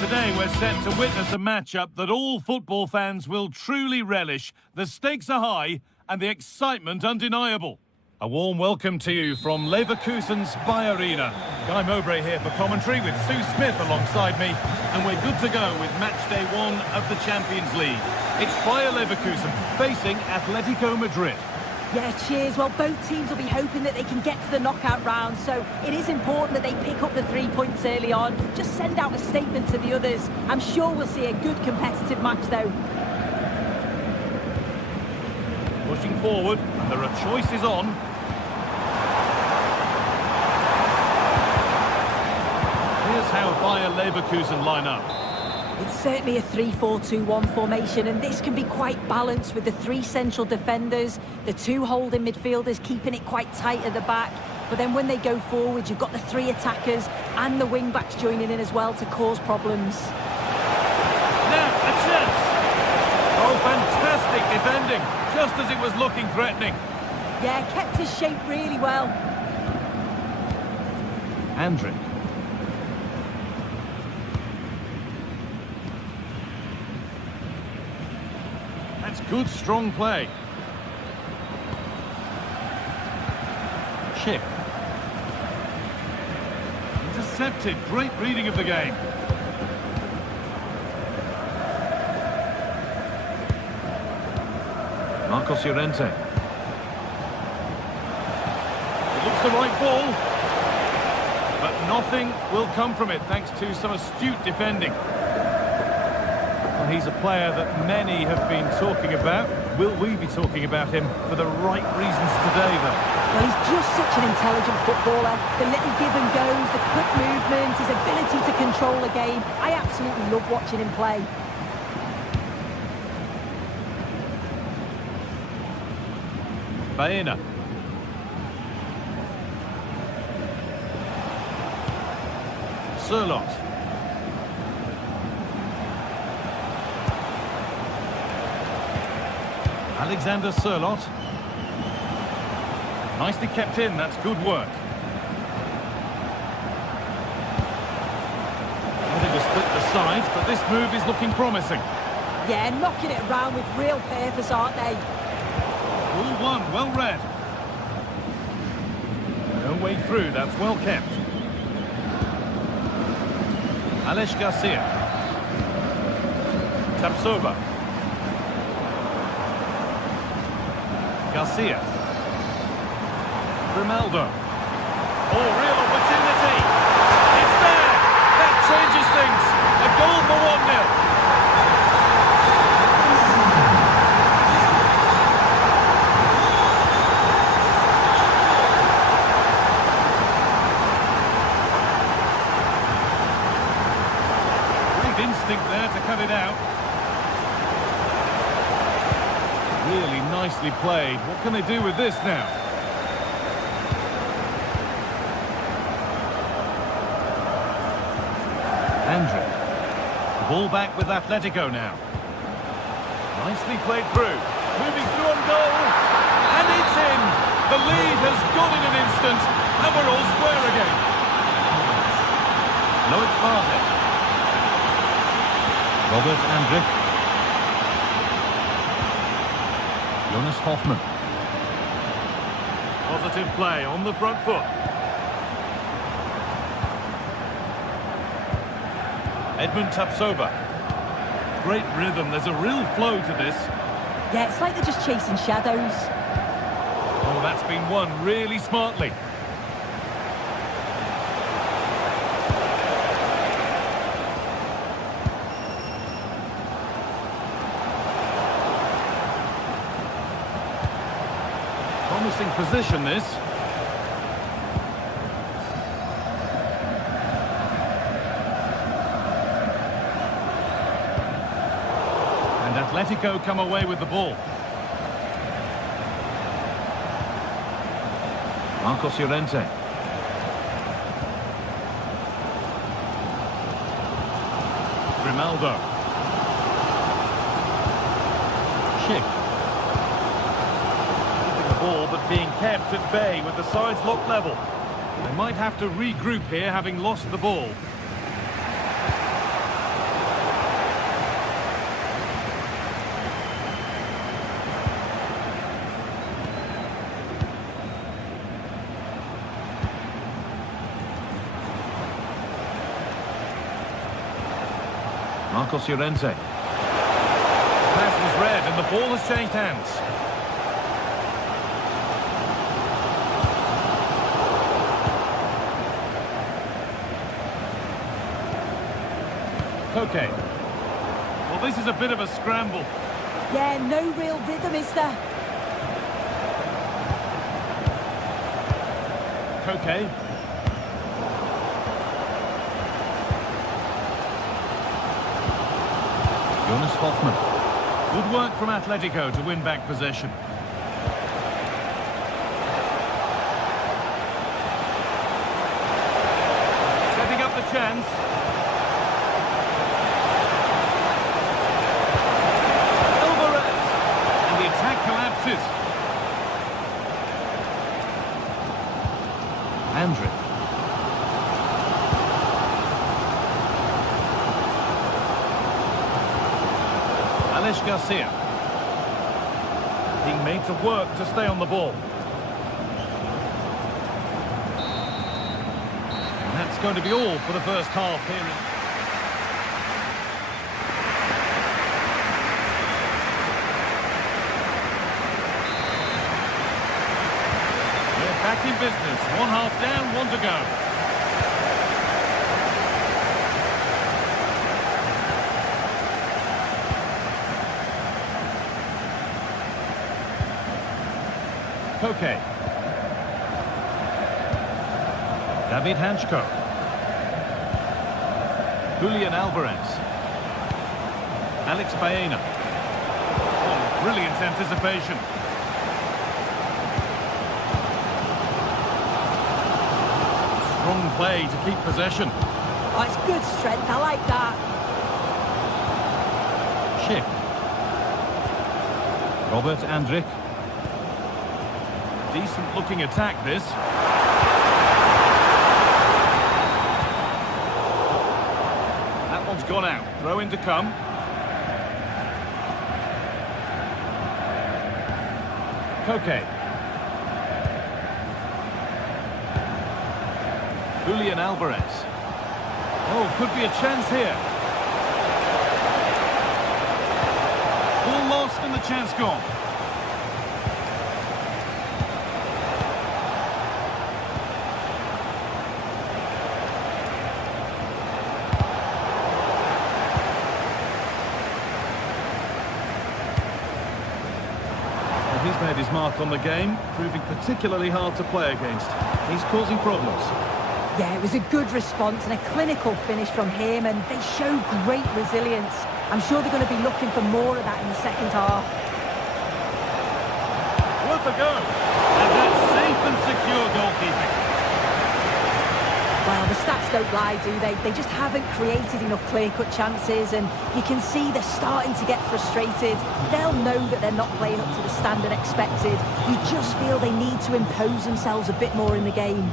Today we're set to witness a matchup that all football fans will truly relish. The stakes are high and the excitement undeniable. A warm welcome to you from Leverkusen's Bayer Arena. Guy Mowbray here for commentary with Sue Smith alongside me, and we're good to go with match day 1 of the Champions League. It's Bayer Leverkusen facing Atletico Madrid. Yeah, cheers. Well, both teams will be hoping that they can get to the knockout round, so it is important that they pick up the 3 points early on. Just send out a statement to the others. I'm sure we'll see a good competitive match, though. Pushing forward, and there are choices on. Here's how Bayer Leverkusen line up. It's certainly a 3-4-2-1 formation, and this can be quite balanced with the 3 central defenders, the 2 holding midfielders keeping it quite tight at the back. But then when they go forward, you've got the 3 attackers and the wing-backs joining in as well to cause problems. Now, a chance! Oh, fantastic defending, just as it was looking threatening. Yeah, kept his shape really well. Andrick. That's good, strong play. Chip. Intercepted, great reading of the game. Marcos Llorente. It looks the right ball, but nothing will come from it thanks to some astute defending. Well, he's a player that many have been talking about. Will we be talking about him for the right reasons today, though? Well, he's just such an intelligent footballer. The little give and goes, the quick movements, his ability to control the game. I absolutely love watching him play. Baena. Sørloth. Alexander Sørloth. Nicely kept in, that's good work. Wanting to split the sides, but this move is looking promising. Yeah, knocking it around with real purpose, aren't they? Ball one, well read. No way through, that's well kept. Alex Garcia. Tapsoba. Garcia. Grimaldo. Oh, real opportunity. It's there. That changes things. A goal for 1-0. Instinct there to cut it out. Really nicely played. What can they do with this now? Andrick. The ball back with Atletico now. Nicely played through. Moving through on goal. And it's in. The lead has gone in an instant. And we're all square again. Loic Bartlett. Robert Andrick. Jonas Hoffmann. Positive play on the front foot. Edmund Tapsoba. Great rhythm, there's a real flow to this. Yeah, it's like they're just chasing shadows. Oh, that's been won really smartly. Promising position, this. And Atletico come away with the ball. Marcos Llorente. Grimaldo. Chick. Ball, but being kept at bay with the sides locked level. They might have to regroup here, having lost the ball. Marcos Llorente. Pass was read and the ball has changed hands. Okay. Well, this is a bit of a scramble. Yeah, no real rhythm, is there? Okay. Jonas Hoffman. Good work from Atletico to win back possession. Setting up the chance. Alvarez. And the attack collapses. Andrick. Garcia. Being made to work to stay on the ball. And that's going to be all for the first half here. We're back in business. One half down, one to go. Koke. David Hanchko. Julian Alvarez. Alex Baena. Oh, brilliant anticipation. Strong play to keep possession. Oh, it's good strength, I like that. Schick. Robert Andrick. Decent looking attack this. That one's gone out. Throw in to come. Koke. Julian Alvarez. Oh, could be a chance here. Ball lost and the chance gone. He's made his mark on the game, proving particularly hard to play against. He's causing problems. Yeah, it was a good response and a clinical finish from him, and they show great resilience. I'm sure they're going to be looking for more of that in the second half. Worth a go. And that's safe and secure goalkeeping. Well, the stats don't lie, do they? They just haven't created enough clear-cut chances, and you can see they're starting to get frustrated. They'll know that they're not playing up to the standard expected. You just feel they need to impose themselves a bit more in the game.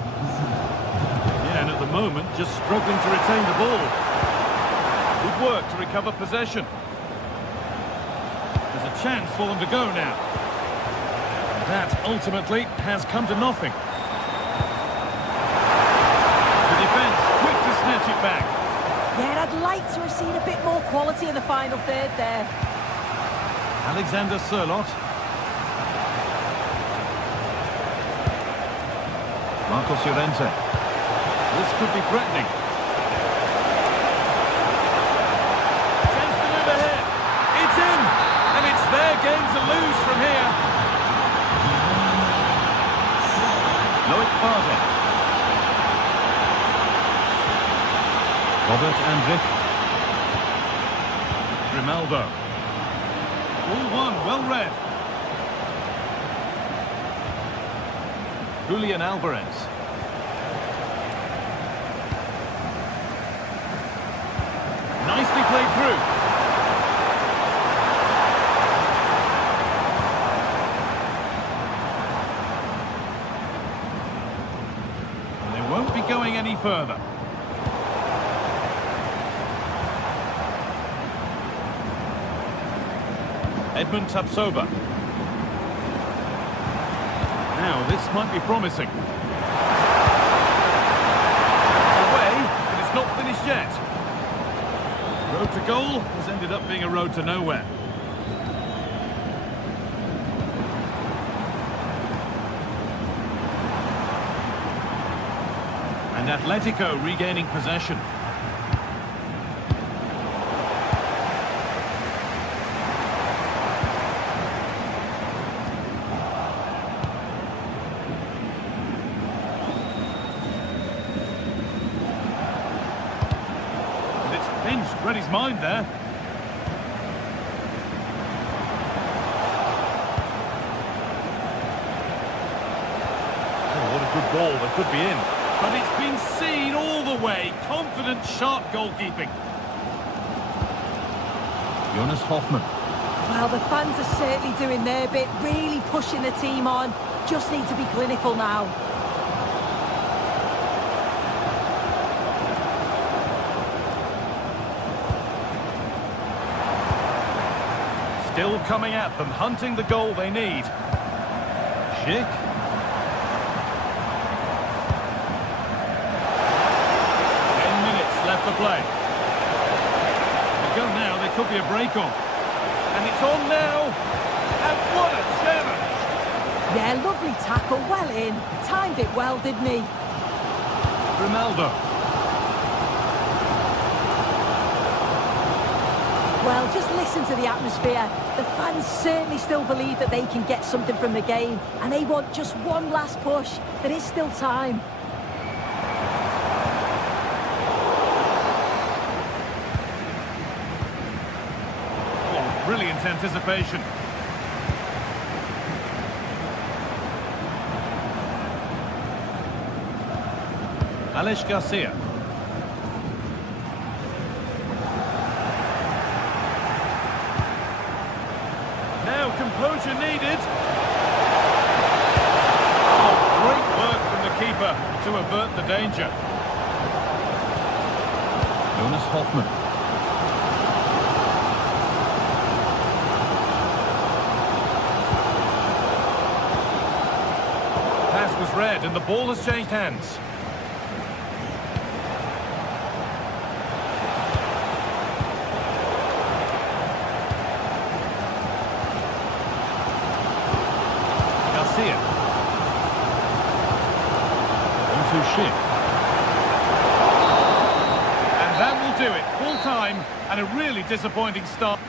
Yeah, and at the moment, just struggling to retain the ball. Good work to recover possession. There's a chance for them to go now. That ultimately has come to nothing. Snatch it back. Yeah, I'd like to have seen a bit more quality in the final third there. Alexander Sørloth. Marcos Llorente. This could be threatening. Chance to move ahead. It's in, and it's their game to lose from here. Loic Bardet. Robert Andrick. Grimaldo. All one, well read. Julian Alvarez. Nicely played through. And they won't be going any further. Edmund Tapsoba. Now, this might be promising. It's away, but it's not finished yet. Road to goal has ended up being a road to nowhere. And Atletico regaining possession. Read his mind there. Oh, what a good ball. They could be in. But it's been seen all the way. Confident, sharp goalkeeping. Jonas Hoffmann. Well, the fans are certainly doing their bit, really pushing the team on. Just need to be clinical now. Still coming at them, hunting the goal they need. Schick. 10 minutes left to play. They go now, there could be a break on. And it's on now. And what a challenge! Yeah, lovely tackle, well in. Timed it well, didn't he? Ronaldo. Well, just listen to the atmosphere. The fans certainly still believe that they can get something from the game, and they want just one last push. There is still time. Oh, brilliant anticipation. Alex Garcia. Composure needed. Oh, great work from the keeper to avert the danger. Jonas Hoffmann. Pass was read and the ball has changed hands. Onto Schick. And that will do it. Full time and a really disappointing start.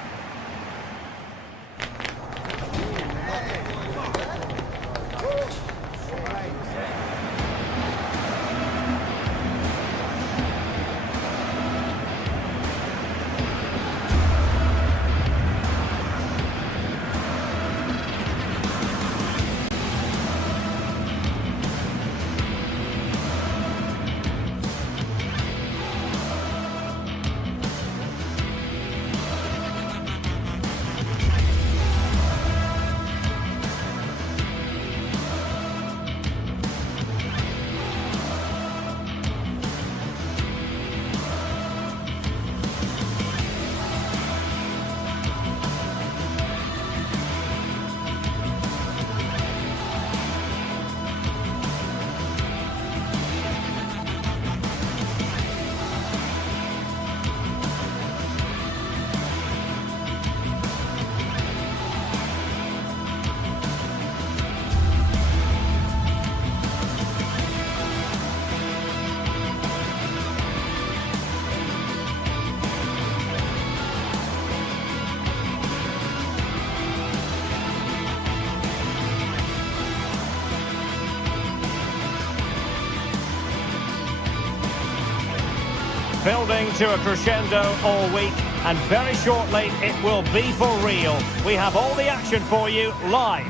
Building to a crescendo all week, and very shortly it will be for real. We have all the action for you live.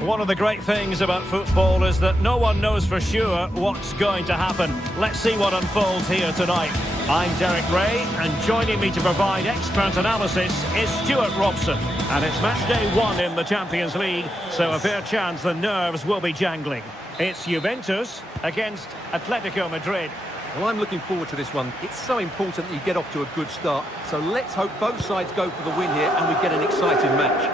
One of the great things about football is that no one knows for sure what's going to happen. Let's see what unfolds here tonight. I'm Derek Ray, and joining me to provide expert analysis is Stuart Robson. And it's match day 1 in the Champions League, so a fair chance the nerves will be jangling. It's Juventus against Atletico Madrid. Well, I'm looking forward to this one. It's so important that you get off to a good start. So let's hope both sides go for the win here and we get an exciting match.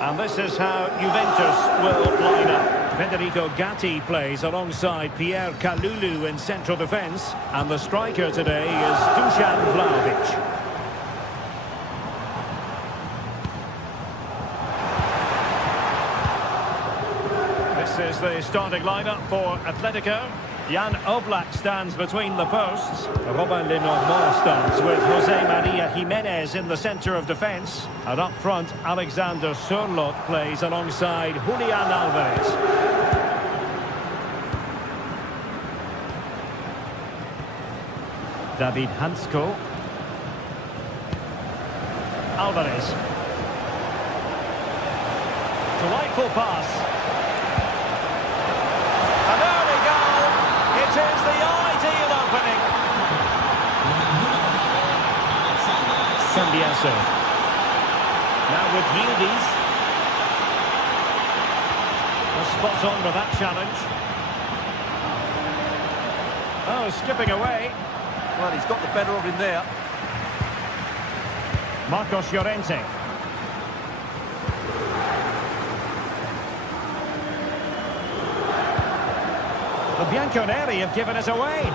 And this is how Juventus will line up. Federico Gatti plays alongside Pierre Kalulu in central defence. And the striker today is Dusan Vlahovic. This is the starting lineup for Atletico. Jan Oblak stands between the posts. Robin Lenormand starts with Jose Maria Jimenez in the centre of defence. And up front, Alexander Sørloth plays alongside Julian Alvarez. David Hansko. Alvarez. Delightful pass. An early goal. It is the ideal opening. Sambiaso. Now with Yildiz. Spot on with that challenge. Oh, skipping away. Well, he's got the better of him there. Marcos Llorente. The Bianconeri have given us away.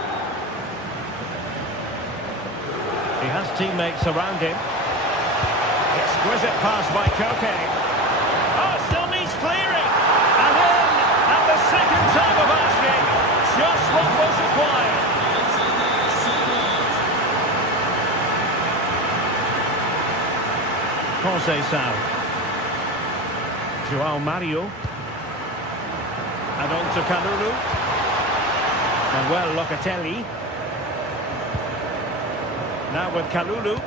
He has teammates around him. Exquisite pass by Koke. Oh, still needs clearing. And in at the second time of asking. Just what was required. Conceição. João Mario. And on to Kalulu. Manuel Locatelli. Now with Kalulu.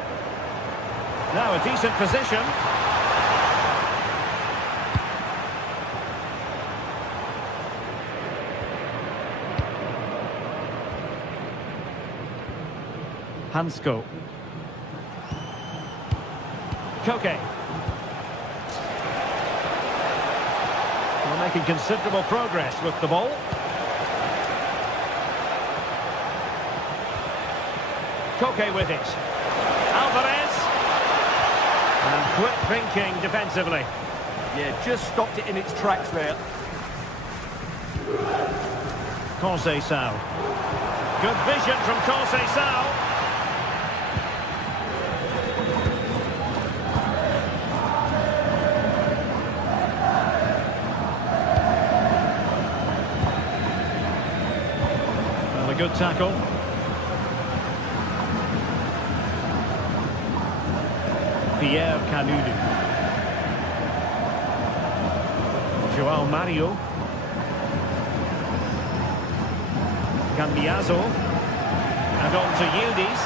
Now a decent position. Hansko. Koke. We're making considerable progress with the ball. Koke with it. Alvarez. And quick thinking defensively. Yeah, just stopped it in its tracks there. Conceição. Good vision from Conceição. Well, a good tackle. Pierre Kalulu. João Mario. Cambiaso. And on to Yildiz.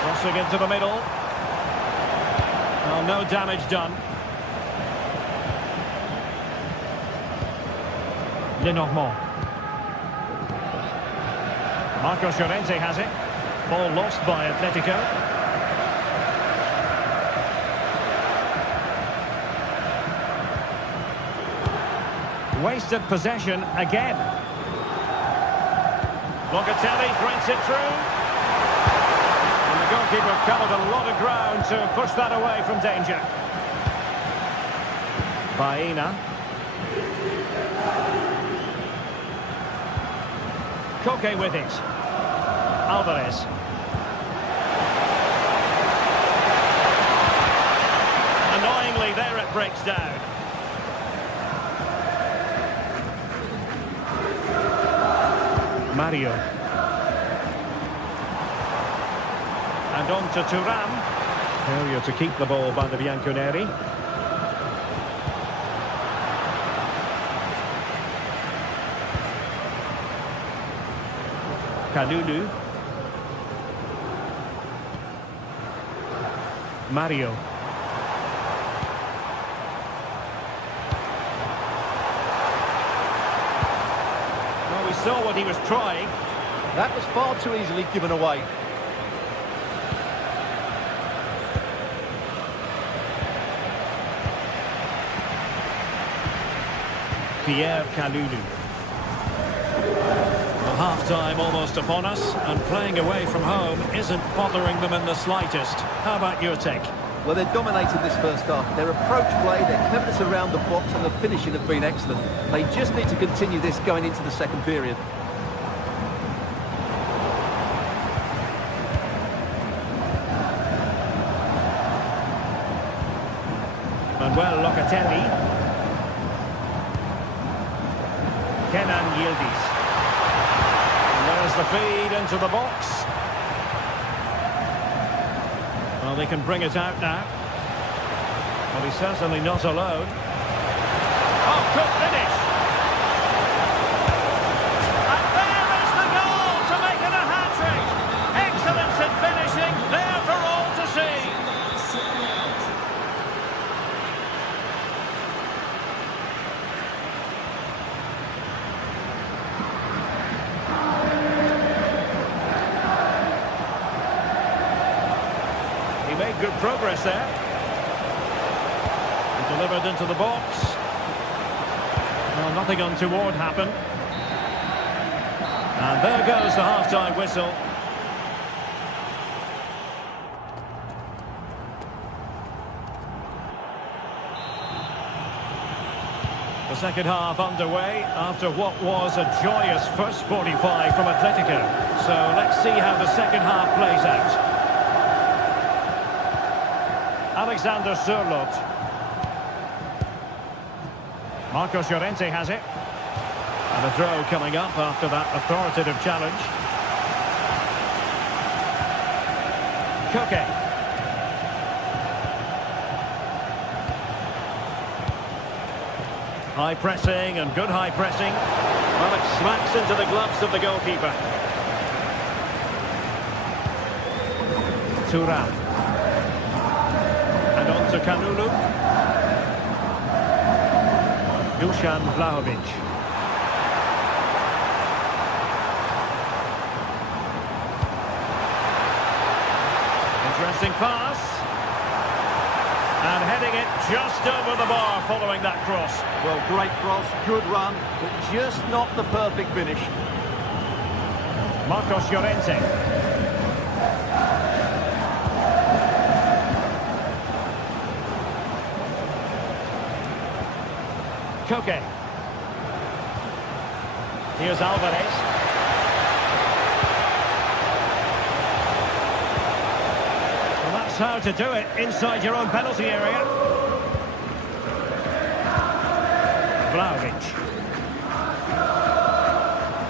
Crossing into the middle. Well, no damage done. Lenormand. Marcos Llorente has it. Ball lost by Atletico. Wasted possession again. Locatelli threads it through. And the goalkeeper covered a lot of ground to push that away from danger. Baena. Koke with it. Alvarez. Annoyingly, there it breaks down. Mario. And on to Thuram. Failure to keep the ball by the Bianconeri. Kalulu. Mario. Well, we saw what he was trying. That was far too easily given away. Pierre Kalulu. Well, half-time almost upon us, and playing away from home isn't bothering them in the slightest. How about your take? Well, they're dominating this first half. Their approach play, their cleverness around the box and the finishing have been excellent. They just need to continue this going into the second period. Manuel Locatelli. Kenan Yildiz. And there's the feed into the box. Well, they can bring it out now. Well, he's certainly not alone. Oh, good finish! And there is the goal to make it a hat-trick! Excellence in finishing, there for all to see! He made good progress there. Delivered into the box. Well, nothing untoward happened. And there goes the half-time whistle. The second half underway after what was a joyous first 45 from Atletico. So let's see how the second half plays out. Alexander Sørloth. Marcos Llorente has it. And a throw coming up after that authoritative challenge. Koke. High pressing and good high pressing. Well, it smacks into the gloves of the goalkeeper. Thuram. And on to Kalulu. Dusan Vlahovic. Interesting pass. And heading it just over the bar following that cross. Well, great cross, good run, but just not the perfect finish. Marcos Llorente. Koke. Here's Alvarez. Well, that's how to do it inside your own penalty area. Vlahovic.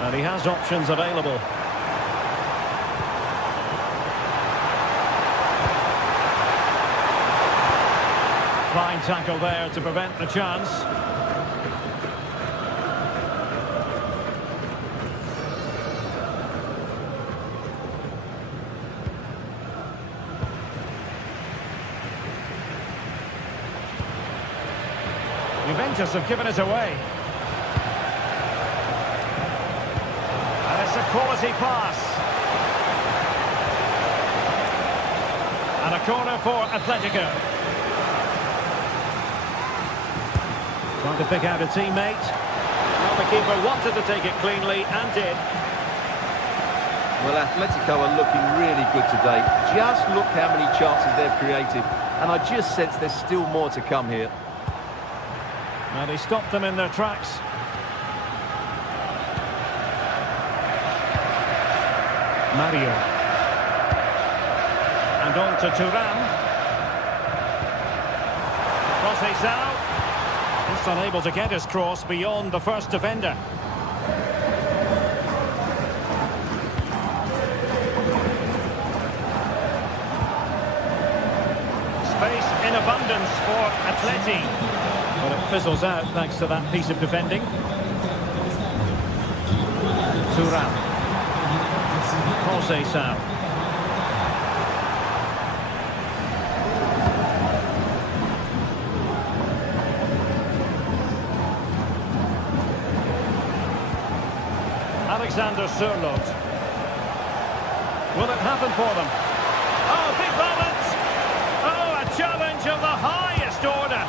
And he has options available. Fine tackle there to prevent the chance. Juventus have given it away. And it's a quality pass. And a corner for Atletico. Trying to pick out a teammate. Well, the keeper wanted to take it cleanly and did. Well, Atletico are looking really good today. Just look how many chances they've created. And I just sense there's still more to come here. And he stopped them in their tracks. Mario. And on to Thuram. Crosses out. Just unable to get his cross beyond the first defender. Space in abundance for Atleti. But it fizzles out thanks to that piece of defending. Thuram. Jose Sal. Alexander Sørloth. Will it happen for them? Oh, big moment! Oh, a challenge of the highest order.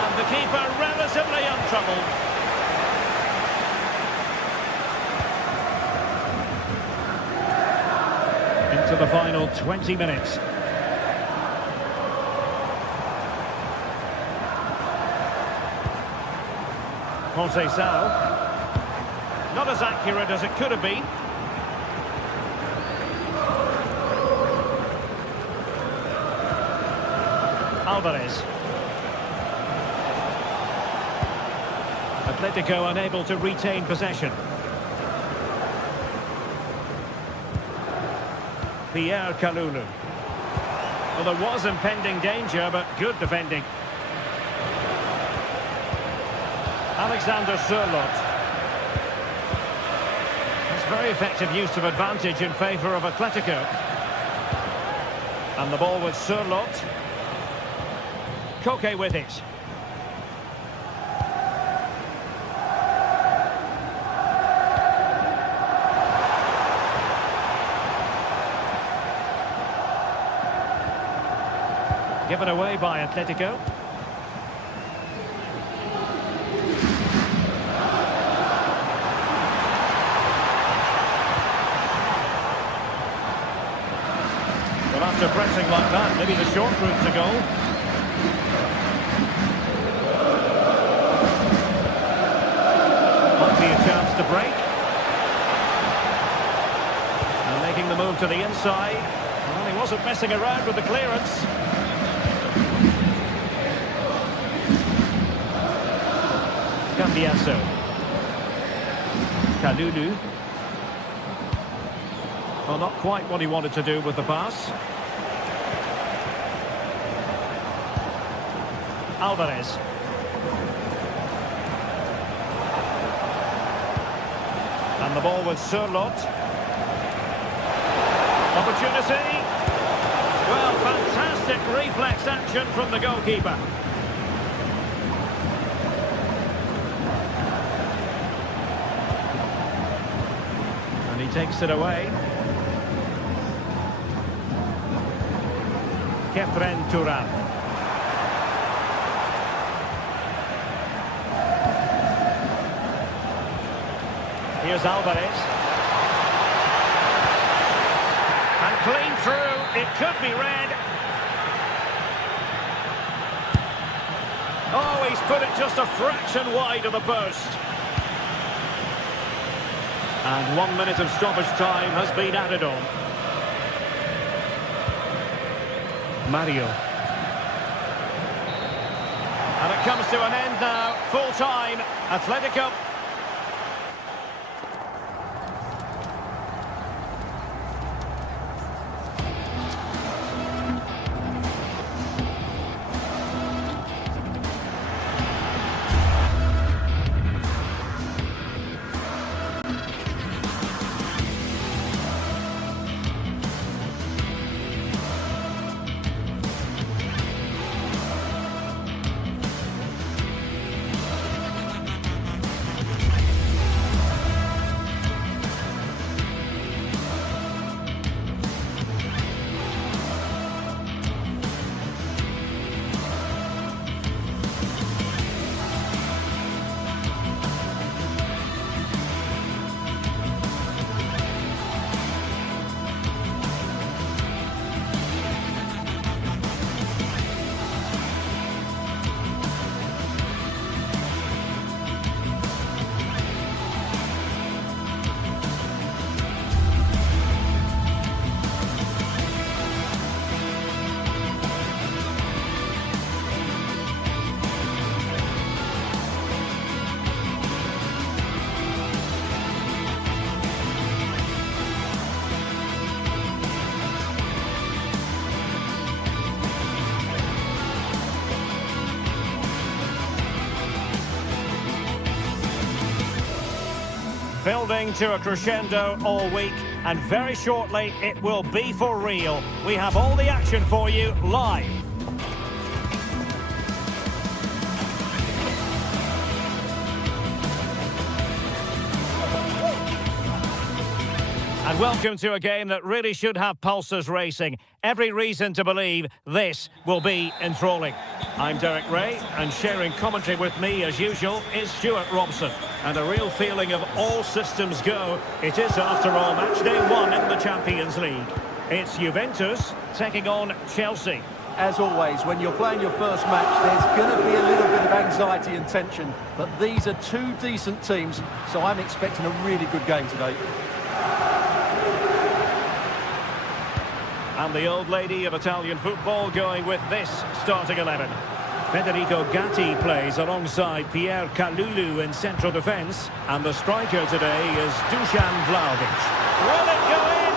And the keeper relatively untroubled. Into the final 20 minutes. Pulsating. Not as accurate as it could have been. Alvarez. Atletico unable to retain possession. Pierre Kalulu. Well, there was impending danger, but good defending. Alexander Sørloth. That's very effective use of advantage in favour of Atletico. And the ball with Sørloth. Koke with it. Given away by Atletico. Well, after pressing like that, maybe the short route to goal. Might be a chance to break. And making the move to the inside. Well, he wasn't messing around with the clearance. Cambiaso. Kalulu. Well, not quite what he wanted to do with the pass. Alvarez. And the ball with Sørloth. Opportunity. Well, fantastic reflex action from the goalkeeper. And he takes it away. Kefren Turan. Here's Alvarez. And clean through. It could be red. Oh, he's put it just a fraction wide of the post. And 1 minute of stoppage time has been added on. Mario. And it comes to an end now. Full time. Atletico. Building to a crescendo all week, and very shortly it will be for real. We have all the action for you live. And welcome to a game that really should have pulses racing. Every reason to believe this will be enthralling. I'm Derek Ray, and sharing commentary with me as usual is Stuart Robson. And a real feeling of all systems go. It is, after all, match day 1 in the Champions League. It's Juventus taking on Chelsea. as always, when you're playing your first match, there's going to be a little bit of anxiety and tension. But these are two decent teams, so I'm expecting a really good game today. And the old lady of Italian football going with this starting 11. Federico Gatti plays alongside Pierre Kalulu in central defence. And the striker today is Dusan Vlahovic. Will it go in?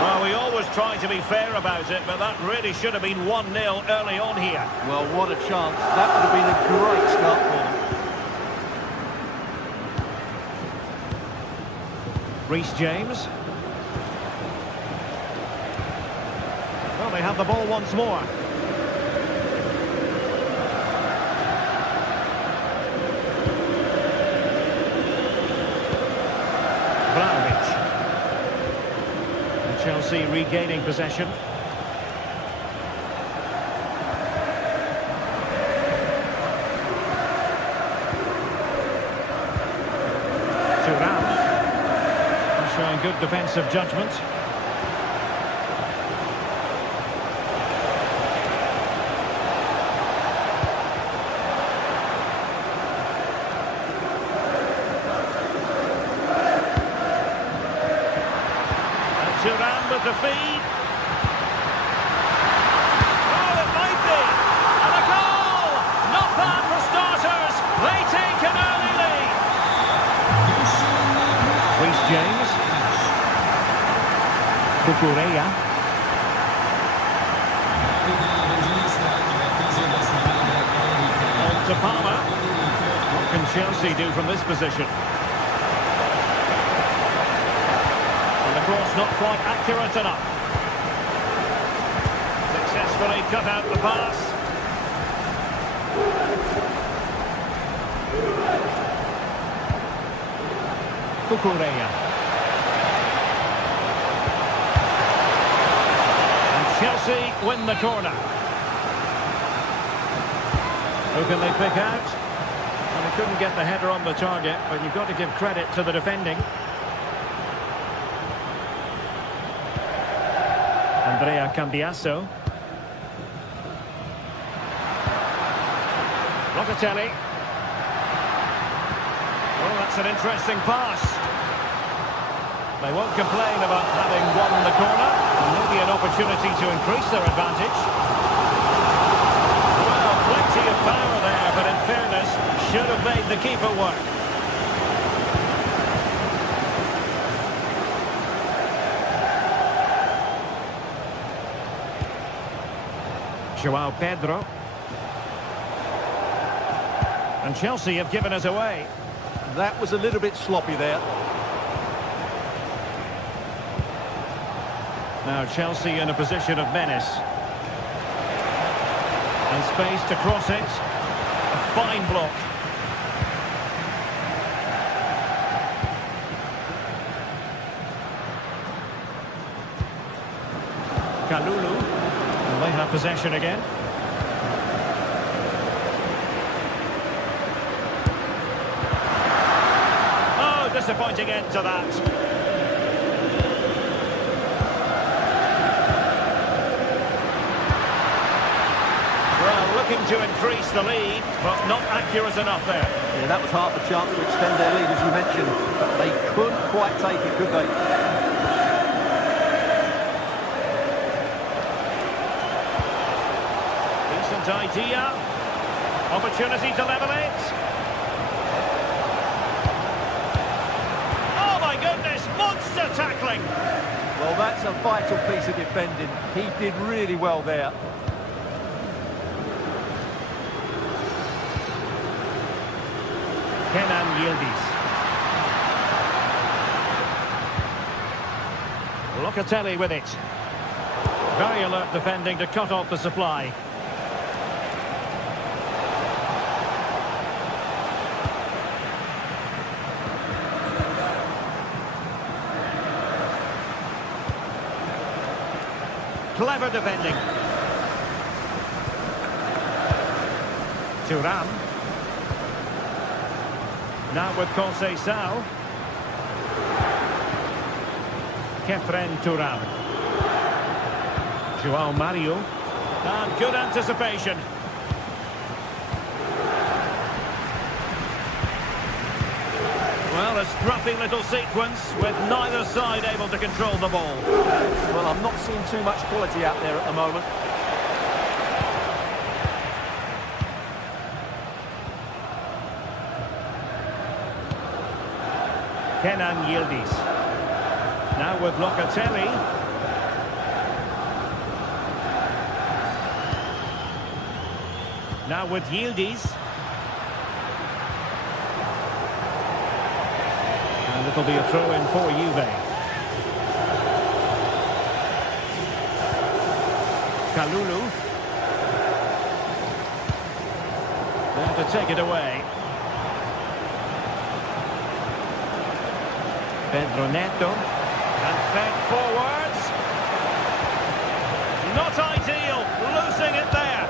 Well, we always try to be fair about it, but that really should have been 1-0 early on here. Well, what a chance. That would have been a great start for them. Reece James. Well, they have the ball once more. Vlahovic. And Chelsea regaining possession. Thuram. Showing good defensive judgment. Thuram with the feed. Oh, it might be. And a goal! Not bad for starters. They take an early lead. Reece James. Kukureya. On to Palmer. What can Chelsea do from this position? Cross not quite accurate enough. Successfully cut out the pass. Kukureya. And Chelsea win the corner. Who can they pick out? Well, they couldn't get the header on the target, but you've got to give credit to the defending. Andrea Cambiasso. Locatelli. Oh, that's an interesting pass. They won't complain about having won the corner. And maybe an opportunity to increase their advantage. Well, plenty of power there, but in fairness, should have made the keeper work. João Pedro. And Chelsea have given us away. That was a little bit sloppy there. Now Chelsea in a position of menace. And space to cross it. A fine block. Kalulu. They have possession again. Oh, disappointing end to that. Well, looking to increase the lead, but not accurate enough there. Yeah, that was half a chance to extend their lead, as you mentioned. But they couldn't quite take it, could they? Idea, opportunity to level it. Oh my goodness, monster tackling. Well, that's a vital piece of defending. He did really well there. Kenan Yildiz. Locatelli with it. Very alert defending to cut off the supply. Clever defending. Thuram. Now with Conceição. Kefren Thuram. João Mario. And good anticipation. Well, a scruffy little sequence with neither side able to control the ball. Well, I'm not seeing too much quality out there at the moment. Kenan Yildiz. Now with Locatelli. Now with Yildiz. And it'll be a throw-in for Juve. Kalulu. There to take it away. Pedro Neto. And fed forwards. Not ideal. Losing it there.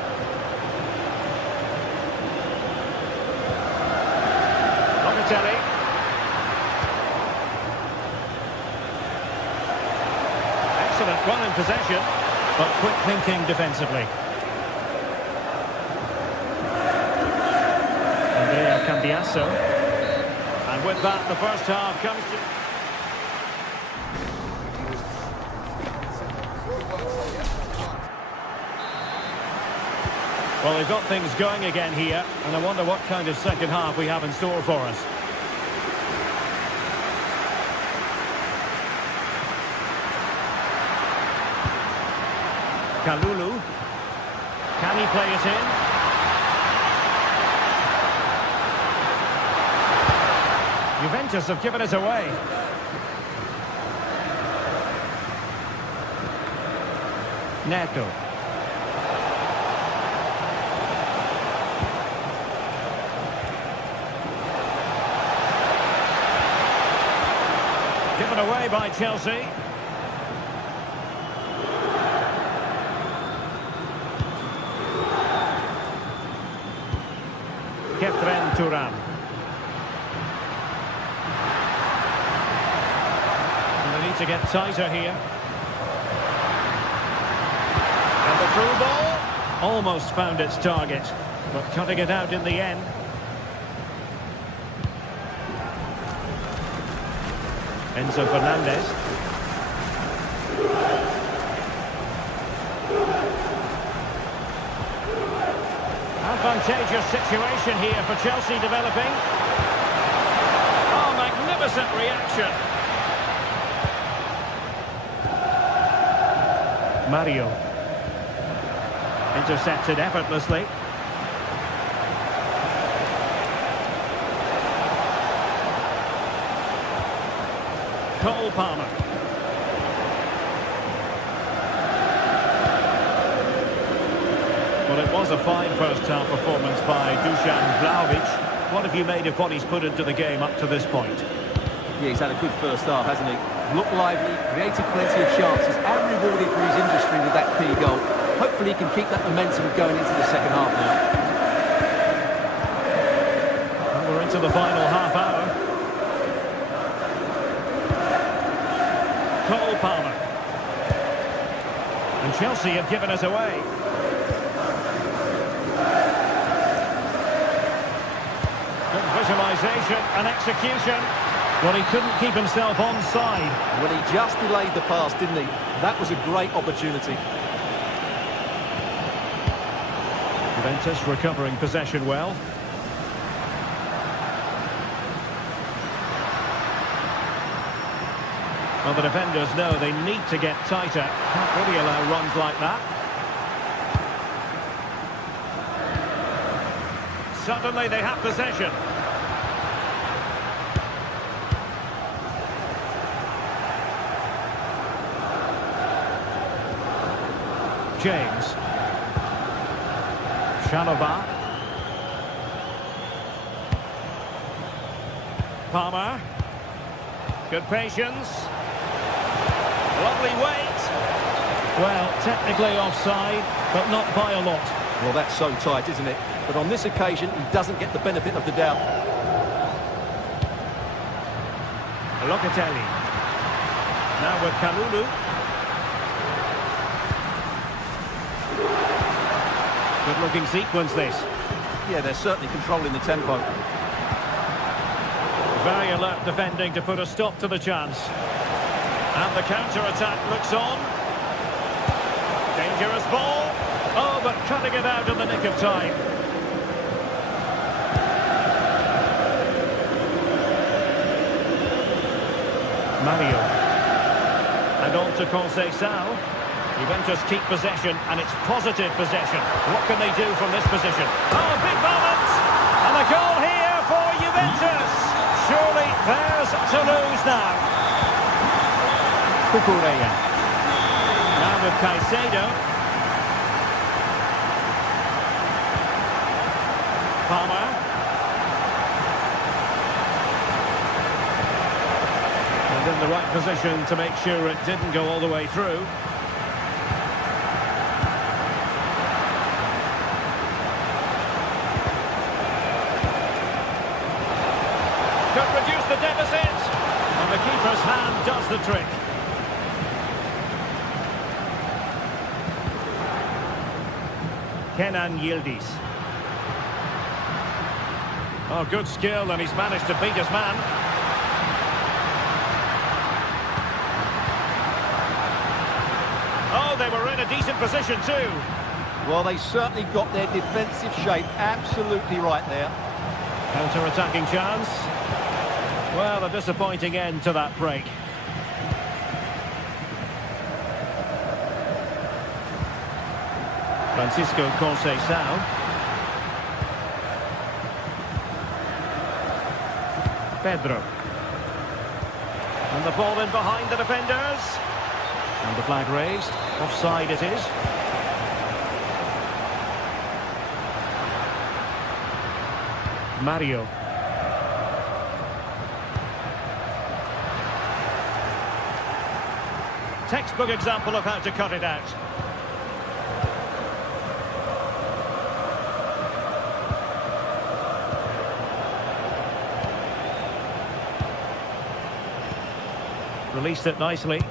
Locatelli. Excellent run in possession, but quick thinking defensively. Andrea Cambiasso. And with that, the first half comes to... Well, they've got things going again here, and I wonder what kind of second half we have in store for us. Kalulu. Can he play it in? Juventus have given it away. Neto. Given away by Chelsea. Kefren Turan. And they need to get tighter here. And the through ball almost found its target, but cutting it out in the end. Enzo Fernandez. Advantageous situation here for Chelsea developing. Oh, magnificent reaction. Mario. Intercepted effortlessly. Cole Palmer. Well, it was a fine first-half performance by Dusan Vlahovic. What have you made of what he's put into the game up to this point? Yeah, he's had a good first half, hasn't he? Looked lively, created plenty of chances, and rewarded for his industry with that key goal. Hopefully he can keep that momentum going into the second half now. And we're into the final half hour. Cole Palmer. And Chelsea have given us away. Good visualisation and execution. Well, he couldn't keep himself onside. Well, he just delayed the pass, didn't he? That was a great opportunity. Juventus recovering possession well. Well, the defenders know they need to get tighter. Can't really allow runs like that. Suddenly they have possession. James. Chalobah. Palmer. Good patience. Lovely weight. Well, technically offside, but not by a lot. Well, that's so tight, isn't it? But on this occasion, he doesn't get the benefit of the doubt. Locatelli. Now with Kalulu. Good-looking sequence, this. Yeah, they're certainly controlling the tempo. Very alert defending to put a stop to the chance. And the counter-attack looks on. Dangerous ball. Oh, but cutting it out in the nick of time. Mario. And on to Conceição. Juventus keep possession, and it's positive possession. What can they do from this position? Oh, big moment! And a goal here for Juventus. Surely theirs to lose now. Cucurella. Now with Caicedo. Palmer. And in the right position to make sure it didn't go all the way through. Could reduce the deficit. And the keeper's hand does the trick. Kenan Yildiz. Oh, good skill, and he's managed to beat his man. Oh, they were in a decent position too. Well, they certainly got their defensive shape absolutely right there. Counter-attacking chance. Well, a disappointing end to that break. Francisco Conceição. Pedro. And the ball in behind the defenders. And the flag raised. Offside it is. Mario. Textbook example of how to cut it out. Released it nicely.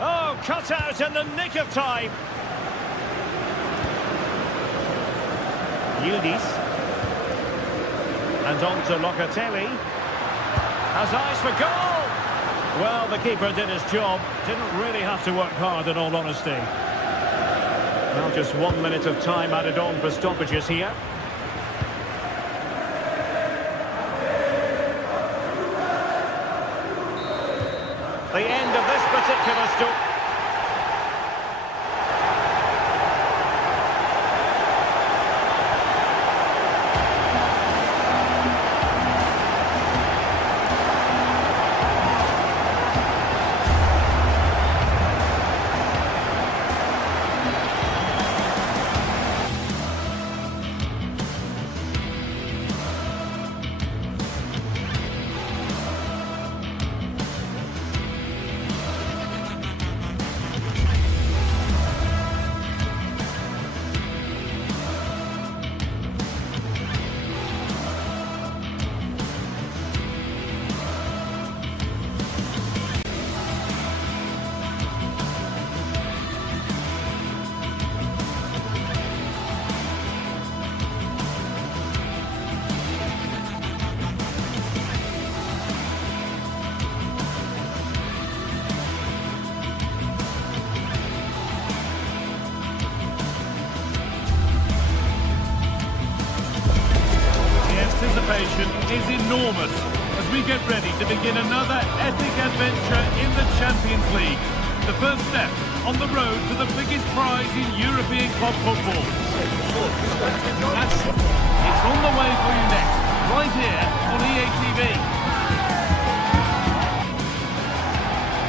Oh, cut out in the nick of time. Yildiz. And on to Locatelli. Has eyes for goal. Well, the keeper did his job. Didn't really have to work hard, in all honesty. Well, just 1 minute of time added on for stoppages here. The end of this particular story. Anticipation is enormous as we get ready to begin another epic adventure in the Champions League. The first step on the road to the biggest prize in European club football. It's on the way for you next, right here on EA TV.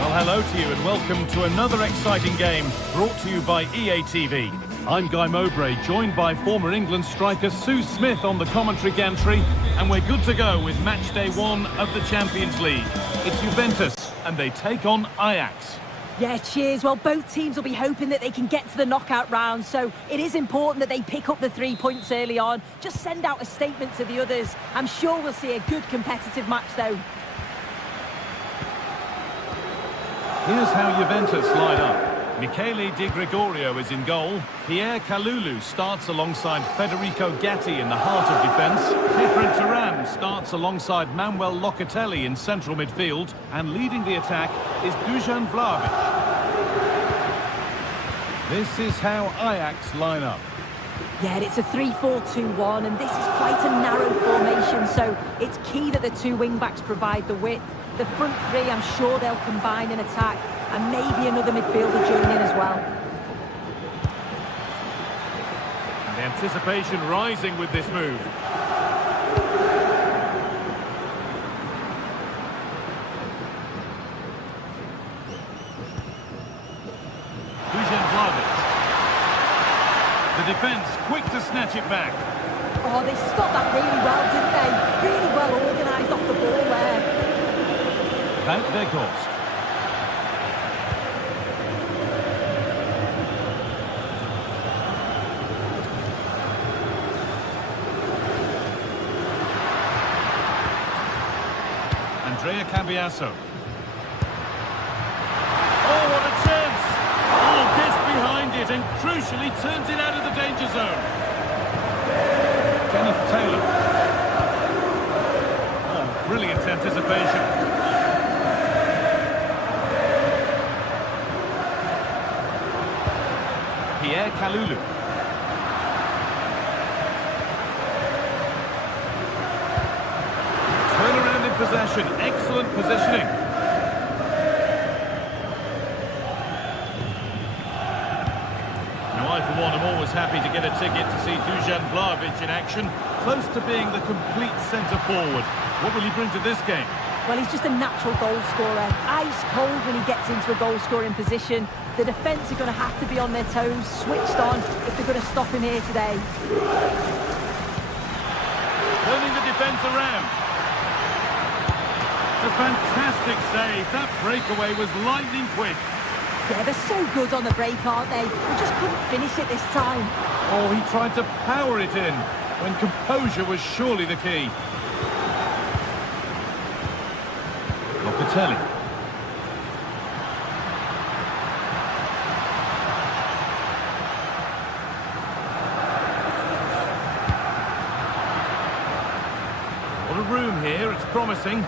Well, hello to you and welcome to another exciting game brought to you by EA TV. I'm Guy Mowbray, joined by former England striker Sue Smith on the commentary gantry, and we're good to go with match day 1 of the Champions League. It's Juventus, and they take on Ajax. Yeah, cheers. Well, both teams will be hoping that they can get to the knockout round, so it is important that they pick up the 3 points early on. Just send out a statement to the others. I'm sure we'll see a good competitive match, though. Here's how Juventus line up. Michele Di Gregorio is in goal. Pierre Kalulu starts alongside Federico Gatti in the heart of defence. Efren Turam starts alongside Manuel Locatelli in central midfield. And leading the attack is Dusan Vlahovic. This is how Ajax line up. Yeah, it's a 3-4-2-1, and this is quite a narrow formation, so it's key that the two wing-backs provide the width. The front three, I'm sure they'll combine in attack, and maybe another midfielder join in as well. And the anticipation rising with this move. Dusan Vlahovic. The defence quick to snatch it back. Oh, they stopped that really well, didn't they? Really well organised off the ball there. Van Weghorst. Andrea Cambiasso. Oh, what a chance! Oh, gets behind it and crucially turns it out of the danger zone. Kenneth Taylor. Oh, brilliant anticipation. Pierre Kalulu. Turnaround in possession, excellent positioning. Now I for one am always happy to get a ticket to see Dusan Vlahovic in action, close to being the complete centre forward. What will he bring to this game? Well, he's just a natural goal scorer. Ice cold when he gets into a goal-scoring position. The defence are going to have to be on their toes, switched on, if they're going to stop him here today. Turning the defence around. A fantastic save. That breakaway was lightning quick. Yeah, they're so good on the break, aren't they? They just couldn't finish it this time. Oh, he tried to power it in, when composure was surely the key. Locatelli. What a room here, it's promising.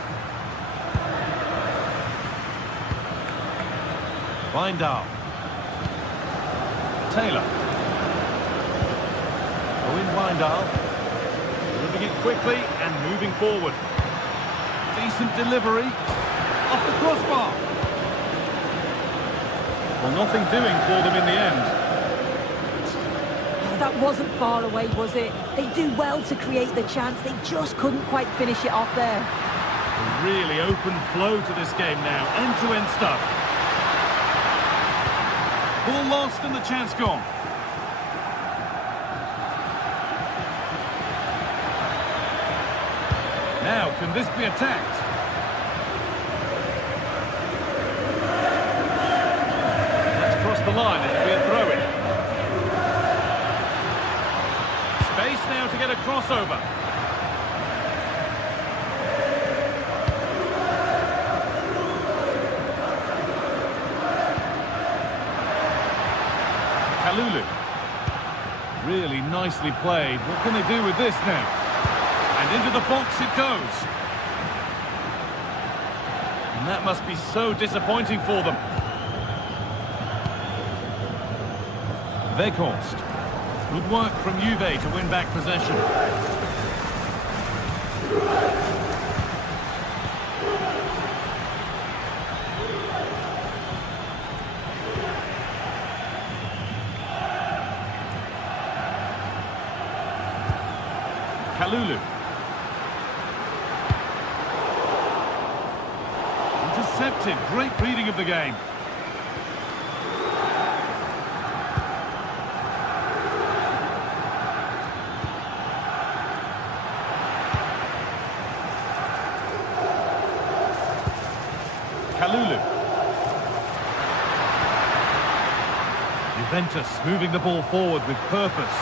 Wijndal. Taylor. Owen Wijndal. Moving it quickly and moving forward. Decent delivery. Off the crossbar. Well, nothing doing for them in the end. Oh, that wasn't far away, was it? They do well to create the chance. They just couldn't quite finish it off there. A really open flow to this game now. End-to-end stuff. Ball lost and the chance gone. Now, can this be attacked? That's crossed the line, it'll be a throw-in. Space now to get a crossover. Kalulu. Really nicely played. What can they do with this now? And into the box it goes. And that must be so disappointing for them. Weghorst. Good work from Juve to win back possession. Kalulu. Intercepted. Great reading of the game. Kalulu. Juventus moving the ball forward with purpose.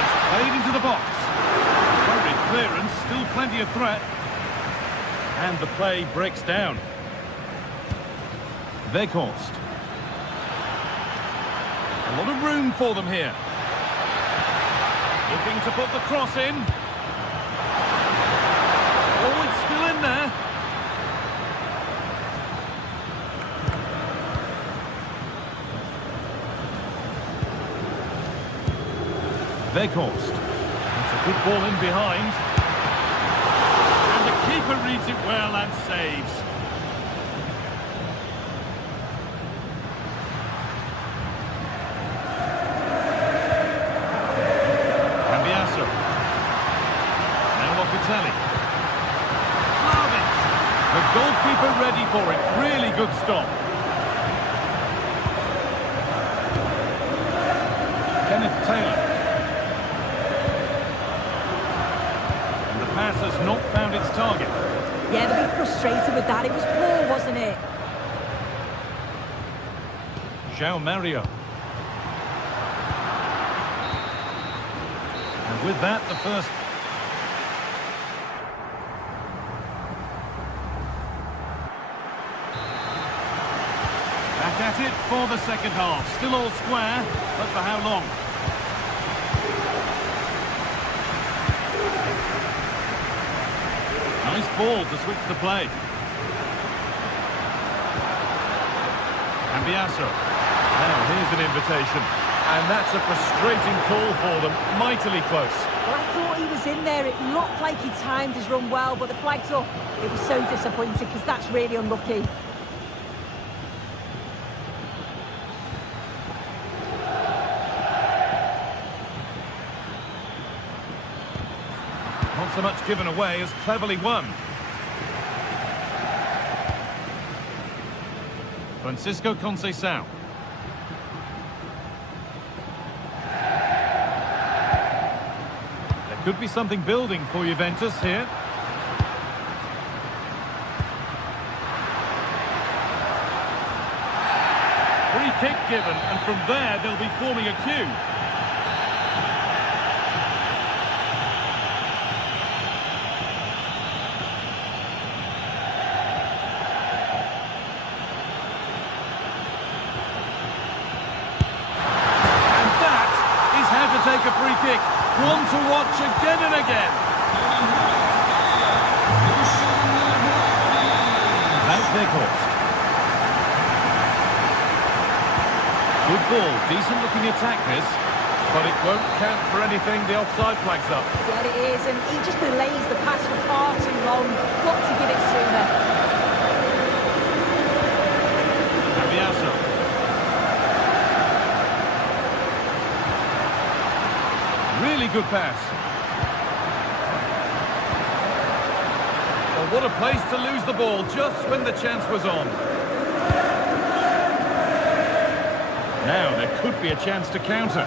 It's played into the box. Clearance, still plenty of threat. And the play breaks down. Weghorst. A lot of room for them here. Looking to put the cross in. Oh, it's still in there. Weghorst. That's a good ball in behind. And the keeper reads it well and saves. Cambiasso. Now Locatelli. Vlahovic. The goalkeeper ready for it. Really good stop. Kenneth Taylor. Pass has not found its target. Yeah, they'll be frustrated with that. It was poor, wasn't it? João Mario. And with that, the first... Back at it for the second half. Still all square, but for how long? Nice ball to switch the play. Cambiasso. Now here's an invitation. And that's a frustrating call for them. Mightily close. Well, I thought he was in there. It looked like he timed his run well, but the flag's up. It was so disappointing because that's really unlucky. Not so much given away as cleverly won. Francisco Conceição. There could be something building for Juventus here. Free kick given, and from there they'll be forming a queue. Take a free kick, one to watch again and again. That's Weghorst. Good ball, decent looking attack this, but it won't count for anything. The offside flag's up. Yeah, it is, and he just delays the pass for far too long. Got to give it sooner. Cambiasso. Really good pass. Well, what a place to lose the ball just when the chance was on. Now there could be a chance to counter.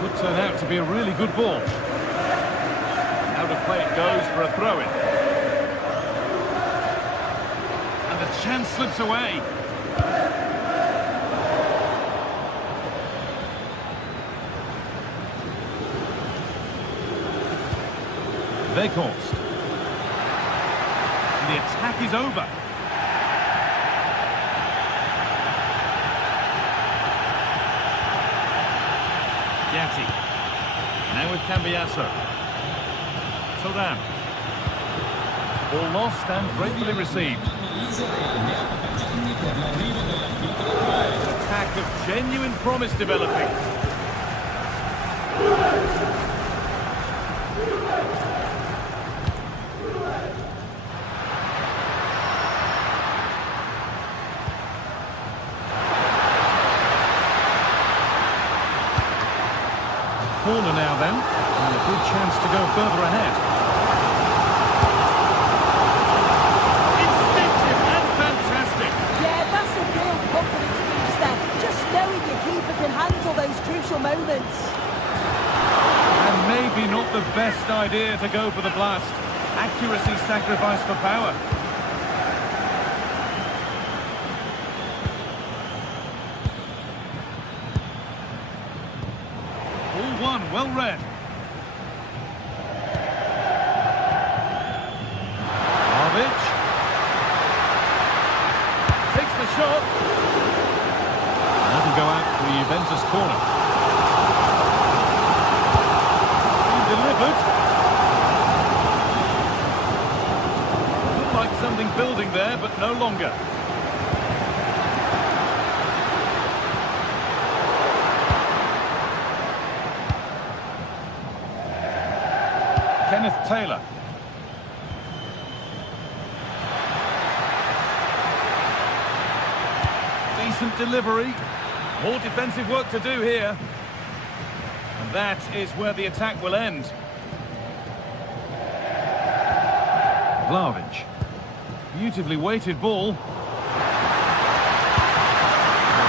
Could turn out to be a really good ball. Out of play it goes for a throw-in. And the chance slips away. Weghorst. The attack is over. Gatti. Now with Cambiasso. Thuram. Ball lost and gratefully received. An attack of genuine promise developing. Corner now then, and a good chance to go further ahead. Instinctive and fantastic. Yeah, that's a real confidence boost there. Just knowing your keeper can handle those crucial moments. And maybe not the best idea to go for the blast. Accuracy sacrificed for power. Well read. Vlahovic takes the shot. That'll go out for Juventus corner. Delivered. Looked like something building there, but no longer. Kenneth Taylor. Decent delivery. More defensive work to do here. And that is where the attack will end. Vlahovic. Beautifully weighted ball. The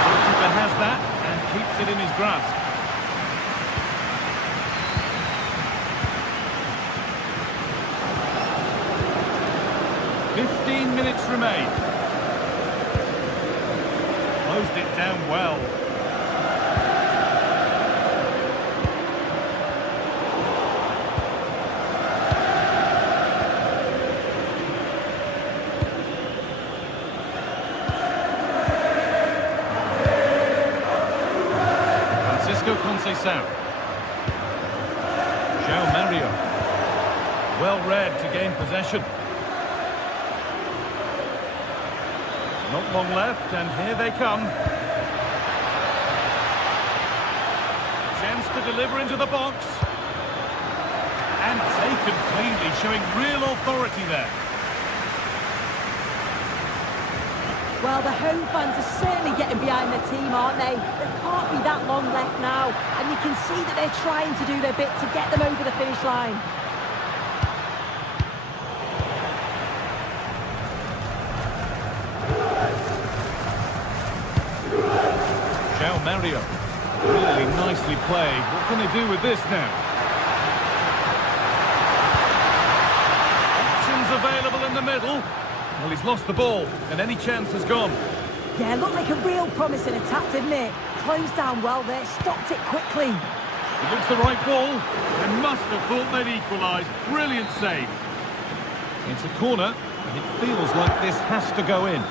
goalkeeper has that and keeps it in his grasp. "15 minutes remain." Closed it down well. Conceição. João Mario. Well read to gain possession. Not long left, and here they come. Chance to deliver into the box. And taken cleanly, showing real authority there. Well, the home fans are certainly getting behind their team, aren't they? There can't be that long left now, and you can see that they're trying to do their bit to get them over the finish line. João Mario, really nicely played. What can they do with this now? Options available in the middle. Well, he's lost the ball, and any chance has gone. Yeah, looked like a real promising attack, didn't it? Closed down well there, stopped it quickly. It looks the right ball. They must have thought they'd equalised. Brilliant save. It's a corner, and it feels like this has to go in.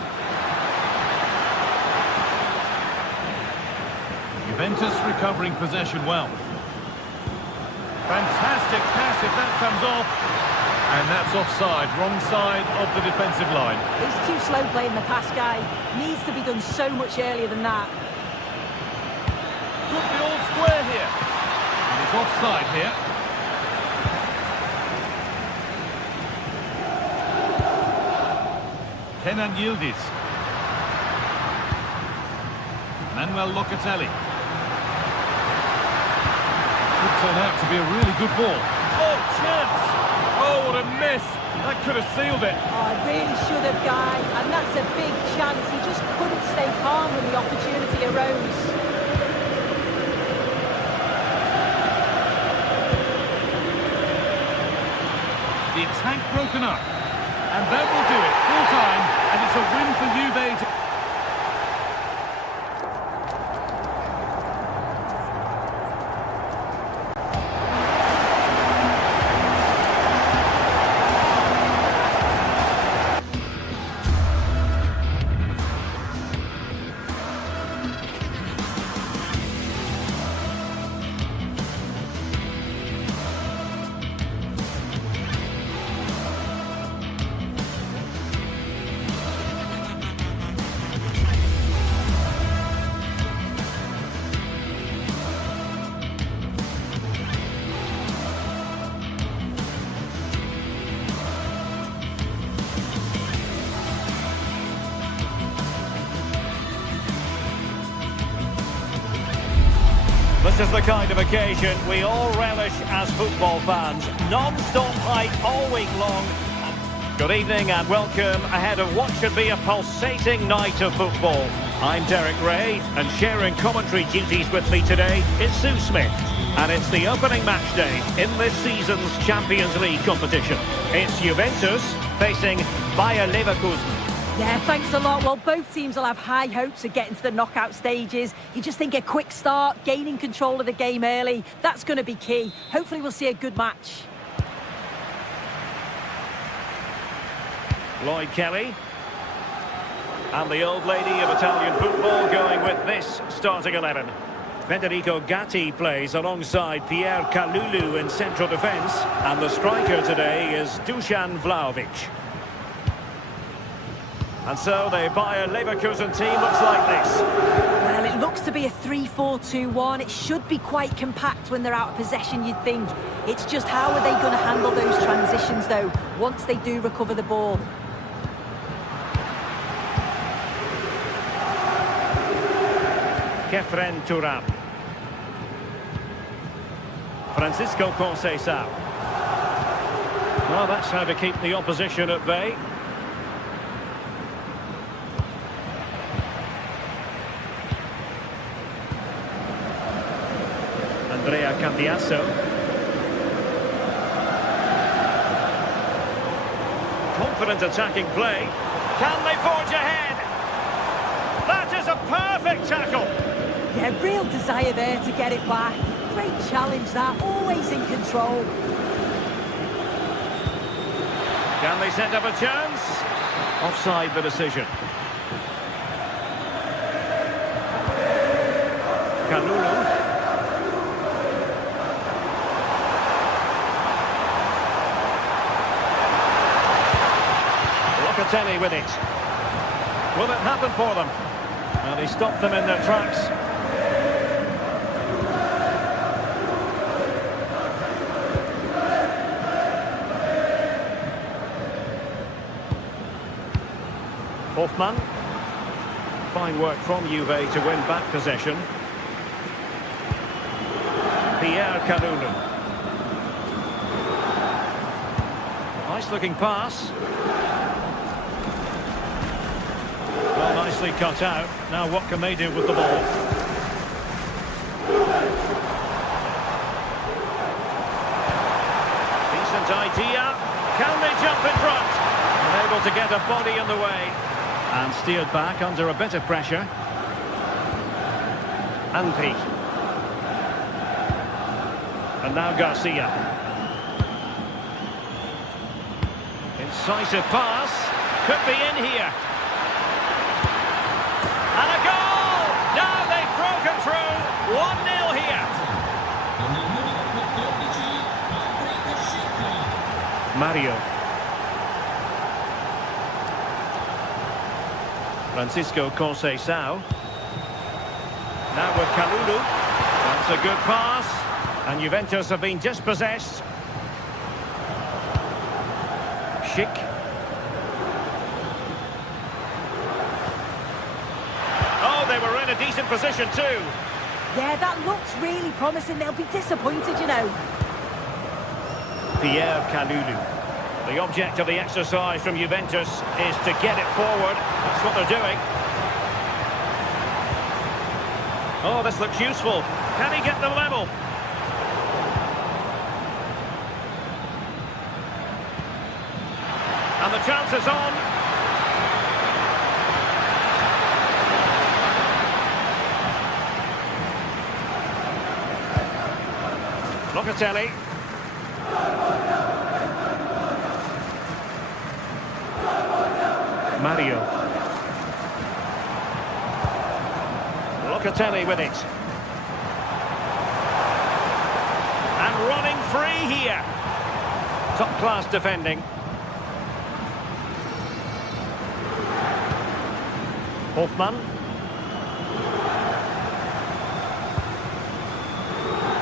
Juventus recovering possession well. Fantastic pass if that comes off. And that's offside, wrong side of the defensive line. He's too slow playing the pass, guy. Needs to be done so much earlier than that. Could be all square here. And it's offside here. Kenan Yildiz. Manuel Locatelli. Could turn out to be a really good ball. Oh, chance! Oh, what a miss! That could have sealed it. Oh, I really should have, guy. And that's a big chance. He just couldn't stay calm when the opportunity arose. The attack broken up. And that will do it. Full time. And it's a win for Juve to... This is the kind of occasion we all relish as football fans. Non-stop hype all week long. Good evening and welcome ahead of what should be a pulsating night of football. I'm Derek Ray, and sharing commentary duties with me today is Sue Smith. And it's the opening match day in this season's Champions League competition. It's Juventus facing Bayer Leverkusen. Yeah, thanks a lot. Well, both teams will have high hopes of getting to the knockout stages. You just think a quick start, gaining control of the game early, that's going to be key. Hopefully we'll see a good match. Lloyd Kelly. And the old lady of Italian football going with this starting 11. Federico Gatti plays alongside Pierre Kalulu in central defence. And the striker today is Dusan Vlahovic. And so the Bayer Leverkusen team looks like this. Well, it looks to be a 3-4-2-1. It should be quite compact when they're out of possession, you'd think. It's just how are they going to handle those transitions, though, once they do recover the ball. Kefren Turam. Francisco Conceição. Well, that's how to keep the opposition at bay. Andrea Cambiasso. Confident attacking play. Can they forge ahead? That is a perfect tackle. Yeah, real desire there to get it back. Great challenge that, always in control. Can they set up a chance? Offside the decision. Kalulu. Locatelli with it. Will it happen for them? Well, he stopped them in their tracks. Hoffmann. Fine work from Juve to win back possession. Pierre Kalulu. Nice looking pass. Well, nicely cut out. Now what can they do with the ball? Decent idea. Can they jump in front? Unable to get a body in the way. And steered back under a bit of pressure. Andri. And now Garcia. Incisive pass. Could be in here. And a goal! Now they've broken through. 1-0 here. Mario. Francisco Conceição. Now with Kalulu. That's a good pass. And Juventus have been dispossessed. Schick. Oh, they were in a decent position too. Yeah, that looks really promising. They'll be disappointed, you know. Pierre Kalulu. The object of the exercise from Juventus is to get it forward. That's what they're doing. Oh, this looks useful. Can he get the level? And the chance is on. Locatelli. Mario. Locatelli with it. And running free here. Top-class defending. Hoffmann.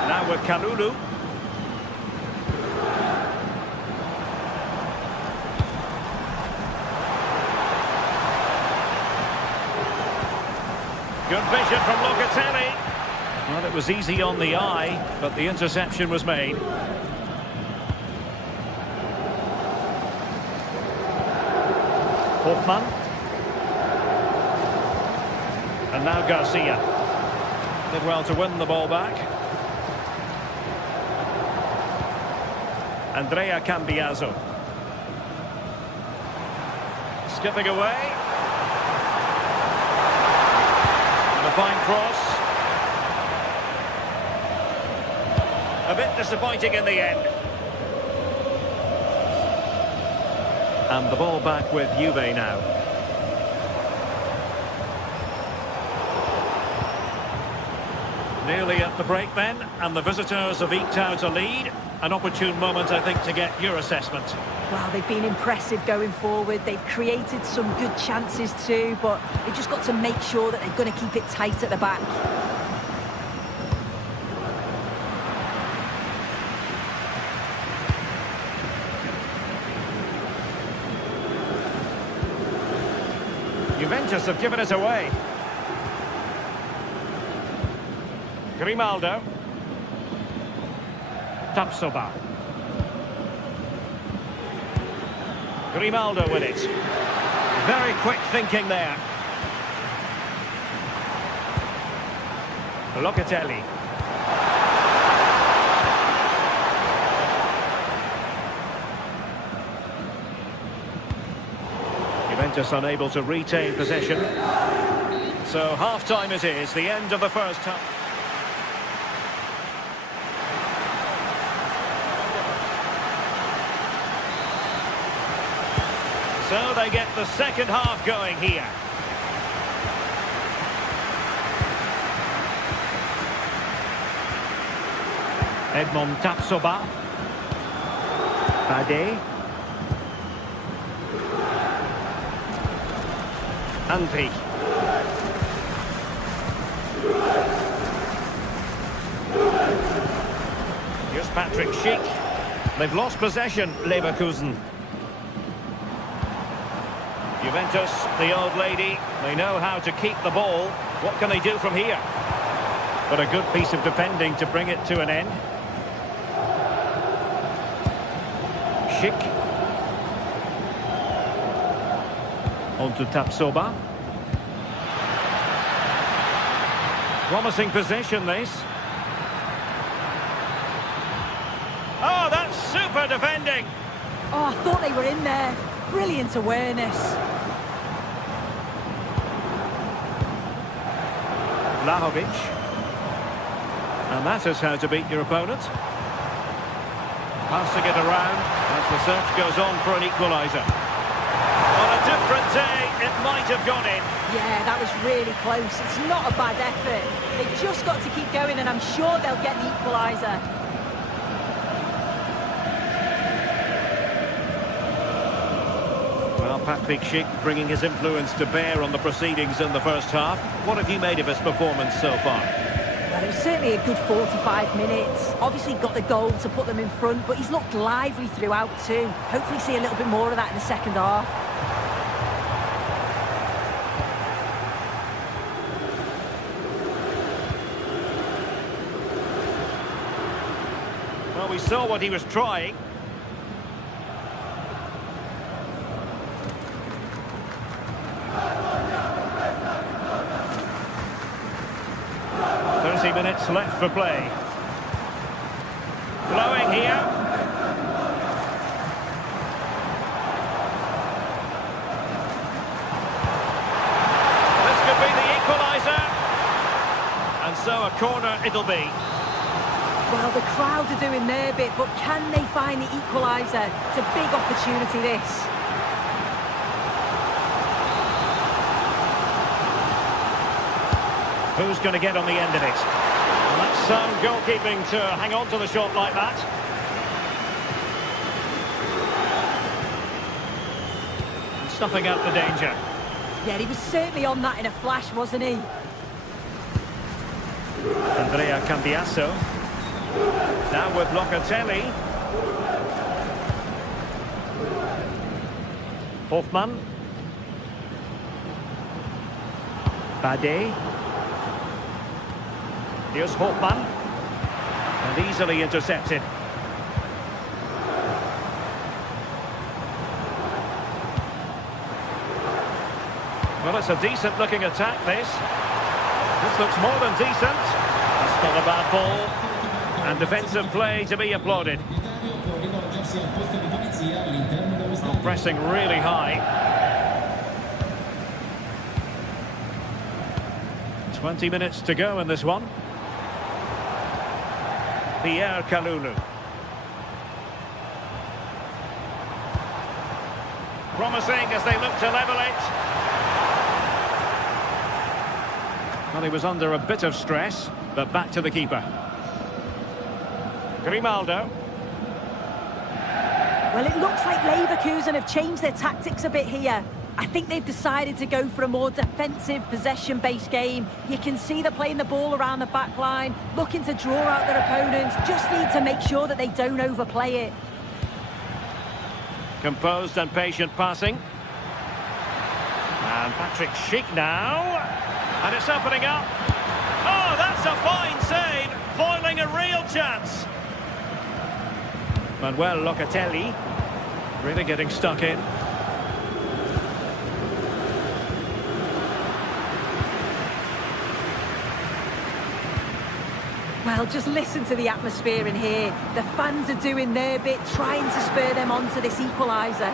Now with Kalulu. Good vision from Locatelli. Well, it was easy on the eye, but the interception was made. Hoffmann. And now Garcia. Did well to win the ball back. Andrea Cambiasso. Skipping away. And a fine cross. A bit disappointing in the end. And the ball back with Juve now. Nearly at the break then, and the visitors have eked out a lead. An opportune moment, I think, to get your assessment. Well, they've been impressive going forward. They've created some good chances too, but they've just got to make sure that they're going to keep it tight at the back. Juventus have given it away. Grimaldo. Tapsoba. Grimaldo with it. Very quick thinking there. Locatelli. Juventus unable to retain possession. So half-time it is, the end of the first half. So they get the second half going here. Edmond Tapsoba. Bade. Andri. Here's Patrick Schick. They've lost possession, Leverkusen. Juventus, the old lady, they know how to keep the ball. What can they do from here? But a good piece of defending to bring it to an end. Schick. On to Tapsoba. Promising possession, this. Oh, that's super defending. Oh, I thought they were in there. Brilliant awareness. Vlahovic. And that is how to beat your opponent. Passing it around as the search goes on for an equaliser. On a different day, it might have gone in. Yeah, that was really close. It's not a bad effort. They've just got to keep going, and I'm sure they'll get the equaliser. Well, Patrick Schick bringing his influence to bear on the proceedings in the first half. What have you made of his performance so far? Well, it was certainly a good 45 minutes. Obviously got the goal to put them in front, but he's looked lively throughout too. Hopefully see a little bit more of that in the second half. Well, we saw what he was trying. Minutes left for play. Blowing here. This could be the equaliser. And so a corner it'll be. Well, the crowd are doing their bit, but can they find the equaliser? It's a big opportunity, this. Who's going to get on the end of it? Well, that's sound goalkeeping to hang on to the shot like that. And stuffing out the danger. Yeah, he was certainly on that in a flash, wasn't he? Andrea Cambiasso. Now with Locatelli. Hoffmann. Bade. Here's Hoffmann. And easily intercepted. Well, it's a decent-looking attack, this. This looks more than decent. That's not a bad ball. And defensive play to be applauded. Well, pressing really high. 20 minutes to go in this one. Pierre Kalulu. Promising as they look to level it. Well, he was under a bit of stress, but back to the keeper. Grimaldo. Well, it looks like Leverkusen have changed their tactics a bit here. I think they've decided to go for a more defensive, possession-based game. You can see they're playing the ball around the back line, looking to draw out their opponents. Just need to make sure that they don't overplay it. Composed and patient passing. And Patrick Schick now. And it's opening up. Oh, that's a fine save. Foiling a real chance. Manuel Locatelli. Really getting stuck in. Well, just listen to the atmosphere in here. The fans are doing their bit, trying to spur them on to this equaliser.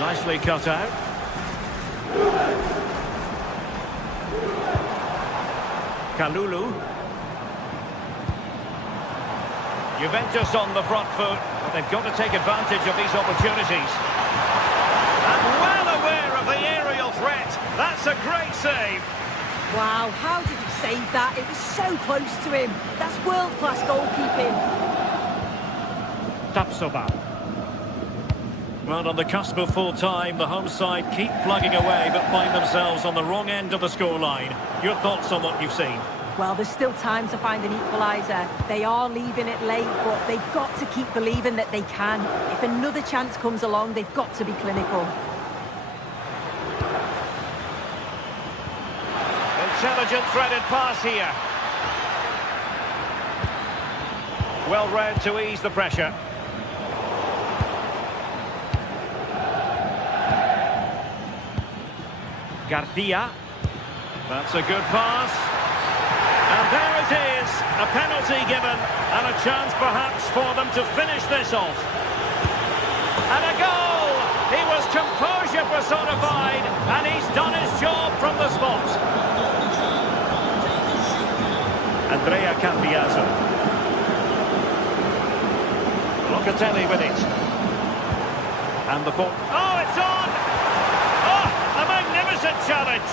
Nicely cut out. Kalulu. Juventus on the front foot, but they've got to take advantage of these opportunities. And well aware of the aerial threat. That's a great save. Wow, how did he save that? It was so close to him. That's world-class goalkeeping. Tapsoba. Well, on the cusp of full-time, the home side keep plugging away, but find themselves on the wrong end of the scoreline. Your thoughts on what you've seen? Well, there's still time to find an equaliser. They are leaving it late, but they've got to keep believing that they can. If another chance comes along, they've got to be clinical. Intelligent threaded pass here. Well read to ease the pressure. Garcia. That's a good pass. And there it is, a penalty given, and a chance perhaps for them to finish this off. And a goal! He was composure personified, and he's done his job from the spot. Andrea Cambiaso. Locatelli with it. And the ball. Oh, it's on! Oh, a magnificent challenge!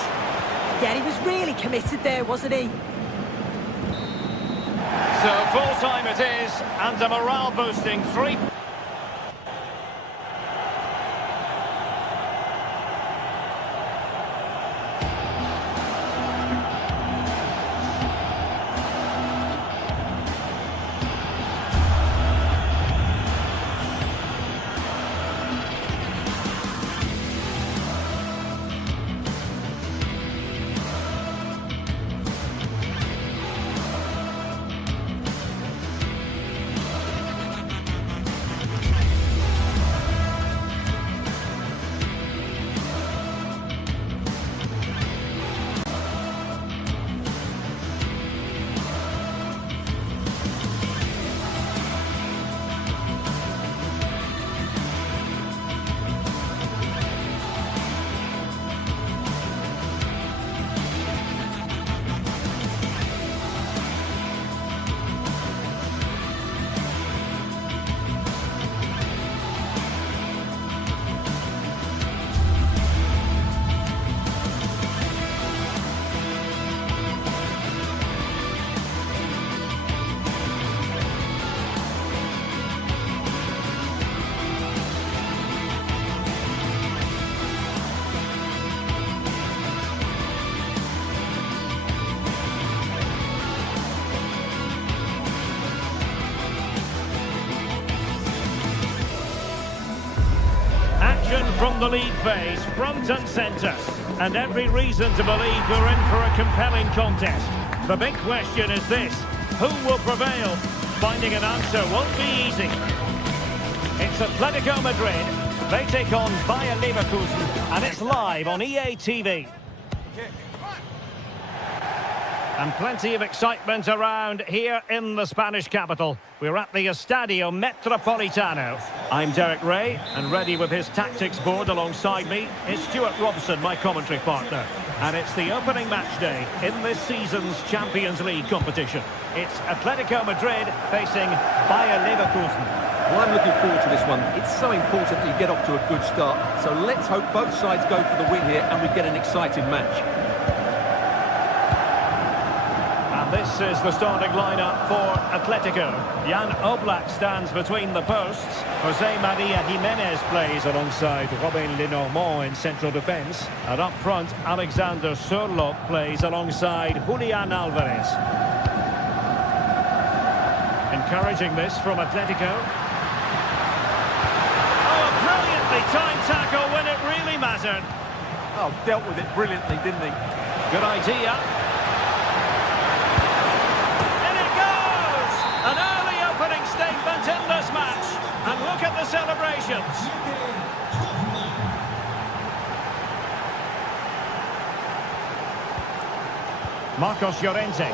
Yeah, he was really committed there, wasn't he? So full-time it is, and a morale-boosting 3. From the league phase, front and centre. And every reason to believe we're in for a compelling contest. The big question is this: who will prevail? Finding an answer won't be easy. It's Atletico Madrid. They take on Bayer Leverkusen, and it's live on EA TV. And plenty of excitement around here in the Spanish capital. We're at the Estadio Metropolitano. I'm Derek Ray, and ready with his tactics board alongside me is Stuart Robson, my commentary partner. And it's the opening match day in this season's Champions League competition. It's Atletico Madrid facing Bayer Leverkusen. Well, I'm looking forward to this one. It's so important that you get off to a good start. So let's hope both sides go for the win here and we get an exciting match. And this is the starting lineup for Atletico. Jan Oblak stands between the posts. Jose Maria Jimenez plays alongside Robin Lenormand in central defence. And up front, Alexander Sørloth plays alongside Julian Alvarez. Encouraging this from Atletico. Oh, a brilliantly timed tackle when it really mattered. Oh, dealt with it brilliantly, didn't he? Good idea. In it goes! An early opening statement in this match. And look at the celebrations. Marcos Llorente.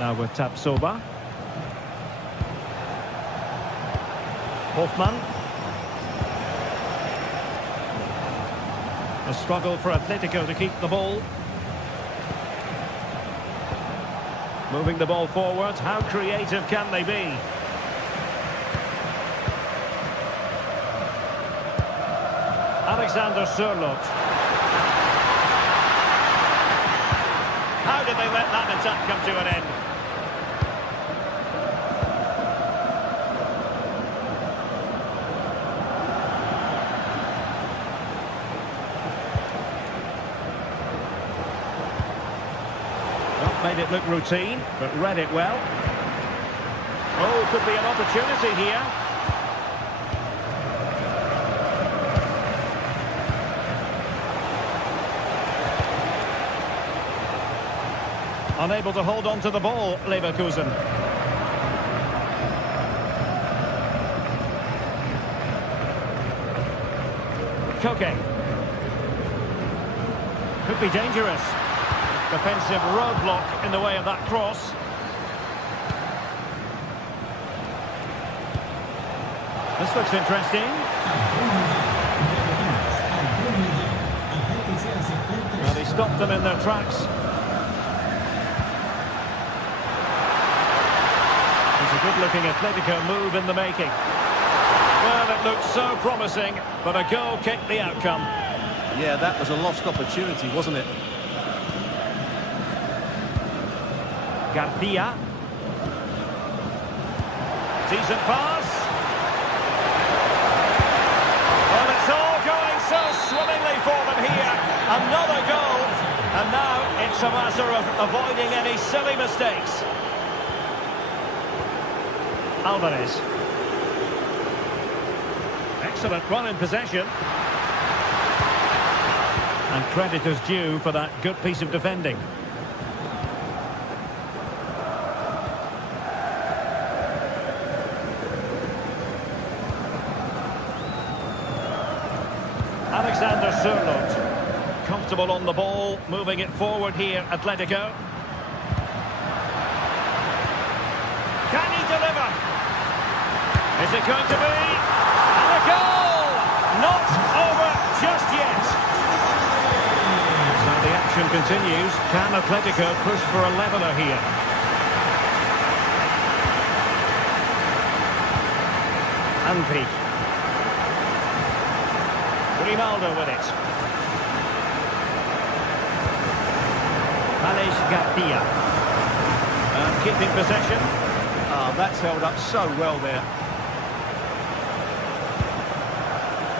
Now with Tapsoba. Hoffmann. A struggle for Atletico to keep the ball. Moving the ball forward. How creative can they be? Alexander Sørloth. How did they let that attack come to an end? Made it look routine, but read it well. Oh, could be an opportunity here. Unable to hold on to the ball, Leverkusen. Koke. Could be dangerous. Defensive roadblock in the way of that cross. This looks interesting. Well, he stopped them in their tracks. It's a good-looking Atletico move in the making. Well, it looked so promising, but a goal kicked the outcome. Yeah, that was a lost opportunity, wasn't it? Garcia. Decent pass. Well, it's all going so swimmingly for them here. Another goal. And now it's a matter of avoiding any silly mistakes. Alvarez. Excellent run in possession. And credit is due for that good piece of defending. Alexander Sørloth, comfortable on the ball, moving it forward here, Atletico. Can he deliver? Is it going to be? And a goal! Not over just yet. So the action continues. Can Atletico push for a leveller here? Andri. Ronaldo with it. Alex Garcia. And keeping possession. Oh, that's held up so well there.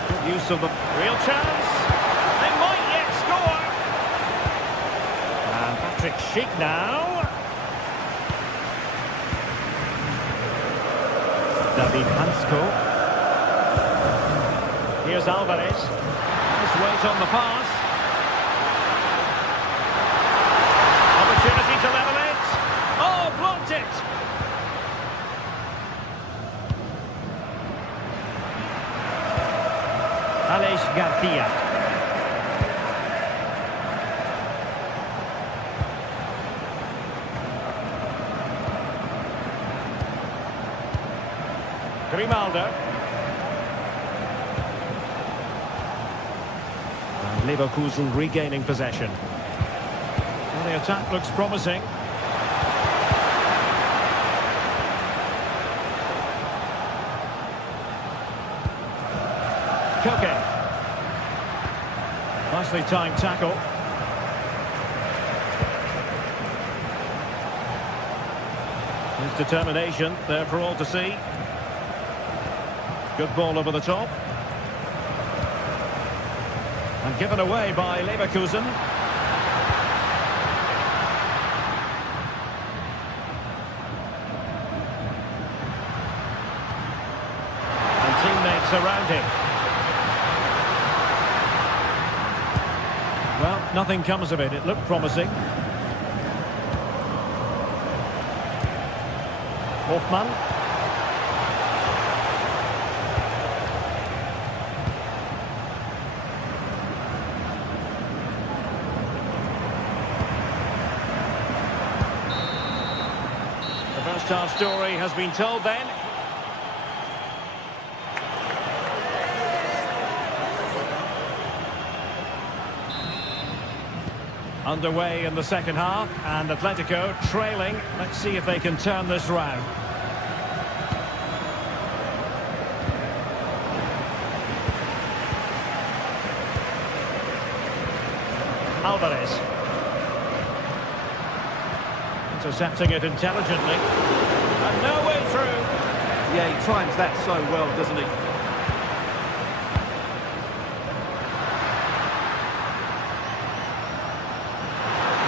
Good use of the real chance. They might yet score. And Patrick Schick now. David Hansko. Here's Alvarez. Nice weight on the pass. Opportunity to level it. Oh, blocked it. Alex Garcia. Grimaldo. And Leverkusen regaining possession. Well, the attack looks promising. Koke. Nicely timed tackle. His determination there for all to see. Good ball over the top. And given away by Leverkusen. And teammates around him. Well, nothing comes of it. It looked promising. Hoffmann. The first half story has been told then. Underway in the second half, and Atletico trailing. Let's see if they can turn this round. Alvarez. Intercepting it intelligently. And no way through. Yeah, he times that so well, doesn't he?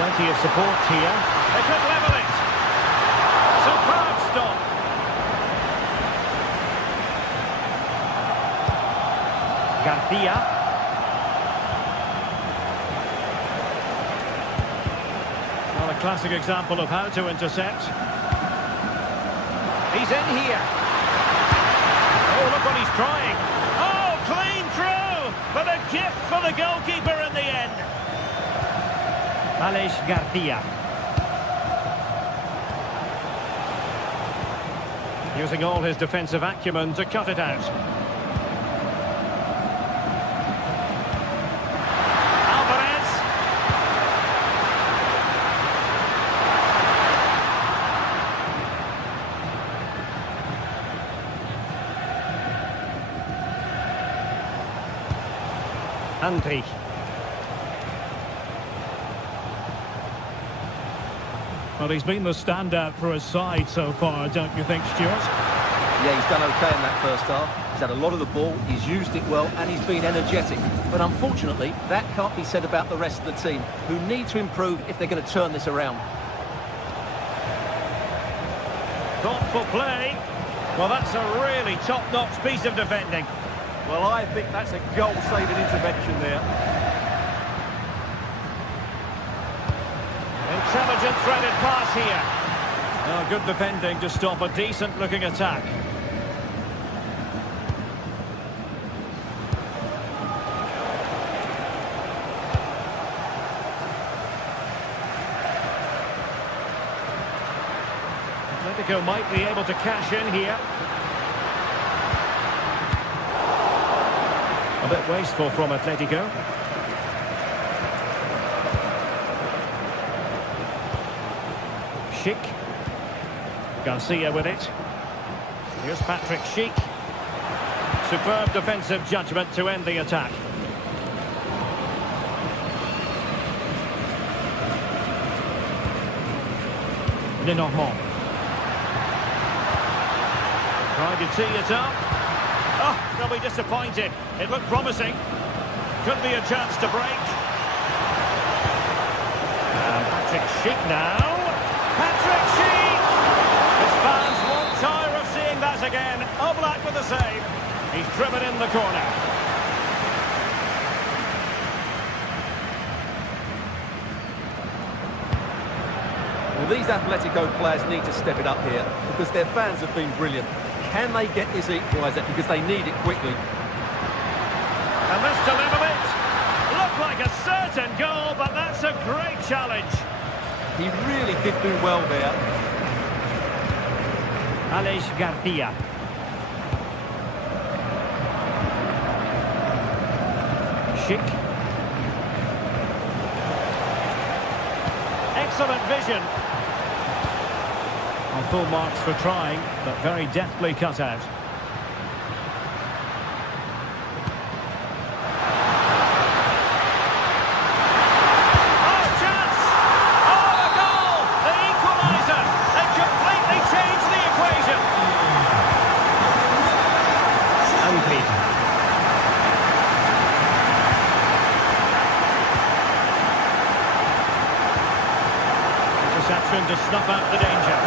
Plenty of support here. They could level it. Superb stop. Garcia. Well, a classic example of how to intercept. He's in here. Oh, look what he's trying. Oh, clean through. But a gift for the goalkeeper in the end. Alex Garcia. Using all his defensive acumen to cut it out. Alvarez. Andri. Well, he's been the standout for his side so far, don't you think, Stuart? Yeah, he's done okay in that first half. He's had a lot of the ball, he's used it well, and he's been energetic. But unfortunately, that can't be said about the rest of the team, who need to improve if they're going to turn this around. Thoughtful play. Well, that's a really top-notch piece of defending. Well, I think that's a goal-saving intervention there. Intelligent threaded pass here. Oh, good defending to stop a decent-looking attack. Atletico might be able to cash in here. A bit wasteful from Atletico. Schick. Garcia with it. Here's Patrick Schick. Superb defensive judgment to end the attack. Lenormand. Trying to tee it up. Oh, they'll be disappointed. It looked promising. Could be a chance to break. And Patrick Schick now. Patrick Schick! His fans won't tire of seeing that again. Oblak with the save. He's driven in the corner. Well, these Atletico players need to step it up here because their fans have been brilliant. Can they get this equaliser? Because they need it quickly. And this to level it. Looked like a certain goal, but that's a great challenge. He really did do well there. Alex Garcia. Magic. Excellent vision. And full marks for trying, but very deftly cut out. Oh, chance! Oh, a goal! The equaliser! They completely changed the equation. Angry. Interception to snuff out the danger.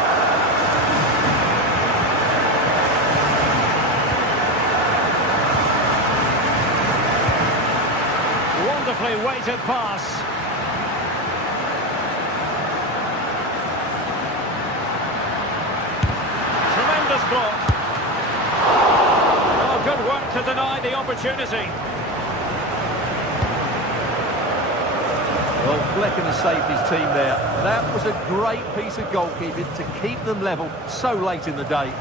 Wonderfully weighted pass. Tremendous block. Oh, good work to deny the opportunity. Well, Flecken has saved his team there. That was a great piece of goalkeeping to keep them level so late in the day.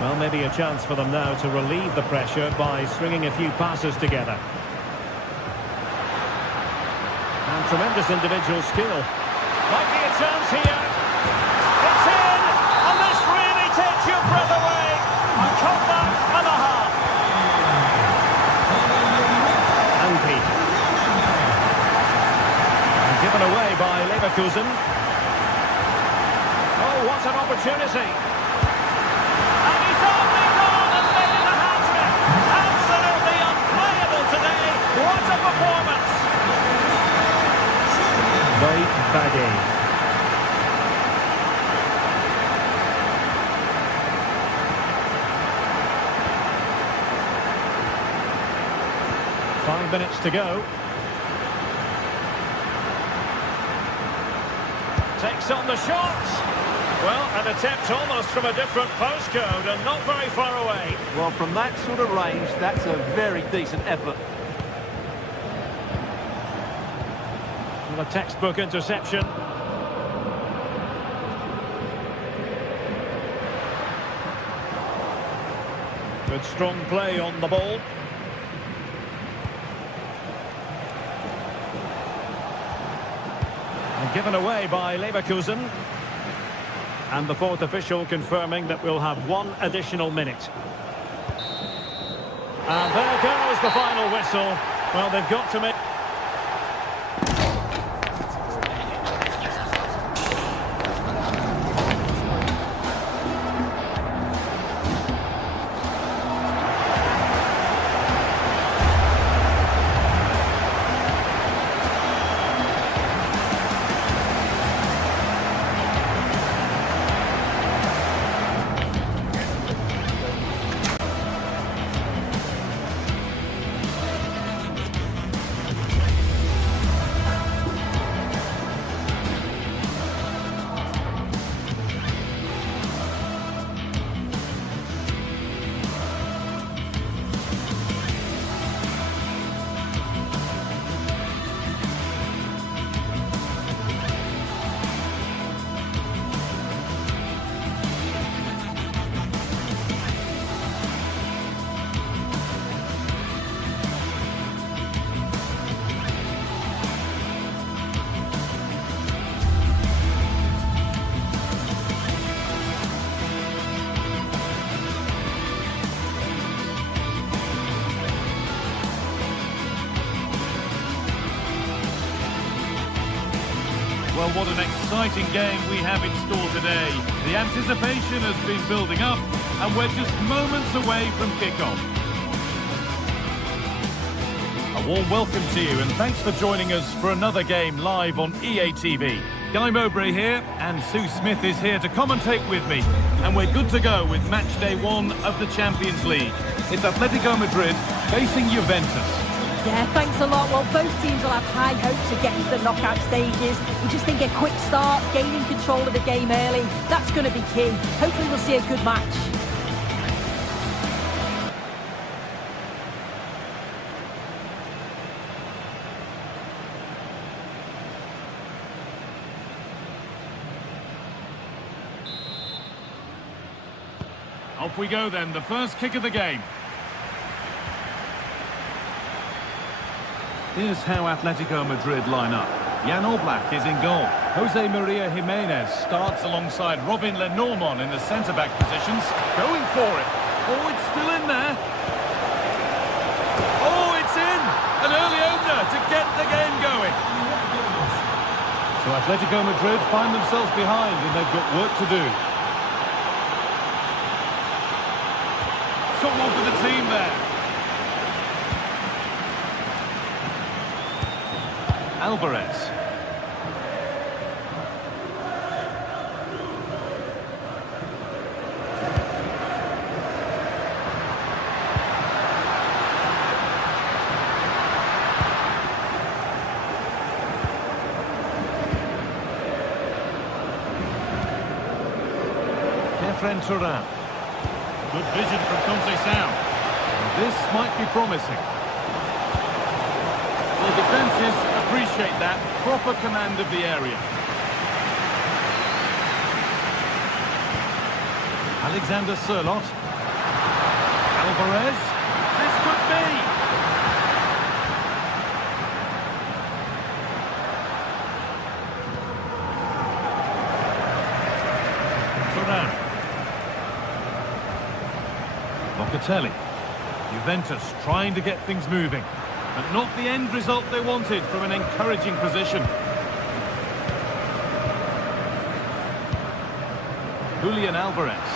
Well, maybe a chance for them now to relieve the pressure by stringing a few passes together. And tremendous individual skill. Might be a chance here. It's in! And this really takes your breath away. A comeback and a half. Angry. And given away by Leverkusen. Oh, what an opportunity. And he's only gone and made it a hat-trick. Absolutely unplayable today. What a performance. Very bad game. Five minutes to go. Takes on the shot. Well, an attempt almost from a different postcode and not very far away. Well, from that sort of range, that's a very decent effort. A textbook interception. Good strong play on the ball. And given away by Leverkusen. And the fourth official confirming that we'll have one additional minute. And there goes the final whistle. Well, they've got to make... Well, what an exciting game we have in store today. The anticipation has been building up, and we're just moments away from kickoff. A warm welcome to you, and thanks for joining us for another game live on EA TV. Guy Mowbray here, and Sue Smith is here to commentate with me. And we're good to go with match day 1 of the Champions League. It's Atletico Madrid facing Juventus. Yeah, thanks a lot. Well, both teams will have high hopes of getting to the knockout stages. We just think a quick start, gaining control of the game early, that's going to be key. Hopefully we'll see a good match. Off we go then, the first kick of the game. Here's how Atletico Madrid line up. Jan Oblak is in goal. Jose Maria Jimenez starts alongside Robin Lenormand in the centre-back positions. Going for it. Oh, it's still in there. Oh, it's in! An early opener to get the game going. So Atletico Madrid find themselves behind and they've got work to do. Someone for the team there. Alvarez. Kefren Turan. Good vision from Conceição. This might be promising. Well, defences appreciate that. Proper command of the area. Alexander Sørloth. Alvarez. This could be. Turan. Locatelli. Juventus trying to get things moving, but not the end result they wanted from an encouraging position. Julian Alvarez.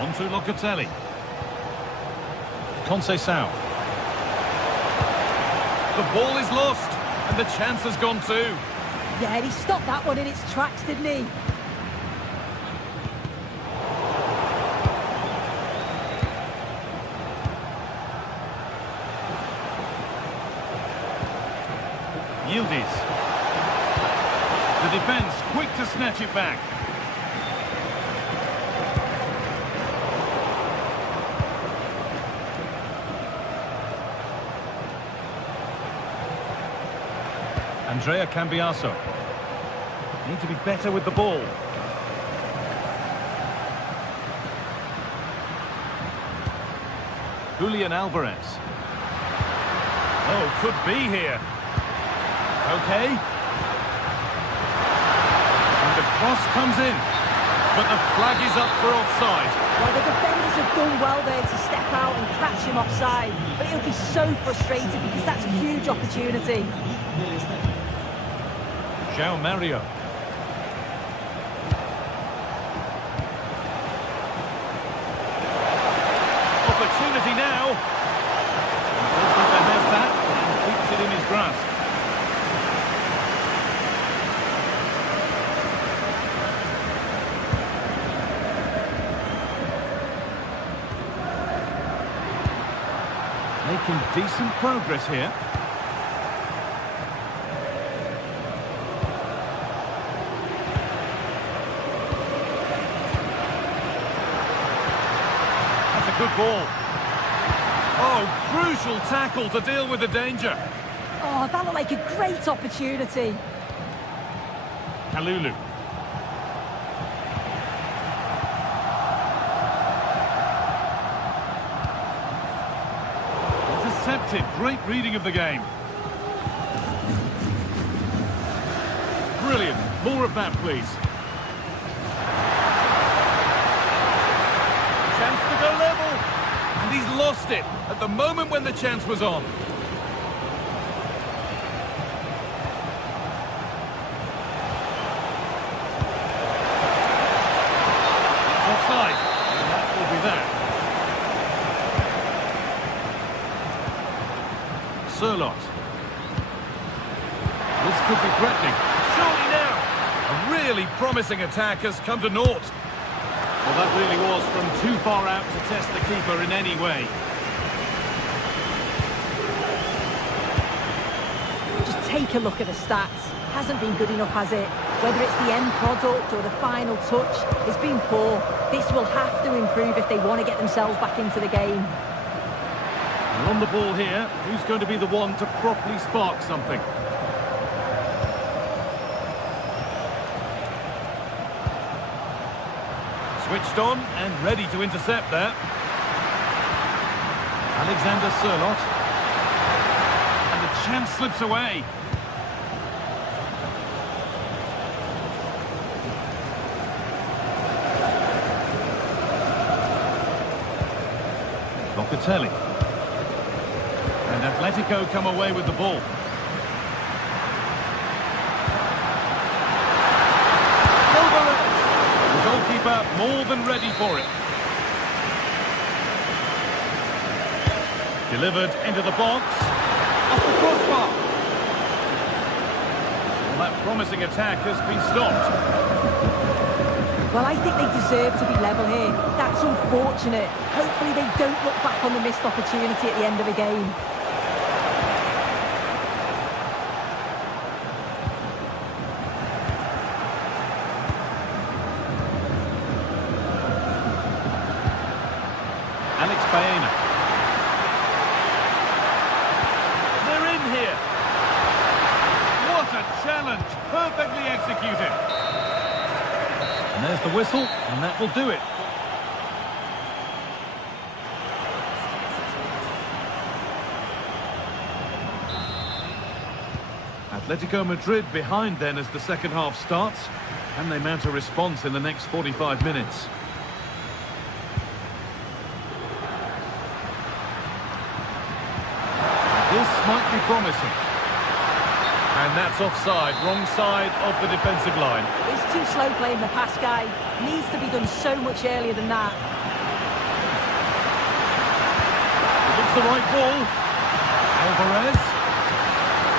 On to Locatelli. Conceição. The ball is lost, and the chance has gone too. Yeah, he stopped that one in its tracks, didn't he? Yildiz. The defence quick to snatch it back. Andrea Cambiaso. Need to be better with the ball. Julian Alvarez. Oh, could be here. Okay. And the cross comes in. But the flag is up for offside. Well, the defenders have done well there to step out and catch him offside. But he'll be so frustrated because that's a huge opportunity. João Mario. Opportunity now. The goalkeeper has that and keeps it in his grasp. Making decent progress here. Good ball. Oh, crucial tackle to deal with the danger. Oh, that looked like a great opportunity. Kalulu. Intercepted. Great reading of the game. Brilliant. More of that, please. Chance to go level. And he's lost it at the moment when the chance was on. It's offside. And that will be that. Sørloth. This could be threatening. Surely now. A really promising attack has come to naught. Well, that really was from too far out to test the keeper in any way. Just take a look at the stats. Hasn't been good enough, has it? Whether it's the end product or the final touch, it's been poor. This will have to improve if they want to get themselves back into the game. And on the ball here, who's going to be the one to properly spark something? Switched on and ready to intercept there. Alexander Sørloth. And the chance slips away. Locatelli. And Atletico come away with the ball. The goalkeeper more than ready for it. Delivered into the box. Off the crossbar. Well, that promising attack has been stopped. Well, I think they deserve to be level here. That's unfortunate. Hopefully they don't look back on the missed opportunity at the end of the game. Alex Baena. They're in here. What a challenge. Perfectly executed. And there's the whistle, and that will do it. Atletico Madrid behind then as the second half starts, and they mount a response in the next 45 minutes. This might be promising. And that's offside, wrong side of the defensive line. He's too slow playing the pass, guy. Needs to be done so much earlier than that. It's the right ball. Alvarez.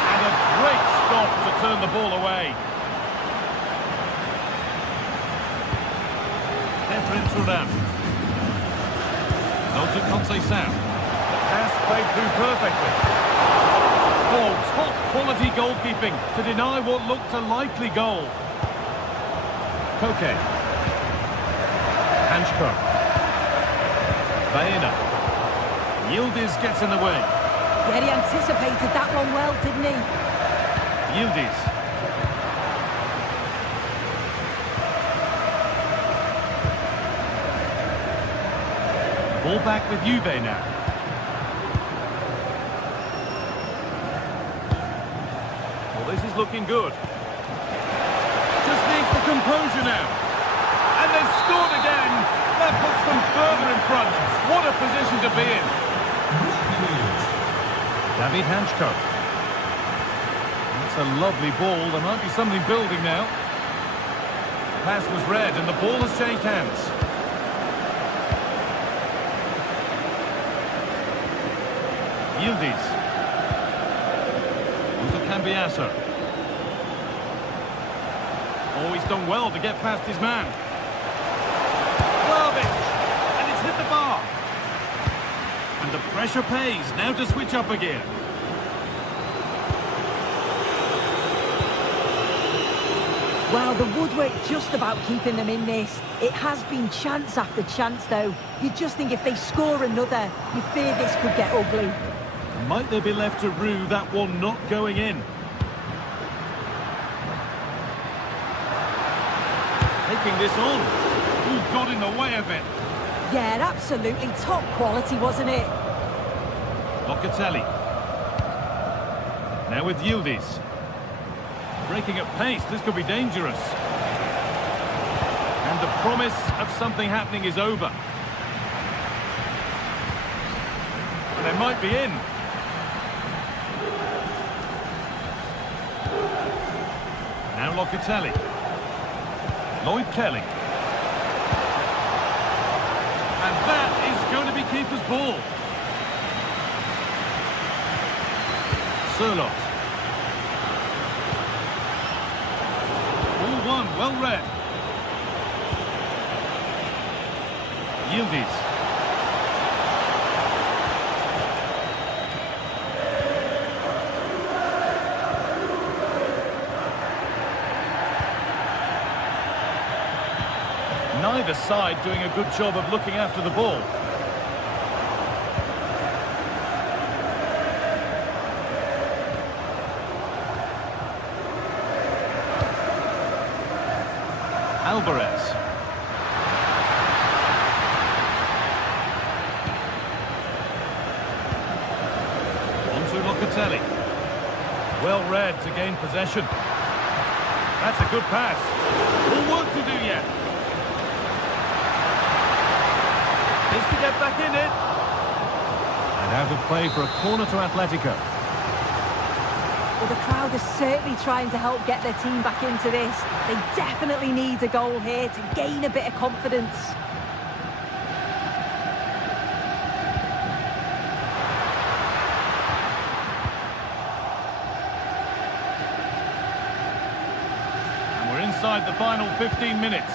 And a great stop to turn the ball away. Catherine Trudan. Nelson Conceição. Pass played through perfectly. Oh, top quality goalkeeping to deny what looked a likely goal. Koke. Hanchko. Baena. Yildiz gets in the way. Yeah, he anticipated that one well, didn't he? Yildiz. Ball back with Juve now. Well, this is looking good. Just needs the composure now. And they've scored again. That puts them further in front. What a position to be in. David Hanchko. That's a lovely ball. There might be something building now. Pass was read and the ball has changed hands. Yildiz. Onto Cambiasso. Oh, he's done well to get past his man. And it's hit the bar. And the pressure pays. Now to switch up again. Well, the woodwork just about keeping them in this. It has been chance after chance, though. You just think if they score another, you fear this could get ugly. Might they be left to rue that one not going in? Taking this on. Who got in the way of it? Yeah, absolutely. Top quality, wasn't it? Locatelli. Now with Yildiz. Breaking at pace, this could be dangerous. And the promise of something happening is over. And they might be in. Now Locatelli. Lloyd Kelly. And that is going to be keeper's ball. Sørloth. Ball one, well read. Yildiz. Neither side doing a good job of looking after the ball. Alvarez. read to gain possession. That's a good pass. More work to do yet. Needs to get back in it. And out of play for a corner to Atletico. Well, the crowd is certainly trying to help get their team back into this. They definitely need a goal here to gain a bit of confidence. And we're inside the final 15 minutes.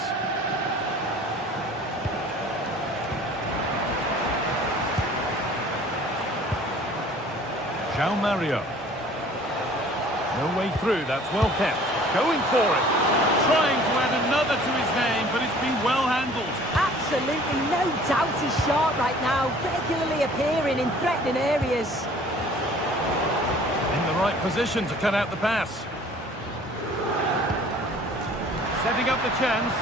João Mario. No way through, that's well kept. Going for it. Trying to add another to his name, but it's been well handled. Absolutely no doubt he's sharp right now, regularly appearing in threatening areas. In the right position to cut out the pass. Setting up the chance.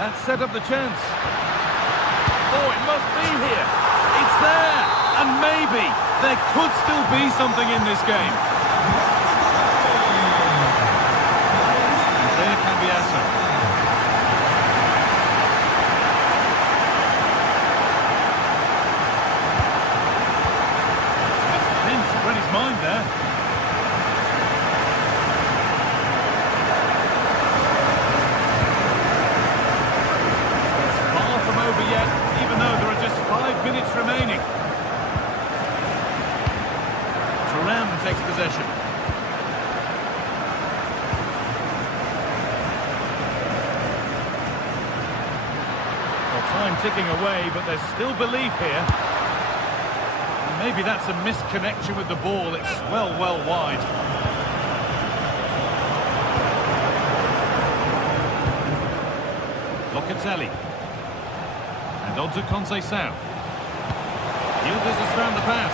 That set up the chance. Oh, it must be here. It's there. And maybe there could still be something in this game. And there can be answer. It's the pinch read his mind there. Yet, even though there are just 5 minutes remaining. Thuram takes possession. Well, time ticking away, but there's still belief here. And maybe that's a misconnection with the ball. It's well wide. Locatelli. And on to Conceição. Yildiz has found the pass.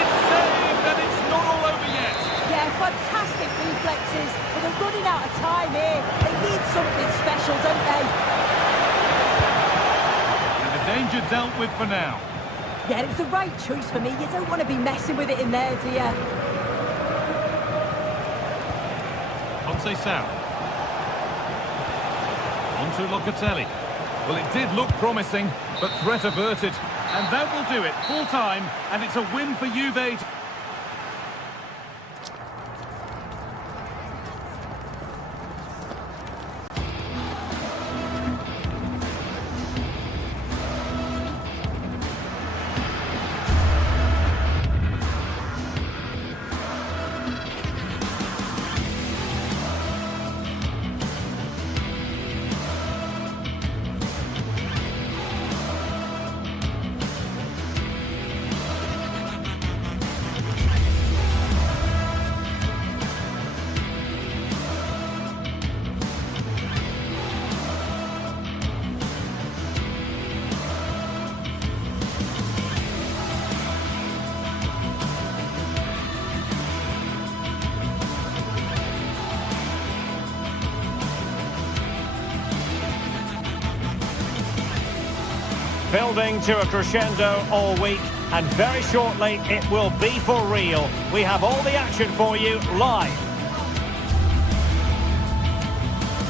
It's saved and it's not all over yet. Yeah, fantastic reflexes, but they're running out of time here. They need something special, don't they? And the danger dealt with for now. Yeah, it was the right choice for me. You don't want to be messing with it in there, do you? Conceição. On to Locatelli. Well, it did look promising, but threat averted. And that will do it. Full time, and it's a win for Juve. Building to a crescendo all week, and very shortly it will be for real. We have all the action for you live.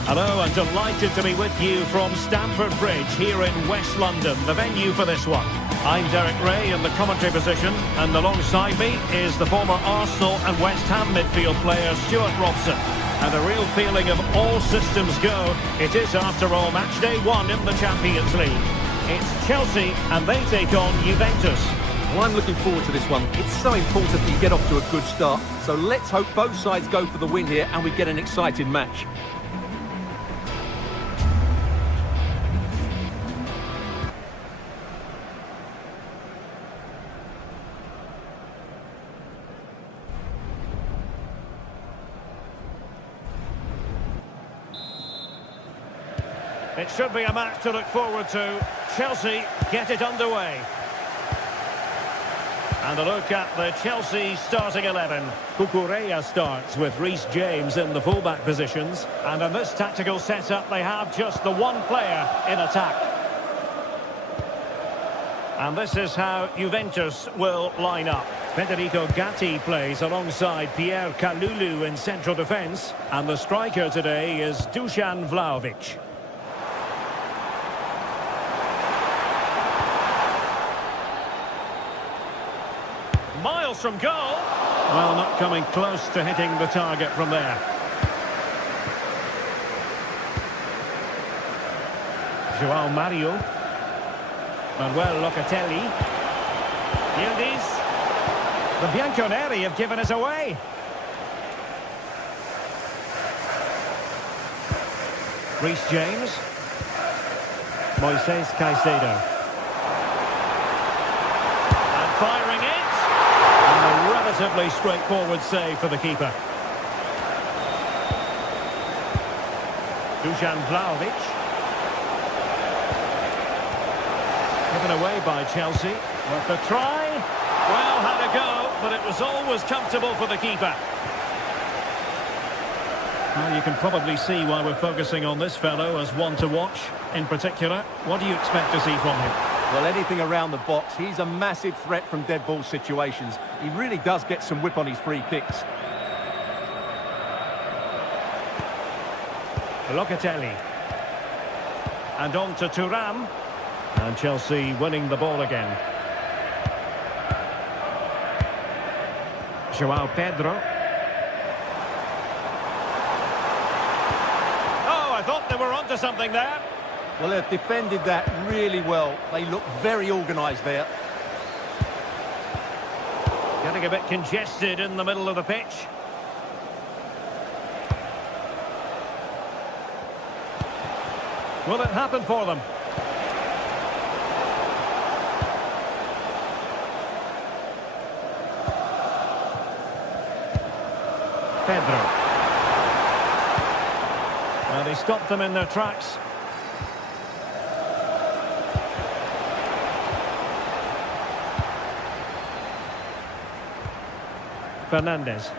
Hello, and delighted to be with you from Stamford Bridge here in West London, the venue for this one. I'm Derek Ray in the commentary position, and alongside me is the former Arsenal and West Ham midfield player Stuart Robson. And a real feeling of all systems go. It is, after all, match day 1 in the Champions League. It's Chelsea, and they take on Juventus. Well, I'm looking forward to this one. It's so important that you get off to a good start. So let's hope both sides go for the win here and we get an exciting match. It should be a match to look forward to. Chelsea get it underway. And a look at the Chelsea starting 11. Cucurella starts with Reece James in the fullback positions. And in this tactical setup, they have just the one player in attack. And this is how Juventus will line up. Federico Gatti plays alongside Pierre Kalulu in central defence. And the striker today is Dusan Vlahovic. Miles from goal. Well, not coming close to hitting the target from there. João Mario. Manuel Locatelli. Yildiz. The Bianconeri have given us away. Reece James. Moises Caicedo. And firing it. And a relatively straightforward save for the keeper. Dusan Vlahovic. Given away by Chelsea. Worth a try. Well, had a go, but it was always comfortable for the keeper. Well, you can probably see why we're focusing on this fellow as one to watch. In particular, what do you expect to see from him? Well, anything around the box. He's a massive threat from dead ball situations. He really does get some whip on his free kicks. Locatelli. And on to Thuram. And Chelsea winning the ball again. João Pedro. Oh, I thought they were onto something there. Well, they've defended that really well. They look very organised there. Getting a bit congested in the middle of the pitch. Will it happen for them? Pedro. Well, they stopped them in their tracks. Fernandes.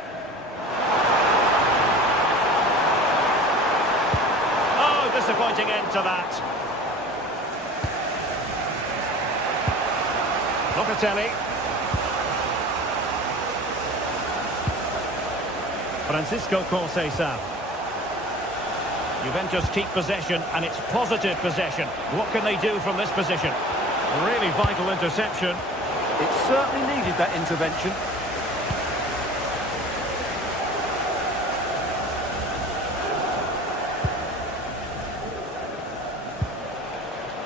Oh, disappointing end to that. Locatelli. Francisco Conceição. Juventus keep possession, and it's positive possession. What can they do from this position? A really vital interception. It certainly needed that intervention.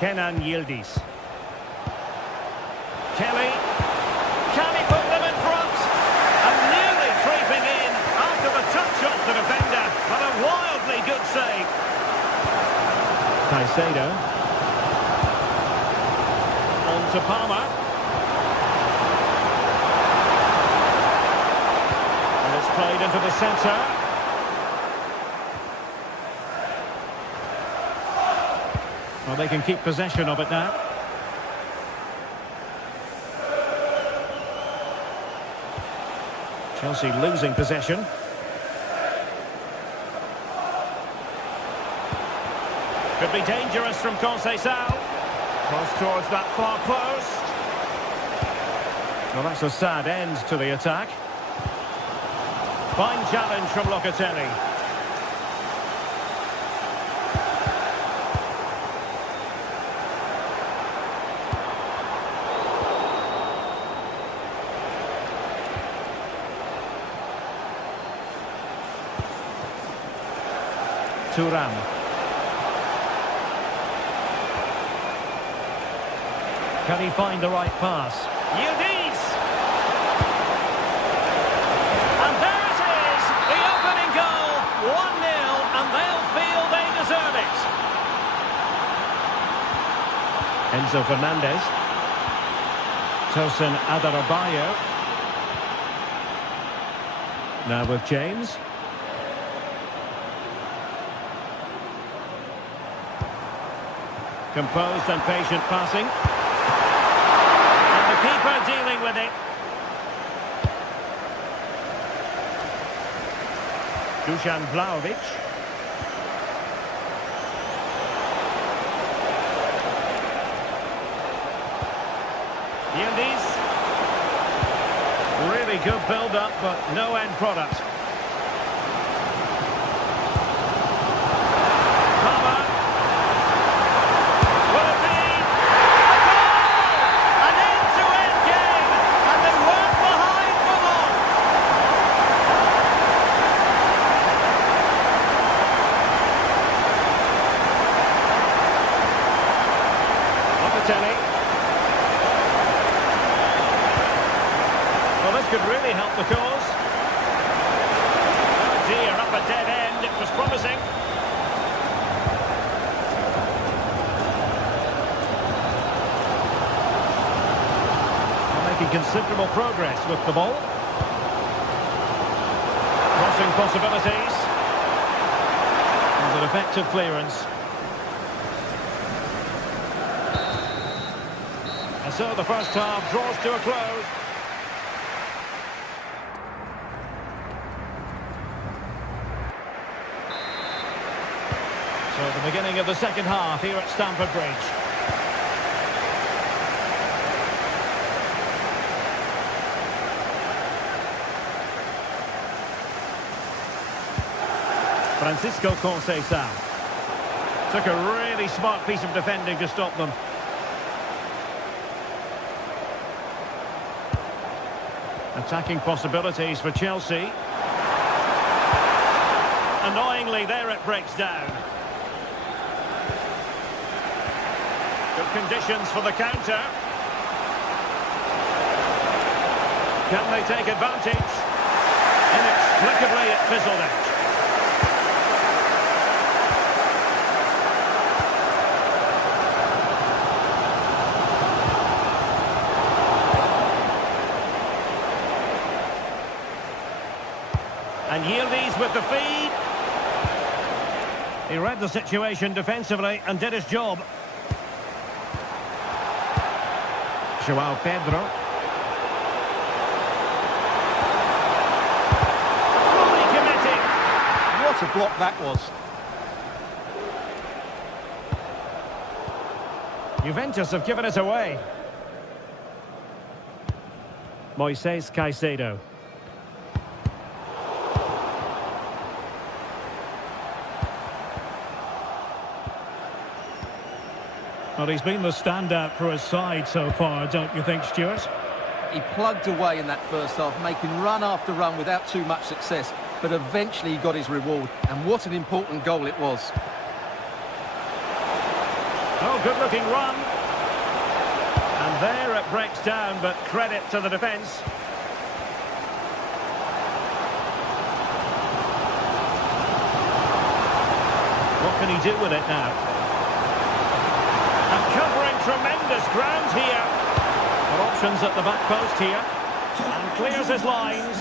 Kenan Yildiz. Kelly. Can he put them in front? And nearly creeping in after the touch off the defender. But a wildly good save. Caicedo. On to Palmer. And it's played into the centre. Well, they can keep possession of it now. Chelsea losing possession. Could be dangerous from Conceição. Cross towards that far post. Well, that's a sad end to the attack. Fine challenge from Locatelli. Thuram. Can he find the right pass? Yildiz! And there it is! The opening goal! 1-0, and they'll feel they deserve it. Enzo Fernandez. Tosin Adarabioyo. Now with James. Composed and patient passing. And the keeper dealing with it. Dusan Vlahovic. Yildiz. Really good build-up, but no end product. Palmer. Will it be a goal? An end-to-end game, and they weren't behind for long. Locatelli. Well, this could really help the cause. Oh dear, up a dead end. It was promising. They're making considerable progress with the ball. Crossing possibilities. And an effective clearance. And so the first half draws to a close. So the beginning of the second half here at Stamford Bridge. Francisco Conceição took a really smart piece of defending to stop them. Attacking possibilities for Chelsea. Annoyingly, there it breaks down. Good conditions for the counter. Can they take advantage? Inexplicably, it fizzled out. And Yildiz with the feed. He read the situation defensively and did his job. João Pedro. Fully committing. What a block that was. Juventus have given it away. Moises Caicedo. Well, he's been the standout for his side so far, don't you think, Stuart? He plugged away in that first half, making run after run without too much success, but eventually he got his reward, and what an important goal it was. Oh, good-looking run. And there it breaks down, but credit to the defence. What can he do with it now? And covering tremendous ground here. But options at the back post here. And clears his lines.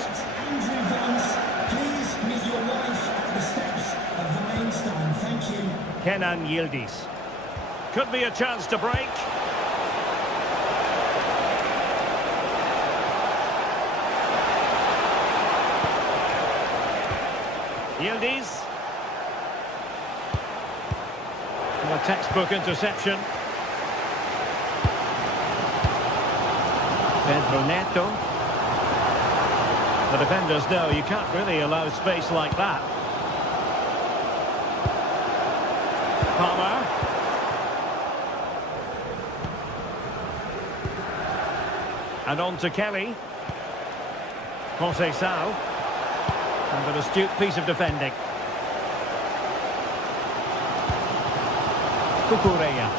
Please meet your wife at the steps of the main stand. Thank you. Kenan Yildiz. Could be a chance to break. Yildiz. A textbook interception. Pedro Neto. The defenders know you can't really allow space like that. Palmer. And on to Kelly. Conceição. And an astute piece of defending. Cucurella.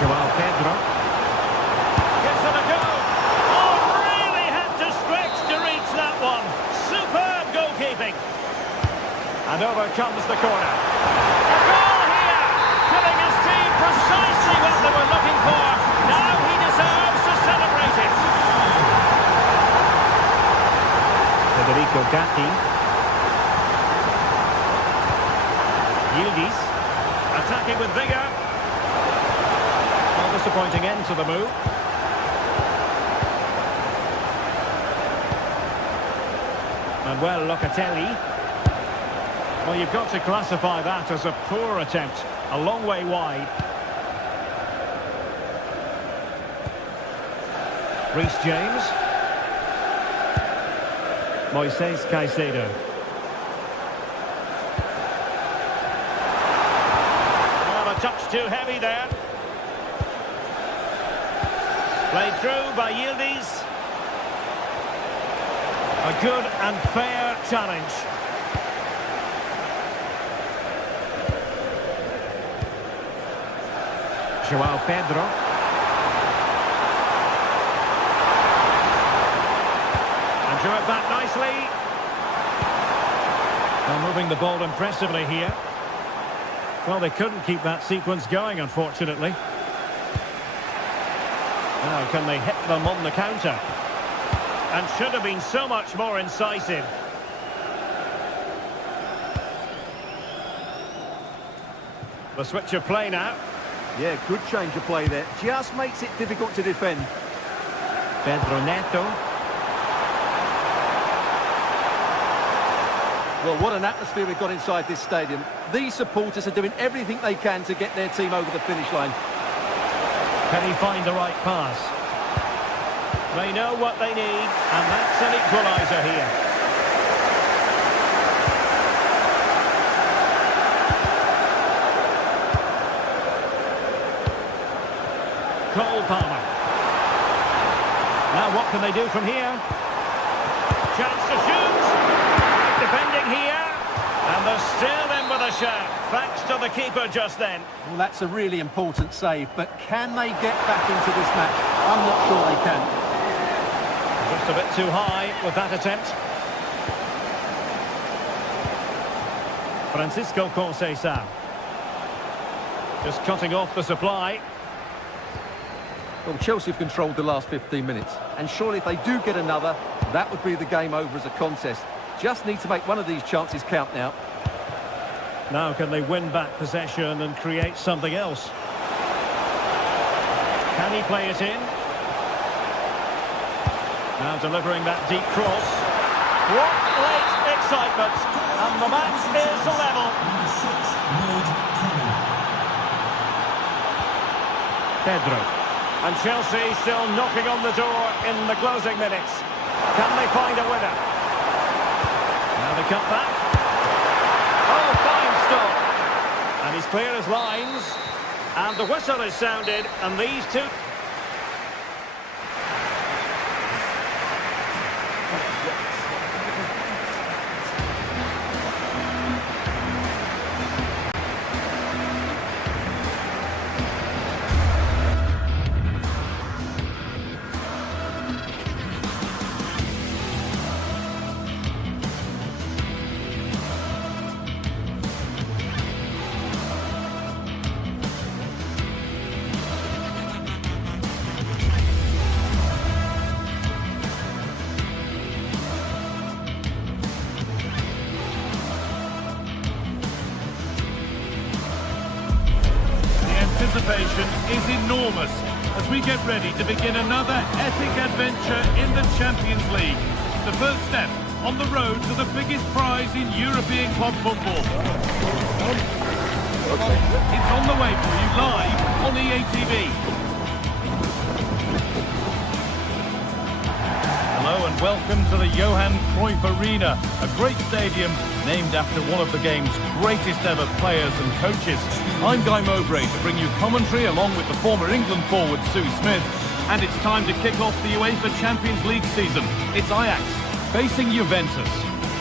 João Pedro. Gives it a go. Oh, really had to stretch to reach that one. Superb goalkeeping. And over comes the corner. A goal here, giving his team precisely what they were looking for. Now he deserves to celebrate it. Federico Gatti. Yildiz. Attacking with vigour. Well, disappointing end to the move. Manuel Locatelli. Well, you've got to classify that as a poor attempt. A long way wide. Reece James. Moises Caicedo. Well, a touch too heavy there. Played through by Yildiz. A good and fair challenge. João Pedro. And drew it back nicely. Well, moving the ball impressively here. Well, they couldn't keep that sequence going, unfortunately. Now, can they hit them on the counter? And should have been so much more incisive. The switch of play now. Yeah, good change of play there. Just makes it difficult to defend. Pedro Neto. Well, what an atmosphere we've got inside this stadium. These supporters are doing everything they can to get their team over the finish line. Can he find the right pass? They know what they need, and that's an equaliser here. Cole Palmer. Now what can they do from here? Chance to shoot. Great defending here. And they're still in with a shout, thanks to the keeper just then. Well, that's a really important save, but can they get back into this match? I'm not sure they can. Just a bit too high with that attempt. Francisco Conceição. Just cutting off the supply. Well, Chelsea have controlled the last 15 minutes, and surely if they do get another, that would be the game over as a contest. Just need to make one of these chances count now. Now can they win back possession and create something else? Can he play it in? Now delivering that deep cross. What late excitement! And the match is level. Pedro. And Chelsea still knocking on the door in the closing minutes. Can they find a winner? Now the cut back. Oh, fine stop. And he's clear as lines. And the whistle is sounded, and these two... Anticipation is enormous as we get ready to begin another epic adventure in the Champions League. The first step on the road to the biggest prize in European club football. It's on the way for you live on EA TV. Hello and welcome to the Johan Cruyff Arena, a great stadium named after one of the game's greatest ever players and coaches. I'm Guy Mowbray to bring you commentary along with the former England forward Sue Smith, and it's time to kick off the UEFA Champions League season. It's Ajax facing Juventus.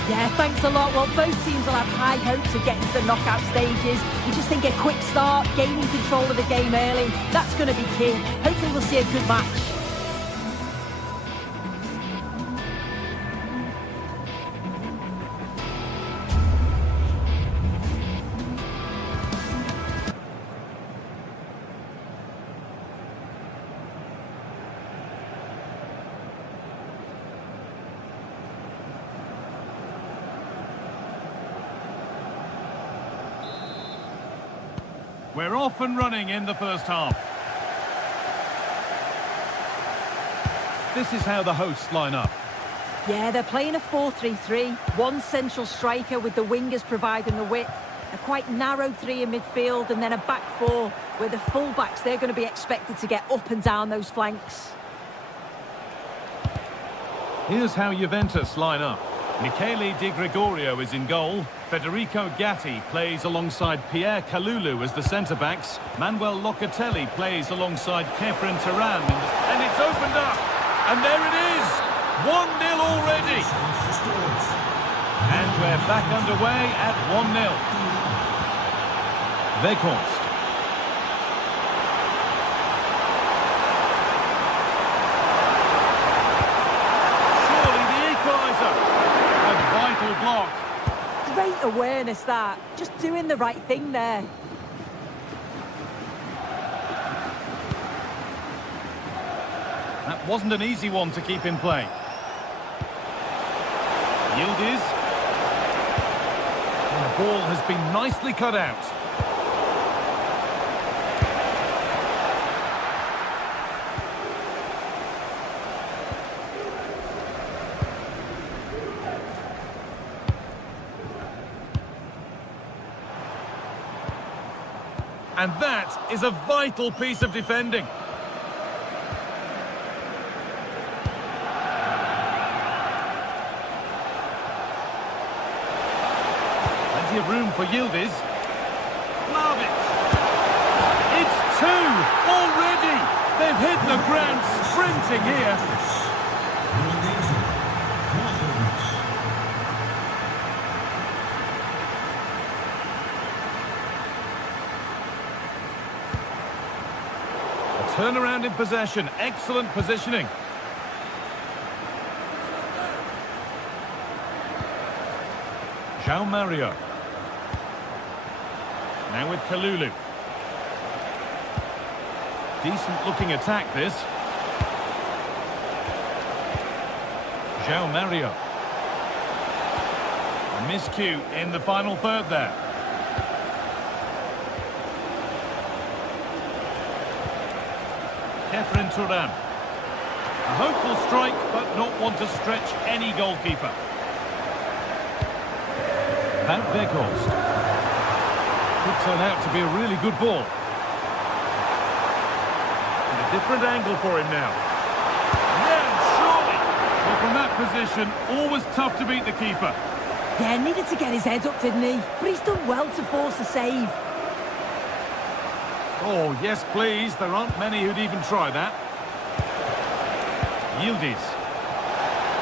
Yeah, thanks a lot. Well, both teams will have high hopes of getting to the knockout stages. You just think a quick start, gaining control of the game early, that's going to be key. Hopefully we'll see a good match. We're off and running in the first half. This is how the hosts line up. Yeah, they're playing a 4-3-3. One central striker with the wingers providing the width. A quite narrow three in midfield and then a back four where the full-backs, they're going to be expected to get up and down those flanks. Here's how Juventus line up. Michele Di Gregorio is in goal. Federico Gatti plays alongside Pierre Kalulu as the centre-backs. Manuel Locatelli plays alongside Kefren Turan. And it's opened up. And there it is. 1-0 already. And we're back underway at 1-0. Weghorst. Surely the equaliser. A vital block. Great awareness that. Just doing the right thing there. That wasn't an easy one to keep in play. Yildiz. And the ball has been nicely cut out. And that is a vital piece of defending. Plenty of room for Yildiz. Vlahovic. It's 2 already. They've hit the ground sprinting here. Turnaround in possession, excellent positioning. João Mario. Now with Kalulu. Decent looking attack this. João Mario. Miscue in the final third there. Kefren Turan. A hopeful strike, but not one to stretch any goalkeeper. Van Weghorst. Could turn out to be a really good ball. And a different angle for him now. Yeah, surely. Well, from that position, always tough to beat the keeper. Yeah, needed to get his head up, didn't he? But he's done well to force a save. Oh, yes, please. There aren't many who'd even try that. Yildiz.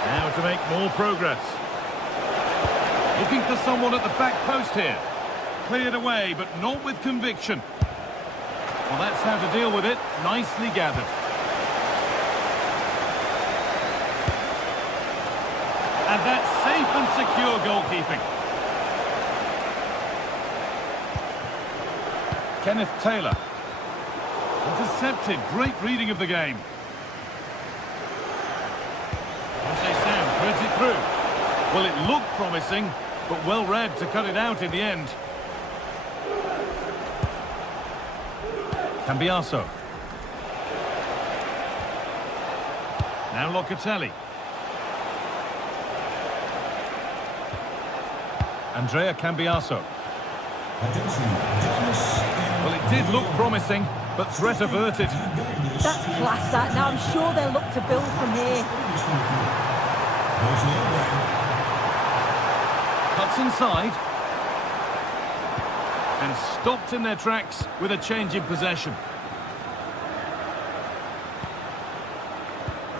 Now to make more progress. Looking for someone at the back post here. Cleared away, but not with conviction. Well, that's how to deal with it. Nicely gathered. And that's safe and secure goalkeeping. Kenneth Taylor. Intercepted. Great reading of the game. Jose Sam threads it through. Well, it looked promising, but well read to cut it out in the end. Cambiaso. Now Locatelli. Andrea Cambiaso. Well, it did look promising, but threat averted. That's class, that. Now I'm sure they'll look to build from here. Cuts inside. And stopped in their tracks with a change in possession.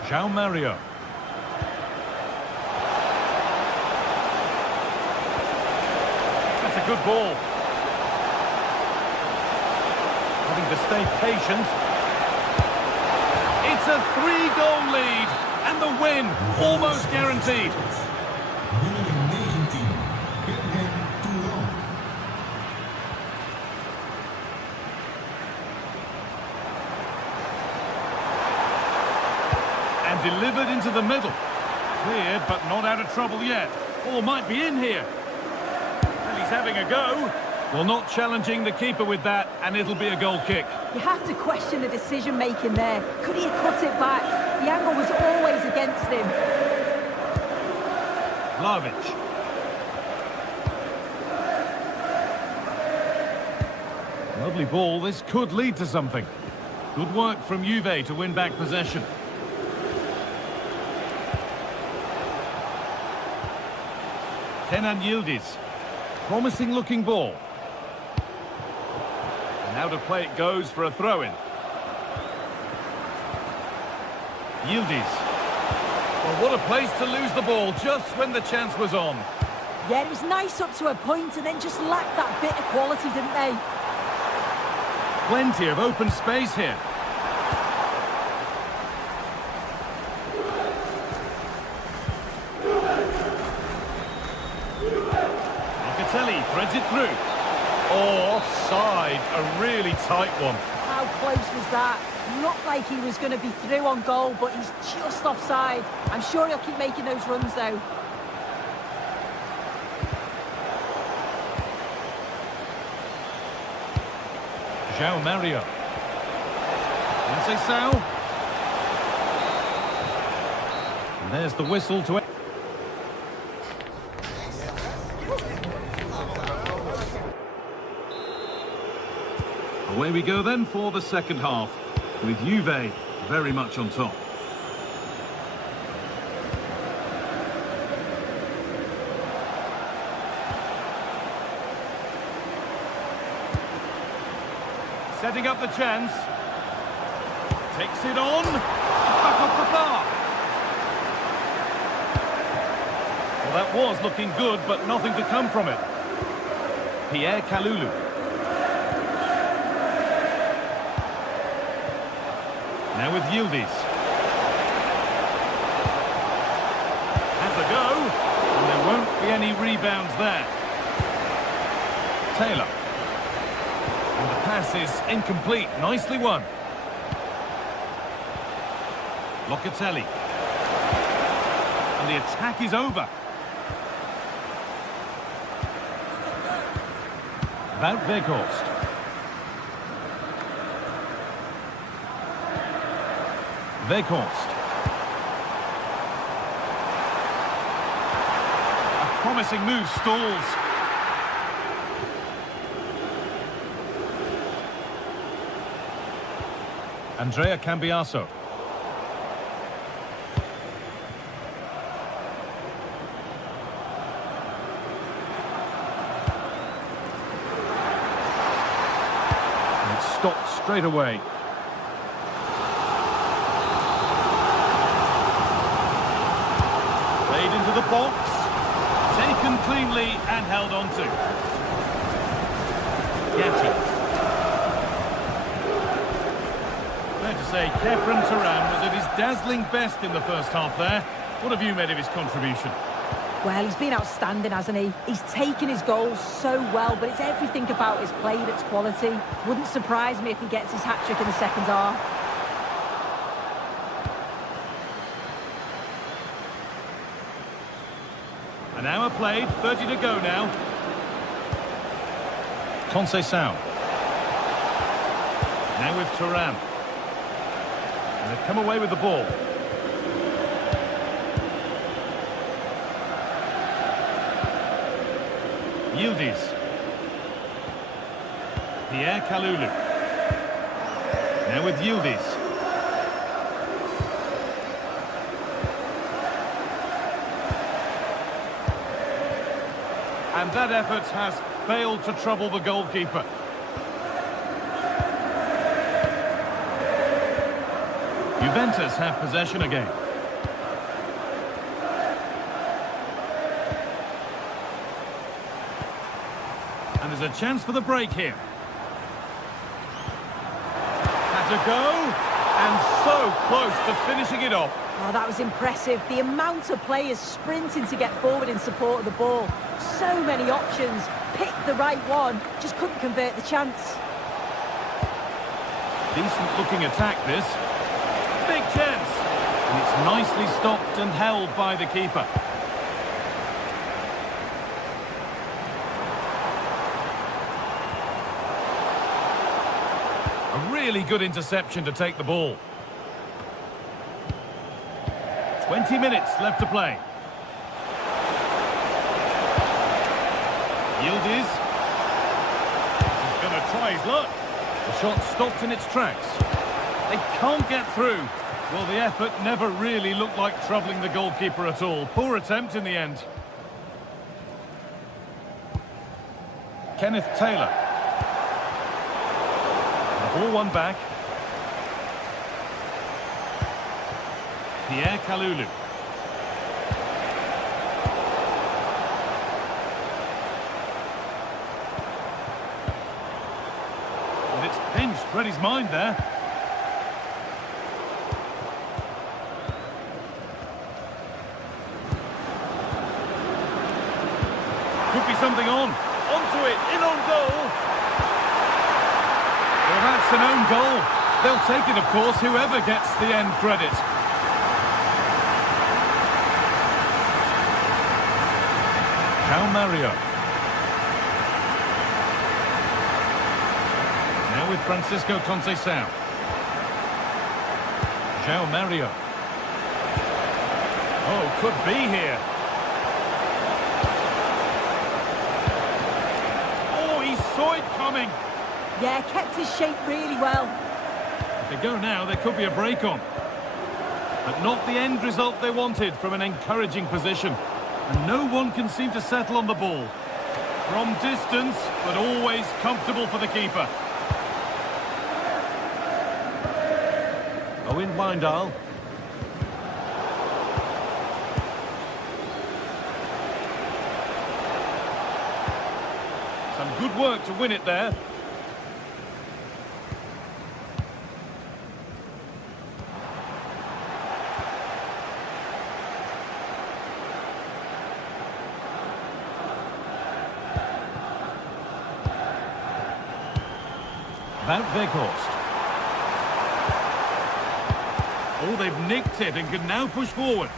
João Mario. That's a good ball. Having to stay patient. It's a 3-goal lead, and the win almost guaranteed. And delivered into the middle. Cleared, but not out of trouble yet. Ball might be in here. And he's having a go. Well, not challenging the keeper with that, and it'll be a goal kick. You have to question the decision-making there. Could he have cut it back? The angle was always against him. Vlahovic. Lovely ball, this could lead to something. Good work from Juve to win back possession. Kenan Yildiz. Promising looking ball. And now to play it goes for a throw-in. Yildiz. Well, what a place to lose the ball just when the chance was on. Yeah, it was nice up to a point and then just lacked that bit of quality, didn't they? Plenty of open space here. Locatelli threads it through. Oh, offside. A really tight one. How close was that? Looked like he was going to be through on goal, but he's just offside. I'm sure he'll keep making those runs, though. João Mario. Conceição. And there's the whistle to... Away we go then for the second half, with Juve very much on top. Setting up the chance. Takes it on. Back off the bar. Well, that was looking good, but nothing to come from it. Pierre Kalulu. Now with Yildiz. Has a go. And there won't be any rebounds there. Taylor. And the pass is incomplete. Nicely won. Locatelli. And the attack is over. Wout Weghorst. Weghorst. A promising move stalls. Andrea Cambiaso. And it stopped straight away. Played into the box. Taken cleanly and held on to. Gatti. Fair to say, Khephren Thuram was at his dazzling best in the first half there. What have you made of his contribution? Well, he's been outstanding, hasn't he? He's taken his goals so well, but it's everything about his play that's quality. Wouldn't surprise me if he gets his hat-trick in the second half. An hour played, 30 to go now. Conceição. Now with Thuram. And they've come away with the ball. Yildiz. Pierre Kalulu. Now with Yildiz. And that effort has failed to trouble the goalkeeper. Juventus have possession again. And there's a chance for the break here. Has a go, and so close to finishing it off. Oh, that was impressive. The amount of players sprinting to get forward in support of the ball. So many options. Picked the right one, just couldn't convert the chance. Decent looking attack this. Big chance. And it's nicely stopped and held by the keeper. A really good interception to take the ball. 20 minutes left to play. Yildiz. He's going to try his luck. The shot stopped in its tracks. They can't get through. Well, the effort never really looked like troubling the goalkeeper at all. Poor attempt in the end. Kenneth Taylor. The ball won back. Pierre Kalulu. And it's pinched Freddie's mind there. Could be something on. Onto it, in on goal. Well, that's an own goal. They'll take it, of course, whoever gets the end credit. Mario. Now with Francisco Conceição. João Mario. Oh, could be here. Oh, he saw it coming. Yeah, kept his shape really well. If they go now, there could be a break on. But not the end result they wanted from an encouraging position. And no one can seem to settle on the ball. From distance, but always comfortable for the keeper. Owen Wijndal. Some good work to win it there. Wout Weghorst. Oh, they've nicked it and can now push forward.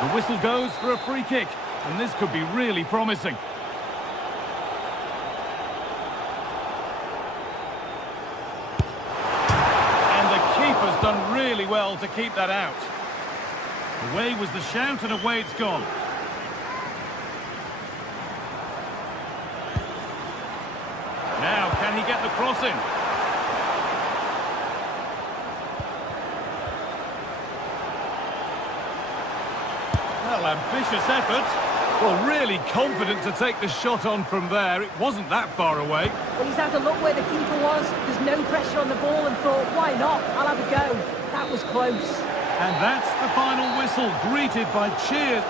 The whistle goes for a free kick, and this could be really promising. And the keeper's done really well to keep that out. Away was the shout, and away it's gone. Now, can he get the cross in? Well, ambitious effort. Well, really confident to take the shot on from there. It wasn't that far away. Well, he's had a look where the keeper was. There's no pressure on the ball and thought, why not? I'll have a go. That was close. And that's the final whistle, greeted by cheers.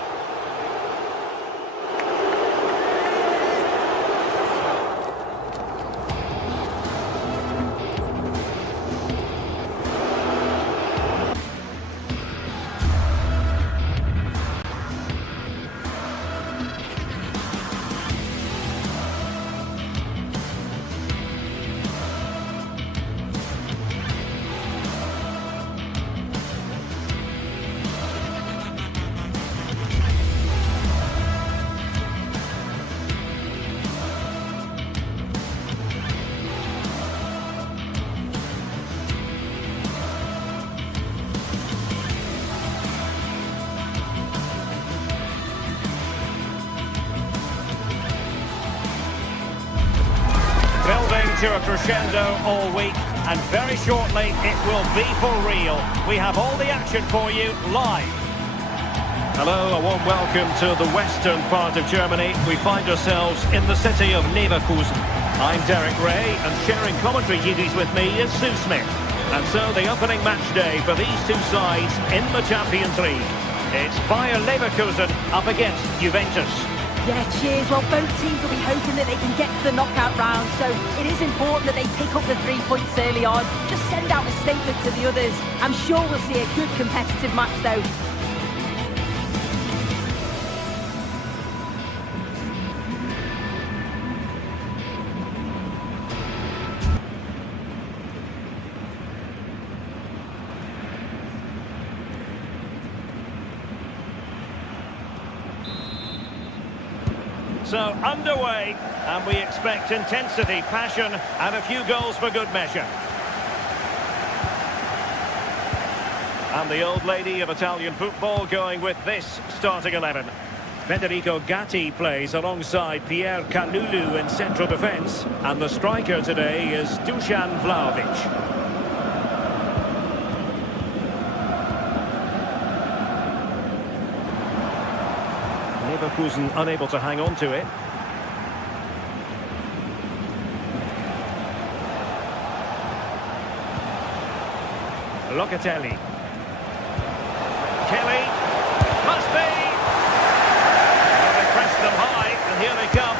To a crescendo all week, and very shortly it will be for real. We have all the action for you live. Hello, a warm welcome to the western part of Germany. We find ourselves in the city of Leverkusen. I'm Derek Ray, and sharing commentary duties with me is Sue Smith. And so the opening match day for these two sides in the Champions League. It's Bayer Leverkusen up against Juventus. Yeah, cheers. Well, both teams will be hoping that they can get to the knockout round, so it is important that they pick up the 3 points early on. Just send out a statement to the others. I'm sure we'll see a good competitive match, though. So underway, and we expect intensity, passion, and a few goals for good measure. And the old lady of Italian football going with this starting 11. Federico Gatti plays alongside Pierre Kalulu in central defence. And the striker today is Dusan Vlahovic. Leverkusen unable to hang on to it. Locatelli. Kelly. Must be! They press them high, and here they come.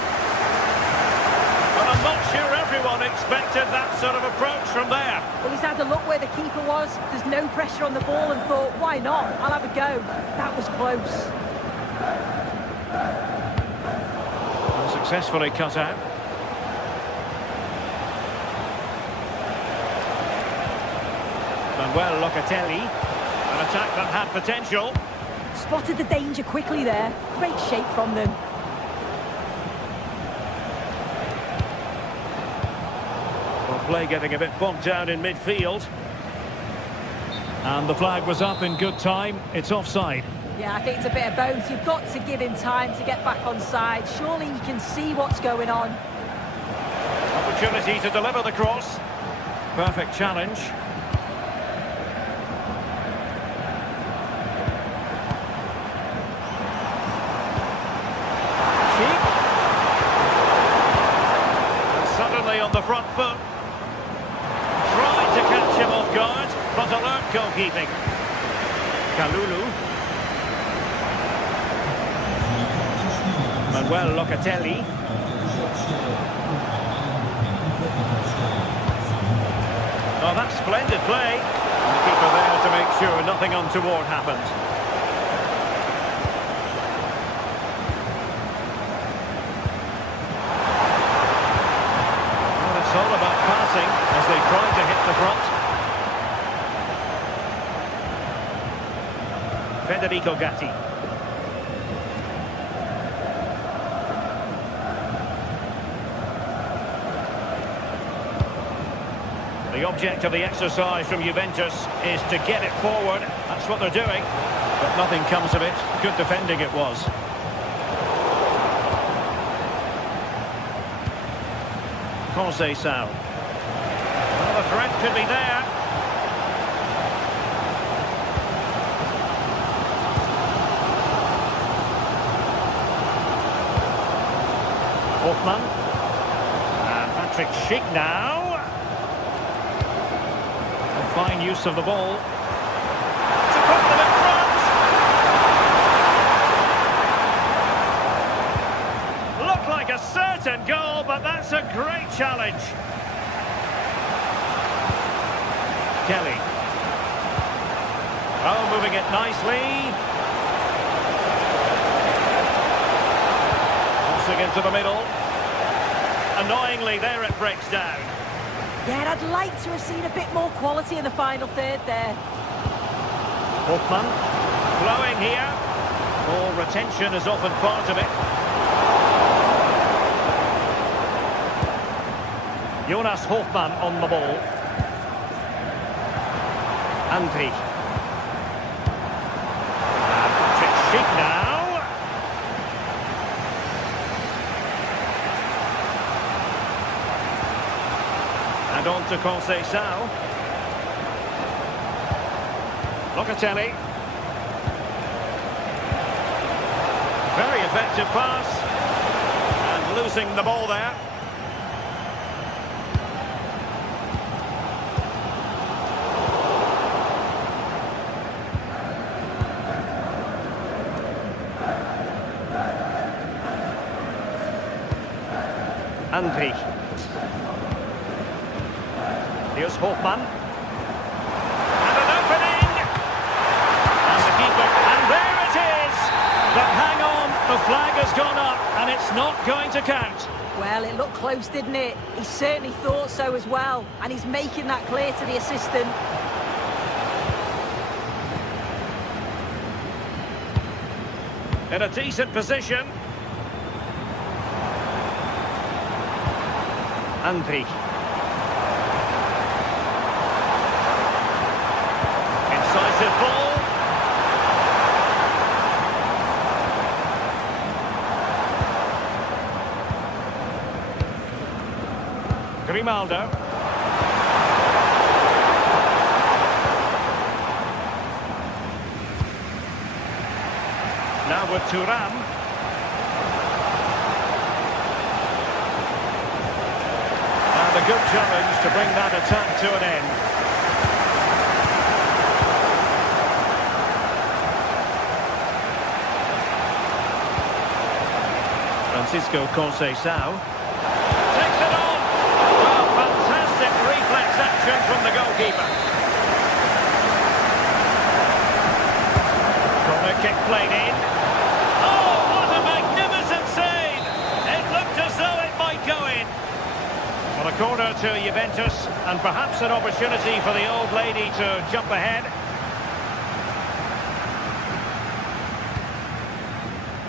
But I'm not sure everyone expected that sort of approach from there. Well, he's had a look where the keeper was. There's no pressure on the ball and thought, why not? I'll have a go. That was close. Successfully cut out. Manuel Locatelli. An attack that had potential. Spotted the danger quickly there. Great shape from them. Well, play getting a bit bogged down in midfield. And the flag was up in good time. It's offside. Yeah, I think it's a bit of both. You've got to give him time to get back on side. Surely he can see what's going on. Opportunity to deliver the cross. Perfect challenge. Sheik. And suddenly on the front foot. Tried to catch him off guard, but alert goalkeeping. Kalulu. Manuel Locatelli. Oh, that's splendid play. And the keeper there to make sure nothing untoward happened. Well, it's all about passing as they try to hit the front. Federico Gatti. The object of the exercise from Juventus is to get it forward. That's what they're doing. But nothing comes of it. Good defending it was. Conceição. Well, the threat could be there. Hoffman. And Patrick Schick now. Fine use of the ball. To put them in front! Looked like a certain goal, but that's a great challenge. Kelly. Oh, moving it nicely. Crossing into the middle. Annoyingly, there it breaks down. Yeah, I'd like to have seen a bit more quality in the final third there. Hoffman, flowing here. Ball retention is often part of it. Jonas Hoffman on the ball. Andri. And Patrick Schick now. And on to Conceição. Locatelli. Very effective pass. And losing the ball there. Andri. Here's Hoffman. And an opening! And the keeper, and there it is! But hang on, the flag has gone up, and it's not going to count. Well, it looked close, didn't it? He certainly thought so as well, and he's making that clear to the assistant. In a decent position. Andri. Incisive ball. Grimaldo. Now with Thuram. And a good challenge to bring that attack to an end. Francisco Conceição takes it on. Oh, fantastic reflex action from the goalkeeper. Corner kick played in. Oh, what a magnificent save! It looked as though it might go in. Well, a corner to Juventus, and perhaps an opportunity for the old lady to jump ahead.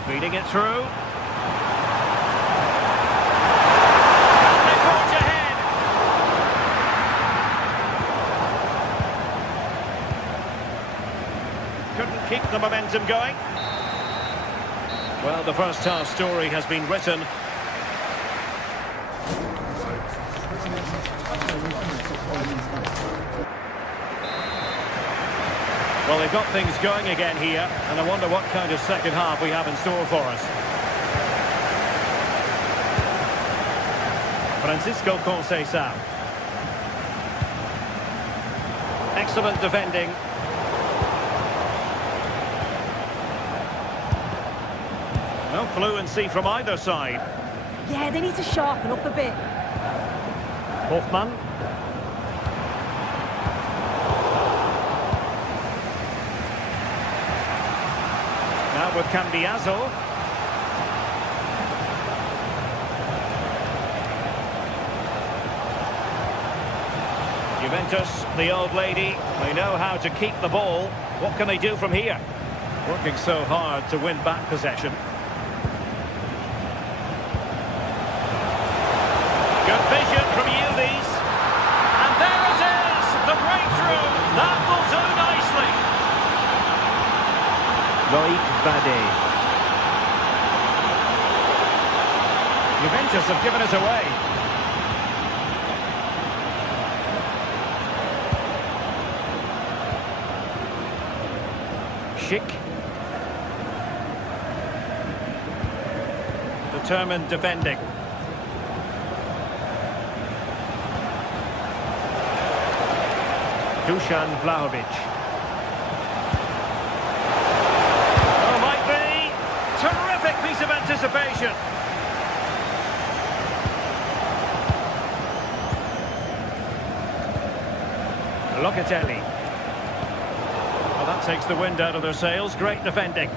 Feeding it through. Couldn't keep the momentum going. Well, the first half story has been written. Well, they've got things going again here, and I wonder what kind of second half we have in store for us. Francisco Conceição. Excellent defending. No fluency from either side. Yeah, they need to sharpen up a bit. Hoffmann. Now with Cambiaso. Juventus, the old lady, they know how to keep the ball. What can they do from here? Working so hard to win back possession. Good vision from Ulis. And there it is, the breakthrough. That will do nicely. Loïc Badet. Juventus have given it away. Schick. Determined defending. Dusan Vlahovic. Oh, might be. Terrific piece of anticipation. Locatelli. Well, that takes the wind out of their sails. Great defending.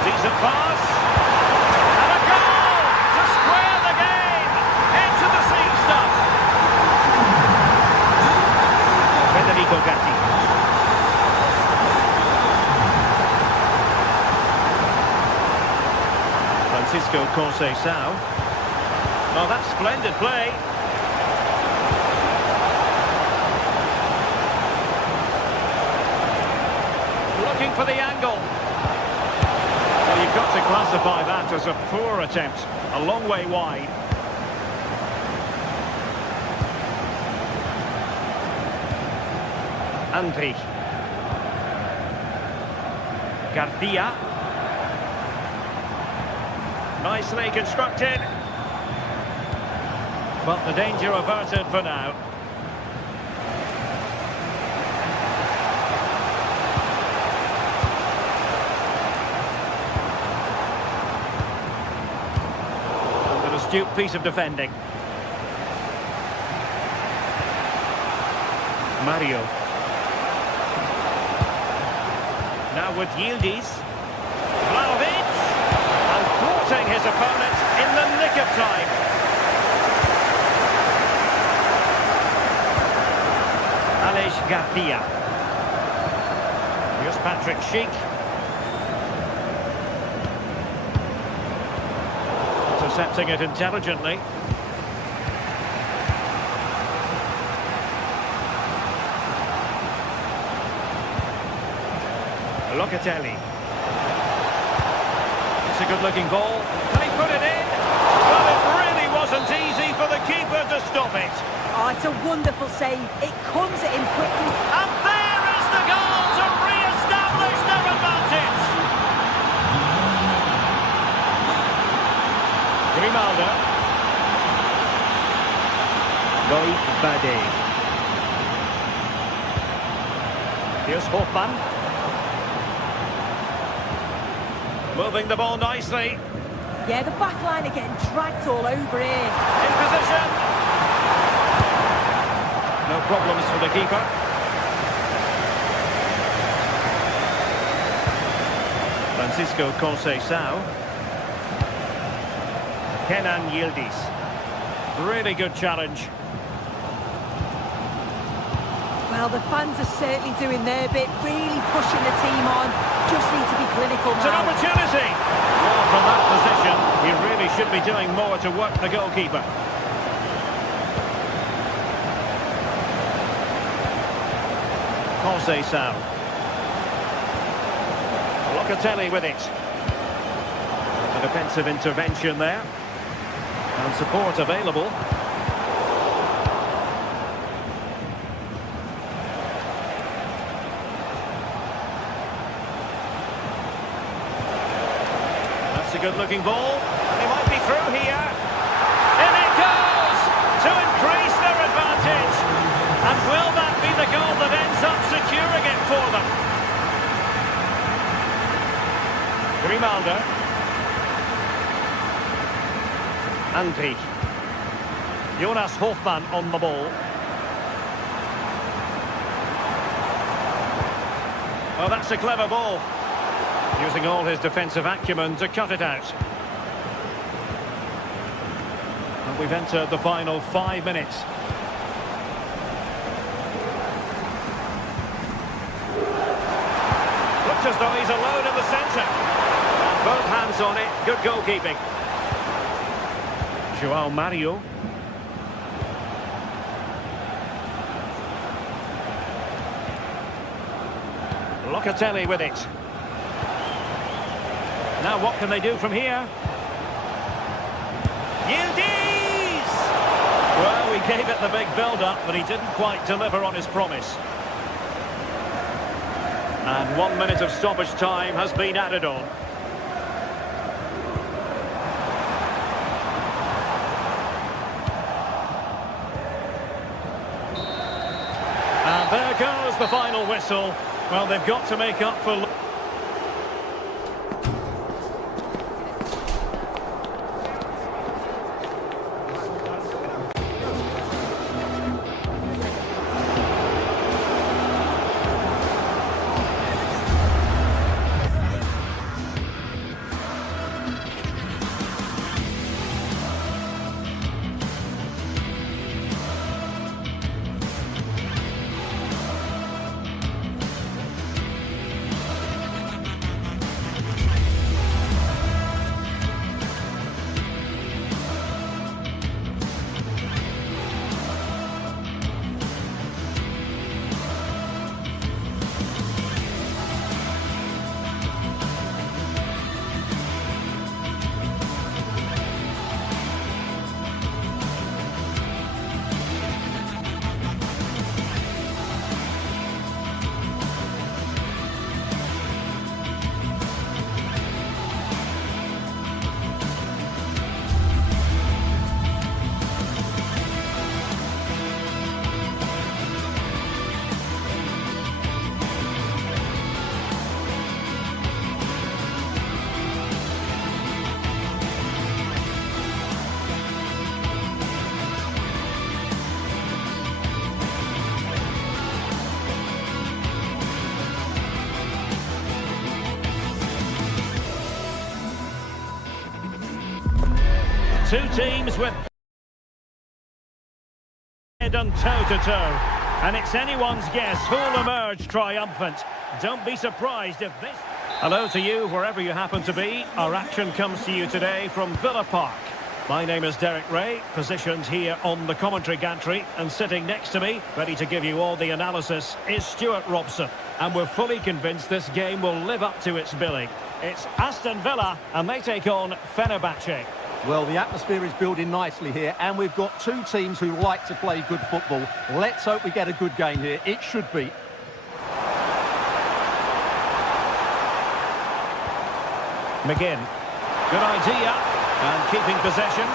Decent pass. And a goal to square the game. Into the seat stuff. Federico Gatti. Francisco Conceição. Oh, that's splendid play. Looking for the angle. Well, you've got to classify that as a poor attempt. A long way wide. Andri. Garcia. Nicely constructed. But the danger averted for now. An astute piece of defending. Mario. Now with Yildiz. Vlahovic. And thwarting his opponent in the nick of time. Garcia. Here's Patrick Schick. Intercepting it intelligently. Locatelli. That's a good-looking ball. Can he put it in? Well, it really wasn't easy for the keeper to stop it. Oh, it's a wonderful save. It comes at him quickly. And there is the goal to re-establish their advantage. Grimaldo. Loïc Badé. Here's Hofmann. Moving the ball nicely. Yeah, the back line are getting dragged all over here. In position. No problems for the keeper. Francisco Conceição. Kenan Yildiz. Really good challenge. Well, the fans are certainly doing their bit, really pushing the team on. Just need to be clinical now. It's an opportunity. Well, from that position, he really should be doing more to work the goalkeeper. Conceição. Locatelli with it. A defensive intervention there. And support available. That's a good-looking ball. And he might be through here. In it goes! To increase their advantage. And will that be the goal that ends up securing it for them? Grimaldo. Andri. Jonas Hofmann on the ball. Oh, that's a clever ball. Using all his defensive acumen to cut it out. And we've entered the final 5 minutes. Looks as though he's alone in the centre. And both hands on it. Good goalkeeping. João Mario. Locatelli with it. Now what can they do from here? Yildiz! Well, we gave it the big build-up, but he didn't quite deliver on his promise. And 1 minute of stoppage time has been added on. And there goes the final whistle. Well, they've got to make up for... Two teams with head and toe-to-toe. And it's anyone's guess who'll emerge triumphant. Don't be surprised if this... Hello to you, wherever you happen to be. Our action comes to you today from Villa Park. My name is Derek Ray, positioned here on the commentary gantry, and sitting next to me, ready to give you all the analysis, is Stuart Robson. And we're fully convinced this game will live up to its billing. It's Aston Villa, and they take on Fenerbahce. Well, the atmosphere is building nicely here, and we've got two teams who like to play good football. Let's hope we get a good game here. It should be. McGinn. Good idea. And keeping possession.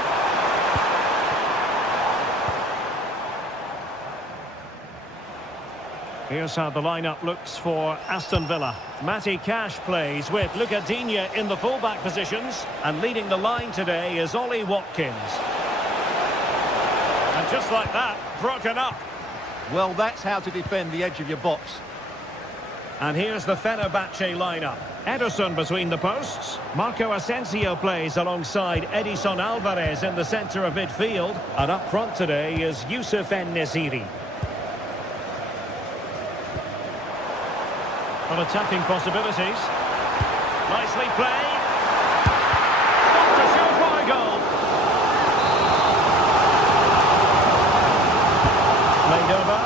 Here's how the lineup looks for Aston Villa. Matty Cash plays with Luca Digne in the fullback positions. And leading the line today is Ollie Watkins. And just like that, broken up. Well, that's how to defend the edge of your box. And here's the Fenerbahce lineup. Ederson between the posts. Marco Asensio plays alongside Edison Alvarez in the centre of midfield. And up front today is Youssef En-Nesyri. On attacking possibilities. Nicely played. Not a surefire goal. Laid over.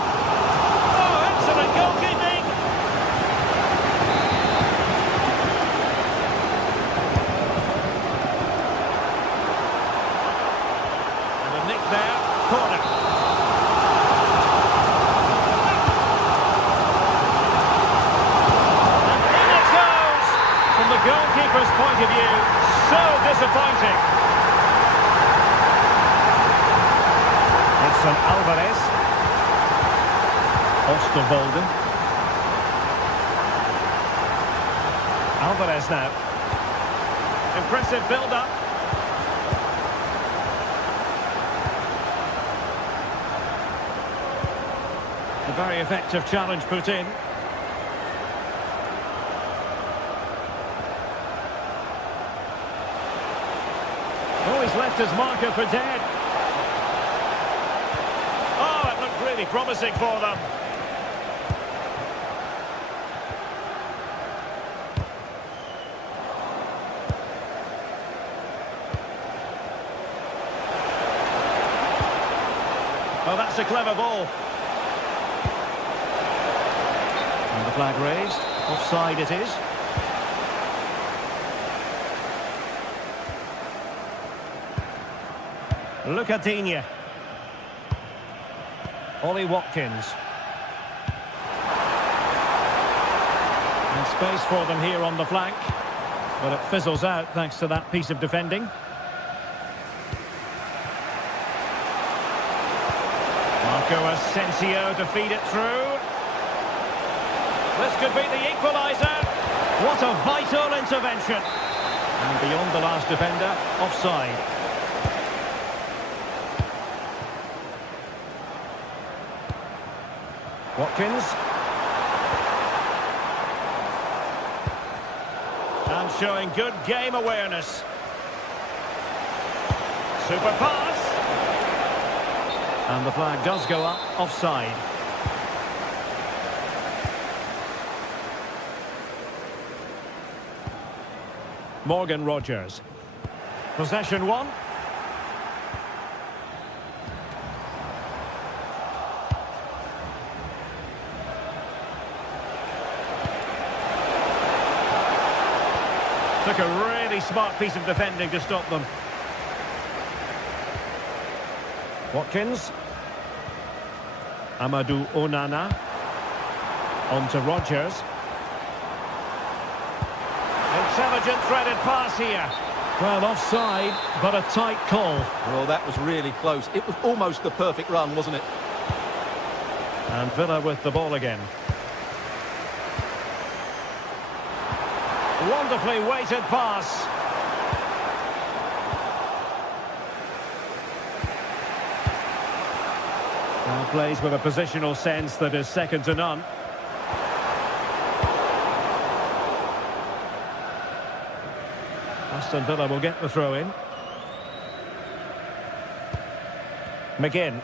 Oh, excellent goalkeeping. And a nick there. Corner. Goalkeeper's point of view, so disappointing. It's an Alvarez. Osterwolde. Alvarez now. Impressive build-up. A very effective challenge put in. Oh, he's left his marker for dead. Oh, it looked really promising for them. Oh, that's a clever ball. And the flag raised. Offside it is. Luca Digne. Ollie Watkins. And space for them here on the flank. But it fizzles out thanks to that piece of defending. Marco Asensio to feed it through. This could be the equaliser. What a vital intervention. And beyond the last defender, offside. Watkins. And showing good game awareness. Super pass. And the flag does go up, offside. Morgan Rogers. Possession one. Took a really smart piece of defending to stop them. Watkins. Amadou Onana. On to Rogers. Intelligent threaded pass here. Well, offside, but a tight call. Well, that was really close. It was almost the perfect run, wasn't it? And Villa with the ball again. Wonderfully weighted pass. Now plays with a positional sense that is second to none. Aston Villa will get the throw in. McGinn.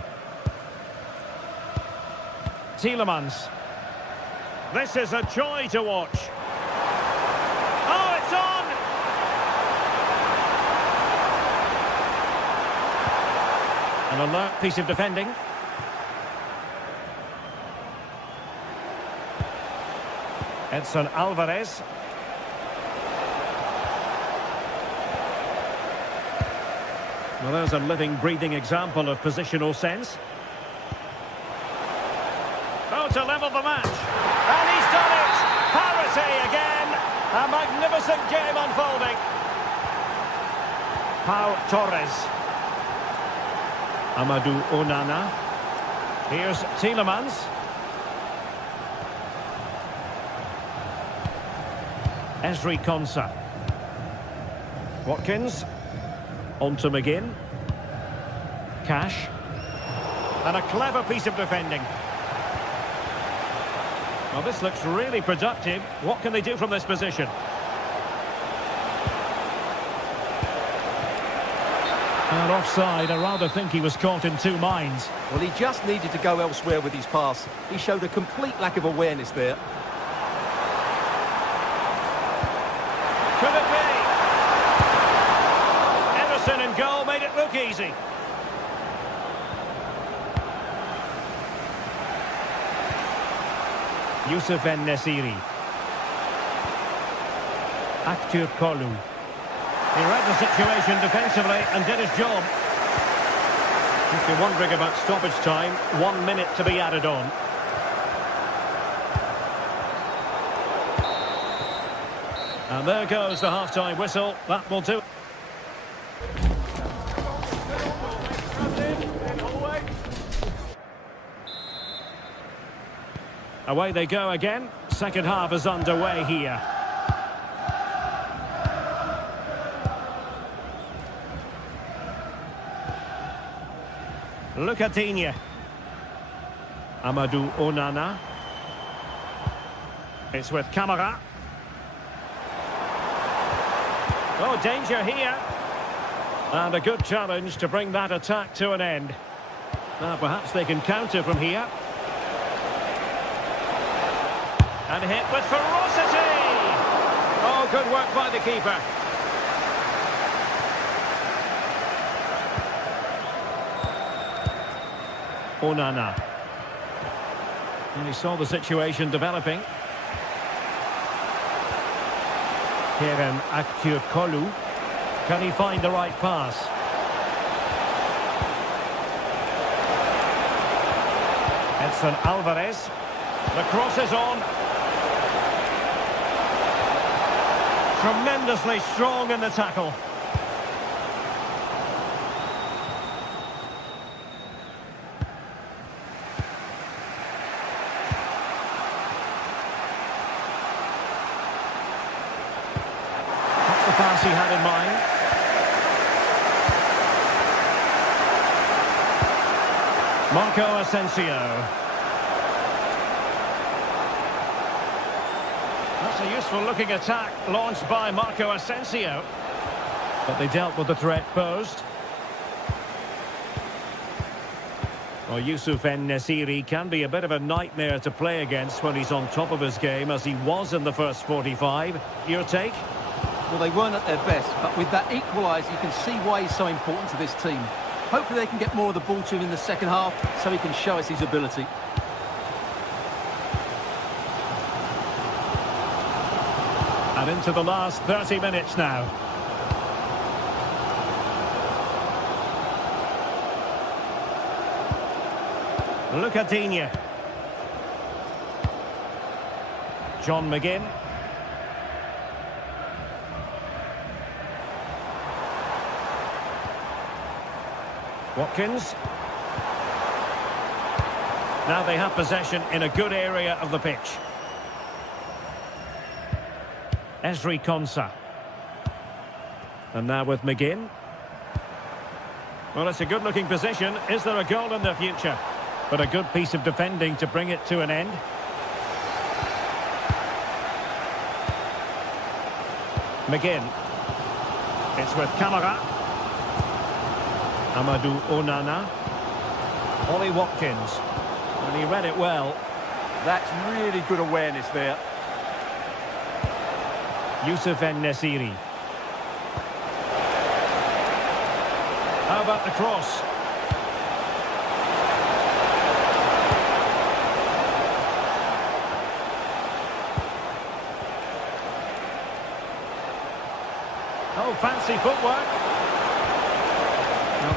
Tielemans. This is a joy to watch. Oh, it's on! An alert piece of defending. Edson Alvarez. Well, there's a living, breathing example of positional sense. Oh, to level the match. And he's done it! Parity again! A magnificent game unfolding. Pau Torres. Amadou Onana. Here's Tielemans. Ezri Konsa. Watkins. On to McGinn. Cash. And a clever piece of defending. Well, this looks really productive. What can they do from this position? And offside, I rather think he was caught in two minds. Well, he just needed to go elsewhere with his pass. He showed a complete lack of awareness there. Could it be? Ederson in goal made it look easy. Youssef En-Nesyri. Aktür Kolu. He read the situation defensively and did his job. If you're wondering about stoppage time, 1 minute to be added on. And there goes the half-time whistle. That will do. Away they go again. Second half is underway here. Look at Digne. Amadou Onana. It's with Camara. Oh, danger here. And a good challenge to bring that attack to an end. Now, perhaps they can counter from here. And hit with ferocity! Oh, good work by the keeper. Onana. And he saw the situation developing. Kerem Aktürkoğlu. Can he find the right pass? Edson Alvarez. The cross is on. Tremendously strong in the tackle. That's the pass he had in mind. Marco Asensio. That's a useful-looking attack launched by Marco Asensio. But they dealt with the threat posed. Well, Youssef En-Nesyri can be a bit of a nightmare to play against when he's on top of his game, as he was in the first 45. Your take? Well, they weren't at their best, but with that equaliser, you can see why he's so important to this team. Hopefully they can get more of the ball to him in the second half, so he can show us his ability. And into the last 30 minutes now. Look at Digne. John McGinn. Watkins. Now they have possession in a good area of the pitch. Ezri Konsa. And now with McGinn. Well, it's a good-looking position. Is there a goal in the future? But a good piece of defending to bring it to an end. McGinn. It's with Camara. Amadou Onana. Ollie Watkins. And he read it well. That's really good awareness there. Youssef En-Nesyri. How about the cross? Oh, fancy footwork.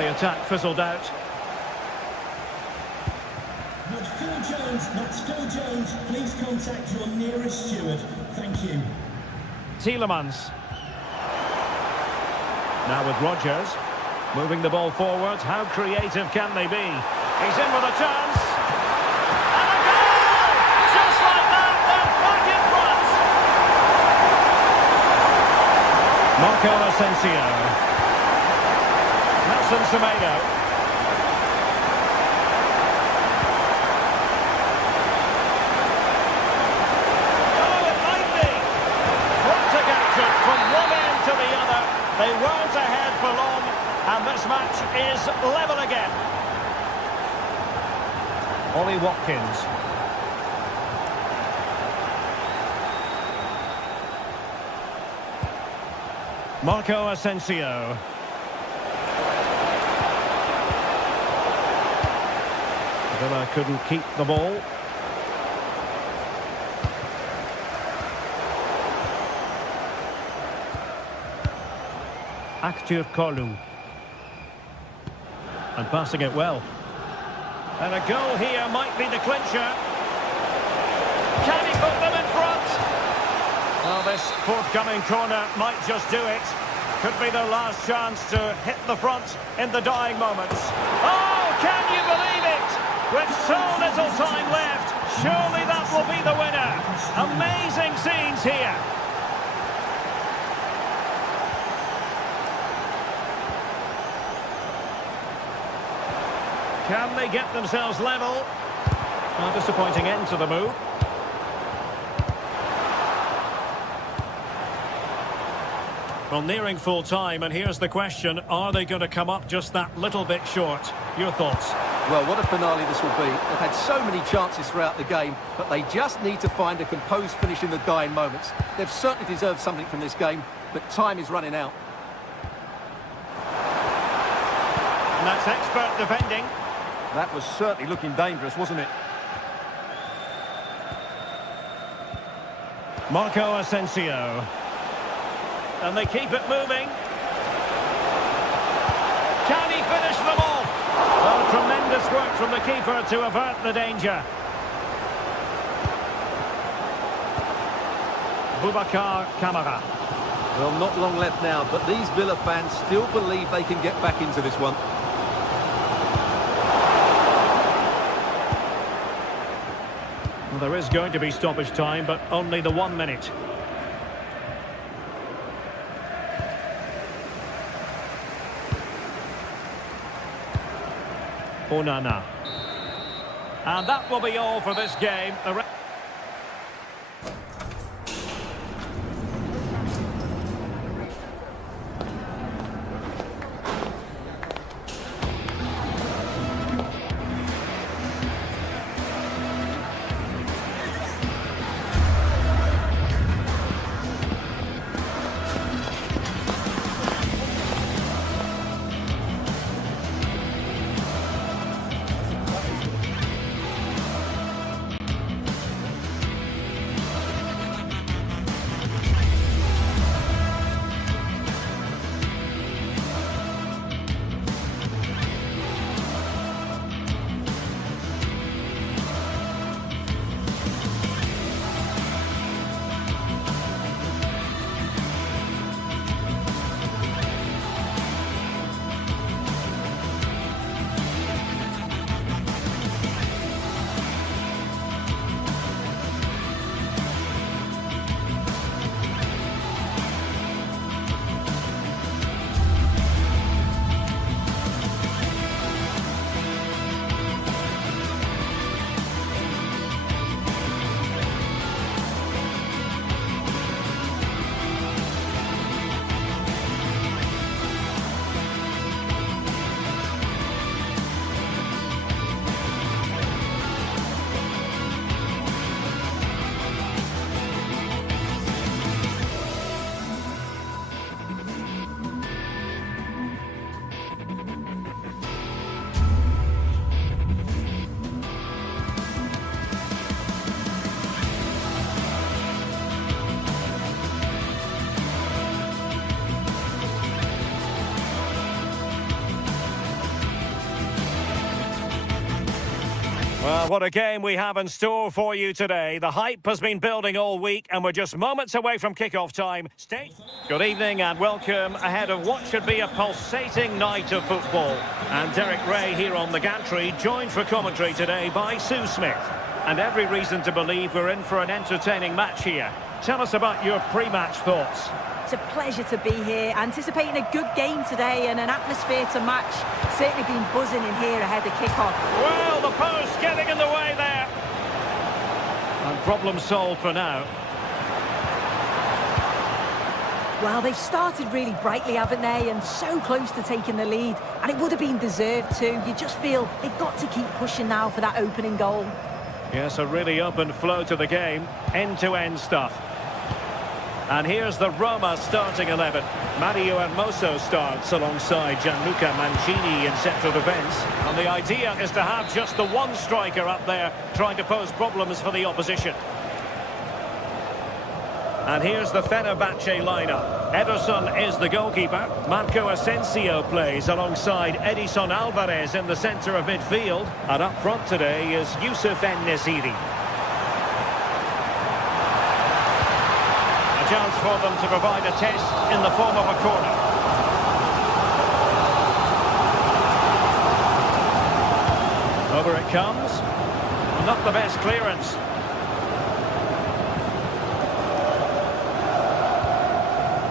the attack fizzled out. Would Phil Jones, that's Phil Jones, please contact your nearest steward. Thank you. Tielemans. Now with Rodgers. Moving the ball forward. How creative can they be? He's in with a chance. And a goal! Just like that, they're back in front. Marco Asensio. Nelson Semedo. Oh, it might be. Frantic action from one end to the other. They weren't ahead for long, and this match is level again. Ollie Watkins. Marco Asensio. Villa couldn't keep the ball. Aktür Kolu. And passing it well. And a goal here might be the clincher. Can he put them in front? Well, this forthcoming corner might just do it. Could be their last chance to hit the front in the dying moments. Oh, can you believe it? With so little time left, surely that will be the winner. Amazing scenes here. Can they get themselves level? A disappointing end to the move. Well, nearing full time, and here's the question. Are they going to come up just that little bit short? Your thoughts? Well, what a finale this will be. They've had so many chances throughout the game, but they just need to find a composed finish in the dying moments. They've certainly deserved something from this game, but time is running out. And that's expert defending. That was certainly looking dangerous, wasn't it? Marco Asensio. And they keep it moving. Can he finish them off? Well, tremendous work from the keeper to avert the danger. Boubacar Kamara. Well, not long left now, but these Villa fans still believe they can get back into this one. Well, there is going to be stoppage time, but only the 1 minute. Onana. And that will be all for this game. Well, what a game we have in store for you today. The hype has been building all week and we're just moments away from kickoff time. Good evening and welcome ahead of what should be a pulsating night of football. And Derek Ray here on the gantry, joined for commentary today by Sue Smith. And every reason to believe we're in for an entertaining match here. Tell us about your pre-match thoughts. It's a pleasure to be here, anticipating a good game today and an atmosphere to match. Certainly been buzzing in here ahead of kickoff. Well, the post getting in the way there. And problem solved for now. Well, they've started really brightly, haven't they? And so close to taking the lead. And it would have been deserved too. You just feel they've got to keep pushing now for that opening goal. Yes, a really open flow to the game. End-to-end stuff. And here's the Roma starting 11. Mario Hermoso starts alongside Gianluca Mancini in central defence. And the idea is to have just the one striker up there trying to pose problems for the opposition. And here's the Fenerbahce lineup. Ederson is the goalkeeper. Marco Asensio plays alongside Edison Alvarez in the centre of midfield. And up front today is Youssef En-Nesyri. Chance for them to provide a test in the form of a corner. Over it comes. Not the best clearance.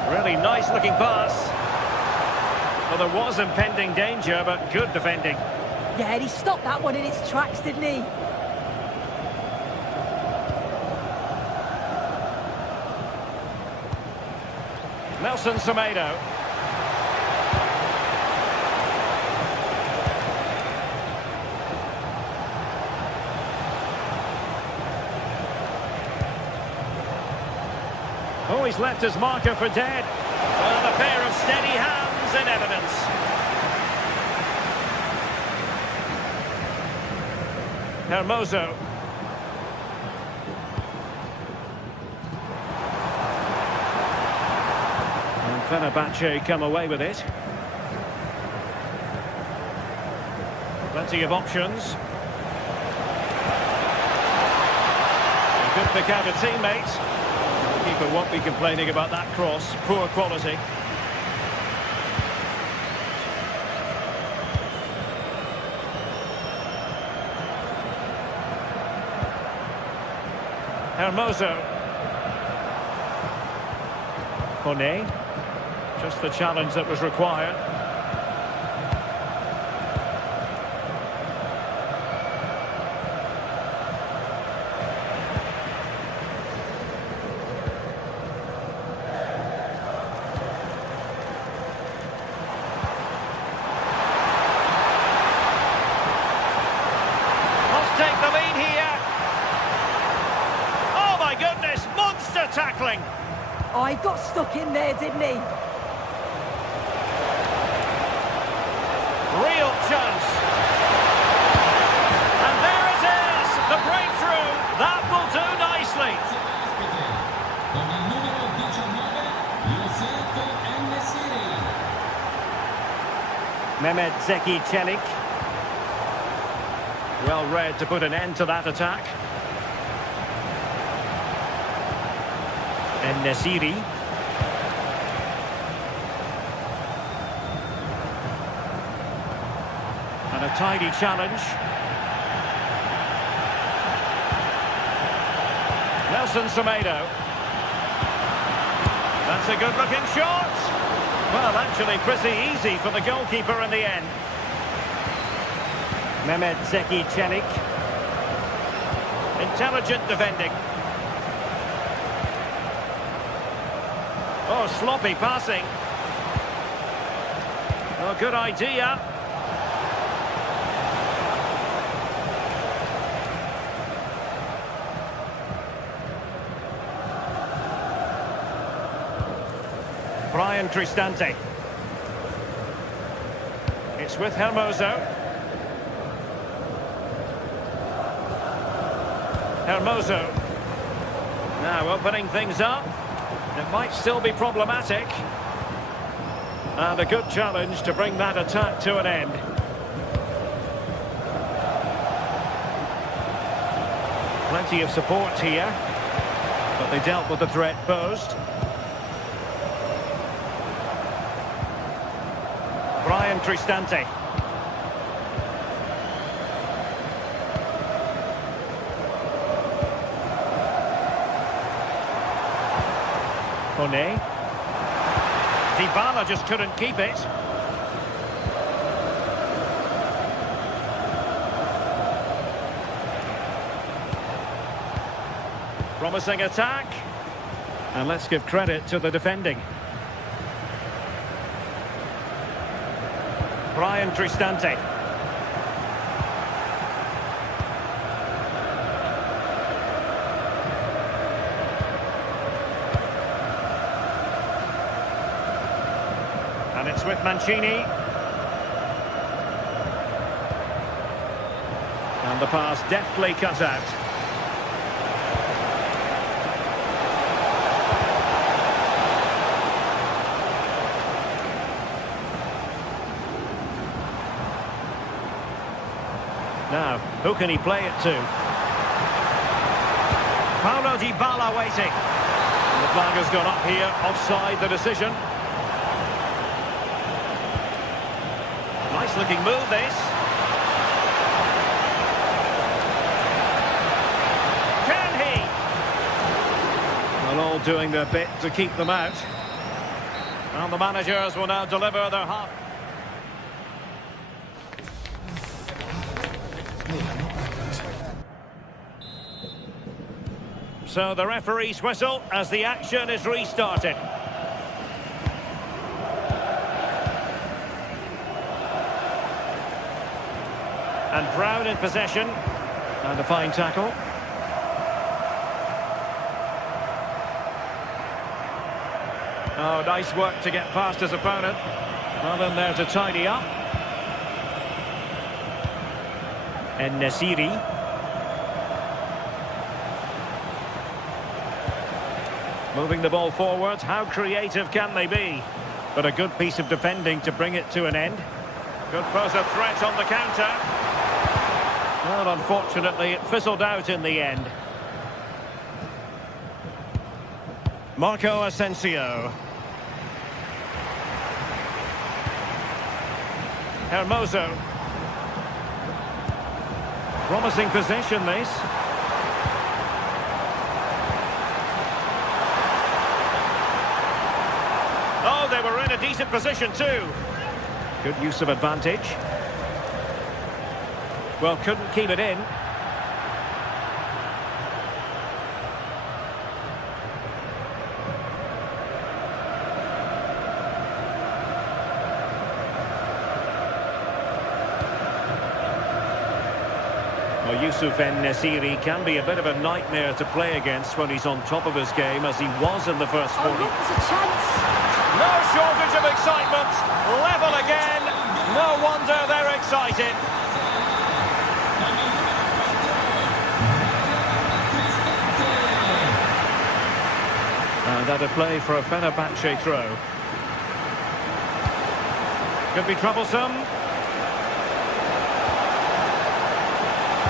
Really nice looking pass. Well, there was impending danger, but good defending. Yeah, he stopped that one in its tracks, didn't he? Nelson Semedo. Oh, he's left his marker for dead. Well, a pair of steady hands in evidence. Hermoso. Fenerbahce come away with it. Plenty of options. A good pick out of teammates. The keeper won't be complaining about that cross. Poor quality. Hermoso. Kone. Just the challenge that was required. Must take the lead here. Oh my goodness, monster tackling. Oh, he got stuck in there, didn't he? Real chance. And there it is, the breakthrough. That will do nicely. Mehmet Zeki Çelik. Well read to put an end to that attack. En-Nesyri. And a tidy challenge. Nelson Semedo. That's a good-looking shot. Well, actually pretty easy for the goalkeeper in the end. Mehmet Zeki Çelik. Intelligent defending. Oh, sloppy passing. Oh, good idea. Brian Cristante. It's with Hermoso. Hermoso. Now opening things up. It might still be problematic. And a good challenge to bring that attack to an end. Plenty of support here, but they dealt with the threat posed. Brian Cristante. Kone. Dybala just couldn't keep it. Promising attack. And let's give credit to the defending. Brian Cristante. And it's with Mancini. And the pass deftly cut out. Now, who can he play it to? Paulo Dybala waiting. And the flag has gone up here, offside the decision. Nice looking move this. Can he? Well, all doing their bit to keep them out. And the managers will now deliver their half. So the referee's whistle as the action is restarted. And Brown in possession. And a fine tackle. Oh, nice work to get past his opponent. Well in there to tidy up. And Nasiri. Moving the ball forward, how creative can they be? But a good piece of defending to bring it to an end. Good pose of threat on the counter. Well, unfortunately, it fizzled out in the end. Marco Asensio. Hermoso. Promising possession, this. Oh, they were in a decent position too. Good use of advantage. Well, couldn't keep it in. Well, Yusuf En-Nesyri can be a bit of a nightmare to play against when he's on top of his game, as he was in the first 40. Oh, look, there's a chance. No shortage of excitement. Level again. No wonder they're excited. And that a play for a Fenerbahce throw. Could be troublesome.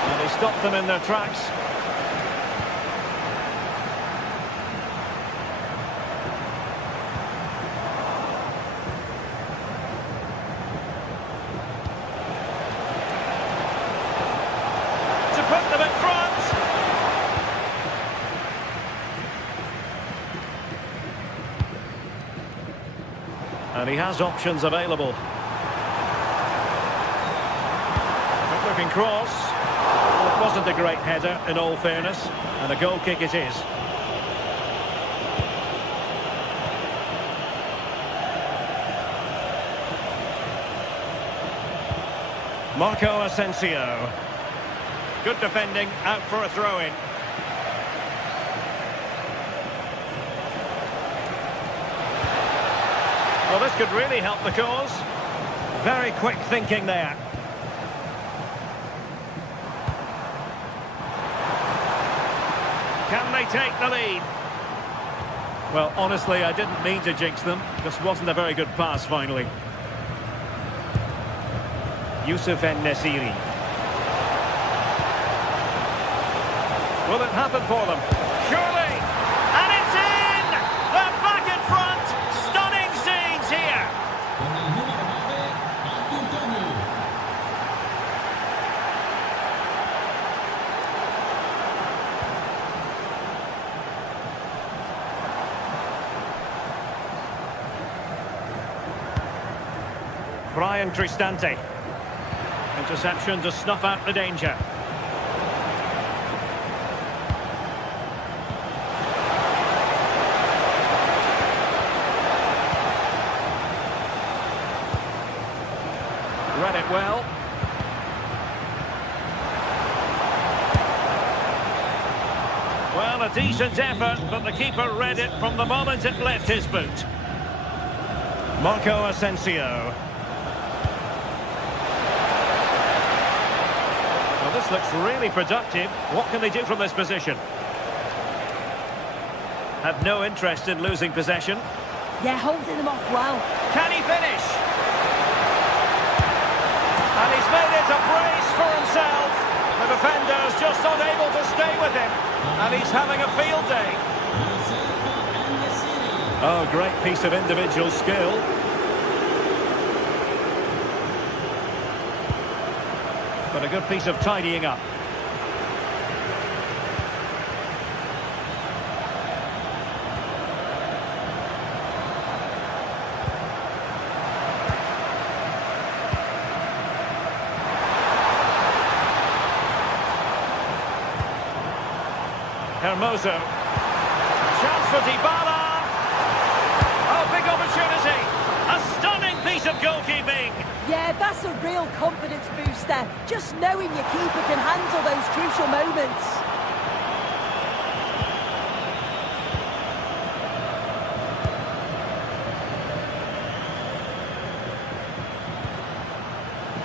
And they stopped them in their tracks. Put them in front. And he has options available. Good looking cross. Well, it wasn't a great header in all fairness, and a goal kick it is. Marco Asensio. Good defending, out for a throw-in. Well, this could really help the cause. Very quick thinking there. Can they take the lead? Well, honestly, I didn't mean to jinx them. This wasn't a very good pass, finally. Yusuf En-Nesyri. Will it happen for them? Surely! And it's in! They're back in front! Stunning scenes here! Brian Cristante. Interception to snuff out the danger. Read it well. Well, a decent effort, but the keeper read it from the moment it left his boot. Marco Asensio. Well, this looks really productive. What can they do from this position? Have no interest in losing possession. Yeah, holding them off well. Can he finish? And he's made it a brace for himself. The defender's just unable to stay with him. And he's having a field day. Oh, great piece of individual skill. But a good piece of tidying up. Hermoso. Chance for Dybala. Oh, big opportunity. A stunning piece of goalkeeping. Yeah, that's a real confidence booster. Just knowing your keeper can handle those crucial moments.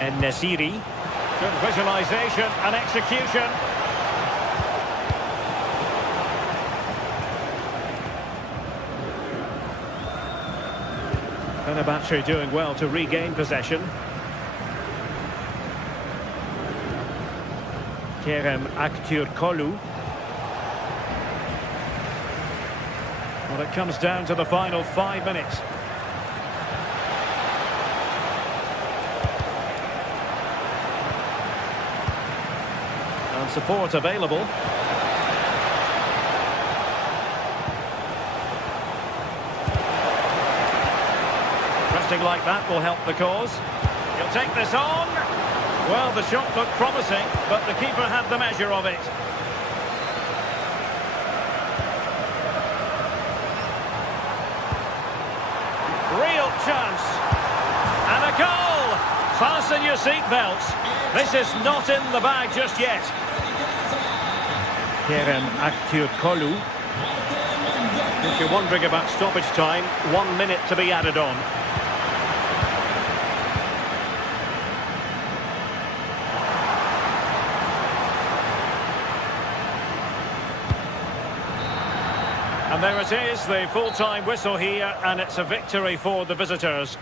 En-Nesyri. Good visualisation and execution. Fenerbahce doing well to regain possession. Kerem Aktürkoğlu. Well, it comes down to the final 5 minutes. And support available. Like that will help the cause. He'll take this on. Well, the shot looked promising, but the keeper had the measure of it. Real chance. And a goal. Fasten your seatbelts. This is not in the bag just yet. Kerem Aktürkoğlu. If you're wondering about stoppage time, 1 minute to be added on. And there it is, the full-time whistle here, and it's a victory for the visitors.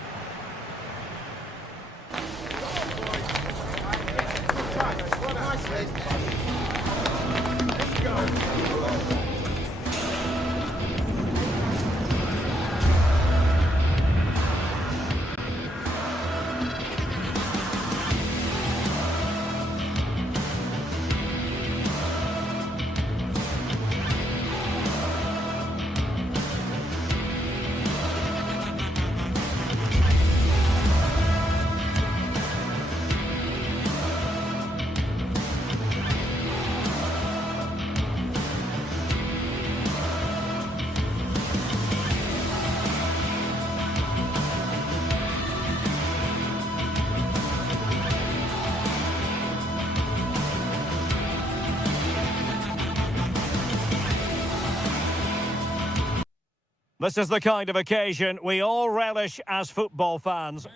This is the kind of occasion we all relish as football fans.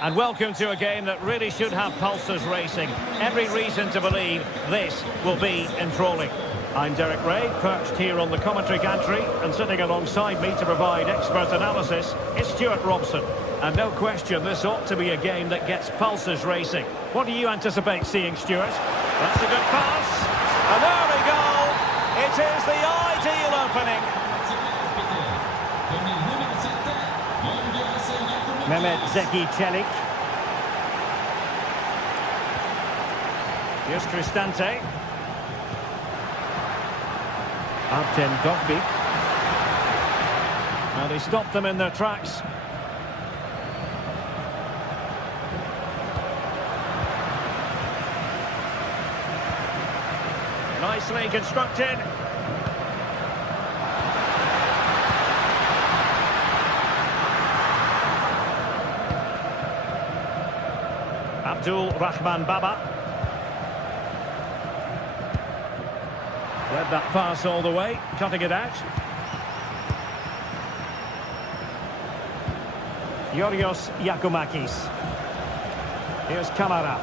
And welcome to a game that really should have pulses racing. Every reason to believe this will be enthralling. I'm Derek Ray, perched here on the commentary gantry, and sitting alongside me to provide expert analysis is Stuart Robson. And no question, this ought to be a game that gets pulses racing. What do you anticipate seeing, Stuart? That's a good pass. And there we go. It is the ideal opening. Mehmet Zeki Çelik. Here's Cristante. Artem Dogbik. Well, they stopped them in their tracks. Nicely constructed. Abdul Rahman Baba. Led that pass all the way, cutting it out. Yorios Yakumakis. Here's Kamara.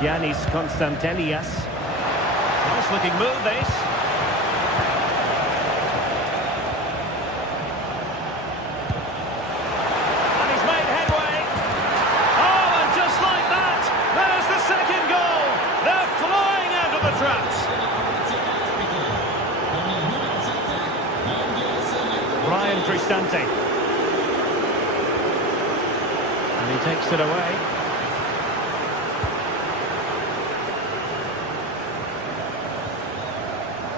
Giannis Konstantelias. Nice looking move, this. And he's made headway. Oh, and just like that, there's the second goal. They're flying out of the traps. Brian Cristante. And he takes it away.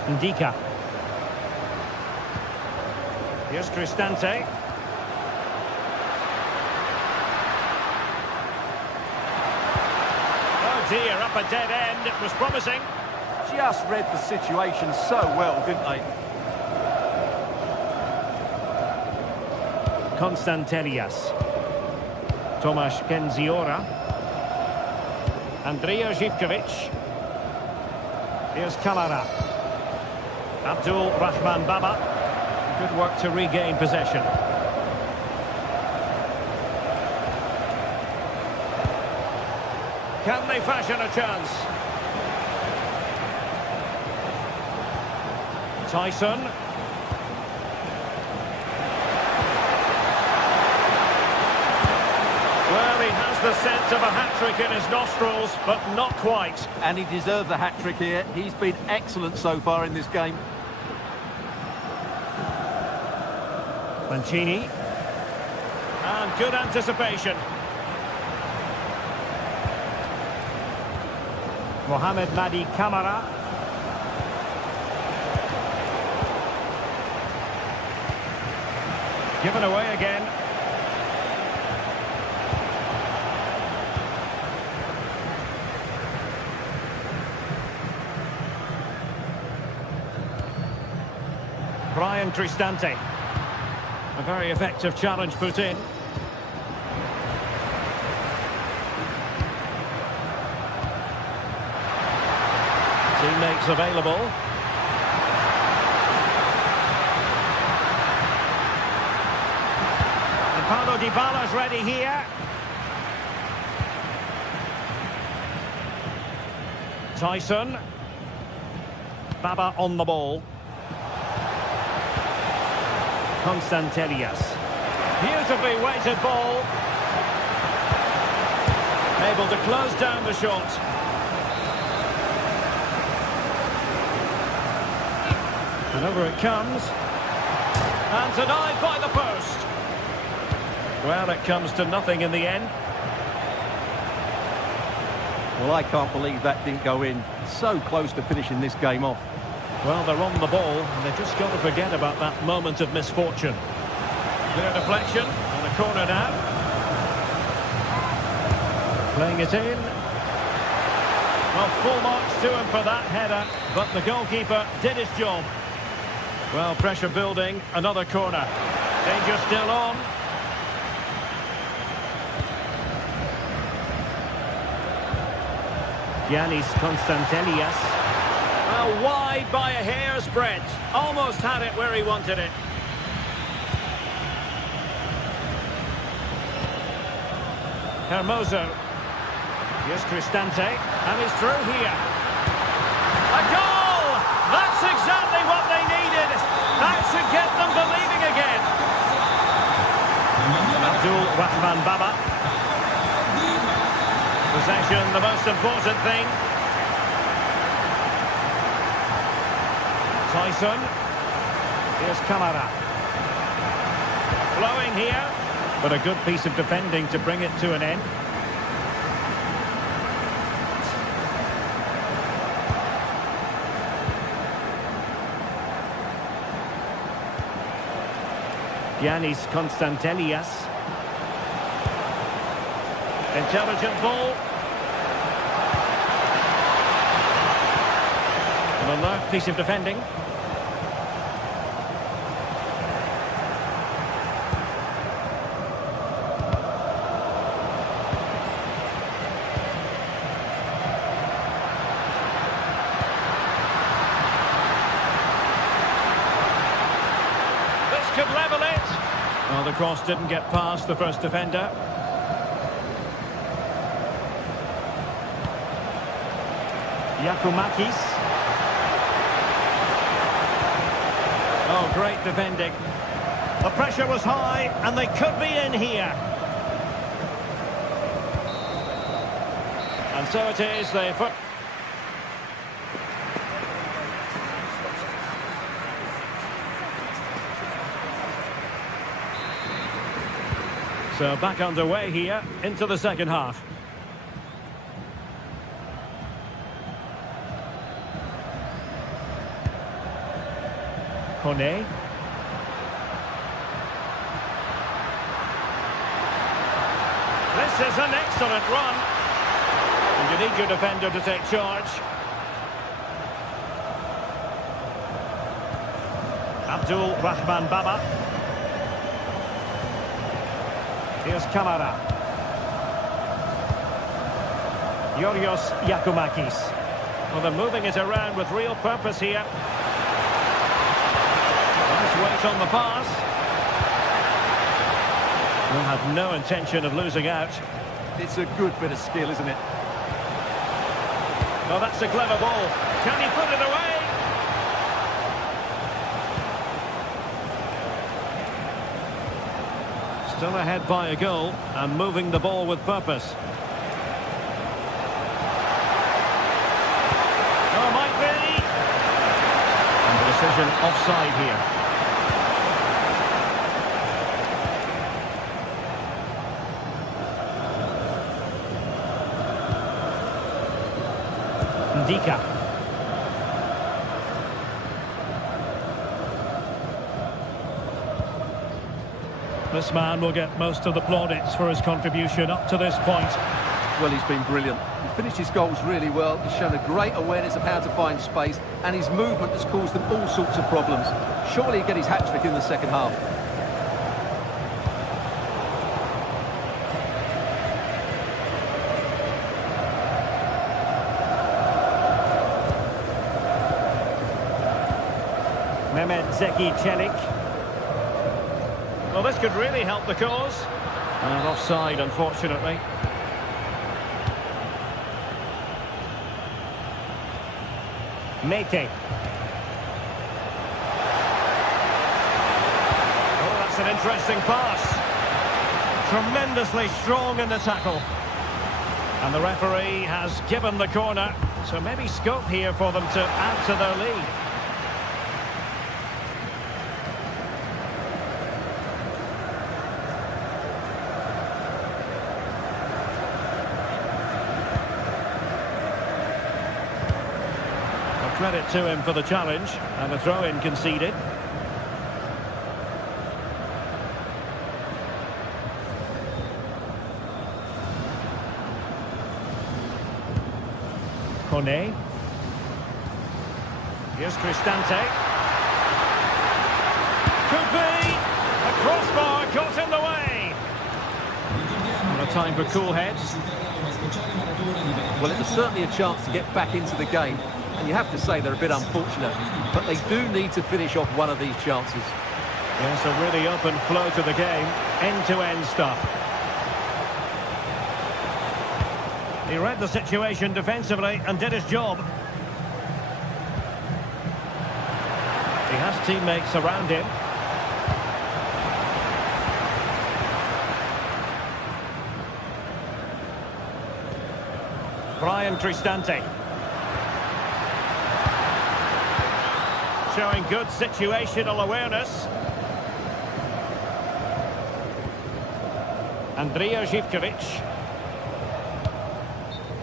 Ndika. Here's Cristante. Oh dear, up a dead end. It was promising. Just read the situation so well, didn't they? Konstantelias. Tomasz Kenziora. Andrija Zivkovic. Here's Kamara. Abdul Rahman Baba. Good work to regain possession. Can they fashion a chance? Tyson. Well, he has the scent of a hat-trick in his nostrils, but not quite. And he deserves a hat-trick here. He's been excellent so far in this game. Mancini. And good anticipation. Mohamed Madi Kamara. Given away again. Brian Cristante. A very effective challenge put in. Teammates available. And Paulo Dybala's ready here. Tyson. Baba on the ball. Konstantelias. Beautifully weighted ball. Able to close down the shot. And over it comes. And denied by the post. Well, it comes to nothing in the end. Well, I can't believe that didn't go in. So close to finishing this game off. Well, they're on the ball, and they've just got to forget about that moment of misfortune. Clear deflection, and a corner now. Playing it in. Well, full marks to him for that header, but the goalkeeper did his job. Well, pressure building, another corner. Danger still on. Giannis Konstantelias. Well, wide by a hair's breadth. Almost had it where he wanted it. Hermoso. Here's Cristante. And he's through here. A goal! That's exactly what they needed. That should get them believing again. Abdul Rahman Baba. Possession, the most important thing. Bryson. Here's Camara. Flowing here, but a good piece of defending to bring it to an end. Giannis Konstantelias. Intelligent ball. An alert piece of defending. This could level it. Well, the cross didn't get past the first defender. Yakumakis. Oh, great defending. The pressure was high, and they could be in here. And so it is, So back underway here, into the second half. Kone. This is an excellent run. And you need your defender to take charge. Abdul Rahman Baba. Here's Camara. Yorios Yakumakis. Well, they're moving it around with real purpose here. Nice weight on the pass. Will have no intention of losing out. It's a good bit of skill, isn't it? Oh, that's a clever ball. Can he put it away? Still ahead by a goal and moving the ball with purpose. Oh, might be. And the decision offside here. Ndika. This man will get most of the plaudits for his contribution up to this point. Well, he's been brilliant. He finished his goals really well. He's shown a great awareness of how to find space, and his movement has caused them all sorts of problems. Surely he'll get his hat-trick in the second half. Mehmet Zeki Çelik. Well, this could really help the cause. And offside, unfortunately. Mete. Oh, that's an interesting pass. Tremendously strong in the tackle. And the referee has given the corner. So maybe scope here for them to add to their lead. Credit to him for the challenge, and a throw-in conceded. Kone. Here's Cristante. Could be! A crossbar got in the way! And a time for cool heads. Well, it was certainly a chance to get back into the game. And you have to say they're a bit unfortunate, but they do need to finish off one of these chances. Yes, a really open flow to the game, end-to-end stuff. He read the situation defensively and did his job. He has teammates around him. Brian Cristante. showing good situational awareness. Andrija Živković.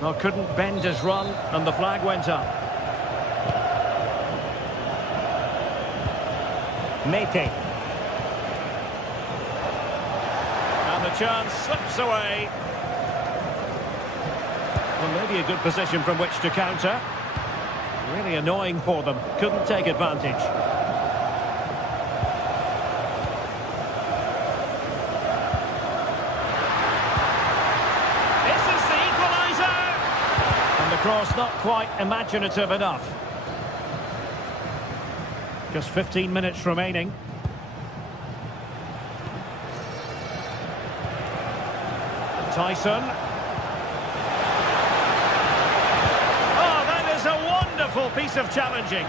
Well, couldn't bend his run, and the flag went up. Mete. And the chance slips away. Well, maybe a good position from which to counter. Really annoying for them. Couldn't take advantage. This is the equaliser! And the cross not quite imaginative enough. Just 15 minutes remaining. Tyson. Oh, that is a wonderful piece of challenging.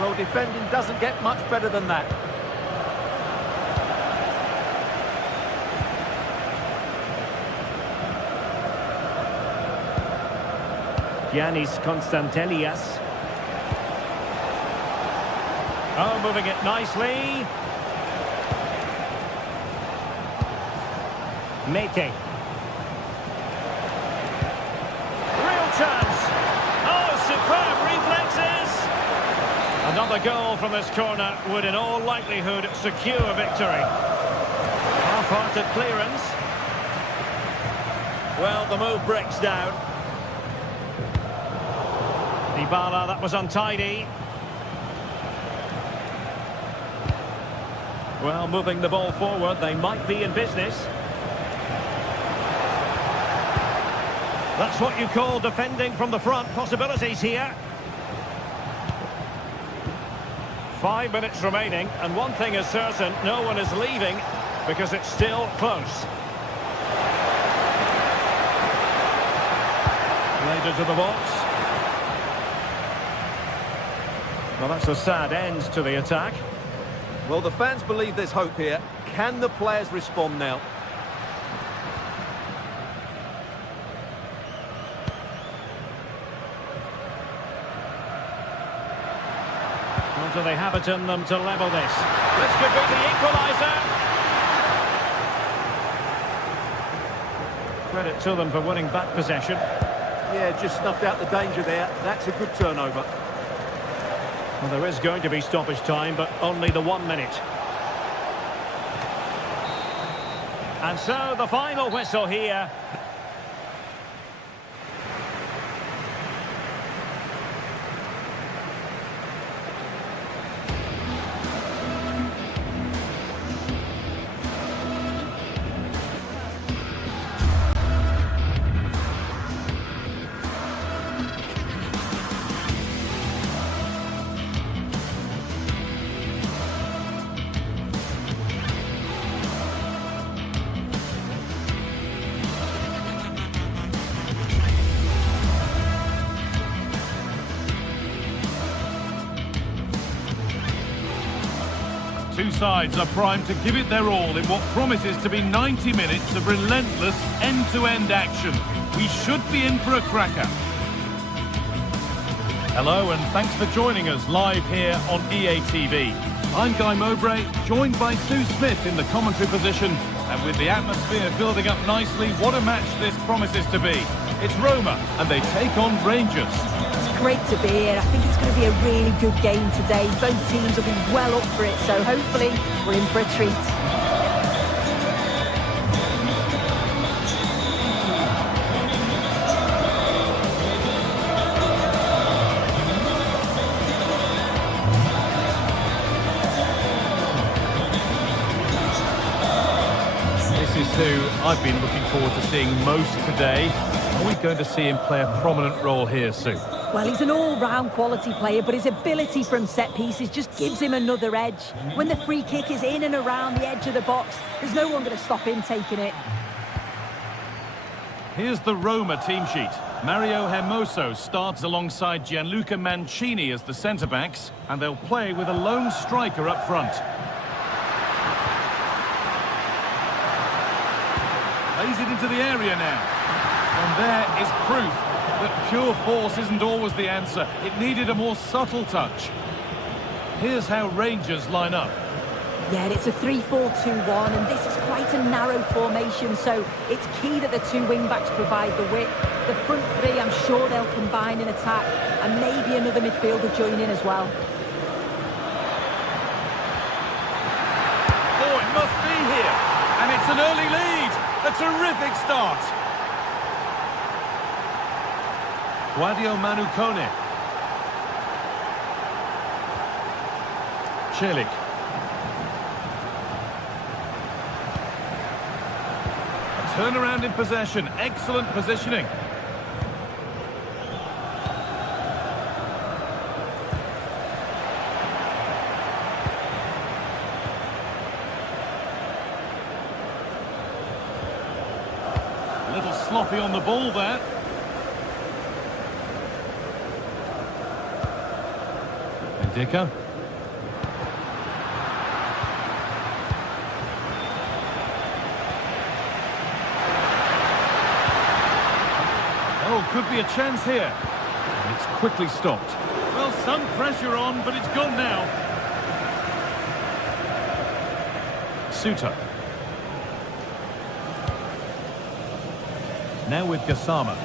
Well, defending doesn't get much better than that. Giannis Konstantelias. Oh, moving it nicely. Mete. Real chance. Oh, superb reflexes. Another goal from this corner would in all likelihood secure a victory. Half-hearted clearance. Well, the move breaks down. Dybala, that was untidy. Well, moving the ball forward, they might be in business. That's what you call defending from the front. Possibilities here. 5 minutes remaining, and one thing is certain, no one is leaving because it's still close. Played into the box. Well, that's a sad end to the attack. Well, the fans believe there's hope here. Can the players respond now? Or do they have it in them to level this? This could be the equaliser. Credit to them for winning back possession. Yeah, just snuffed out the danger there. That's a good turnover. Well, there is going to be stoppage time, but only the 1 minute. And so the final whistle here. Two sides are primed to give it their all in what promises to be 90 minutes of relentless end-to-end action. We should be in for a cracker. Hello and thanks for joining us live here on EA TV. I'm Guy Mowbray, joined by Sue Smith in the commentary position. And with the atmosphere building up nicely, what a match this promises to be. It's Roma and they take on Rangers. Great to be here. I think it's going to be a really good game today. Both teams will be well up for it, so hopefully we're in for a treat. This is who I've been looking forward to seeing most today. Are we going to see him play a prominent role here, Sue? Well, he's an all-round quality player, but his ability from set pieces just gives him another edge. When the free kick is in and around the edge of the box, there's no one going to stop him taking it. Here's the Roma team sheet. Mario Hermoso starts alongside Gianluca Mancini as the centre-backs, and they'll play with a lone striker up front. Lays it into the area now. And there is proof that pure force isn't always the answer. It needed a more subtle touch. Here's how Rangers line up. Yeah, it's a 3-4-2-1, and this is quite a narrow formation, so it's key that the two wing-backs provide the width. The front three, I'm sure they'll combine in attack, and maybe another midfielder join in as well. Oh, it must be here. And it's an early lead. A terrific start. Sadio Manu-Kone. Celik. Turnaround in possession. Excellent positioning. A little sloppy on the ball there. Ndika. Oh, could be a chance here. And it's quickly stopped. Well, some pressure on, but it's gone now. Suter. Now with Gassama.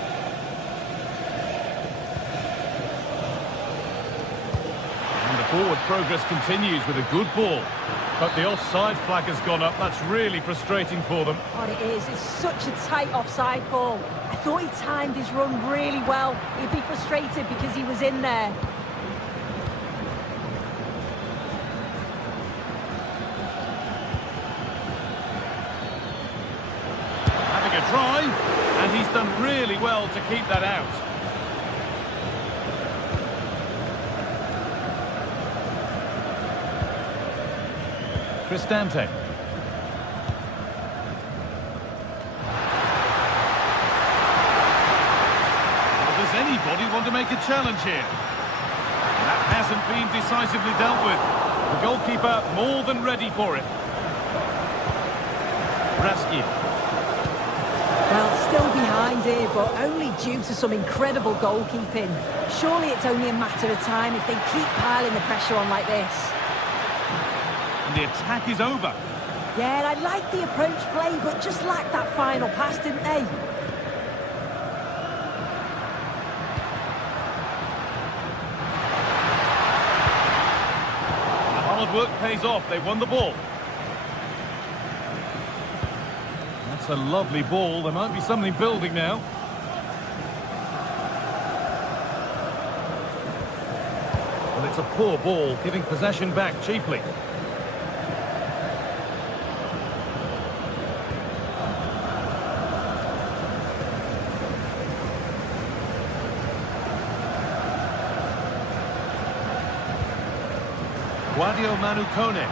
And the forward progress continues with a good ball. But the offside flag has gone up. That's really frustrating for them. Oh, it is. It's such a tight offside call. I thought he timed his run really well. He'd be frustrated because he was in there. Having a try, and he's done really well to keep that out. Cristante. Does anybody want to make a challenge here? That hasn't been decisively dealt with. The goalkeeper more than ready for it. Raski. Well, still behind here, but only due to some incredible goalkeeping. Surely it's only a matter of time if they keep piling the pressure on like this. And the attack is over. Yeah, I like the approach play, but just lacked that final pass, didn't they? The hard work pays off. They won the ball. That's a lovely ball. There might be something building now. Well, it's a poor ball, giving possession back cheaply. Sadio Manu-Kone.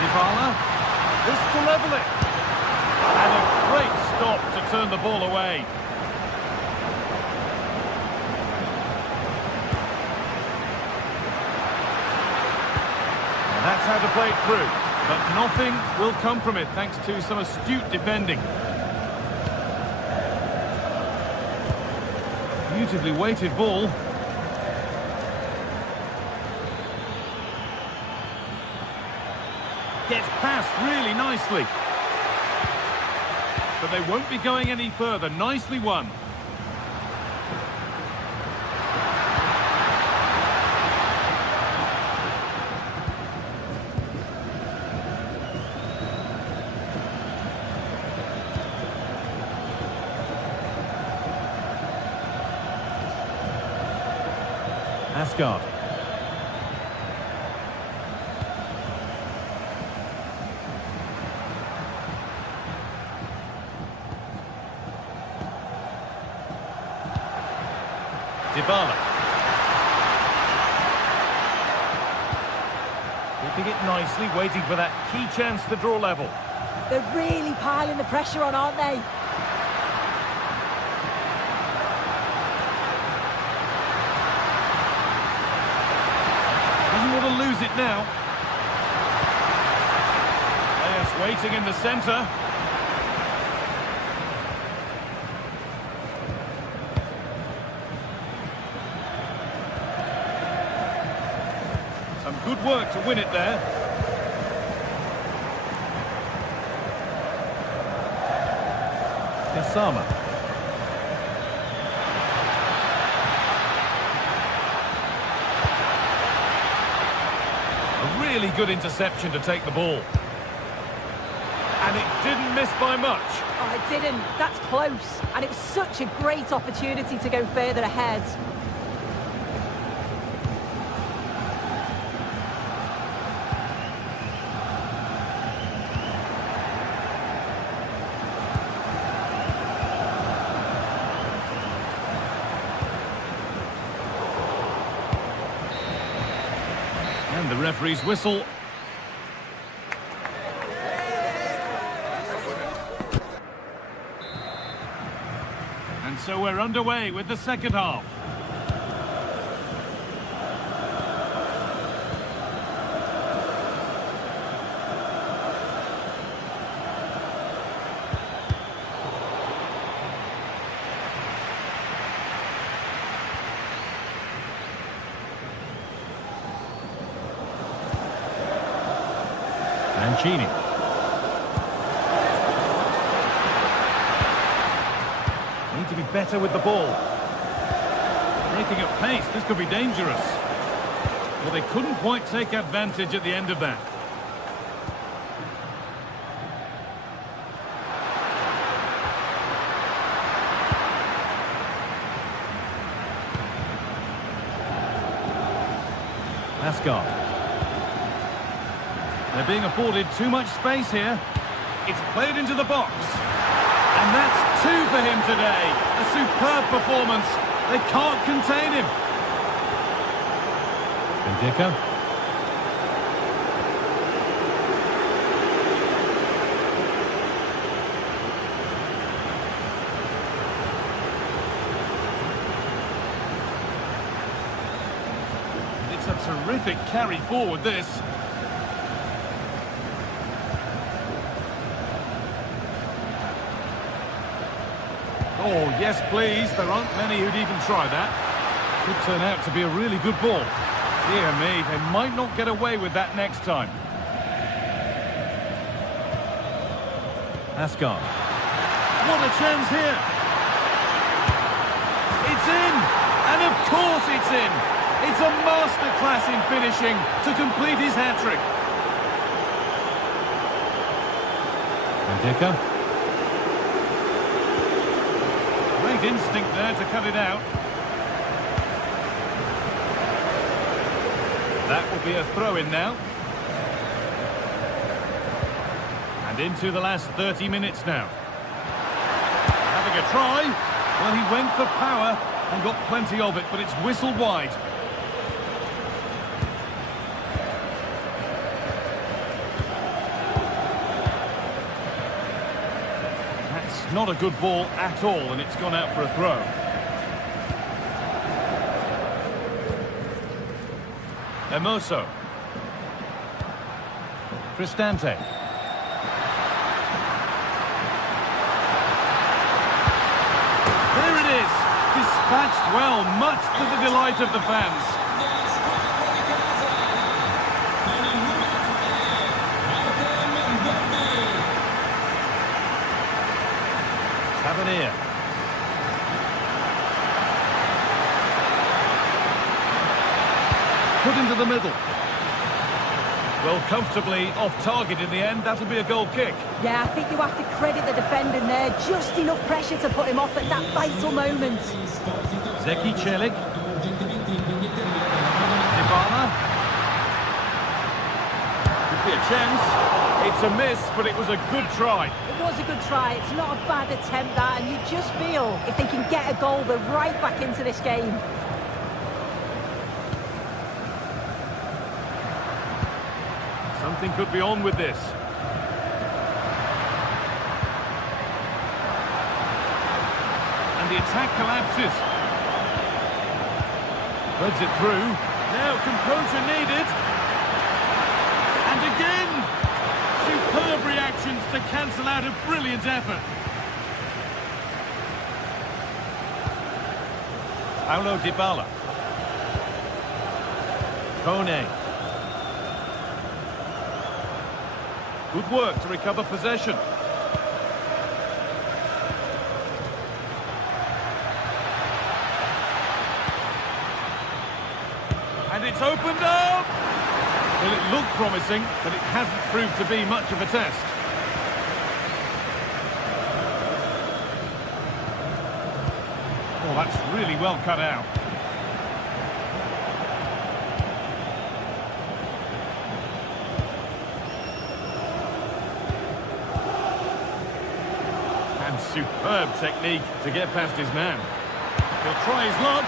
Dybala. This to level it. And a great stop to turn the ball away. And that's how to play it through. But nothing will come from it thanks to some astute defending. Beautifully weighted ball. Gets past really nicely. But they won't be going any further. Nicely won. Asgard. Dybala. Keeping it nicely, waiting for that key chance to draw level. They're really piling the pressure on, aren't they? Doesn't want to lose it now. Players waiting in the centre. Good work to win it there. Kasama. A really good interception to take the ball. And it didn't miss by much. Oh, it didn't. That's close. And it was such a great opportunity to go further ahead. And the referee's whistle. And so we're underway with the second half. Mancini. Need to be better with the ball. Breaking at pace, this could be dangerous. Well, they couldn't quite take advantage at the end of that. Asgard. They're being afforded too much space here. It's played into the box. And that's 2 for him today. A superb performance. They can't contain him. Bendika. It's a terrific carry forward, this. Oh, yes, please. There aren't many who'd even try that. Could turn out to be a really good ball. Dear me, they might not get away with that next time. Asgard. What a chance here. It's in. And of course it's in. It's a masterclass in finishing to complete his hat-trick. Bendika. Great instinct there to cut it out. That will be a throw-in now. And into the last 30 minutes now. Having a try. Well, he went for power and got plenty of it, but it's whistled wide. Not a good ball at all, and it's gone out for a throw. Hermoso. Cristante. There it is. Dispatched well, much to the delight of the fans. Tavernier. Put into the middle. Well, comfortably off target in the end. That'll be a goal kick. Yeah, I think you have to credit the defender there. Just enough pressure to put him off at that vital moment. Zeki Celik. Dybala. Could be a chance. It's a miss, but it was a good try. It was a good try. It's not a bad attempt, that, and you just feel if they can get a goal, they're right back into this game. Something could be on with this. And the attack collapses. Threads it through. Now composure needed. And again! Superb reactions to cancel out a brilliant effort. Paulo Dybala. Kone. Good work to recover possession. And it's opened up! Well, it looked promising, but it hasn't proved to be much of a test. Oh, that's really well cut out. And superb technique to get past his man. He'll try his luck.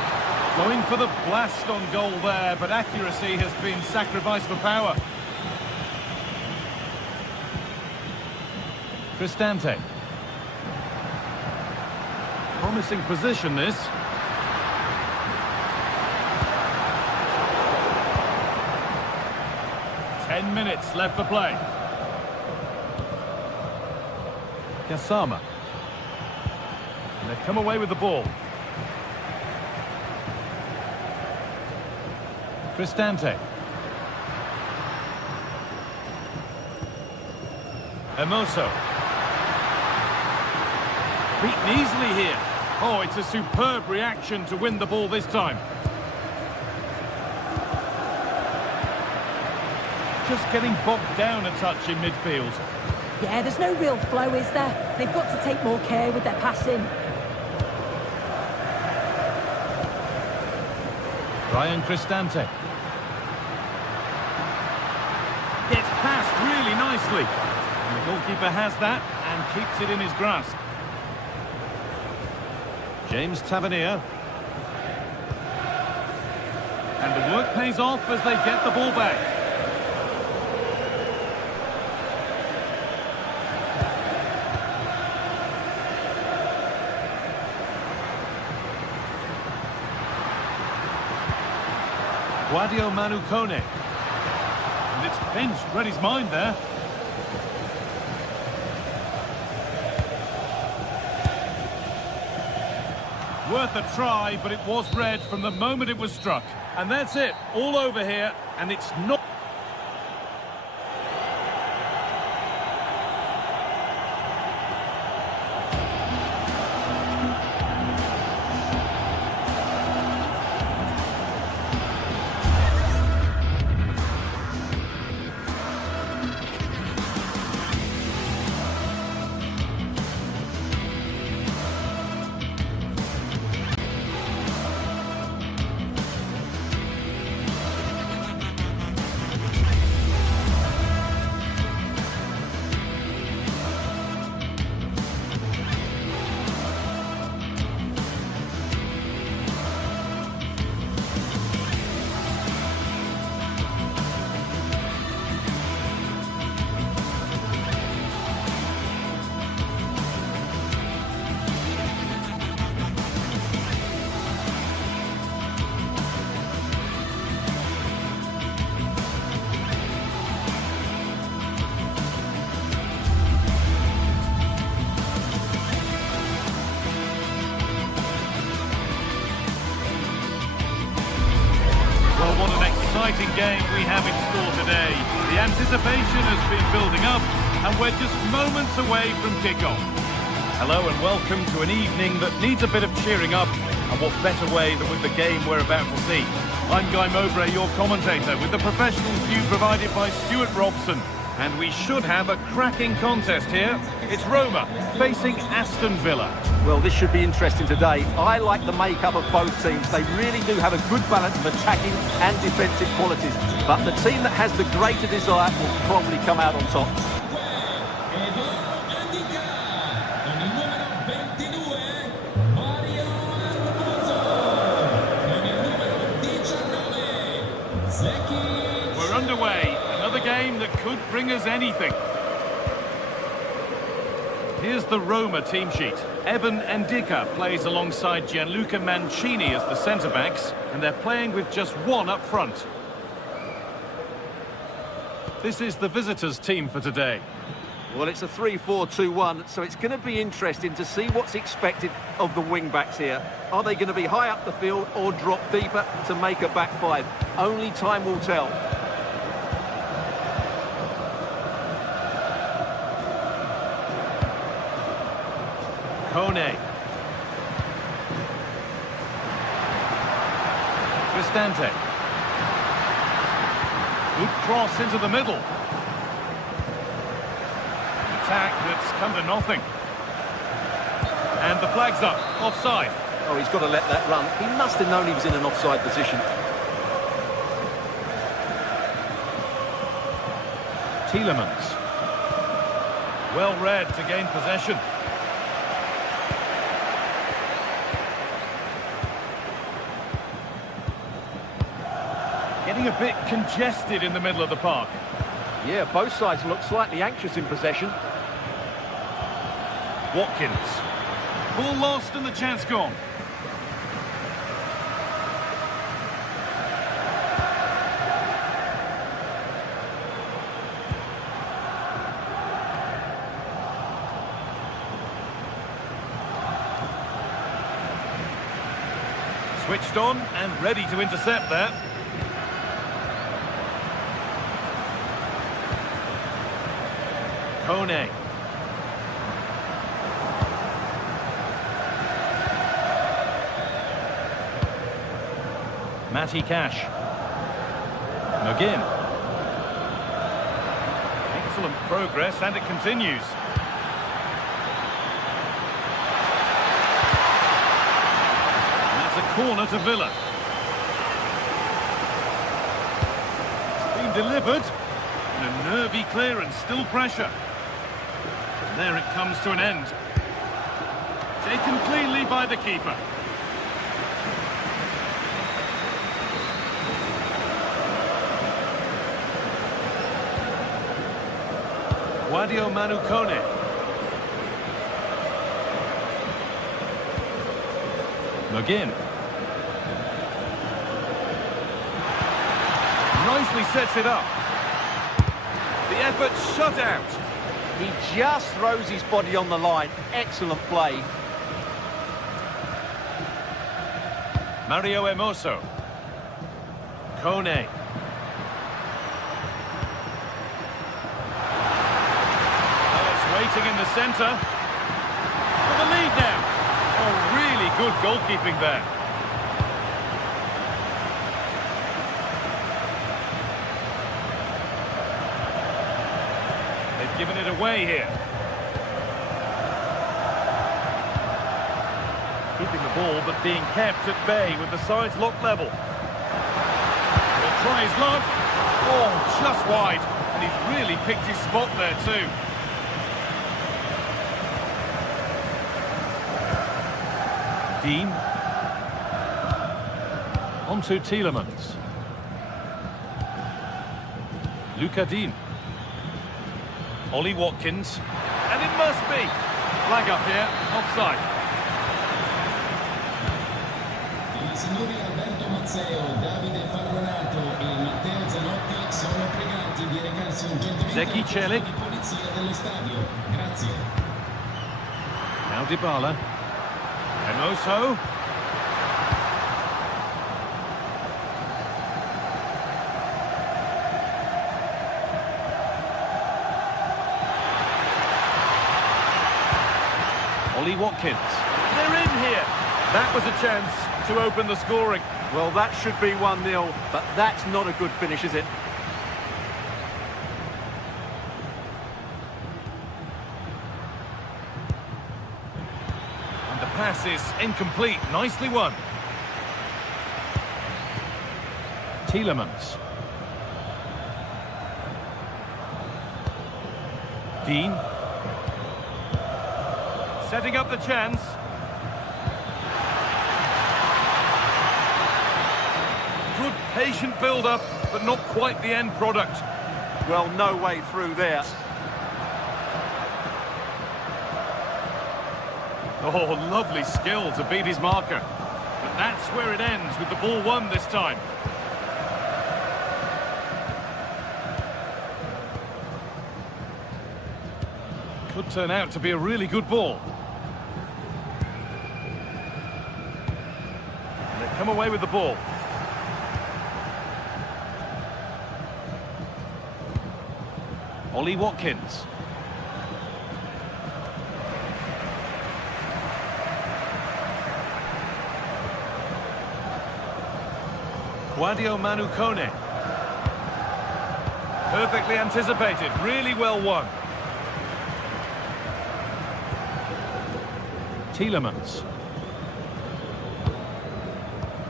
Going for the blast on goal there, but accuracy has been sacrificed for power. Cristante. Promising position, this. Ten minutes left for play. Kasama. And they've come away with the ball. Cristante. Hermoso. Beaten easily here. Oh, it's a superb reaction to win the ball this time. Just getting bogged down a touch in midfield. Yeah, there's no real flow, is there? They've got to take more care with their passing. Ryan Cristante. Gets past really nicely. And the goalkeeper has that and keeps it in his grasp. James Tavernier. And the work pays off as they get the ball back. Guadio Manu Kone. And it's pinched, read his mind there. Worth a try, but it was red from the moment it was struck. And that's it, all over here, and it's not... What an exciting game we have in store today. The anticipation has been building up, and we're just moments away from kickoff. Hello and welcome to an evening that needs a bit of cheering up, and what better way than with the game we're about to see. I'm Guy Mowbray, your commentator, with the professionals view provided by Stuart Robson. And we should have a cracking contest here. It's Roma facing Aston Villa. Well, this should be interesting today. I like the makeup of both teams. They really do have a good balance of attacking and defensive qualities. But the team that has the greater desire will probably come out on top. We're underway. Another game that could bring us anything. Here's the Roma team sheet. Evan Ndika plays alongside Gianluca Mancini as the centre-backs, and they're playing with just one up front. This is the visitors' team for today. Well, it's a 3-4-2-1, so it's going to be interesting to see what's expected of the wing-backs here. Are they going to be high up the field or drop deeper to make a back five? Only time will tell. Kone. Cristante. Good cross into the middle. Attack that's come to nothing. And the flag's up, offside. Oh, he's got to let that run. He must have known he was in an offside position. Tielemans. Well read to gain possession. Getting a bit congested in the middle of the park. Yeah, both sides look slightly anxious in possession. Watkins. Ball lost and the chance gone. Switched on and ready to intercept that. Kone. Matty Cash. McGinn. Excellent progress, and it continues. And that's a corner to Villa. It's been delivered. And a nervy clearance, still pressure. And there it comes to an end. Taken cleanly by the keeper. Wadio Manu Kone. McGinn. Nicely sets it up. The effort shut out. He just throws his body on the line. Excellent play. Mario Hermoso. Kone. Waiting in the centre. For the lead now. Oh, really good goalkeeping there. They've given it away here. Keeping the ball, but being kept at bay with the sides locked level. He'll try his luck. Oh, just wide. And he's really picked his spot there too. Dean. On to Tielemans. Luca Dean. Ollie Watkins. And it must be. Flag up here, offside. I signori Alberto Mazzeo, Davide Farronato e Matteo Zanotti sono pregati di recarsi urgentemente Zeki Celik. alla polizia dello stadio. Grazie. Now Dybala. Hermoso. Ollie Watkins. They're in here. That was a chance to open the scoring. Well, that should be 1-0, but that's not a good finish, is it? And the pass is incomplete. Nicely won. Tielemans. Dean. Setting up the chance. Good patient build-up, but not quite the end product. Well, no way through there. Oh, lovely skill to beat his marker. But that's where it ends, with the ball won this time. Could turn out to be a really good ball. And they've come away with the ball. Ollie Watkins. Manu Kone. Perfectly anticipated, really well won. Tielemans.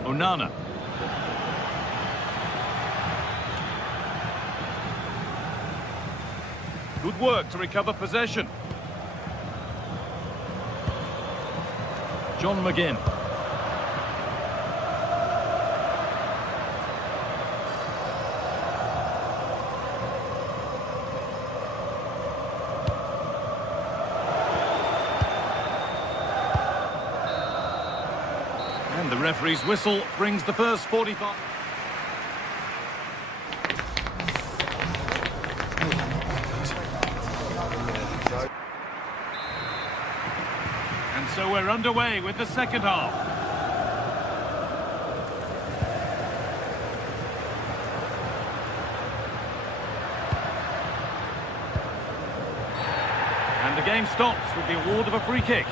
Onana. Good work to recover possession. John McGinn. And the referee's whistle brings the first 45. And so we're underway with the second half. And the game stops with the award of a free kick.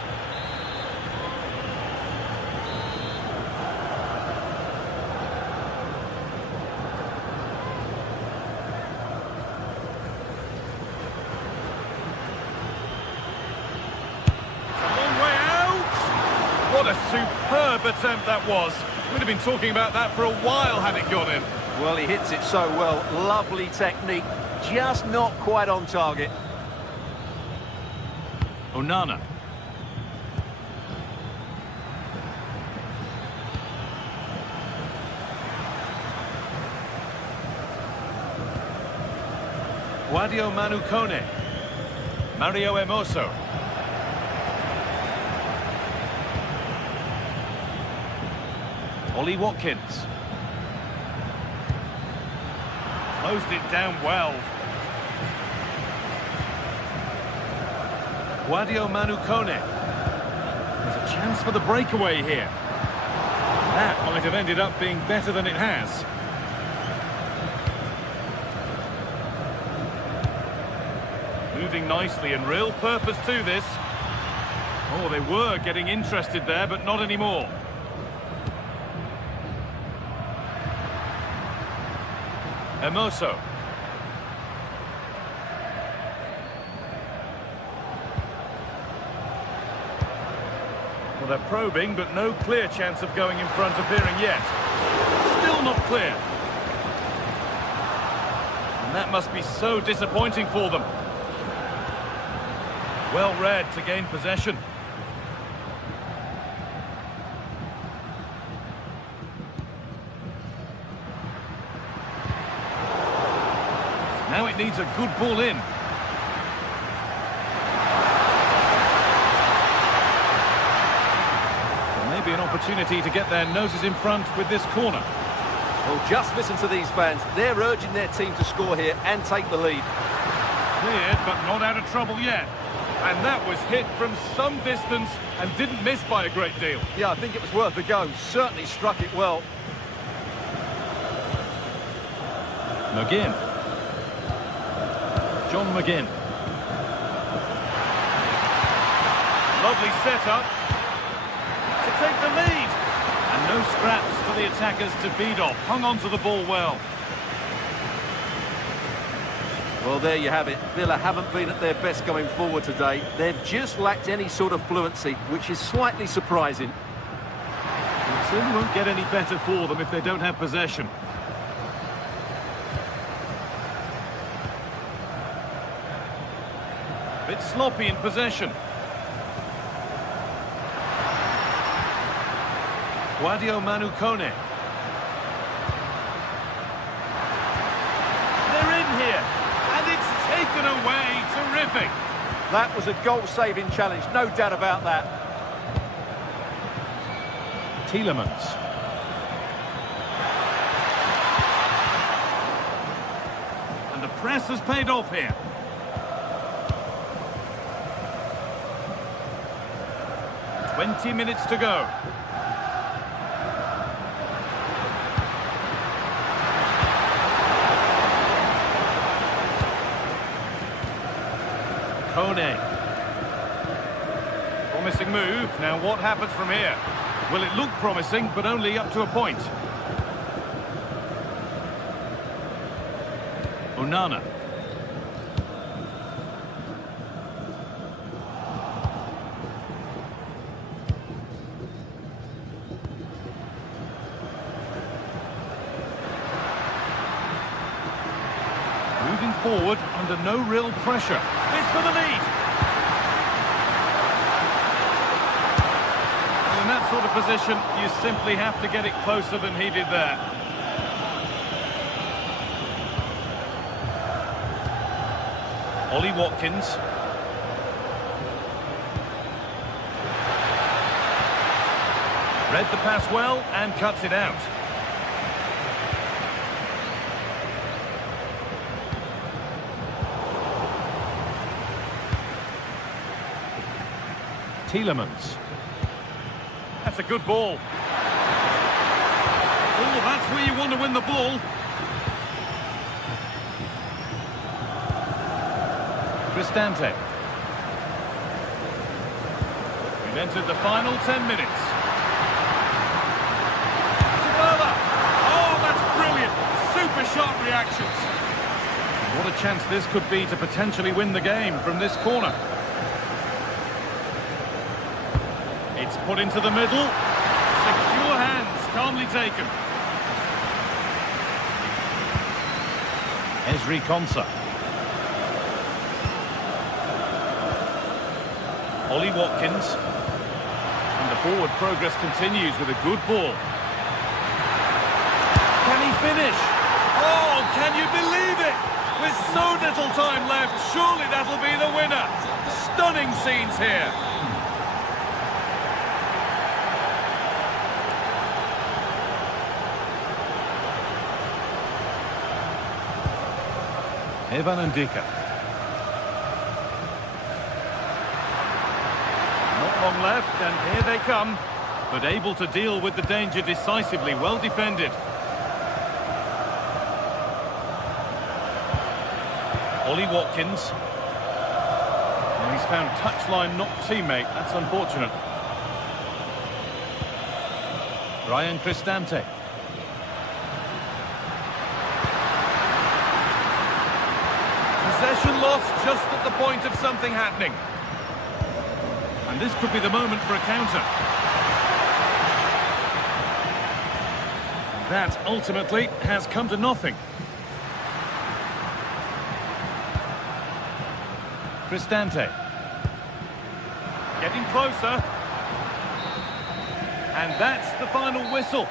What a superb attempt that was. We'd have been talking about that for a while had it gone in. Well, he hits it so well. Lovely technique. Just not quite on target. Onana. Manu Kone. Mario Hermoso. Ollie Watkins. Closed it down well. Manu Kone. There's a chance for the breakaway here. That might have ended up being better than it has. Moving nicely and real purpose to this. Oh, they were getting interested there, but not anymore. Hermoso. Well, they're probing, but no clear chance of going in front appearing yet. Still not clear. And that must be so disappointing for them. Well read to gain possession. Now it needs a good ball in. There may be an opportunity to get their noses in front with this corner. Well, just listen to these fans. They're urging their team to score here and take the lead. Cleared, but not out of trouble yet. And that was hit from some distance and didn't miss by a great deal. Yeah, I think it was worth a go. Certainly struck it well. McGinn. John McGinn. Lovely setup to take the lead. And no scraps for the attackers to beat off. Hung on to the ball well. Well, there you have it. Villa haven't been at their best going forward today. They've just lacked any sort of fluency, which is slightly surprising. It certainly won't get any better for them if they don't have possession. Bit sloppy in possession. Manu Kone. They're in here. And it's taken away. Terrific. That was a goal-saving challenge, no doubt about that. Tielemans. And the press has paid off here. "20 minutes to go. Kone. Promising move. Now what happens from here? Well, it looked promising, but only up to a point. Onana. Moving forward under no real pressure. It's for the lead. Well, in that sort of position, you simply have to get it closer than he did there. Ollie Watkins. Read the pass well and cuts it out. Tielemans. That's a good ball. Oh, that's where you want to win the ball. Cristante. We've entered the final 10 minutes. Dybala. Oh, that's brilliant. Super sharp reactions. What a chance this could be to potentially win the game from this corner. It's put into the middle. Secure hands, calmly taken. Ezri Konsa. Ollie Watkins. And the forward progress continues with a good ball. Can he finish? Oh, can you believe it? With so little time left, surely that'll be the winner. Stunning scenes here. Evan Ndika. Not long left, and here they come. But able to deal with the danger decisively, well defended. Ollie Watkins. And he's found touchline, not teammate. That's unfortunate. Ryan Cristante. Possession lost just at the point of something happening. And this could be the moment for a counter. That ultimately has come to nothing. Cristante. Getting closer. And that's the final whistle.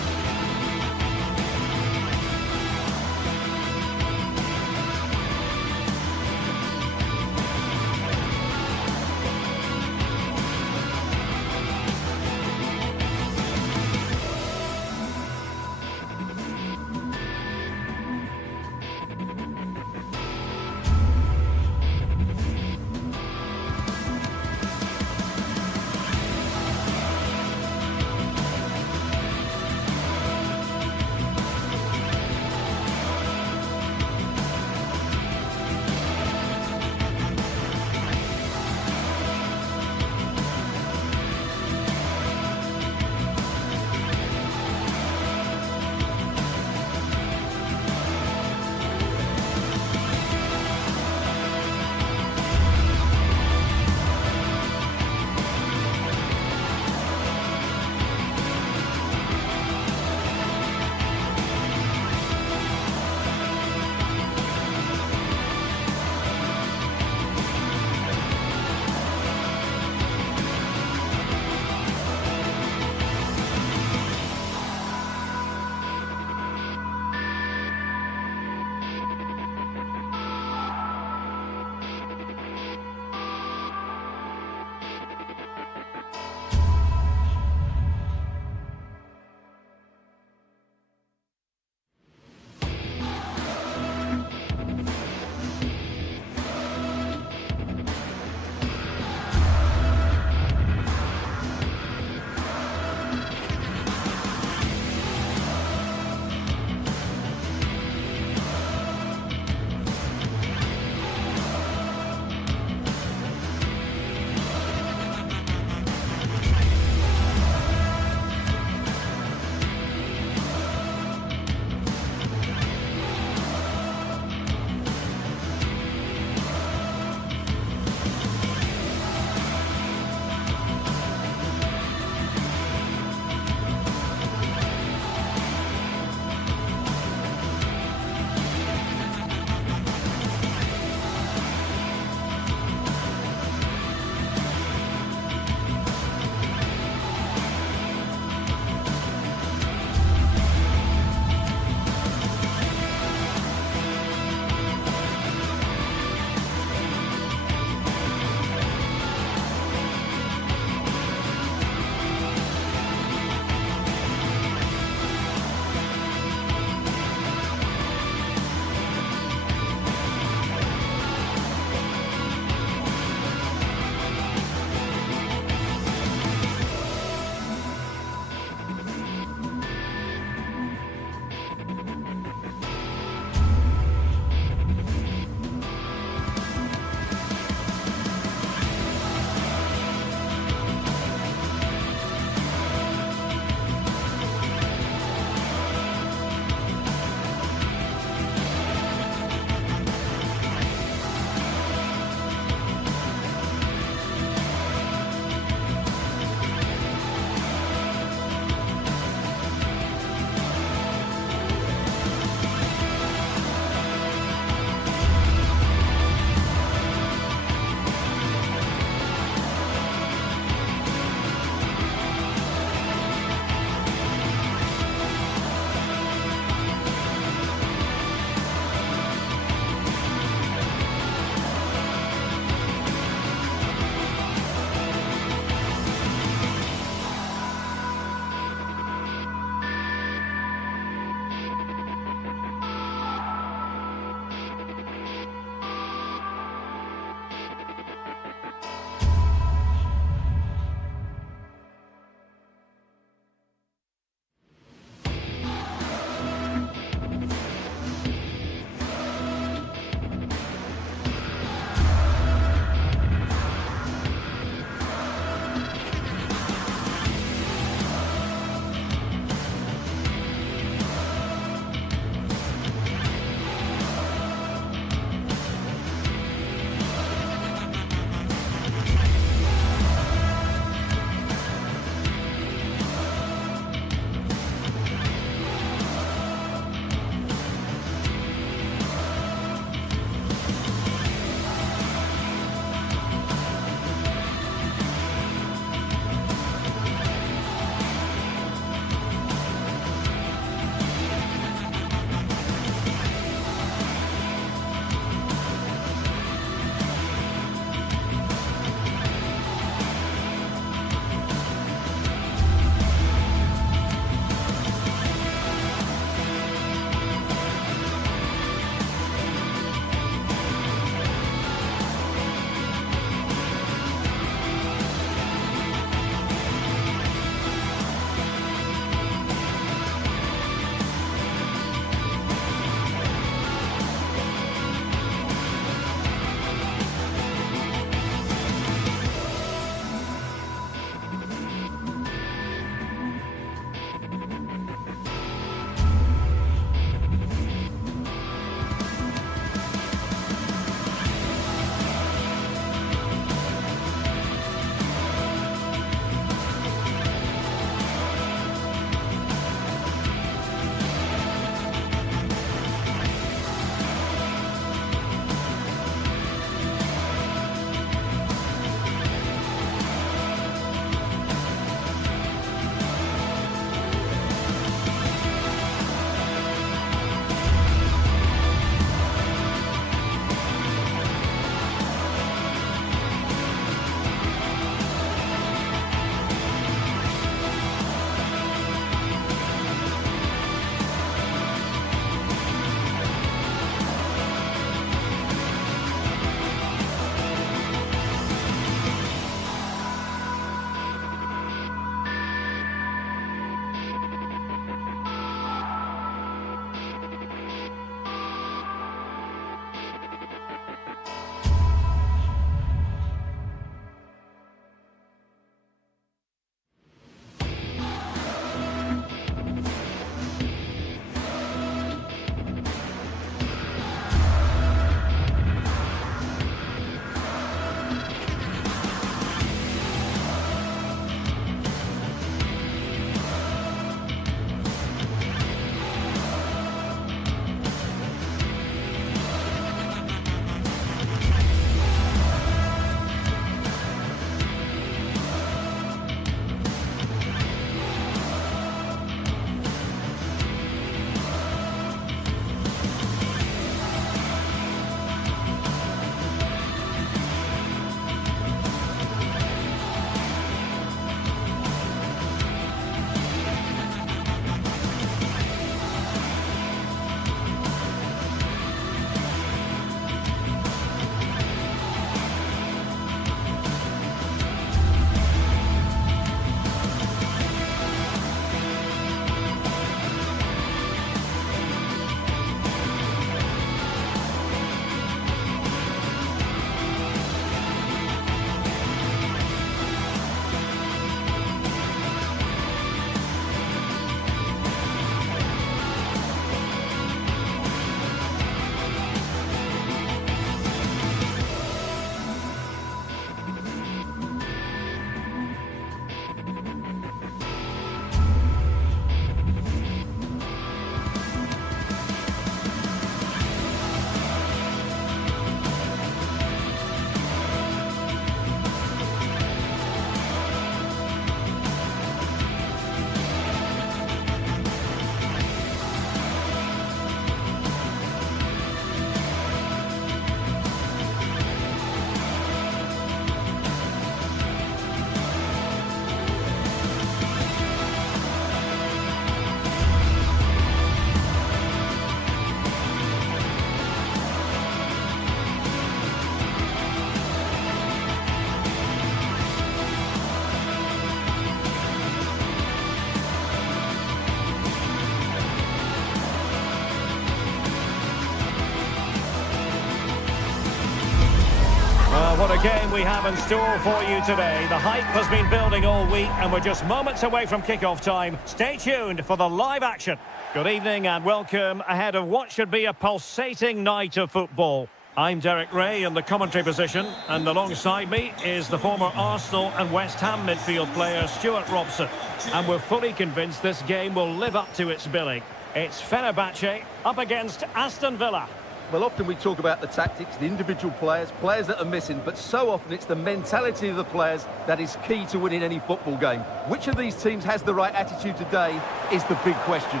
What a game we have in store for you today. The hype has been building all week and we're just moments away from kickoff time. Stay tuned for the live action. Good evening and welcome ahead of what should be a pulsating night of football. I'm Derek Ray in the commentary position, and alongside me is the former Arsenal and West Ham midfield player Stuart Robson. And we're fully convinced this game will live up to its billing. It's Fenerbahce up against Aston Villa. Well, often we talk about the tactics, the individual players that are missing, but so often it's the mentality of the players that is key to winning any football game. Which of these teams has the right attitude today is the big question.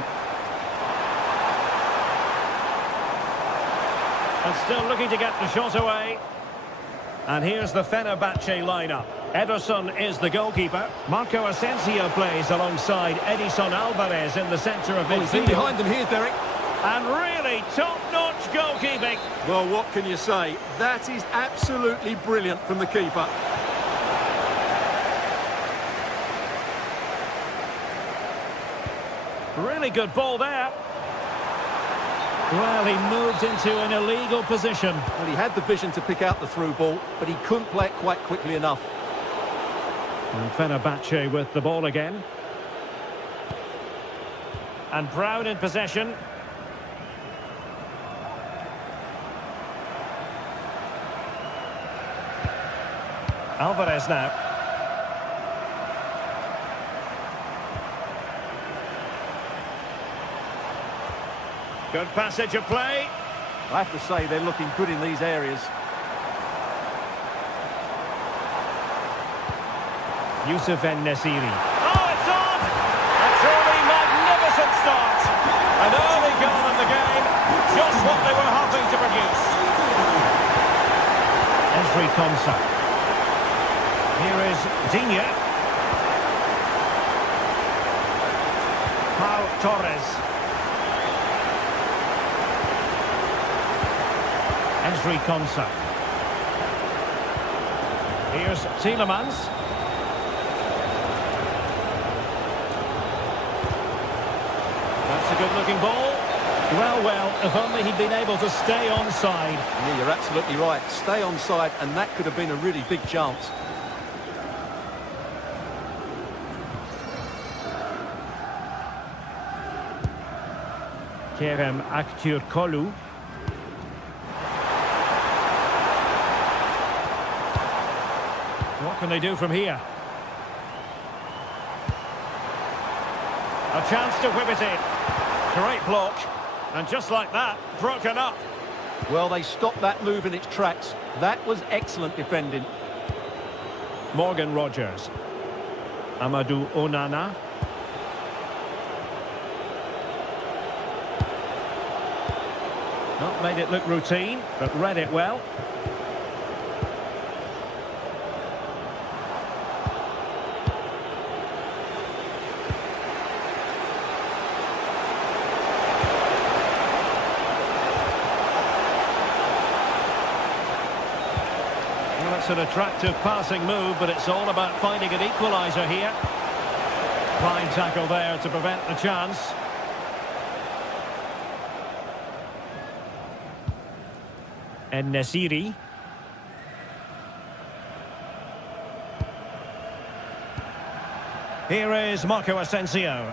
And still looking to get the shot away. And here's the Fenerbahce lineup. Ederson is the goalkeeper. Marco Asensio plays alongside Edison Alvarez in the centre of midfield. He's in behind them here, Derek. And really top-notch goalkeeping. Well, what can you say? That is absolutely brilliant from the keeper. Really good ball there. Well, he moved into an illegal position. Well, he had the vision to pick out the through ball, but he couldn't play it quite quickly enough. And Fenerbahce with the ball again. And Brown in possession. Alvarez now. Good passage of play. I have to say they're looking good in these areas. Youssef En-Nesyri. Oh, it's on! A truly magnificent start. An early goal in the game. Just what they were hoping to produce. Ezri Konsa. Here is Digne. Pau Torres. Ezri Konsa. Here's Tielemans. That's a good-looking ball. Well, if only he'd been able to stay onside. Yeah, you're absolutely right. Stay onside, and that could have been a really big chance. Kerem Aktürkoğlu. What can they do from here? A chance to whip it in. Great block. And just like that, broken up. Well, they stopped that move in its tracks. That was excellent defending. Morgan Rogers. Amadou Onana. Not made it look routine, but read it well. Well, it's an attractive passing move, but it's all about finding an equaliser here. Fine tackle there to prevent the chance. En-Nesyri. Here is Marco Asensio.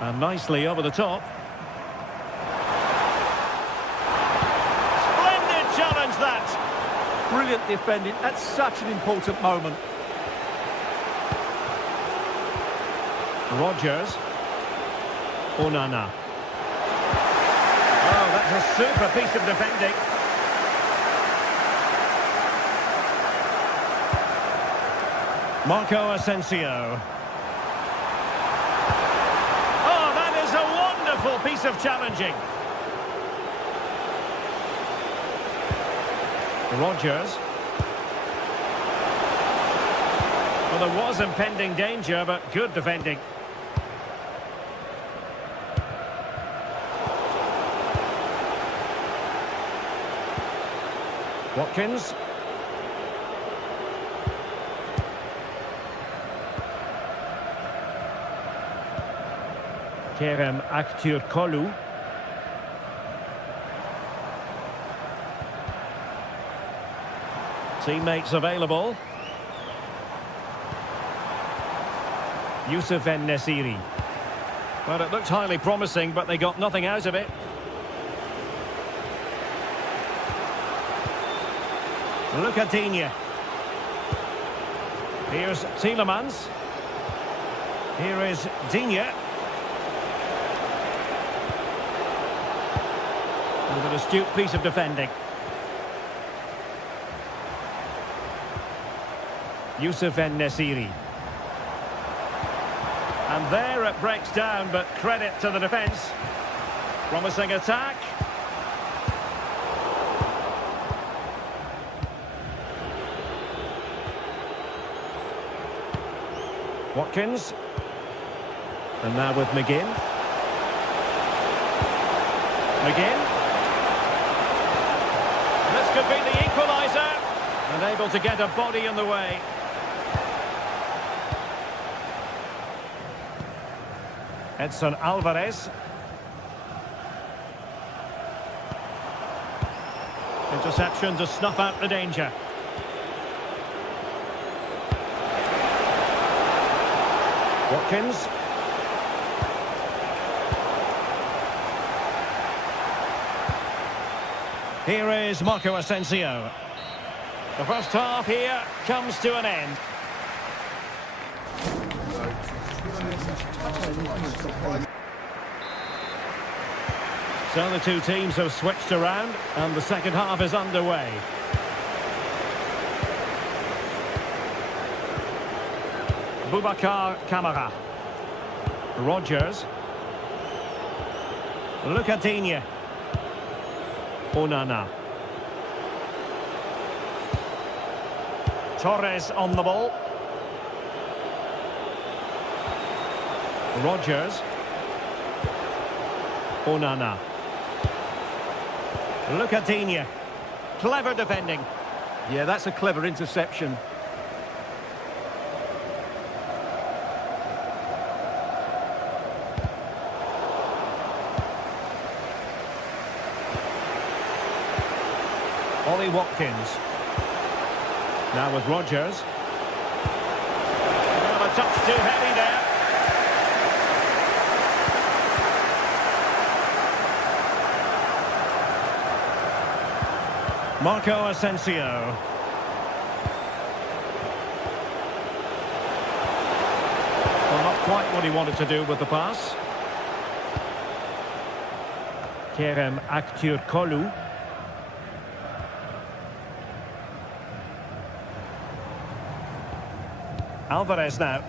And nicely over the top. Splendid challenge that. Brilliant defending. That's such an important moment. Rogers. Onana. Oh, that's a super piece of defending. Marco Asensio. Oh, that is a wonderful piece of challenging. Rogers. Well, there was impending danger, but good defending. Watkins. Kerem Aktürkoğlu. Teammates available. Youssef En-Nesyri. Well, it looked highly promising, but they got nothing out of it. Look at Digne. Here's Tielemans. Here is Digne. With an astute piece of defending. Youssef En-Nesyri. And there it breaks down, but credit to the defence. Promising attack. Watkins. And now with McGinn. McGinn. This could be the equaliser. And able to get a body in the way. Edson Alvarez. Interception to snuff out the danger. Watkins. Here is Marco Asensio. The first half here comes to an end. So the two teams have switched around and the second half is underway. Boubacar Kamara. Rodgers. Look at Digne. Onana. Torres on the ball. Rodgers. Onana. Look at Digne. Clever defending. Yeah, that's a clever interception. Ollie Watkins. Now with Rodgers. Well, a touch too heavy there. Marco Asensio. Well, not quite what he wanted to do with the pass. Kerem Aktürkoğlu. Alvarez now.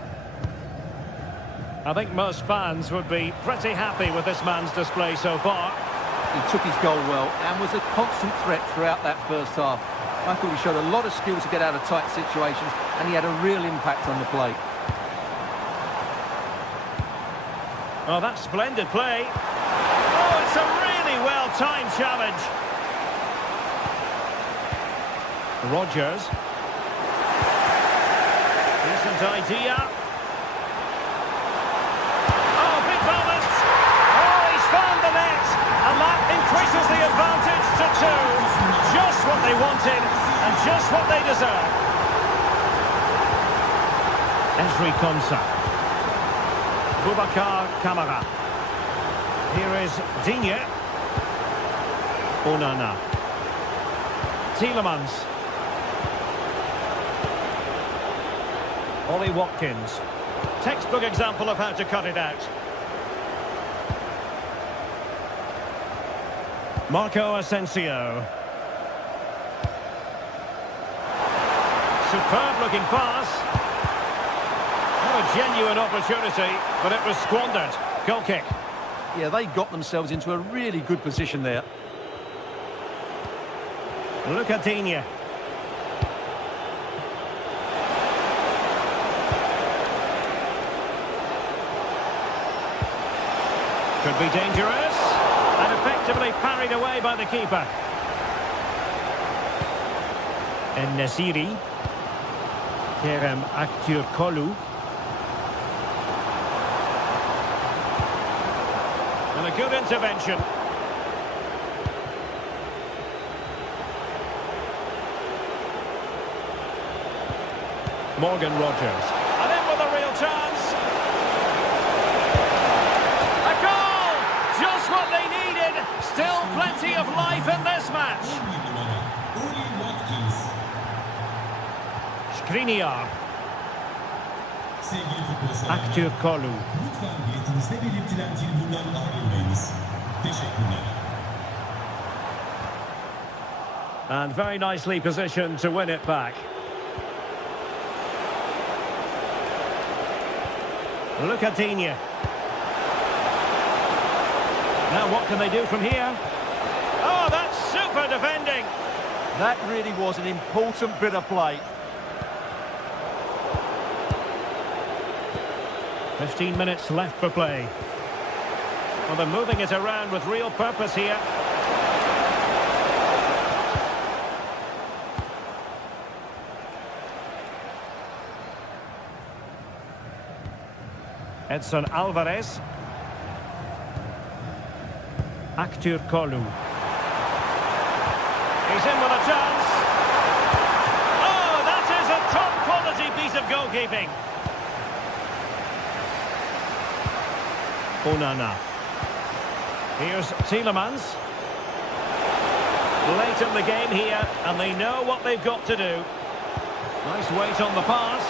I think most fans would be pretty happy with this man's display so far. He took his goal well and was a constant threat throughout that first half. I thought he showed a lot of skill to get out of tight situations, and he had a real impact on the plate. Oh, that's splendid play. Oh, it's a really well-timed challenge. Rodgers. Decent idea. Oh, big moment. Oh, he's found the net. And that increases the advantage to 2. Just what they wanted and just what they deserve. Ezri Konsa. Boubacar Kamara. Here is Digne. Onana. Tielemans. Ollie Watkins. Textbook example of how to cut it out. Marco Asensio. Superb looking pass. What a genuine opportunity, but it was squandered. Goal kick. Yeah, they got themselves into a really good position there. Look at Digne. Could be dangerous. And effectively parried away by the keeper. En-Nesyri. Kerem Aktürkoğlu. And a good intervention. Morgan Rogers. And in with a real chance. A goal! Just what they needed. Still plenty of life in this match. Skriniar. Aktür Kolu. Lütfen biletinizde belirtilen tribünden ayrılmayınız. Teşekkürler. And very nicely positioned to win it back. Look at Digne. Now what can they do from here? Oh, that's super defending. That really was an important bit of play. 15 minutes left for play. Well, they're moving it around with real purpose here. Edson Alvarez. Aktür Kolu. He's in with a chance. Oh, that is a top-quality piece of goalkeeping. Onana. Here's Tielemans. Late in the game here, and they know what they've got to do. Nice weight on the pass.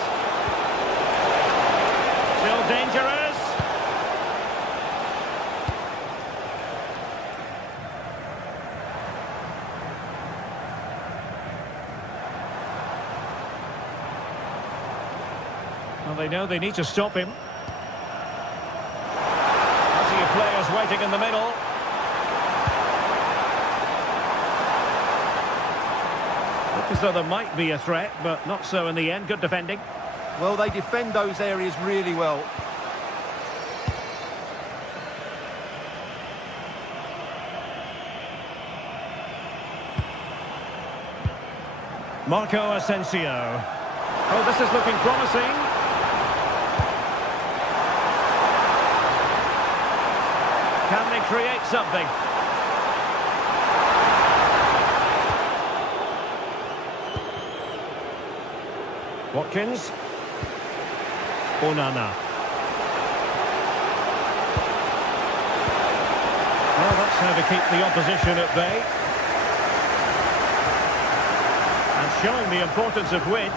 Still dangerous. Well, they know they need to stop him. Plenty of players waiting in the middle. Look as though there might be a threat, but not so in the end. Good defending. Well, they defend those areas really well. Marco Asensio. Oh, this is looking promising. Can they create something? Watkins. Onana. Well, that's how to keep the opposition at bay. And showing the importance of width.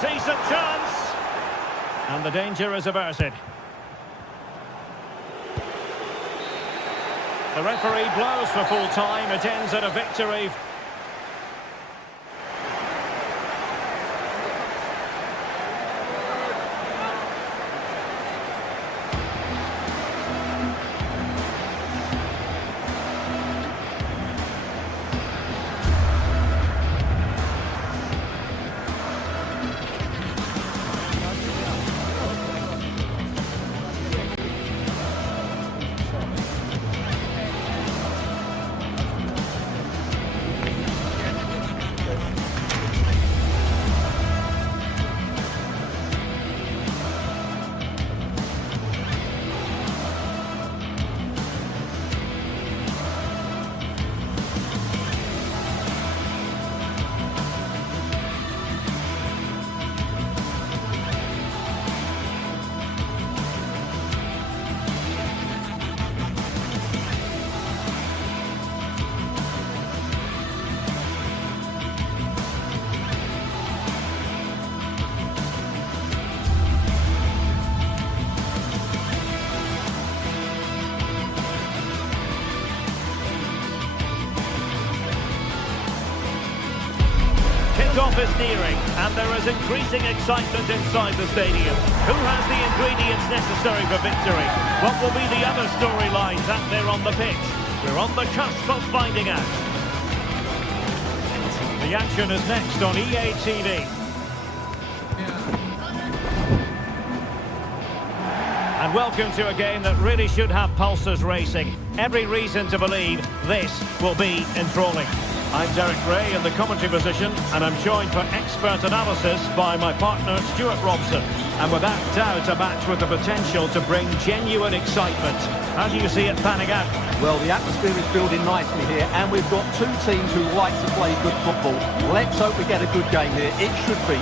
Decent chance. And the danger is averted. The referee blows for full time. It ends at a victory. Kickoff is nearing, and there is increasing excitement inside the stadium. Who has the ingredients necessary for victory? What will be the other storylines out there on the pitch? We're on the cusp of finding out. The action is next on EA TV. And welcome to a game that really should have pulses racing. Every reason to believe this will be enthralling. I'm Derek Ray in the commentary position, and I'm joined for expert analysis by my partner Stuart Robson. And without doubt, a match with the potential to bring genuine excitement. How do you see it panning out? Well, the atmosphere is building nicely here, and we've got two teams who like to play good football. Let's hope we get a good game here. It should be.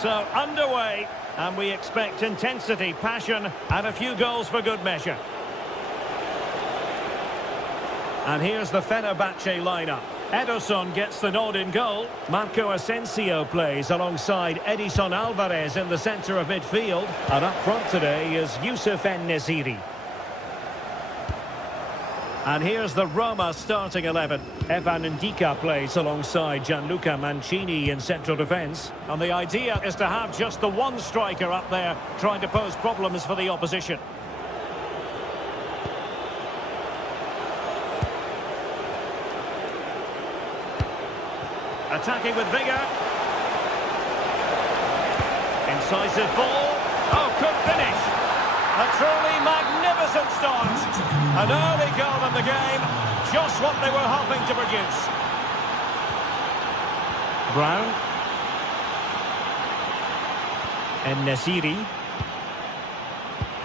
So, underway, and we expect intensity, passion, and a few goals for good measure. And here's the Fenerbahce lineup. Ederson gets the nod in goal. Marco Asensio plays alongside Edison Alvarez in the centre of midfield. And up front today is Youssef En-Nesyri. And here's the Roma starting 11. Evan Ndika plays alongside Gianluca Mancini in central defence. And the idea is to have just the one striker up there trying to pose problems for the opposition. Attacking with vigour. Incisive ball. Oh, good finish. A truly magnificent start. An early goal in the game. Just what they were hoping to produce. Brown. En-Nesyri.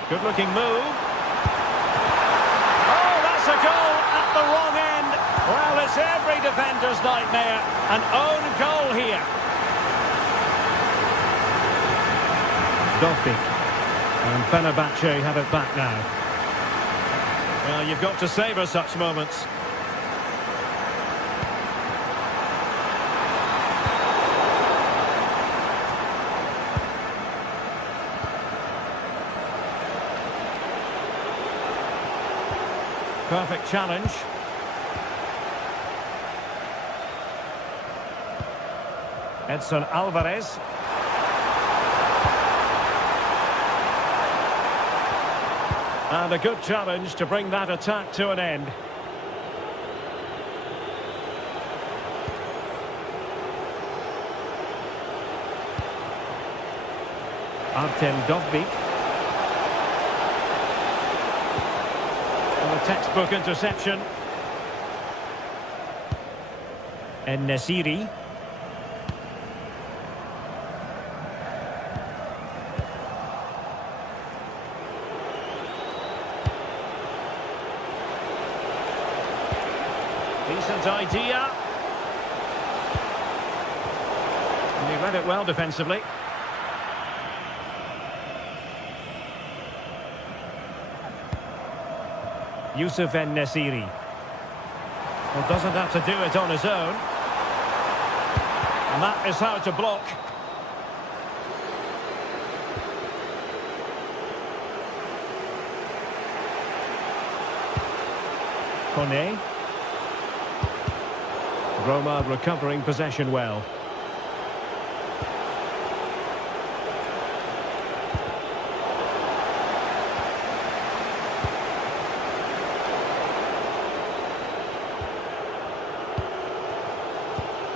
Good looking move. Oh, that's a goal at the wrong end. Well, it's every defender's nightmare. An own goal here. Dovbyk. And Fenerbahce have it back now. Well, you've got to savour such moments. Perfect challenge. Edson Alvarez. And a good challenge to bring that attack to an end. Artem Dovbyk. And a textbook interception. En-Nesyri. Decent idea. And he read it well defensively. Youssef En-Nesyri. Well, doesn't have to do it on his own. And that is how to block. Kone. Roma recovering possession well.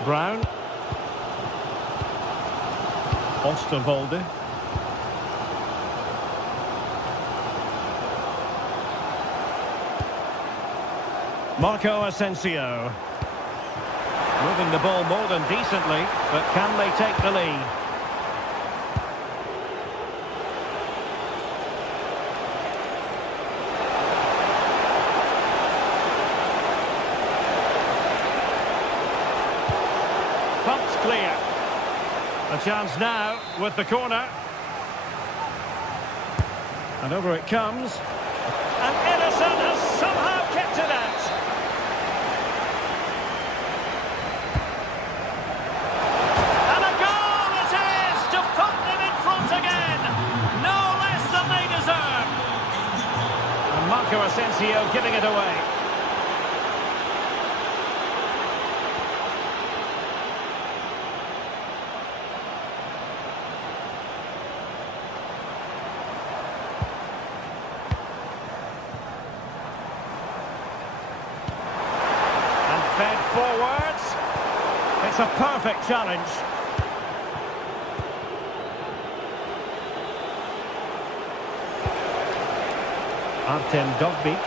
Brown. Osterwolde. Marco Asensio. Moving the ball more than decently, but can they take the lead? Pumped clear. A chance now with the corner. And over it comes. And Ederson has somehow kept it out. And a goal it is to put them in front again. No less than they deserve. And Marco Asensio giving it away. Fed forwards. It's a perfect challenge. Artem Dovbyk.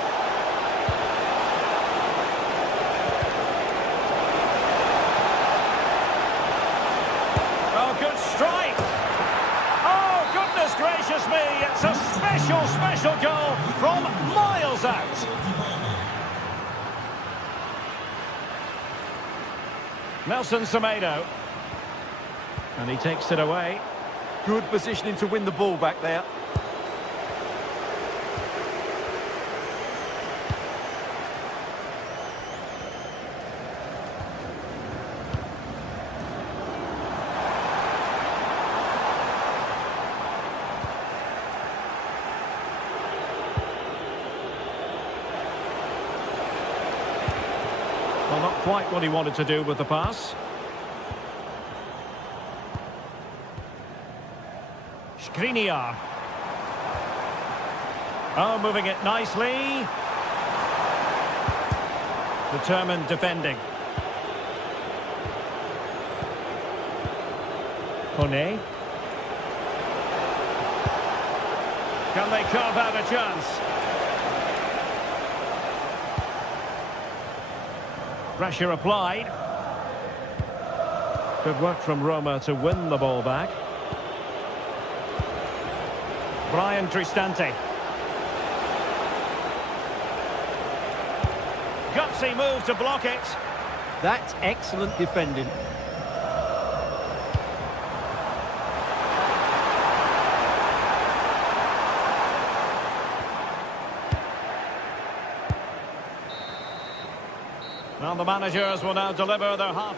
Oh, good strike! Oh, goodness gracious me! It's a special, special goal from miles out. Nelson Semedo. And he takes it away. Good positioning to win the ball back there. Well, not quite what he wanted to do with the pass. Skriniar. Oh, moving it nicely. Determined defending. Kone. Can they carve out a chance? Pressure applied. Good work from Roma to win the ball back. Brian Cristante. Gutsy move to block it. That's excellent defending. Well, the managers will now deliver their half.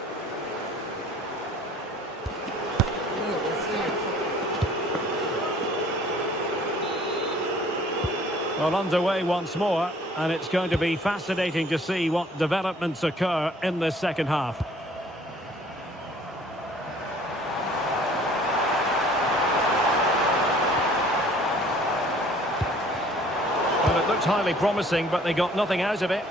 Well, underway once more, and it's going to be fascinating to see what developments occur in this second half. Well, it looked highly promising, but they got nothing out of it.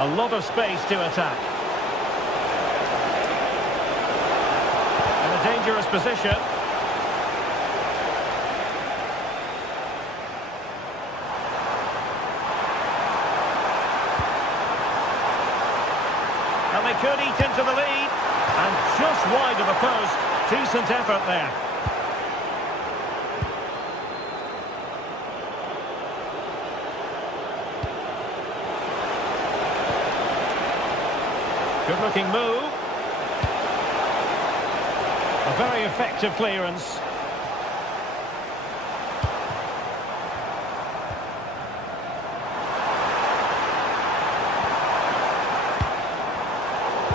A lot of space to attack. In a dangerous position. And they could eat into the lead. And just wide of the post. Decent effort there. Good-looking move. A very effective clearance.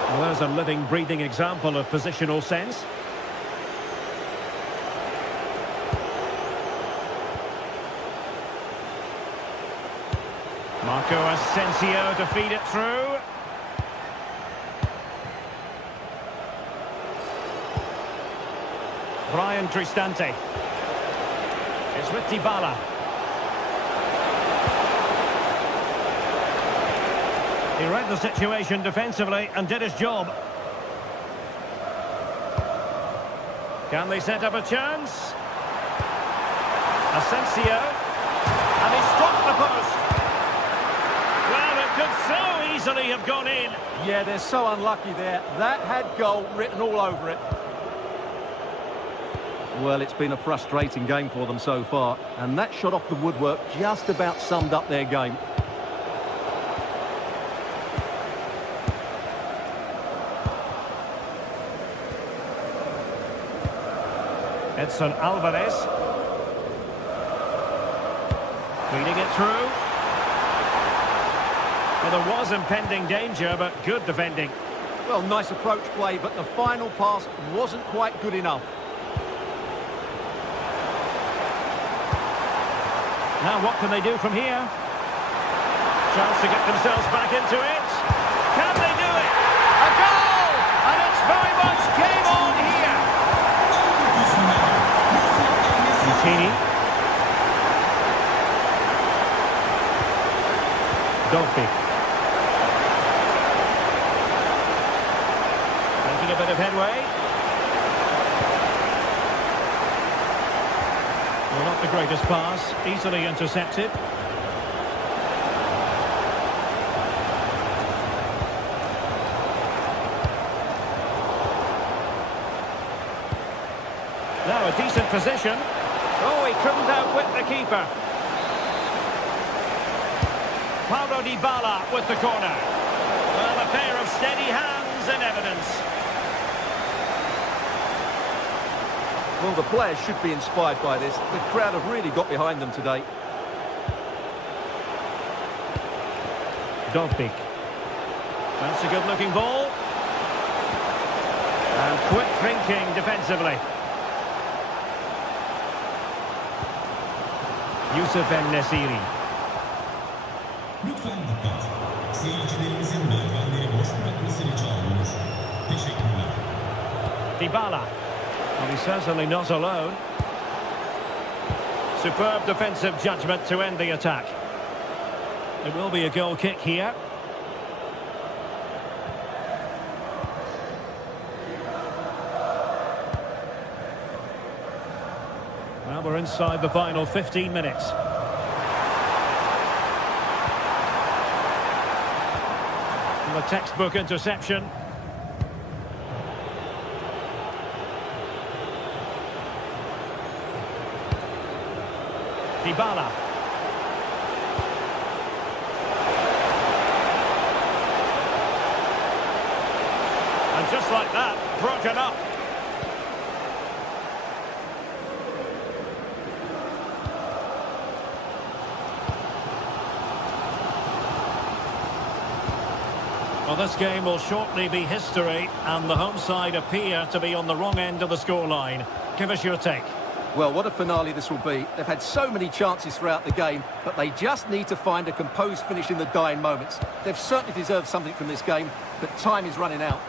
Well, there's a living, breathing example of positional sense. Marco Asensio to feed it through. Brian Cristante. It's with Dybala. He read the situation defensively and did his job. Can they set up a chance? Asensio. And he struck the post. Well, it could so easily have gone in. Yeah, they're so unlucky there. That had goal written all over it. Well, it's been a frustrating game for them so far, and that shot off the woodwork just about summed up their game. Edson Alvarez. Feeding it through. Well, there was impending danger, but good defending. Well, nice approach play, but the final pass wasn't quite good enough. Now what can they do from here? Chance to get themselves back into it. Can they do it? A goal! And it's very much game on here. Mutini. Dovbyk. Making a bit of headway. the greatest pass, easily intercepted. Now a decent position. Oh, he couldn't outwit the keeper. Paulo Dybala with the corner. Well, a pair of steady hands in evidence. Well, the players should be inspired by this. The crowd have really got behind them today. Dogbik. That's a good-looking ball. And quick thinking defensively. Yusuf En-Nesyri. Lütfen dikkat. Seyircilerimizin merdivenleri boş bırakmasını çağırıyoruz. Teşekkürler. Dybala. Well, he's certainly not alone. Superb defensive judgment to end the attack. It will be a goal kick here. Well, we're inside the final 15 minutes. And the textbook interception. Dybala. And just like that, broken up. Well, this game will shortly be history, and the home side appear to be on the wrong end of the scoreline. Give us your take. Well, what a finale this will be. They've had so many chances throughout the game, but they just need to find a composed finish in the dying moments. They've certainly deserved something from this game, but time is running out.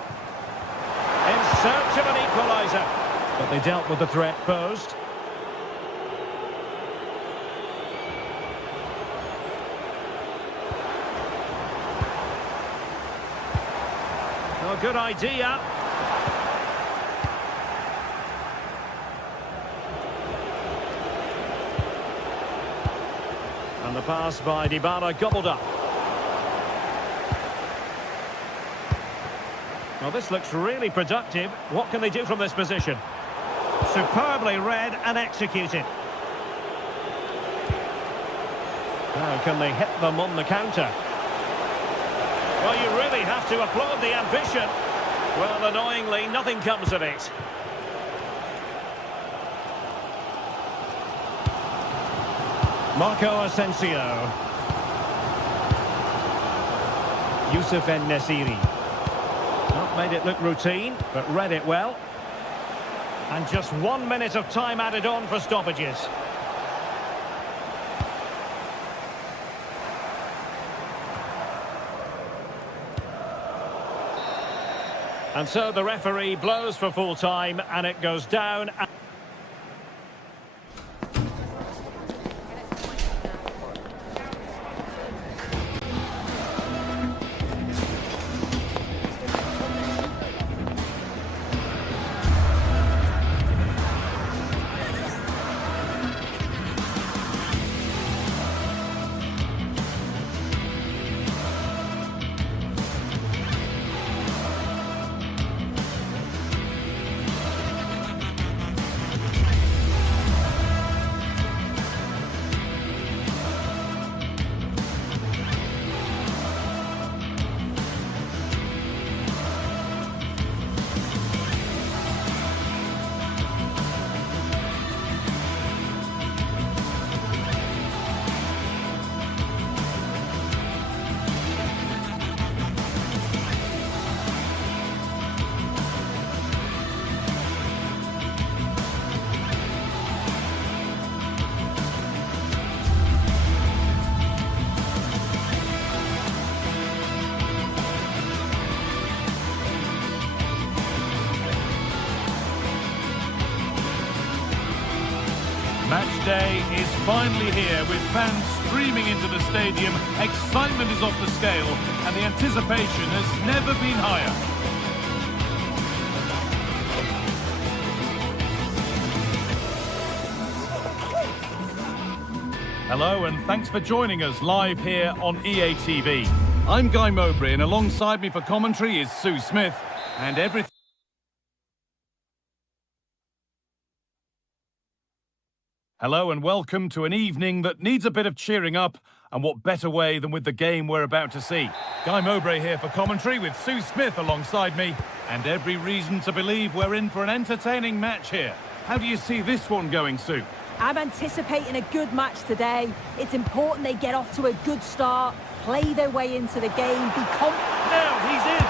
In search of an equaliser. But they dealt with the threat posed. Oh, good idea. And the pass by Dybala gobbled up. Well, this looks really productive. What can they do from this position? Superbly read and executed. Now, can they hit them on the counter? Well, you really have to applaud the ambition. Well, annoyingly, nothing comes of it. Marco Asensio. Yusuf En-Nesyri. Not made it look routine, but read it well. And just 1 minute of time added on for stoppages. And so the referee blows for full time, and it goes down. Match day is finally here with fans streaming into the stadium. Excitement is off the scale and the anticipation has never been higher. Hello and thanks for joining us live here on EA TV. I'm Guy Mowbray and alongside me for commentary is Sue Smith and everything. Hello and welcome to an evening that needs a bit of cheering up, and what better way than with the game we're about to see. Guy Mowbray here for commentary with Sue Smith alongside me, and every reason to believe we're in for an entertaining match here. How do you see this one going, Sue? I'm anticipating a good match today. It's important they get off to a good start, play their way into the game, be confident. Now he's in!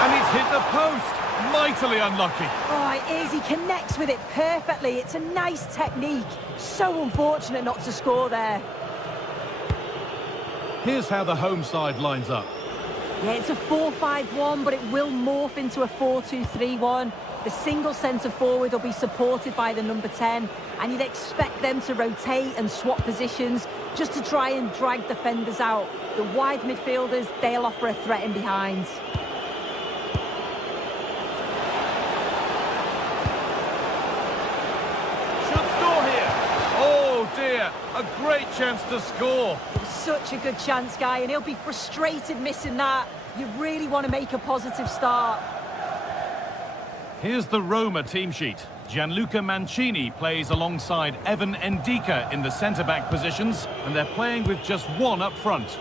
And he's hit the post! Mightily unlucky. Oh, it is. He connects with it perfectly. It's a nice technique. So unfortunate not to score there. Here's how the home side lines up. Yeah, it's a 4-5-1, but it will morph into a 4-2-3-1. The single centre forward will be supported by the number 10, and you'd expect them to rotate and swap positions just to try and drag defenders out. The wide midfielders, they'll offer a threat in behind. A great chance to score. It was such a good chance, Guy, and he'll be frustrated missing that. You really want to make a positive start. Here's the Roma team sheet. Gianluca Mancini plays alongside Evan Ndika in the centre-back positions, and they're playing with just one up front.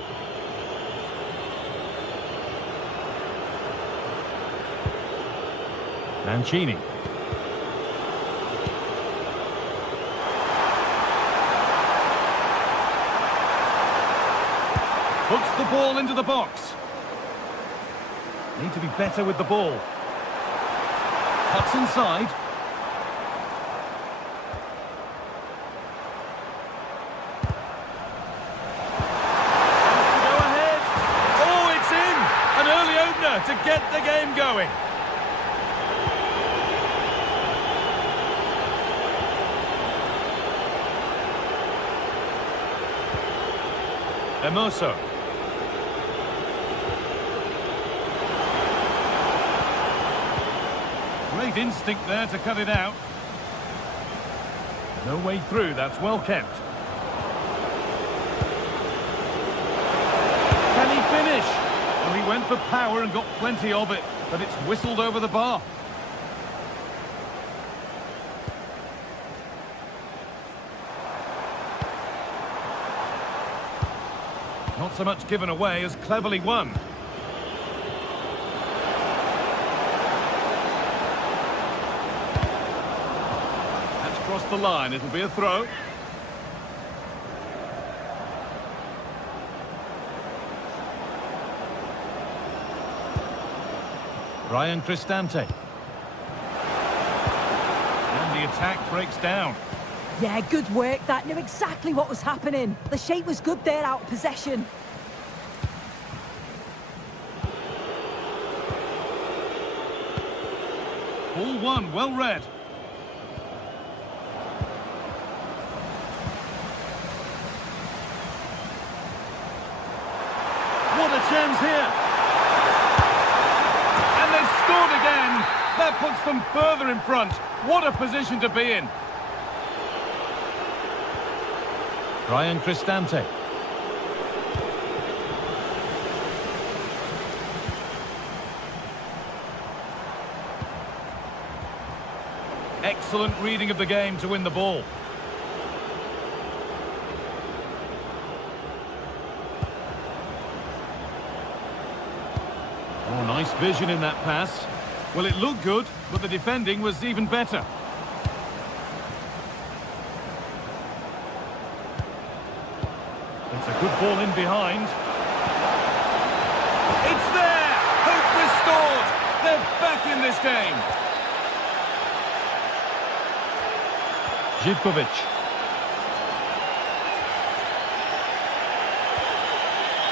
Mancini. Puts the ball into the box. Need to be better with the ball. Cuts inside. Has to go ahead. Oh, it's in! An early opener to get the game going. Hermoso. Great instinct there to cut it out. No way through, that's well kept. Can he finish? Well, he went for power and got plenty of it, but it's whistled over the bar. Not so much given away as cleverly won. The line, it'll be a throw. Ryan Cristante. And the attack breaks down. Yeah, good work. That knew exactly what was happening. The shape was good there out of possession. Ball one, well read. What a chance here. And they've scored again. That puts them further in front. What a position to be in. Ryan Cristante. Excellent reading of the game to win the ball. Oh, nice vision in that pass. Well, it looked good, but the defending was even better. It's a good ball in behind. It's there! Hope restored! They're back in this game. Živkovic.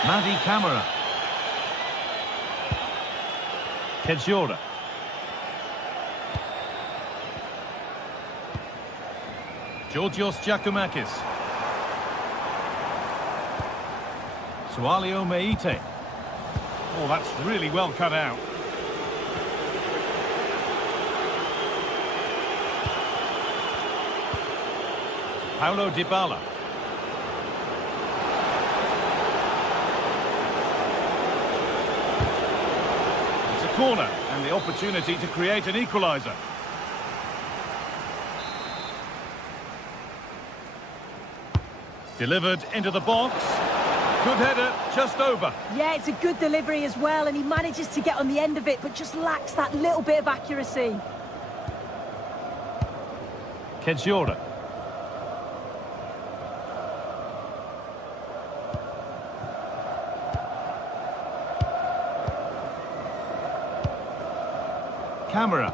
Madi Camara. Kedjora. Georgios Giacomakis. Sualio Meite. Oh, that's really well cut out. Paulo Dybala. corner and the opportunity to create an equaliser. Delivered into the box. Good header, just over. Yeah, it's a good delivery as well, and he manages to get on the end of it, but just lacks that little bit of accuracy. Kedziora. Camera.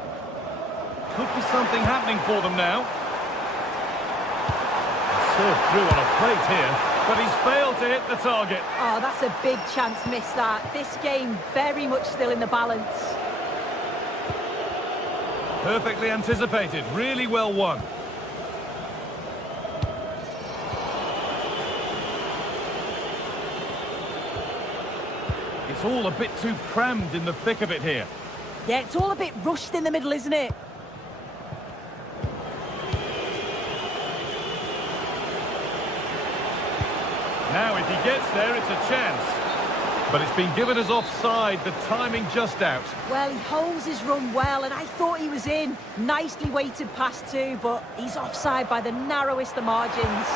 Could be something happening for them now. Served through on a plate here, but he's failed to hit the target. Oh, that's a big chance missed that. This game very much still in the balance. Perfectly anticipated, really well won. It's all a bit too crammed in the thick of it here. Yeah, it's all a bit rushed in the middle, isn't it? Now, if he gets there, it's a chance. But it's been given as offside, the timing just out. Well, he holds his run well, and I thought he was in. Nicely weighted pass too, but he's offside by the narrowest of margins.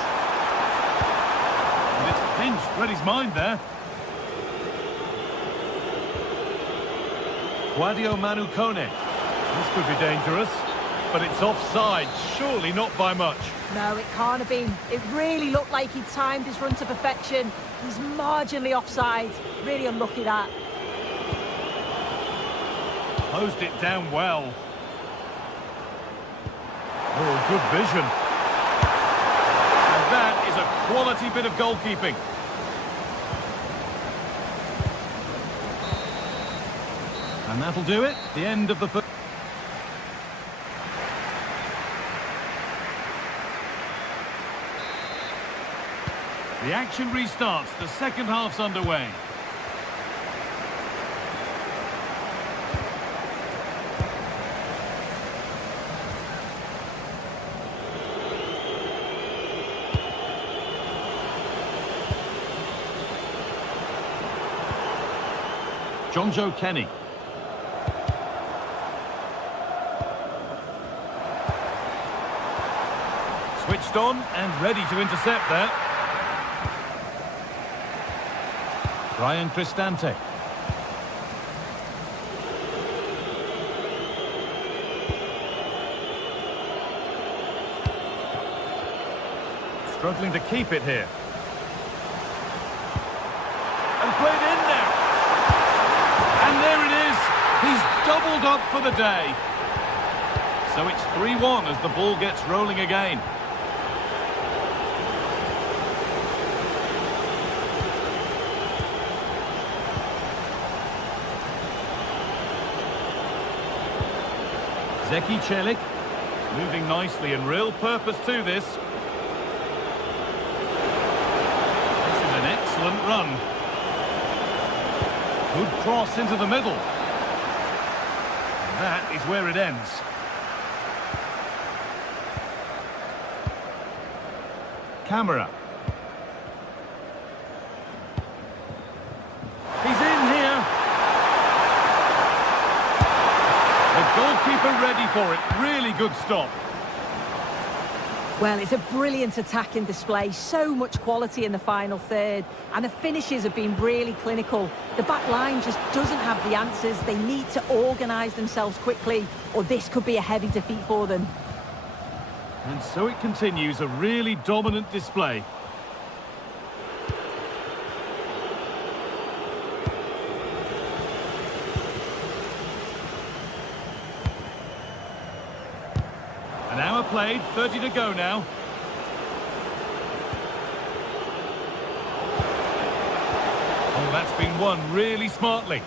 And it's pinched, read his mind there. Guadio Manu Kone. This could be dangerous, but it's offside, surely not by much. No, it can't have been. It really looked like he timed his run to perfection. He's marginally offside. Really unlucky that. Closed it down well. Oh, good vision. And that is a quality bit of goalkeeping. And that'll do it. The end of the first. The action restarts. The second half's underway. Jonjo Kenny. Switched on and ready to intercept there. Brian Cristante. Struggling to keep it here. And played in now. And there it is. He's doubled up for the day. So it's 3-1 as the ball gets rolling again. Zeki Celik, moving nicely and real purpose to this. This is an excellent run. Good cross into the middle. And that is where it ends. Camera. He's in here. Goalkeeper ready for it. Really good stop. Well, it's a brilliant attacking display. So much quality in the final third. And the finishes have been really clinical. The back line just doesn't have the answers. They need to organise themselves quickly, or this could be a heavy defeat for them. And so it continues, a really dominant display. An hour played, 30 to go now. Oh, that's been won really smartly.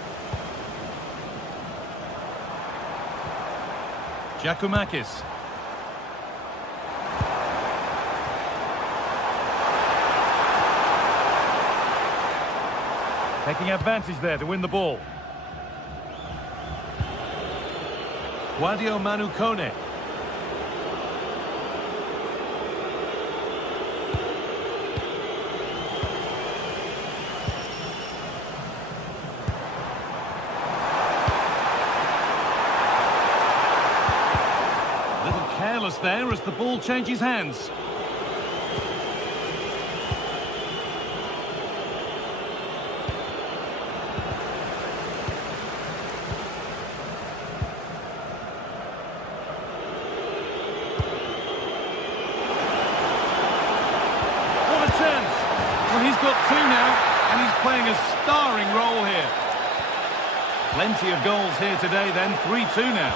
Giacomakis. Taking advantage there to win the ball. Guadio Manu Kone. there as the ball changes hands. What a chance! Well, he's got two now, and he's playing a starring role here. Plenty of goals here today then, 3-2 now.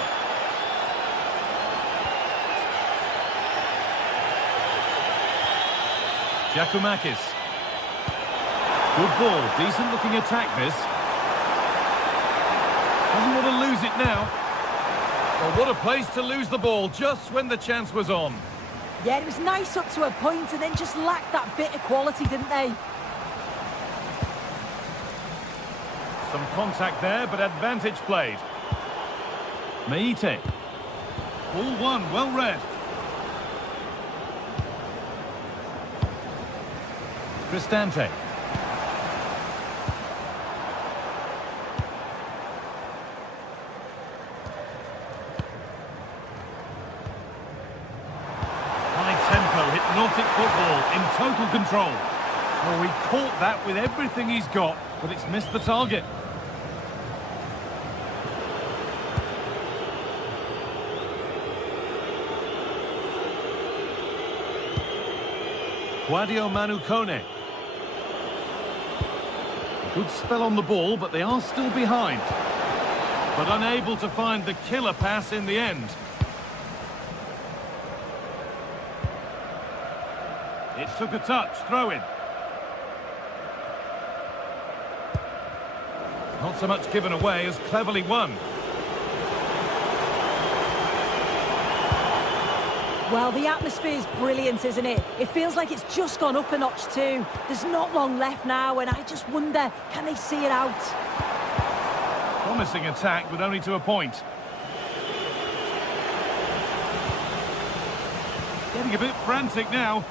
Giacomakis. Good ball, decent looking attack this. Doesn't want to lose it now. Well, what a place to lose the ball just when the chance was on. Yeah, it was nice up to a point and then just lacked that bit of quality, didn't they? Some contact there, but advantage played. Meite. Ball won, well read. Cristante. High tempo, hypnotic football in total control. Well, he caught that with everything he's got, but it's missed the target. Quadio Manukone. A good spell on the ball, but they are still behind. But unable to find the killer pass in the end. It took a touch, throw in. Not so much given away as cleverly won. Well, the atmosphere's brilliant, isn't it? It feels like it's just gone up a notch too. There's not long left now, and I just wonder, can they see it out? Promising attack, but only to a point. Getting a bit frantic now.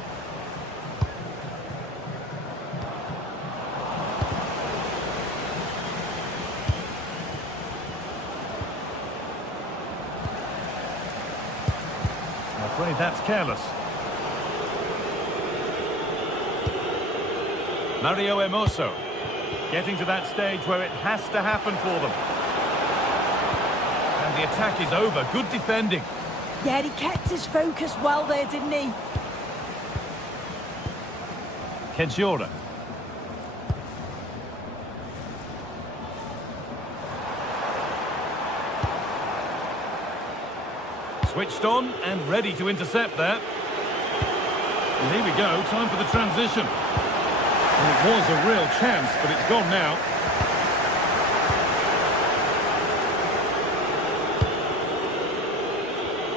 I'm afraid that's careless. Mario Hermoso getting to that stage where it has to happen for them. And the attack is over. Good defending. Yeah, he kept his focus well there, didn't he? Kenchiora. Switched on and ready to intercept there. And here we go, time for the transition. And it was a real chance, but it's gone now.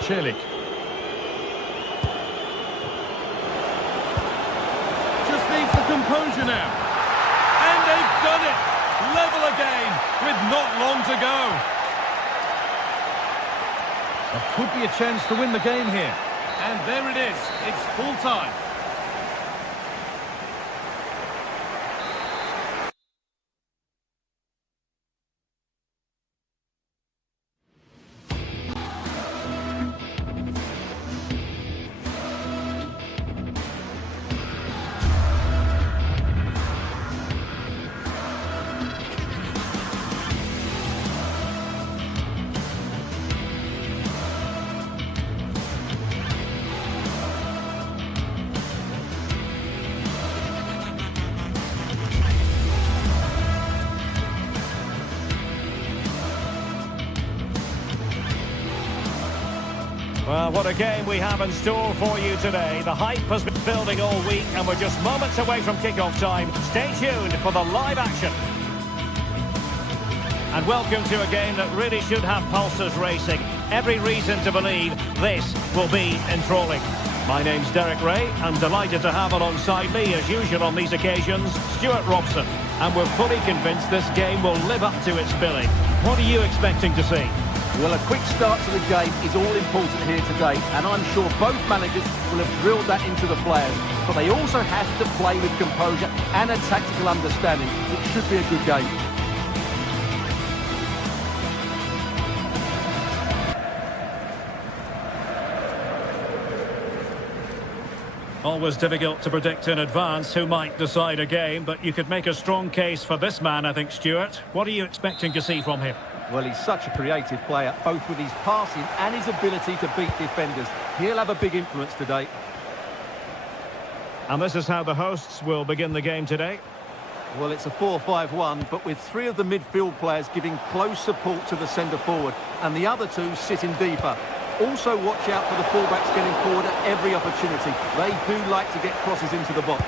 Celik. Just needs the composure now. And they've done it! Level again, with not long to go. There could be a chance to win the game here. And there it is. It's full time. Well, what a game we have in store for you today. The hype has been building all week and we're just moments away from kickoff time. Stay tuned for the live action. And welcome to a game that really should have pulses racing. Every reason to believe this will be enthralling. My name's Derek Ray. I'm delighted to have alongside me, as usual on these occasions, Stuart Robson. And we're fully convinced this game will live up to its billing. What are you expecting to see? Well, a quick start to the game is all important here today, and I'm sure both managers will have drilled that into the players. But they also have to play with composure and a tactical understanding. It should be a good game. Always difficult to predict in advance who might decide a game, but you could make a strong case for this man, I think, Stuart. What are you expecting to see from him? Well, he's such a creative player, both with his passing and his ability to beat defenders. He'll have a big influence today. And this is how the hosts will begin the game today. Well, it's a 4-5-1, but with three of the midfield players giving close support to the centre-forward, and the other two sitting deeper. Also watch out for the fullbacks getting forward at every opportunity. They do like to get crosses into the box.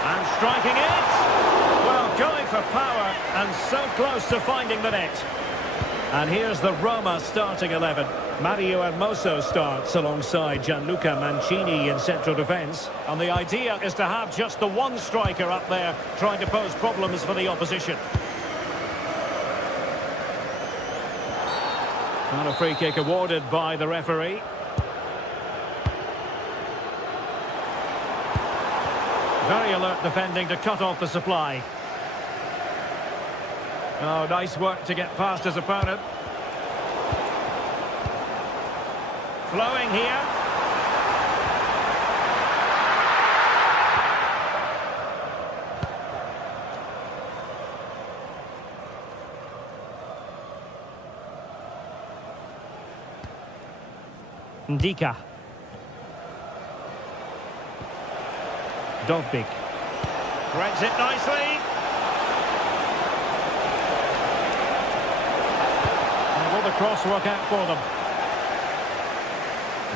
And striking it! Well, going for power and so close to finding the net. And here's the Roma starting 11. Mario Hermoso starts alongside Gianluca Mancini in central defence. And the idea is to have just the one striker up there trying to pose problems for the opposition. And a free kick awarded by the referee. Very alert defending to cut off the supply. Oh, nice work to get past his opponent. Flowing here. Ndika. Dovbik. Threads it nicely. And will the cross work out for them?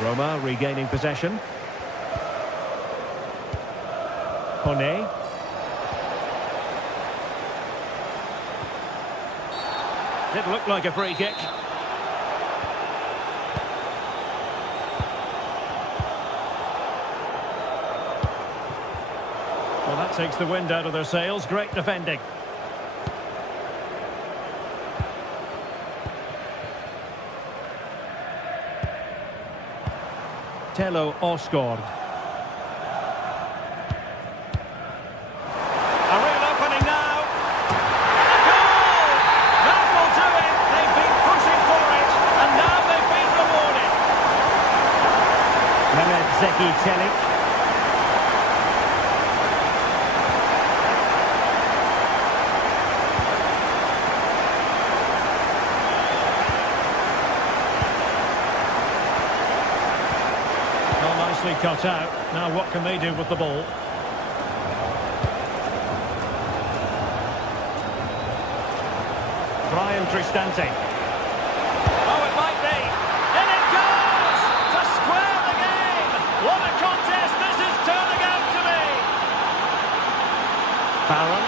Roma regaining possession. Kone. Did look like a free kick. Well, that takes the wind out of their sails. Great defending. Tello Osgård. A real opening now. And a goal! That will do it. They've been pushing for it, and now they've been rewarded. Mehmet Zeki Çelik. Nicely cut out. Now what can they do with the ball? Brian Cristante. Oh, it might be. In it goes! To square the game! What a contest this is turning out to be! Barron.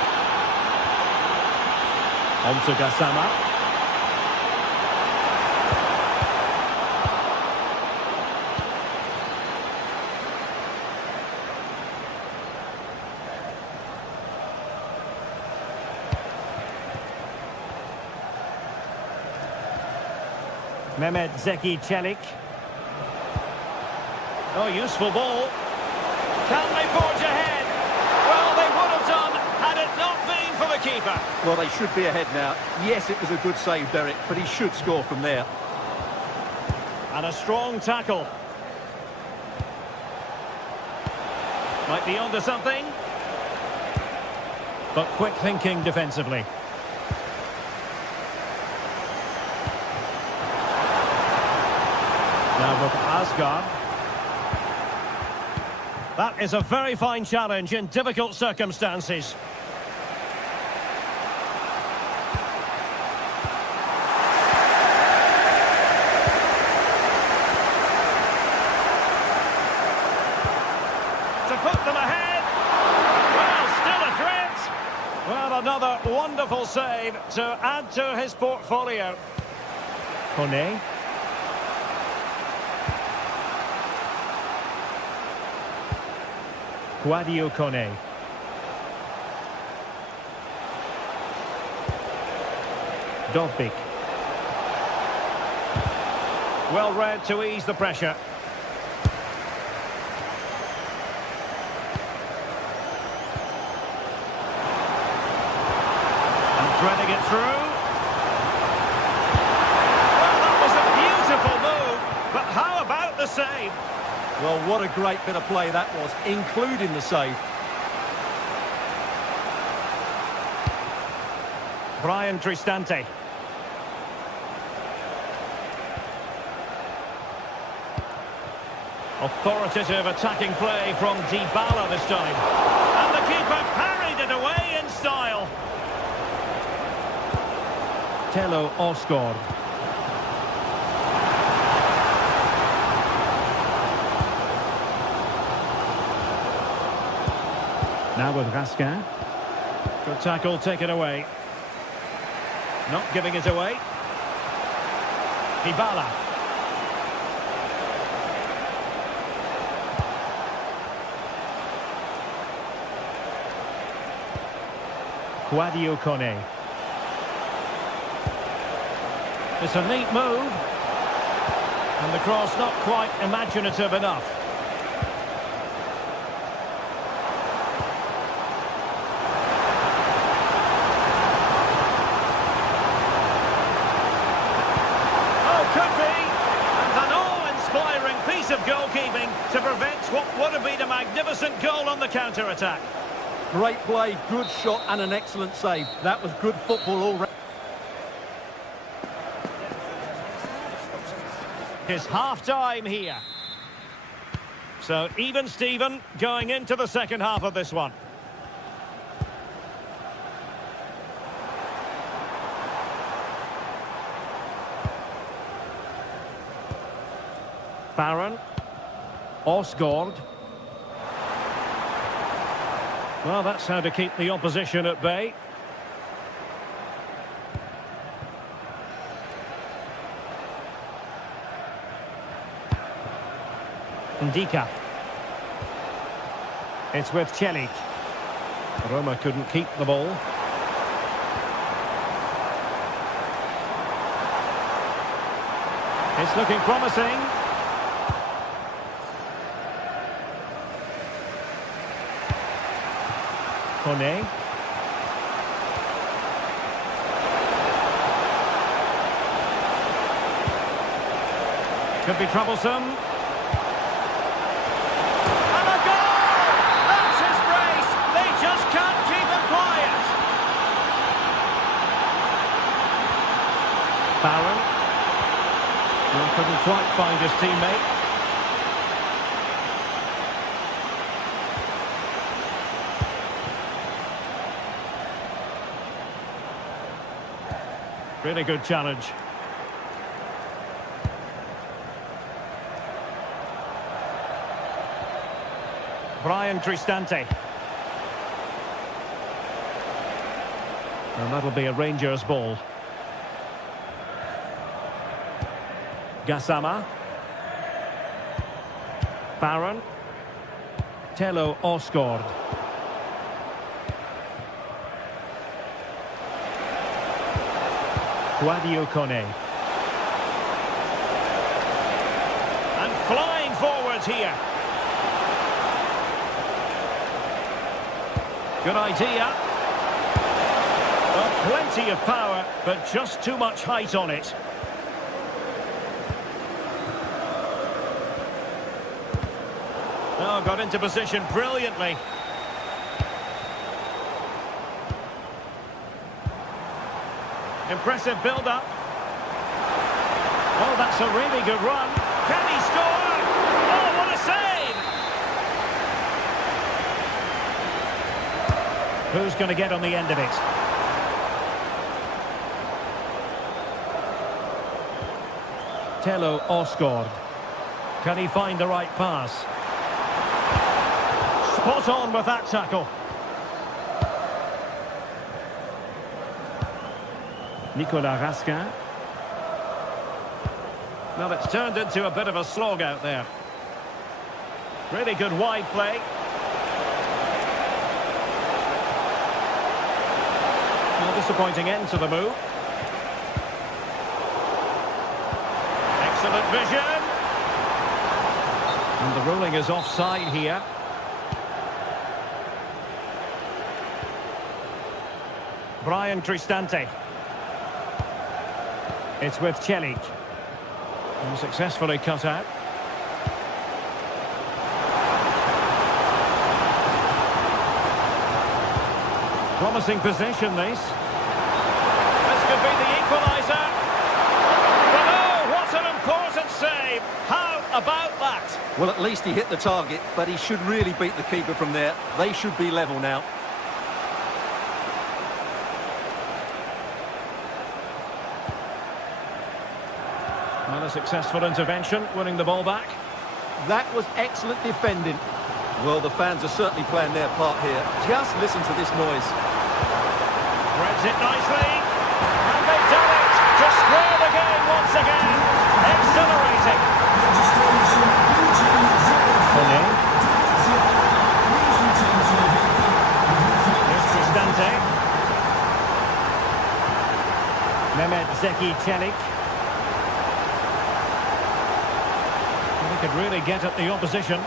On to Gassama. Mehmet Zeki Çelik. Oh, useful ball. Can they forge ahead? Well, they would have done had it not been for the keeper. Well, they should be ahead now. Yes, it was a good save, Derek, but he should score from there. And a strong tackle. Might be onto something. But quick thinking defensively. Now with Asgard. That is a very fine challenge in difficult circumstances. To put them ahead. Well, still a threat. Well, another wonderful save to add to his portfolio. Kone. Guadio Kone. Dovbik. Well read to ease the pressure. And threading it through. Well, that was a save. Well, what a great bit of play that was, including the save. Brian Cristante. Authoritative attacking play from Dybala this time. And the keeper parried it away in style. Tello Osgård. Now with Raskin. Good tackle taken away. Not giving it away. Dybala. Sadio Kone. It's a neat move. And the cross not quite imaginative enough. Could be, and an awe-inspiring piece of goalkeeping to prevent what would have been a magnificent goal on the counter-attack. Great play, good shot and an excellent save. That was good football all round. It's half-time here. So even Steven going into the second half of this one. Baron. Osgård. Well, that's how to keep the opposition at bay. Ndika. It's with Celik. Roma couldn't keep the ball. It's looking promising. Kone. Could be troublesome. And a goal! That's his brace. They just can't keep him quiet. Baron. Well, couldn't quite find his teammate. Really good challenge. Brian Cristante. And that'll be a Rangers ball. Gassama. Baron. Tello Osgård. Sadio Kone. And flying forwards here. Good idea. Well, plenty of power, but just too much height on it. Oh, got into position brilliantly. Impressive build-up. Oh, that's a really good run. Can he score? Oh, what a save! Who's going to get on the end of it? Tello Osgård. Can he find the right pass? Spot on with that tackle. Nicolas Raskin. Well, it's turned into a bit of a slog out there. Really good wide play. Well, disappointing end to the move. Excellent vision. And the ruling is offside here. Brian Cristante. It's with Celik. And successfully cut out. Promising position, this. This could be the equaliser. But oh, what an important save. How about that? Well, at least he hit the target, but he should really beat the keeper from there. They should be level now. Well, a successful intervention, winning the ball back. That was excellent defending. Well, the fans are certainly playing their part here. Just listen to this noise. Threads it nicely. And they've done it to square the game once again. Exhilarating. Here's Cristante. Mehmet Zeki Çelik. He could really get at the opposition.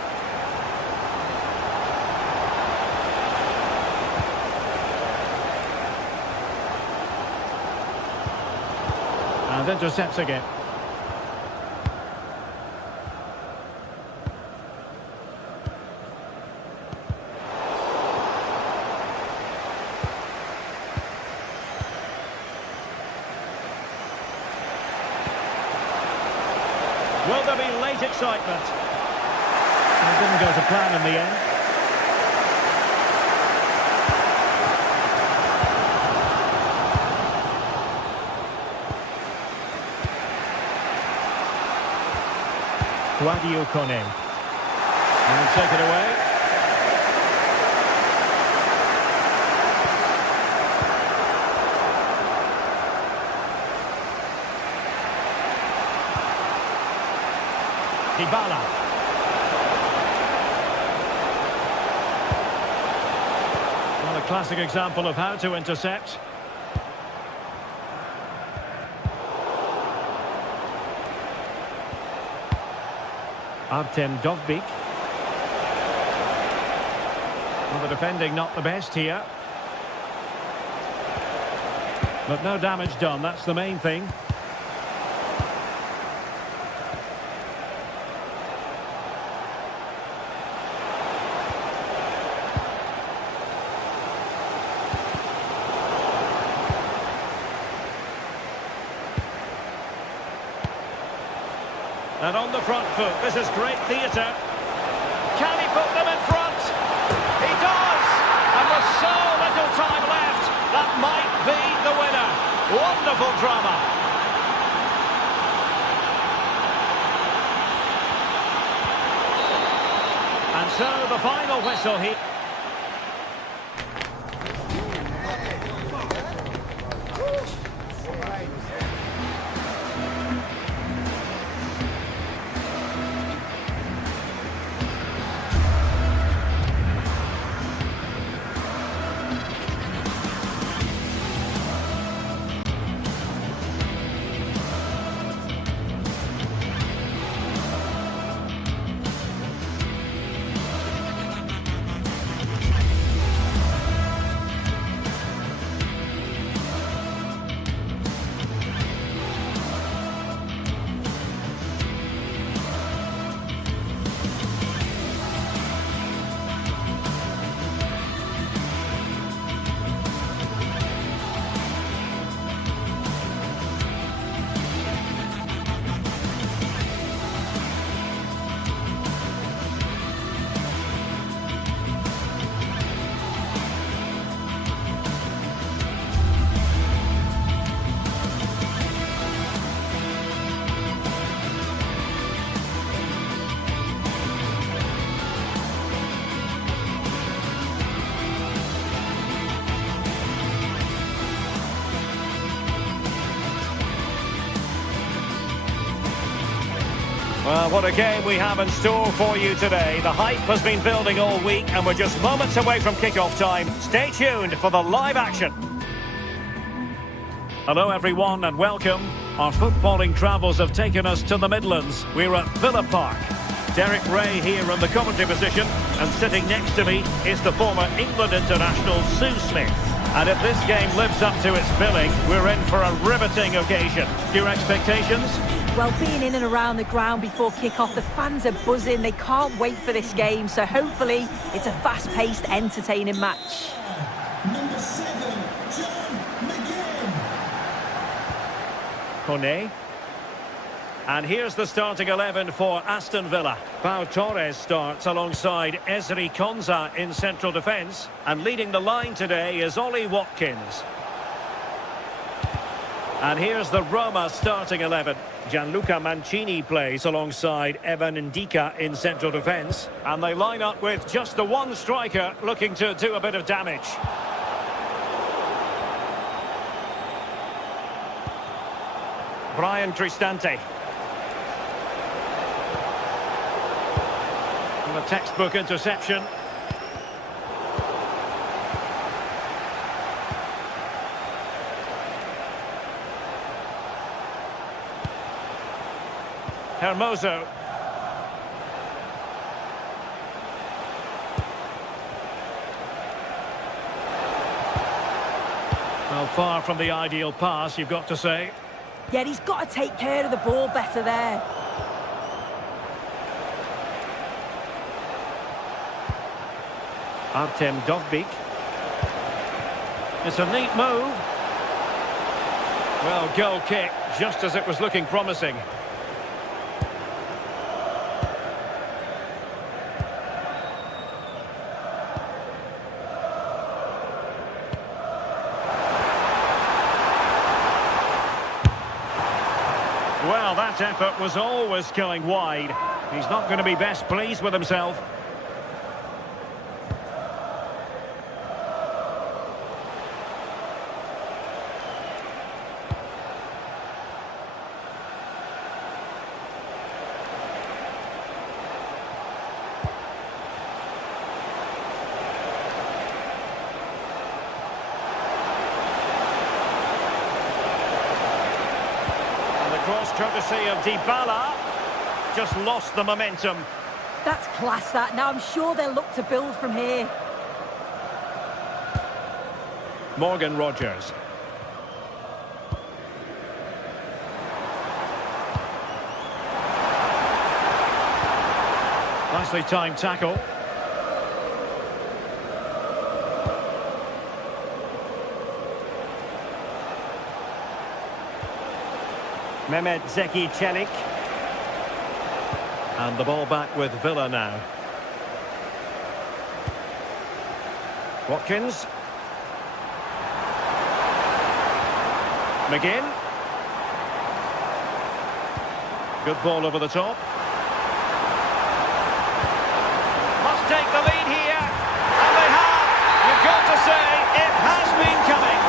And intercepts again. Will there be late excitement? It didn't go to plan in the end. Guadio Kone. And take it away. Dybala. Well, a classic example of how to intercept. Artem Dovbyk. Well, the defending not the best here. But no damage done, that's the main thing. And on the front foot, this is great theatre. Can he put them in front? He does! And with so little time left, that might be the winner. Wonderful drama. And so the final whistle here. Well, what a game we have in store for you today. The hype has been building all week and we're just moments away from kickoff time. Stay tuned for the live action. Hello everyone and welcome. Our footballing travels have taken us to the Midlands. We're at Villa Park. Derek Ray here in the commentary position, and sitting next to me is the former England international Sue Smith. And if this game lives up to its billing, we're in for a riveting occasion. Your expectations? Well, being in and around the ground before kick-off, the fans are buzzing. They can't wait for this game, so hopefully it's a fast-paced, entertaining match. Number 7, John McGinn. Kone. And here's the starting 11 for Aston Villa. Pau Torres starts alongside Ezri Konsa in central defence. And leading the line today is Ollie Watkins. And here's the Roma starting 11. Gianluca Mancini plays alongside Evan Ndika in central defence. And they line up with just the one striker looking to do a bit of damage. Brian Cristante. And a textbook interception. Hermoso. Well, far from the ideal pass, you've got to say. Yeah, he's got to take care of the ball better there. Artem Dovbyk. It's a neat move. Well, goal kick, just as it was looking promising. Well, that effort was always going wide. He's not going to be best pleased with himself. Cross courtesy of Dybala, just lost the momentum. That's class, that. Now I'm sure they'll look to build from here. Morgan Rogers. Nicely timed tackle. Mehmet Zeki Çelik. And the ball back with Villa now. Watkins. McGinn. Good ball over the top. Must take the lead here. And they have. You've got to say, it has been coming.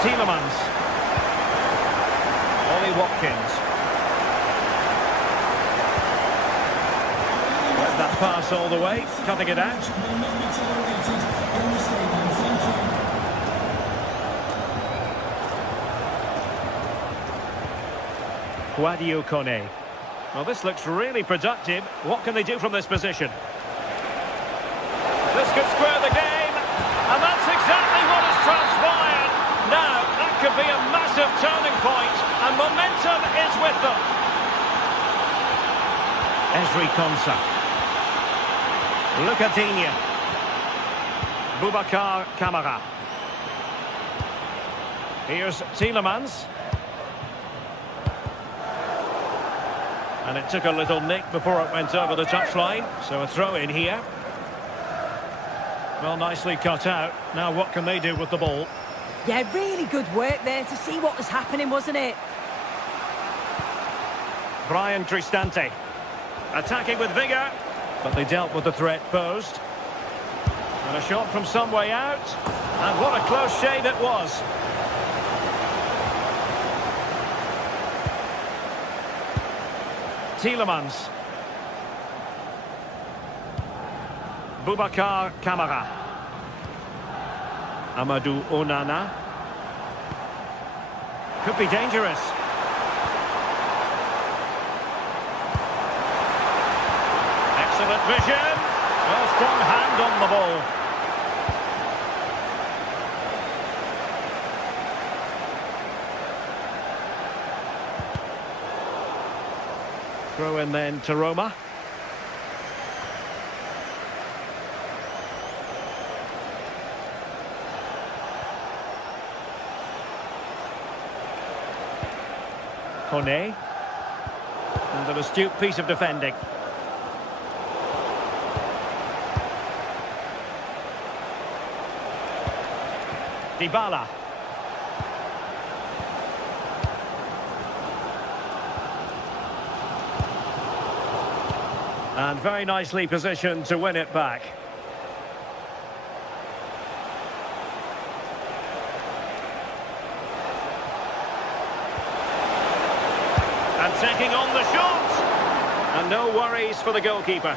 Tielemans. Ollie Watkins. Let that pass all the way, cutting it out. Sadio Kone. Well, this looks really productive. What can they do from this position? This could square the game, and that's exactly what has transpired. Now, that could be a massive turning point, and momentum is with them. Ezri Konsa. Lucadinha. Boubacar Kamara. Here's Tielemans. And it took a little nick before it went over the touchline, so a throw in here. Well, nicely cut out. Now what can they do with the ball? Yeah, really good work there to see what was happening, wasn't it? Brian Cristante. Attacking with vigour, but they dealt with the threat posed. And a shot from some way out. And what a close shave it was. Tielemans. Boubacar Kamara. Amadou Onana. Could be dangerous. Excellent vision. Well, strong hand on the ball. Throw in then to Roma. Kone. And an astute piece of defending. Dybala. And very nicely positioned to win it back. And taking on the shot. And no worries for the goalkeeper.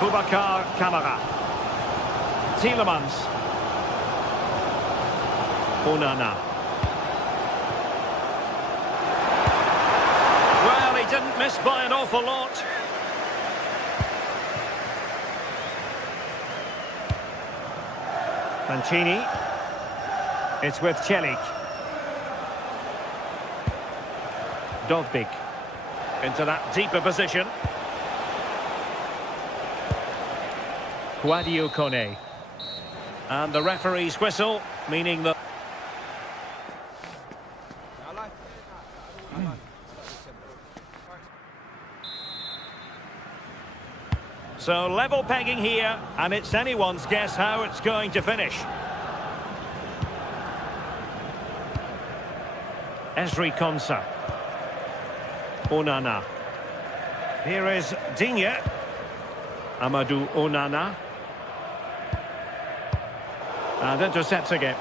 Boubacar Kamara. Tielemans. Onana. Well, he didn't miss by an awful lot. Mancini. It's with Celik. Dovbik. Into that deeper position. Guadio Kone. And the referee's whistle, meaning that... So level pegging here, and it's anyone's guess how it's going to finish. Esri Konsa. Onana. Here is Digne. Amadou Onana. And intercepts again.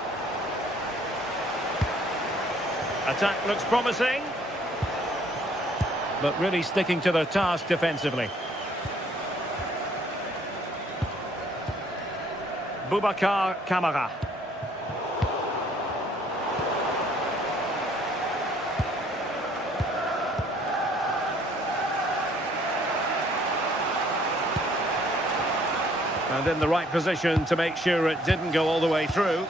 Attack looks promising. But really sticking to their task defensively. Boubacar Kamara. And in the right position to make sure it didn't go all the way through.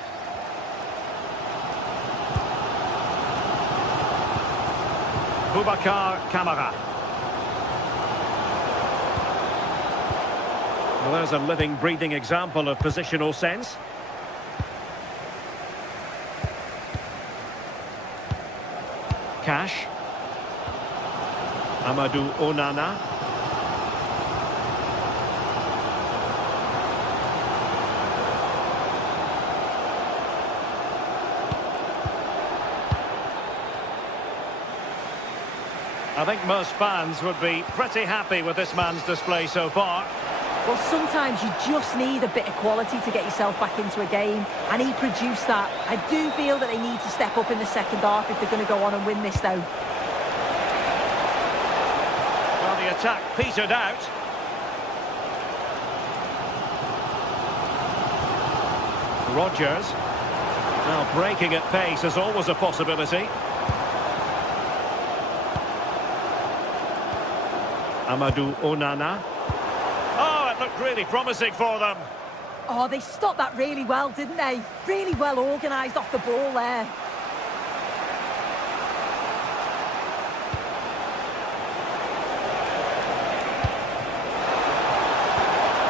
Boubacar Kamara. Well, there's a living, breathing example of positional sense. Cash. Amadou Onana. I think most fans would be pretty happy with this man's display so far. Well, sometimes you just need a bit of quality to get yourself back into a game, and he produced that. I do feel that they need to step up in the second half if they're going to go on and win this, though. Well, the attack petered out. Rodgers. Now, breaking at pace is always a possibility. Amadou Onana. Oh, it looked really promising for them. Oh, they stopped that really well, didn't they? Really well organised off the ball there.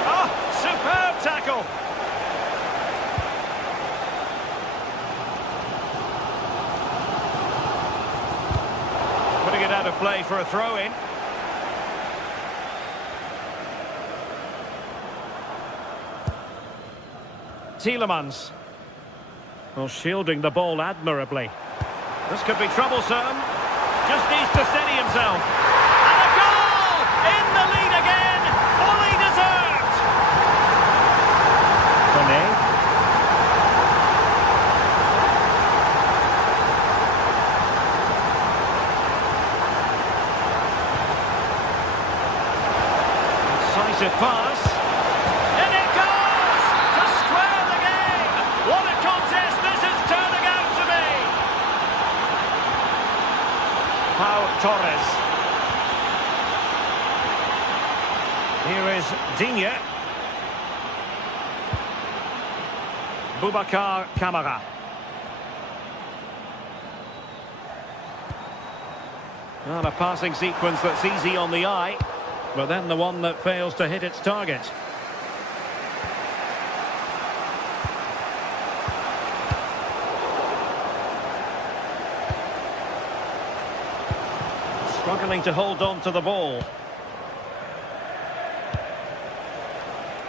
Oh, superb tackle. Putting it out of play for a throw-in. Tielemans. Well, shielding the ball admirably. This could be troublesome. Just needs to steady himself. And a goal! In the lead again! Fully deserved! Kone. Decisive pass. What a contest this is turning out to be! Pau Torres. Here is Digne. Boubacar Kamara. Well, a passing sequence that's easy on the eye, but then the one that fails to hit its target. Struggling to hold on to the ball.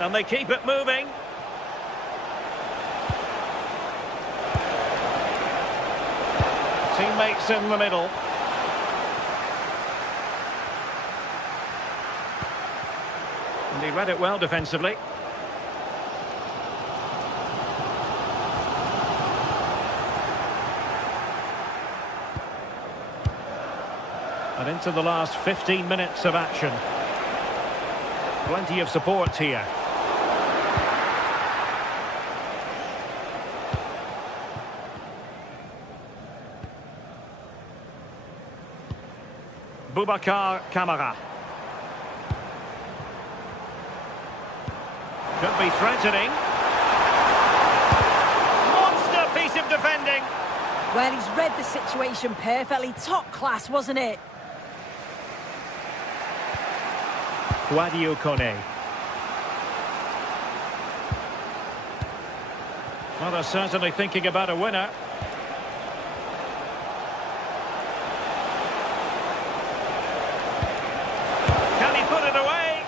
And they keep it moving. Teammates in the middle. And he read it well defensively. And into the last 15 minutes of action. Plenty of support here. Boubacar Kamara. Could be threatening. Monster piece of defending. Well, he's read the situation perfectly. Top class, wasn't it? Sadio Kone. Well, they're certainly thinking about a winner. Can he put it away?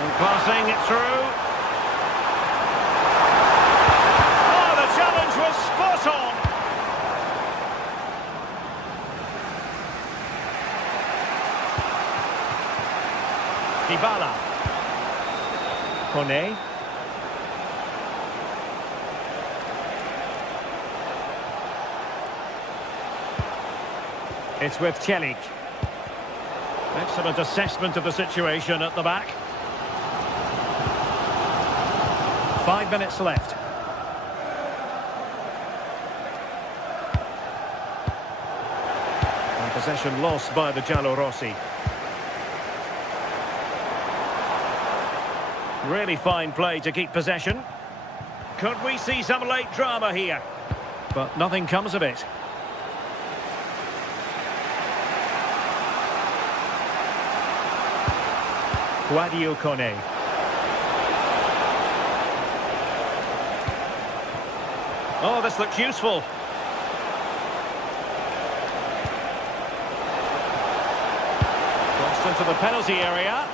And passing it through. Oh, the challenge was spot on. Dybala. Kone. It's with Celik. Excellent assessment of the situation at the back. 5 minutes left. And possession lost by the Giallorossi. Really fine play to keep possession. Could we see some late drama here? But nothing comes of it. Sadio Kone. Oh, this looks useful. Crossed into the penalty area.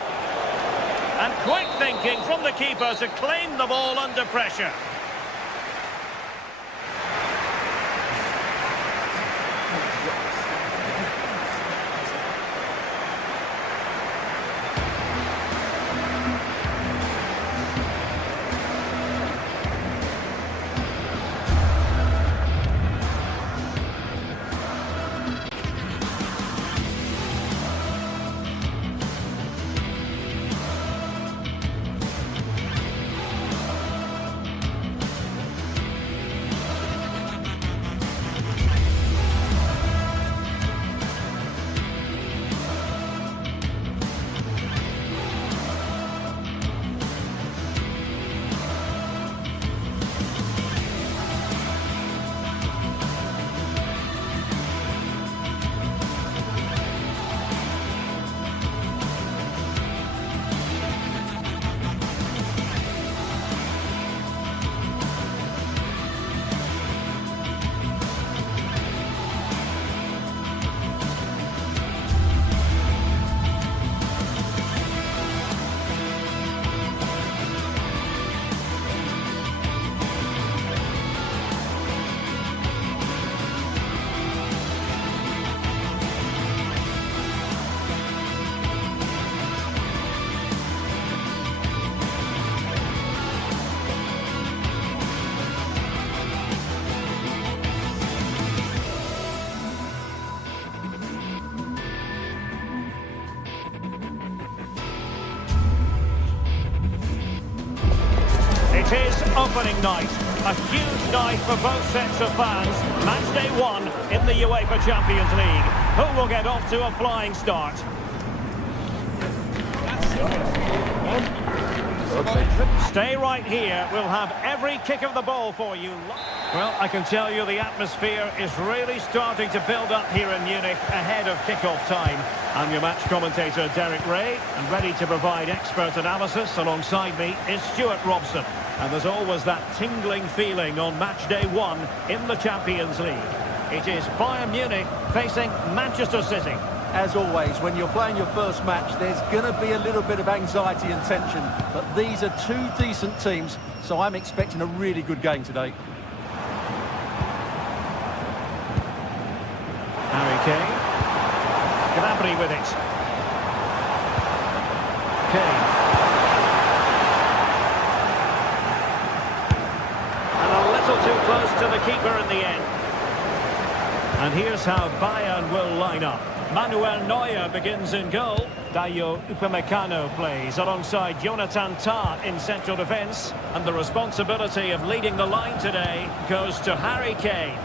And quick thinking from the keeper to claim the ball under pressure. It is opening night. A huge night for both sets of fans. Match day 1 in the UEFA Champions League. Who will get off to a flying start? Stay right here. We'll have every kick of the ball for you. Well, I can tell you the atmosphere is really starting to build up here in Munich ahead of kickoff time. I'm your match commentator, Derek Ray, and ready to provide expert analysis alongside me is Stuart Robson. And there's always that tingling feeling on match day 1 in the Champions League. It is Bayern Munich facing Manchester City. As always, when you're playing your first match, there's going to be a little bit of anxiety and tension. But these are two decent teams, so I'm expecting a really good game today. Harry Kane. Gnabry with it. Kane. And a little too close to the keeper in the end. And here's how Bayern will line up. Manuel Neuer begins in goal. Dayo Upamecano plays alongside Jonathan Tah in central defence. And the responsibility of leading the line today goes to Harry Kane.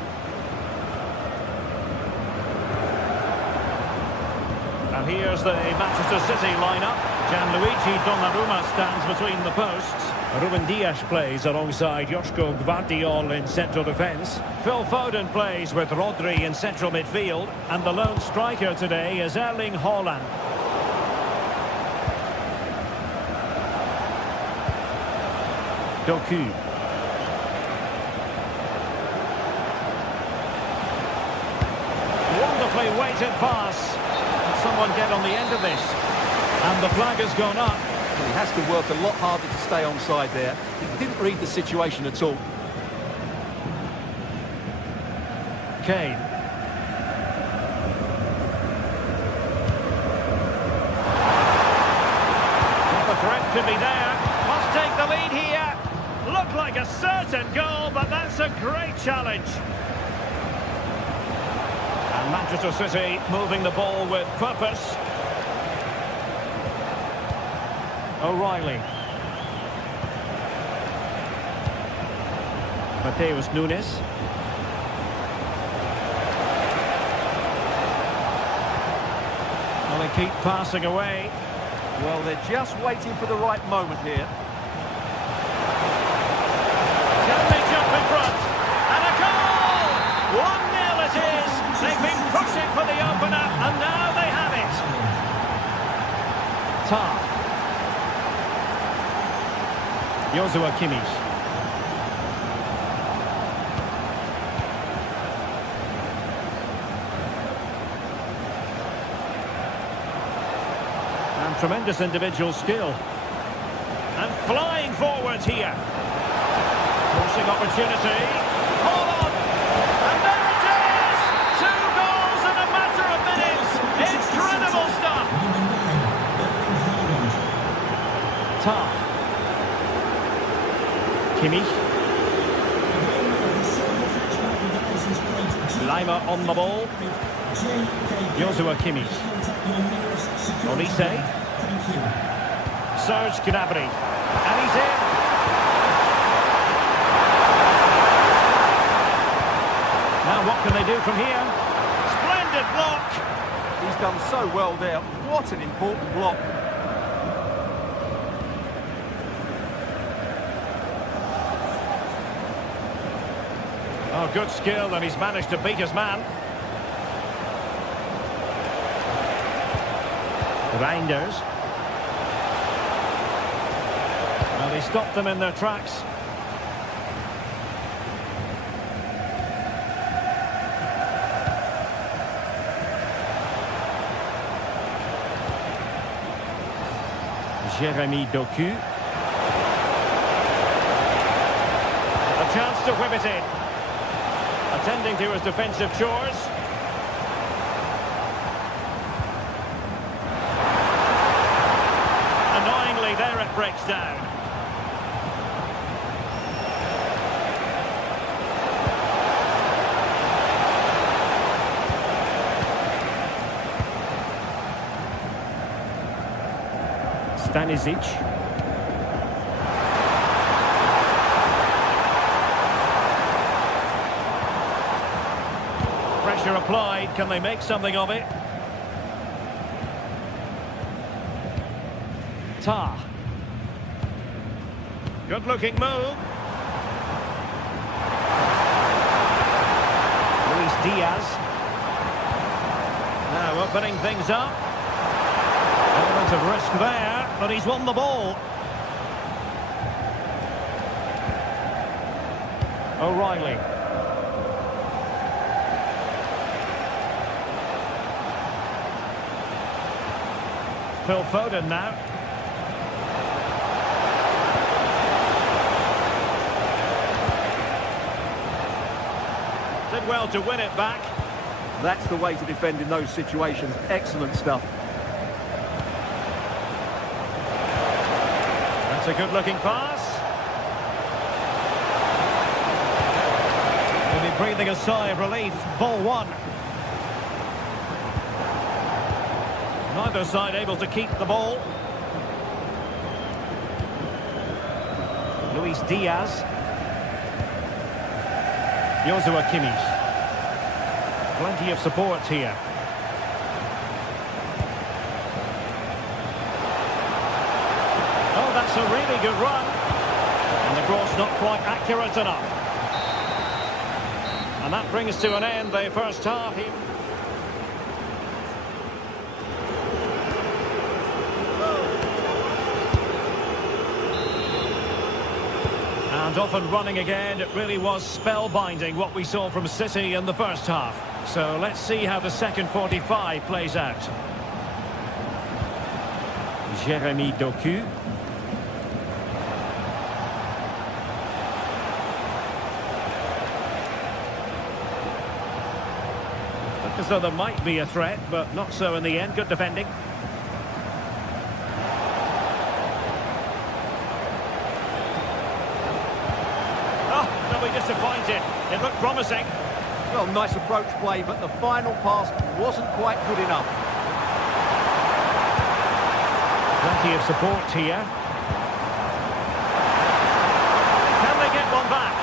And here's the Manchester City lineup. Gianluigi Donnarumma stands between the posts. Ruben Dias plays alongside Joško Gvardiol in central defence. Phil Foden plays with Rodri in central midfield. And the lone striker today is Erling Haaland. Doku. Wonderfully weighted pass. Someone get on the end of this, and the flag has gone up. Well, he has to work a lot harder to stay onside there. He didn't read the situation at all. Kane. Well, the threat could be there. Must take the lead here. Looked like a certain goal, but that's a great challenge. Manchester City moving the ball with purpose. O'Reilly. Mateus Nunes. Well, they keep passing away. Well, they're just waiting for the right moment here. Can they jump in front? And a goal! 1-0 it is. They've been pushing for the opener, and now they have it. Tah. Joshua Kimmich. And tremendous individual skill. And flying forwards here. Forcing opportunity. Hold on. And there it is! 2 goals in a matter of minutes. Incredible stuff. Tah. Kimmich. Lima on the ball. Joshua Kimmich. Olise. Serge Gnabry. And he's in. Now what can they do from here? Splendid block. He's done so well there. What an important block. Oh, good skill, and he's managed to beat his man. Reinders. Well, he stopped them in their tracks. Jeremy Doku. A chance to whip it in. Attending to his defensive chores. Annoyingly, there it breaks down. Stanisic. Pressure applied. Can they make something of it? Tah. Good looking move. Diaz. Now opening things up. Element of risk there, but he's won the ball. O'Reilly. Phil Foden now. Did well to win it back. That's the way to defend in those situations. Excellent stuff. That's a good-looking pass. He'll be breathing a sigh of relief. Ball one. Neither side able to keep the ball. Luis Diaz. Joshua Kimmich. Plenty of support here. Oh, that's a really good run. And the cross not quite accurate enough. And that brings to an end the first half here. And off and running again. It really was spellbinding what we saw from City in the first half. So let's see how the second 45 plays out. Jeremy Doku. Look as though there might be a threat, but not so in the end. Good defending. Disappointed. It looked promising. Well, nice approach play, but the final pass wasn't quite good enough. Plenty of support here. Can they get one back?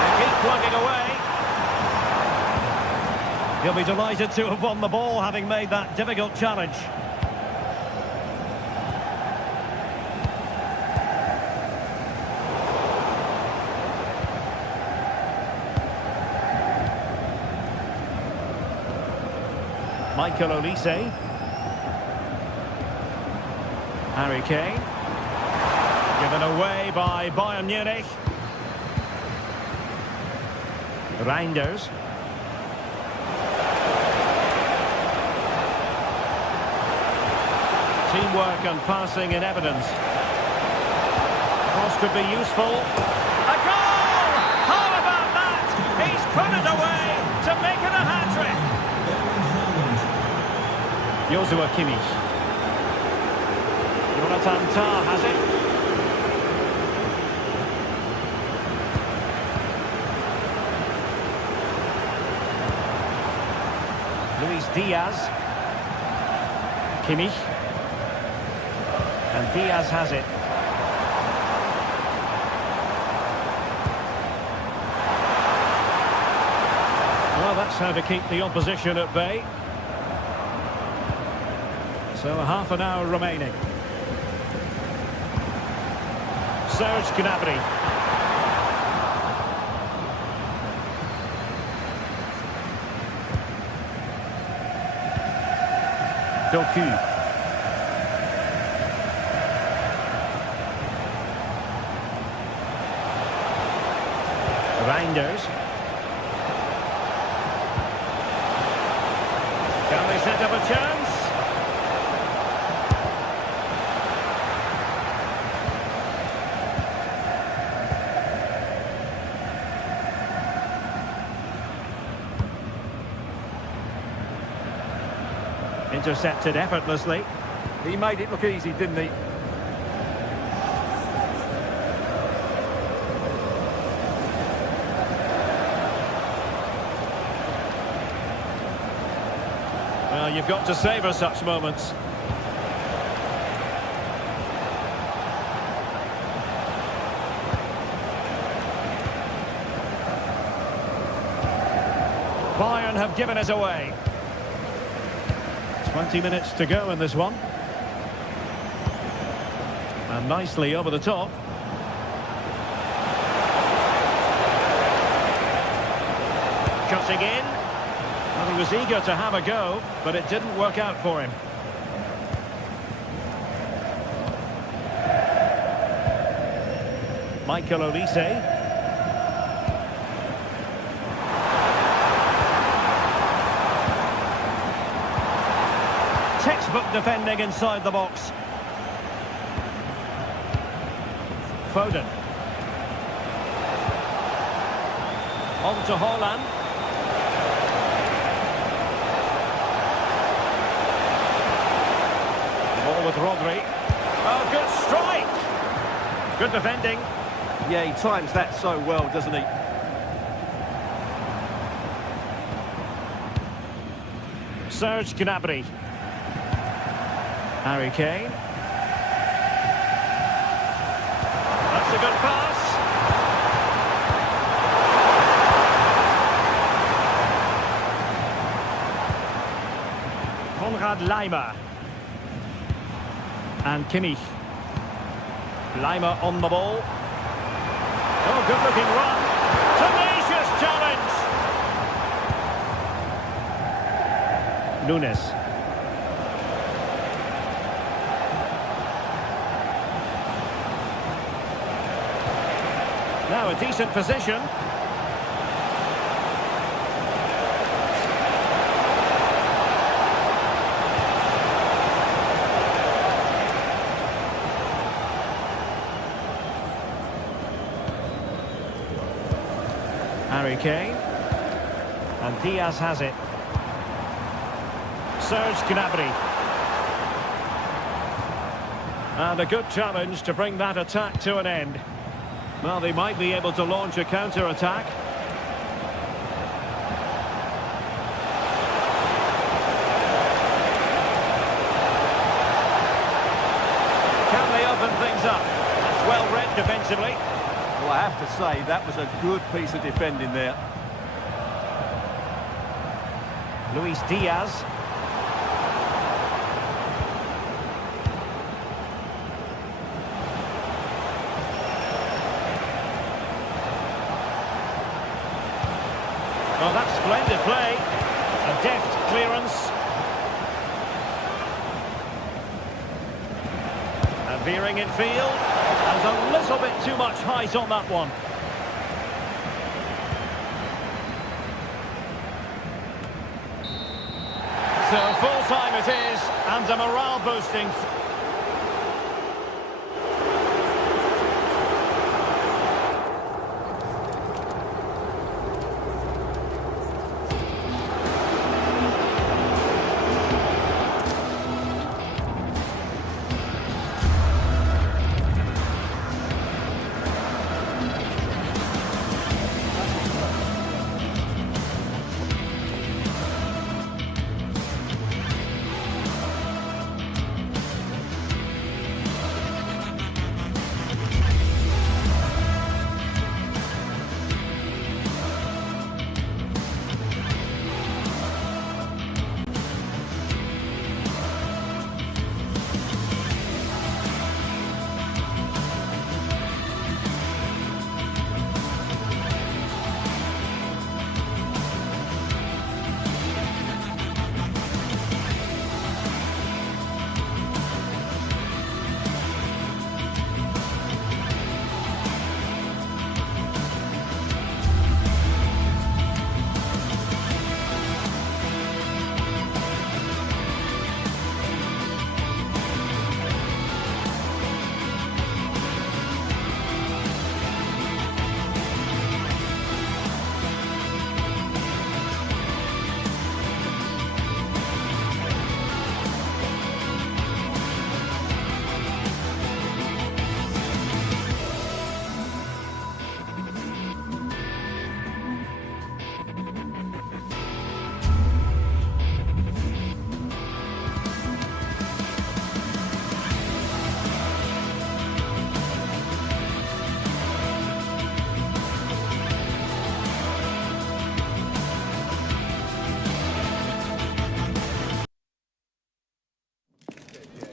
They keep plugging away. He'll be delighted to have won the ball, having made that difficult challenge. Michael Olise. Harry Kane. Given away by Bayern Munich. Reinders. Teamwork and passing in evidence. Cross could be useful. A goal! How about that? He's put it away to make it a hat-trick. Joshua Kimmich. Jonathan Tah has it. Luis Diaz. Kimmich. And Diaz has it. Well, that's how to keep the opposition at bay. So half an hour remaining. Serge Gnabry. Doku. Reinders. Can they set up a chance? Intercepted effortlessly. He made it look easy, didn't he? Well, you've got to savour such moments. Bayern have given it away. 20 minutes to go in this one. And nicely over the top. Cutting in. Well, he was eager to have a go, but it didn't work out for him. Michael Olise. Textbook defending inside the box. Foden. On to Haaland. Ball with Rodri. Oh, good strike! Good defending. Yeah, he times that so well, doesn't he? Serge Gnabry. Harry Kane. That's a good pass. Konrad Laimer. And Kimmich. Laimer on the ball. Oh, good-looking run. Tenacious challenge. Nunes. Now a decent position. Harry Kane. And Diaz has it. Serge Gnabry. And a good challenge to bring that attack to an end. Well, they might be able to launch a counter-attack. Can they open things up? That's well read defensively. Well, I have to say, that was a good piece of defending there. Luis Diaz. Oh, that's splendid play. A deft clearance. And veering in field. And a little bit too much height on that one. So full time it is, and a morale boosting.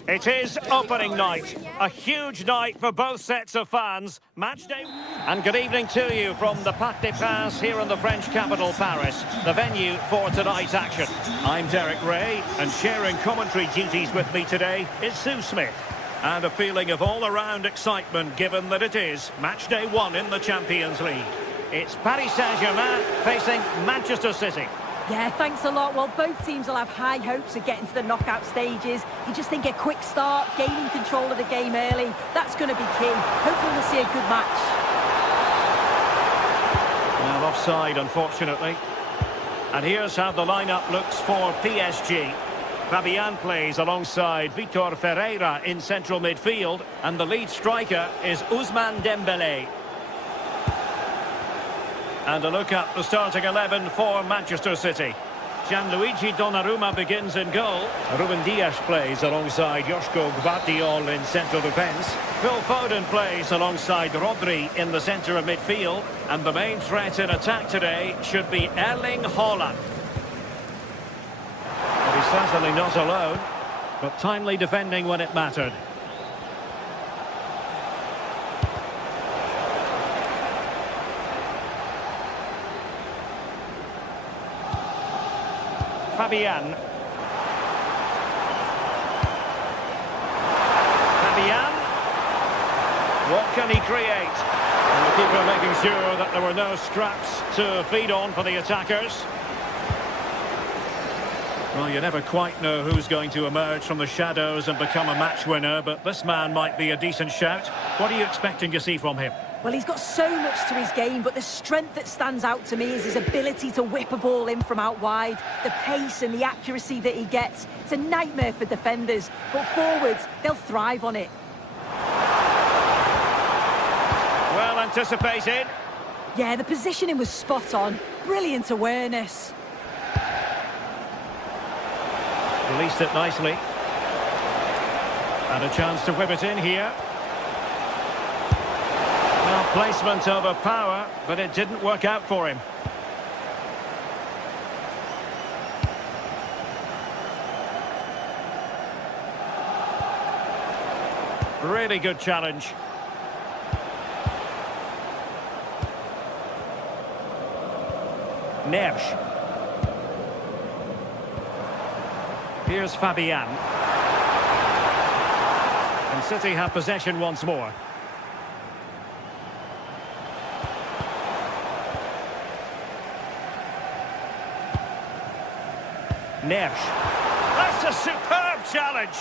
It is opening night, a huge night for both sets of fans. Match day. And good evening to you from the Parc des Princes here in the French capital, Paris, the venue for tonight's action. I'm Derek Ray, and sharing commentary duties with me today is Sue Smith. And a feeling of all-around excitement given that it is match day 1 in the Champions League. It's Paris Saint-Germain facing Manchester City. Yeah, thanks a lot. Well, both teams will have high hopes of getting to the knockout stages. You just think a quick start, gaining control of the game early, that's going to be key. Hopefully we'll see a good match. Well, offside, unfortunately. And here's how the lineup looks for PSG. Fabian plays alongside Vitor Ferreira in central midfield, and the lead striker is Ousmane Dembélé. And a look at the starting 11 for Manchester City. Gianluigi Donnarumma begins in goal. Ruben Dias plays alongside Joško Gvardiol in central defence. Phil Foden plays alongside Rodri in the centre of midfield. And the main threat in attack today should be Erling Haaland. But he's certainly not alone, but timely defending when it mattered. Fabian. What can he create? And the keeper making sure that there were no scraps to feed on for the attackers. Well, you never quite know who's going to emerge from the shadows and become a match winner, but this man might be a decent shout. What are you expecting to see from him? Well, he's got so much to his game, but the strength that stands out to me is his ability to whip a ball in from out wide, the pace and the accuracy that he gets. It's a nightmare for defenders, but forwards, they'll thrive on it. Well anticipated. Yeah, the positioning was spot on. Brilliant awareness. Released it nicely. And a chance to whip it in here. Well, placement over power, but it didn't work out for him. Really good challenge. Neves. Here's Fabian. And City have possession once more. Neves. That's a superb challenge.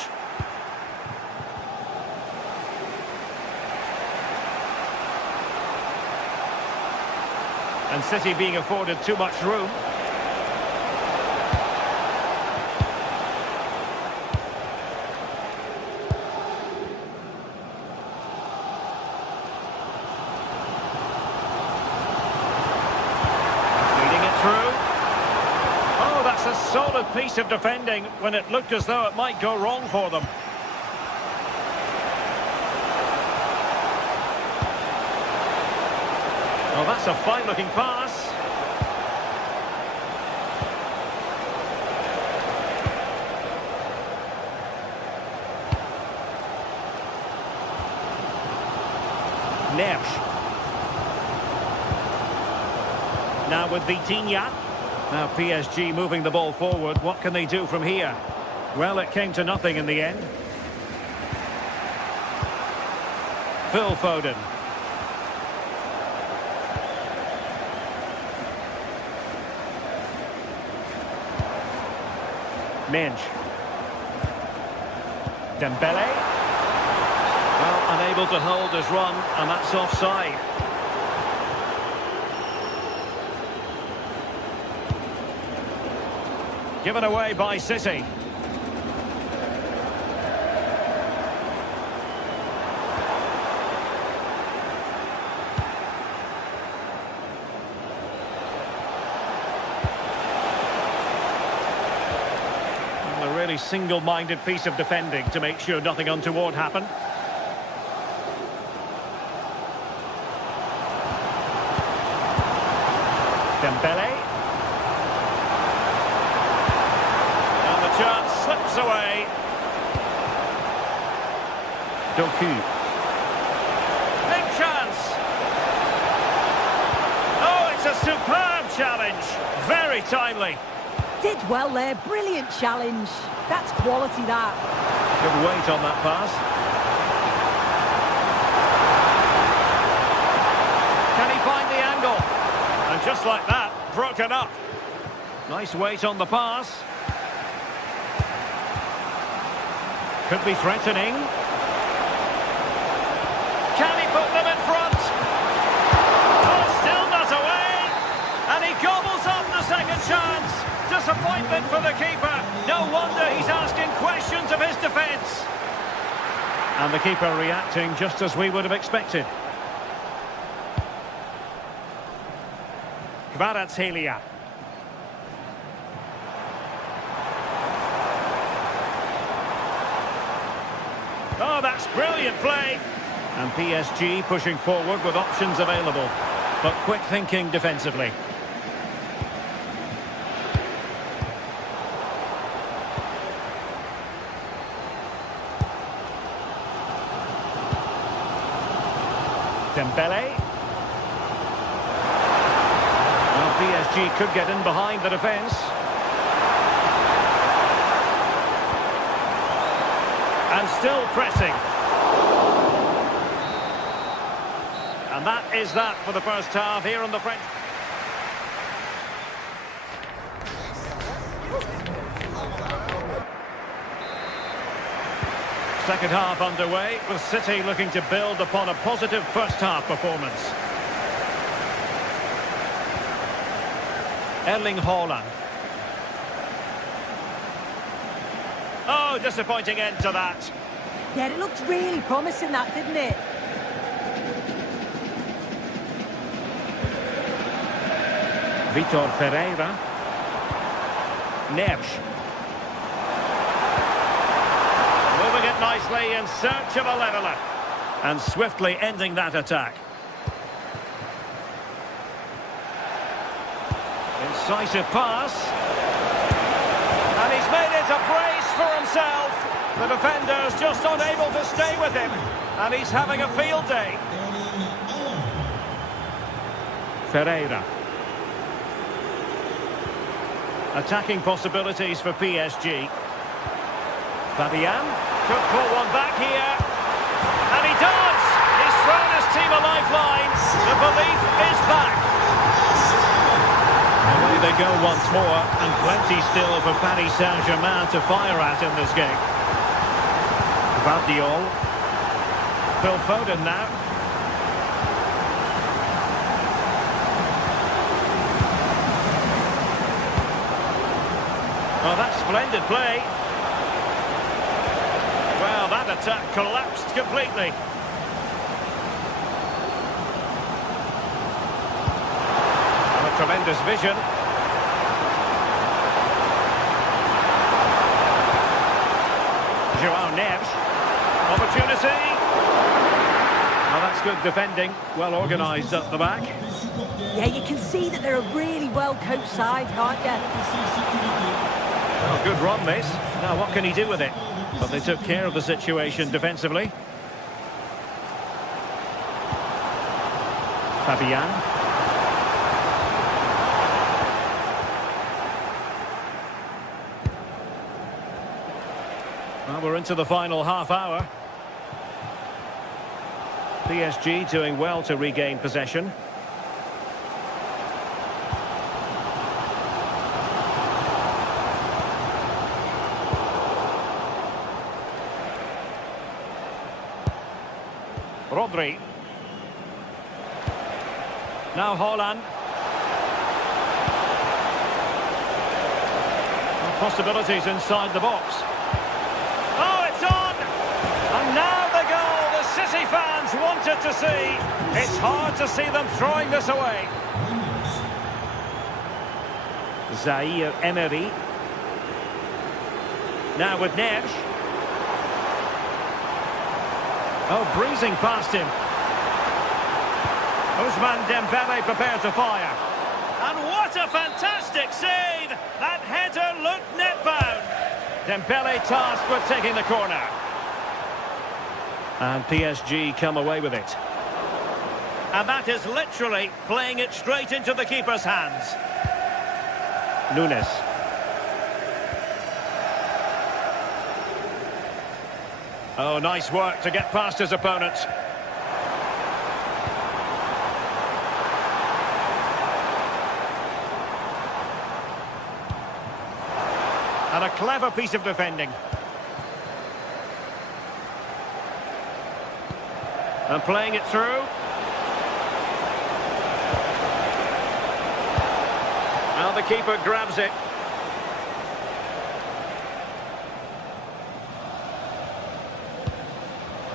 And City being afforded too much room. A solid piece of defending when it looked as though it might go wrong for them. Well, that's a fine-looking pass. Neves. Now with Vitinha. Now PSG moving the ball forward. What can they do from here? Well, it came to nothing in the end. Phil Foden. Minge. Dembélé. Well, unable to hold his run, and that's offside. Given away by City. A really single-minded piece of defending to make sure nothing untoward happened. Dembélé. And the chance slips away. Doku. Big chance. Oh, it's a superb challenge. Very timely. Did well there, brilliant challenge. That's quality, that. Good weight on that pass. Can he find the angle? And just like that, broken up. Nice weight on the pass. Could be threatening. Can he put them in front? Oh, still not away. And he gobbles up the second chance. Disappointment for the keeper. No wonder he's asking questions of his defence. And the keeper reacting just as we would have expected. Kvaratskhelia. Oh, that's brilliant play. And PSG pushing forward with options available. But quick thinking defensively. Dembele. Well, PSG could get in behind the defence. And still pressing. And that is that for the first half here on the French. Second half underway, with City looking to build upon a positive first half performance. Erling Haaland. Oh, disappointing end to that. Yeah, it looked really promising, that, didn't it? Vitor Ferreira. Neves. Moving it nicely in search of a leveller. And swiftly ending that attack. Incisive pass. And he's made it a brace for himself. The defender's just unable to stay with him. And he's having a field day. Ferreira. Attacking possibilities for PSG. Fabian could pull one back here. And he does! He's thrown his team a lifeline. The belief is back. Away they go once more, and plenty still for Paris Saint-Germain to fire at in this game. Gvardiol. Phil Foden now. Oh, that's splendid play. Well, that attack collapsed completely. And a tremendous vision. João Neves. Opportunity. Well, that's good defending. Well organised at the back. Yeah, you can see that they're a really well-coached side, can't you? Oh, good run, this. Now, what can he do with it? But they took care of the situation defensively. Fabian. Well, we're into the final half hour. PSG doing well to regain possession. Rodri. Now Haaland. Possibilities inside the box. Oh, it's on! And now the goal the City fans wanted to see. It's hard to see them throwing this away. Zaire Emery. Now with Neves. Oh, breezing past him. Ousmane Dembele prepared to fire. And what a fantastic save! That header looked net bound. Dembele tasked with taking the corner. And PSG come away with it. And that is literally playing it straight into the keeper's hands. Nunes. Oh, nice work to get past his opponent. And a clever piece of defending. And playing it through. Now the keeper grabs it.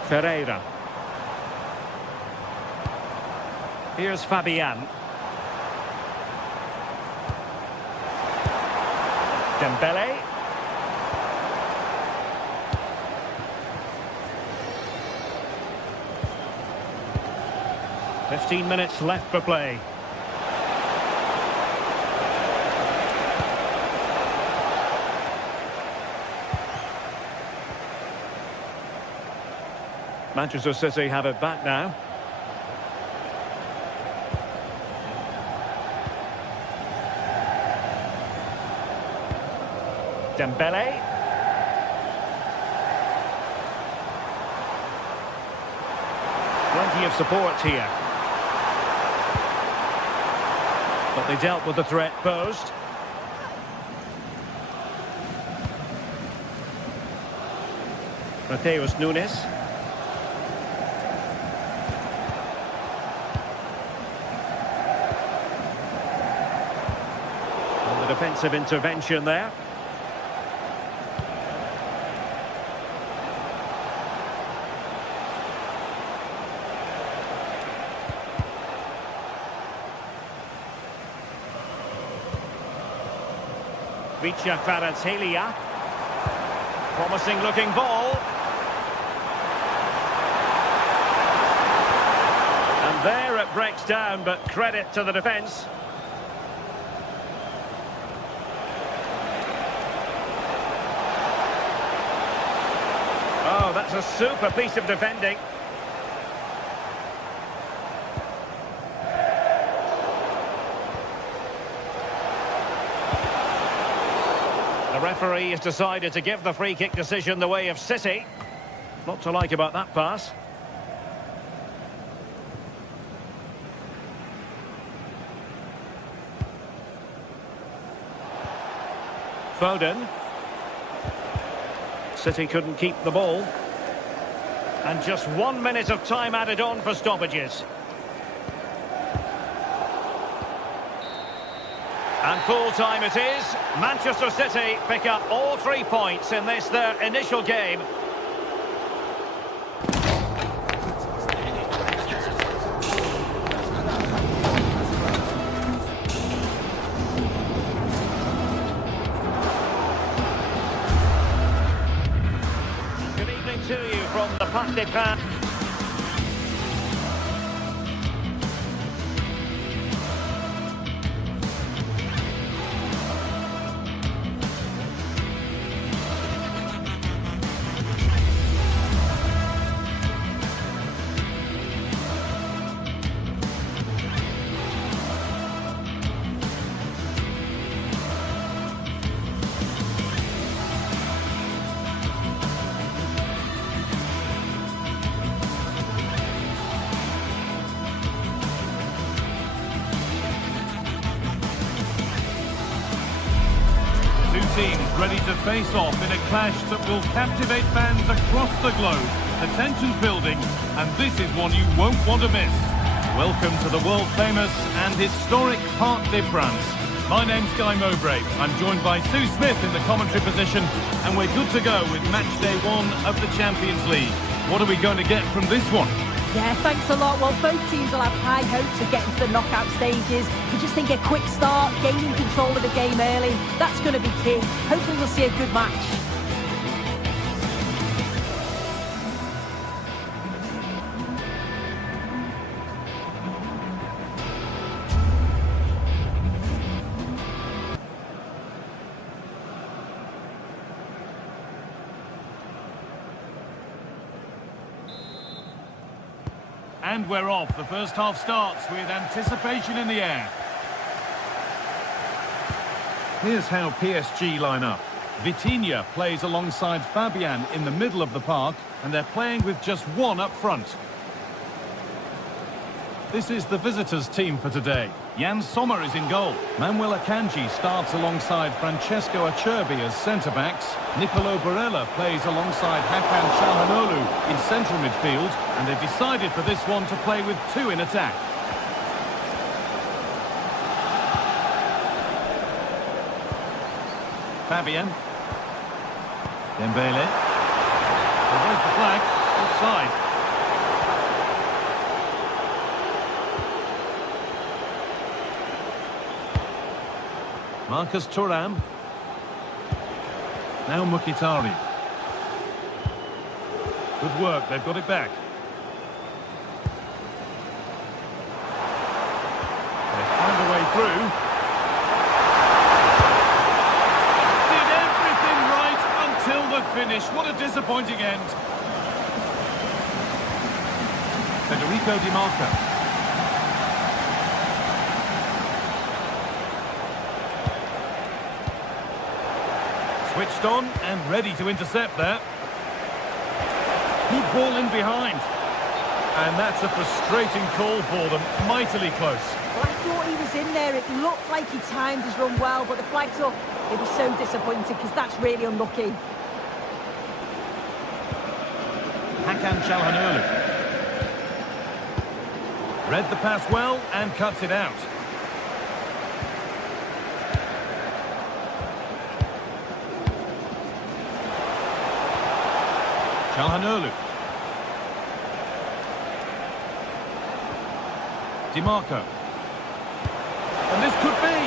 Ferreira. Here's Fabian. Dembele. "15 minutes left for play. Manchester City have it back now. Dembele. Plenty of support here. But they dealt with the threat posed. Mateus Nunes. And the defensive intervention there. Vicha Kvaratskhelia. Promising looking ball. And there it breaks down, but credit to the defence. Oh, that's a super piece of defending. The referee has decided to give the free kick decision the way of City. Not to like about that pass. Foden. City couldn't keep the ball. And just 1 minute of time added on for stoppages. And full time it is. Manchester City pick up all 3 points in this, their initial game. Good evening to you from the Parc des Princes. Teams ready to face off in a clash that will captivate fans across the globe. The tension's building, and this is one you won't want to miss. Welcome to the world-famous and historic Parc des Princes. My name's Guy Mowbray. I'm joined by Sue Smith in the commentary position, and we're good to go with match day 1 of the Champions League. What are we going to get from this one? Yeah, thanks a lot. Well, both teams will have high hopes of getting to the knockout stages. We just think a quick start, gaining control of the game early, that's going to be key. Hopefully we'll see a good match. And we're off. The first half starts with anticipation in the air. Here's how PSG line up. Vitinha plays alongside Fabian in the middle of the park, and they're playing with just one up front. This is the visitors' team for today. Jan Sommer is in goal. Manuel Akanji starts alongside Francesco Acerbi as centre-backs. Nicolo Barella plays alongside Hakan Çalhanoğlu in central midfield, and they've decided for this one to play with two in attack. Fabian. Dembele. Well, there's the flag. Offside. Marcus Thuram. Now Mkhitaryan. Good work, they've got it back. They find a way through. Did everything right until the finish. What a disappointing end. Federico Di Marco. Switched on and ready to intercept there. Good ball in behind. And that's a frustrating call for them. Mightily close. Well, I thought he was in there. It looked like he timed his run well, but the flag's up. He'll be so disappointed because that's really unlucky. Hakan Çalhanoğlu. Read the pass well and cuts it out. Çalhanoğlu. Di Marco. And this could be.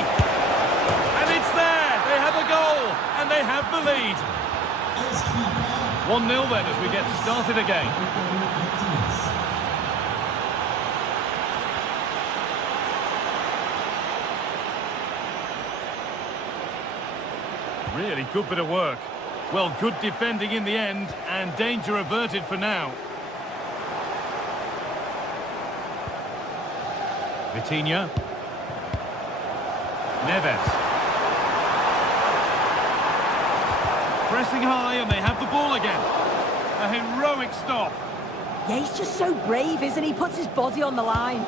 And it's there. They have a goal. And they have the lead. 1-0 then as we get started again. Really good bit of work. Well, good defending in the end, and danger averted for now. Vitinha. Neves. Pressing high, and they have the ball again. A heroic stop. Yeah, he's just so brave, isn't he? Puts his body on the line.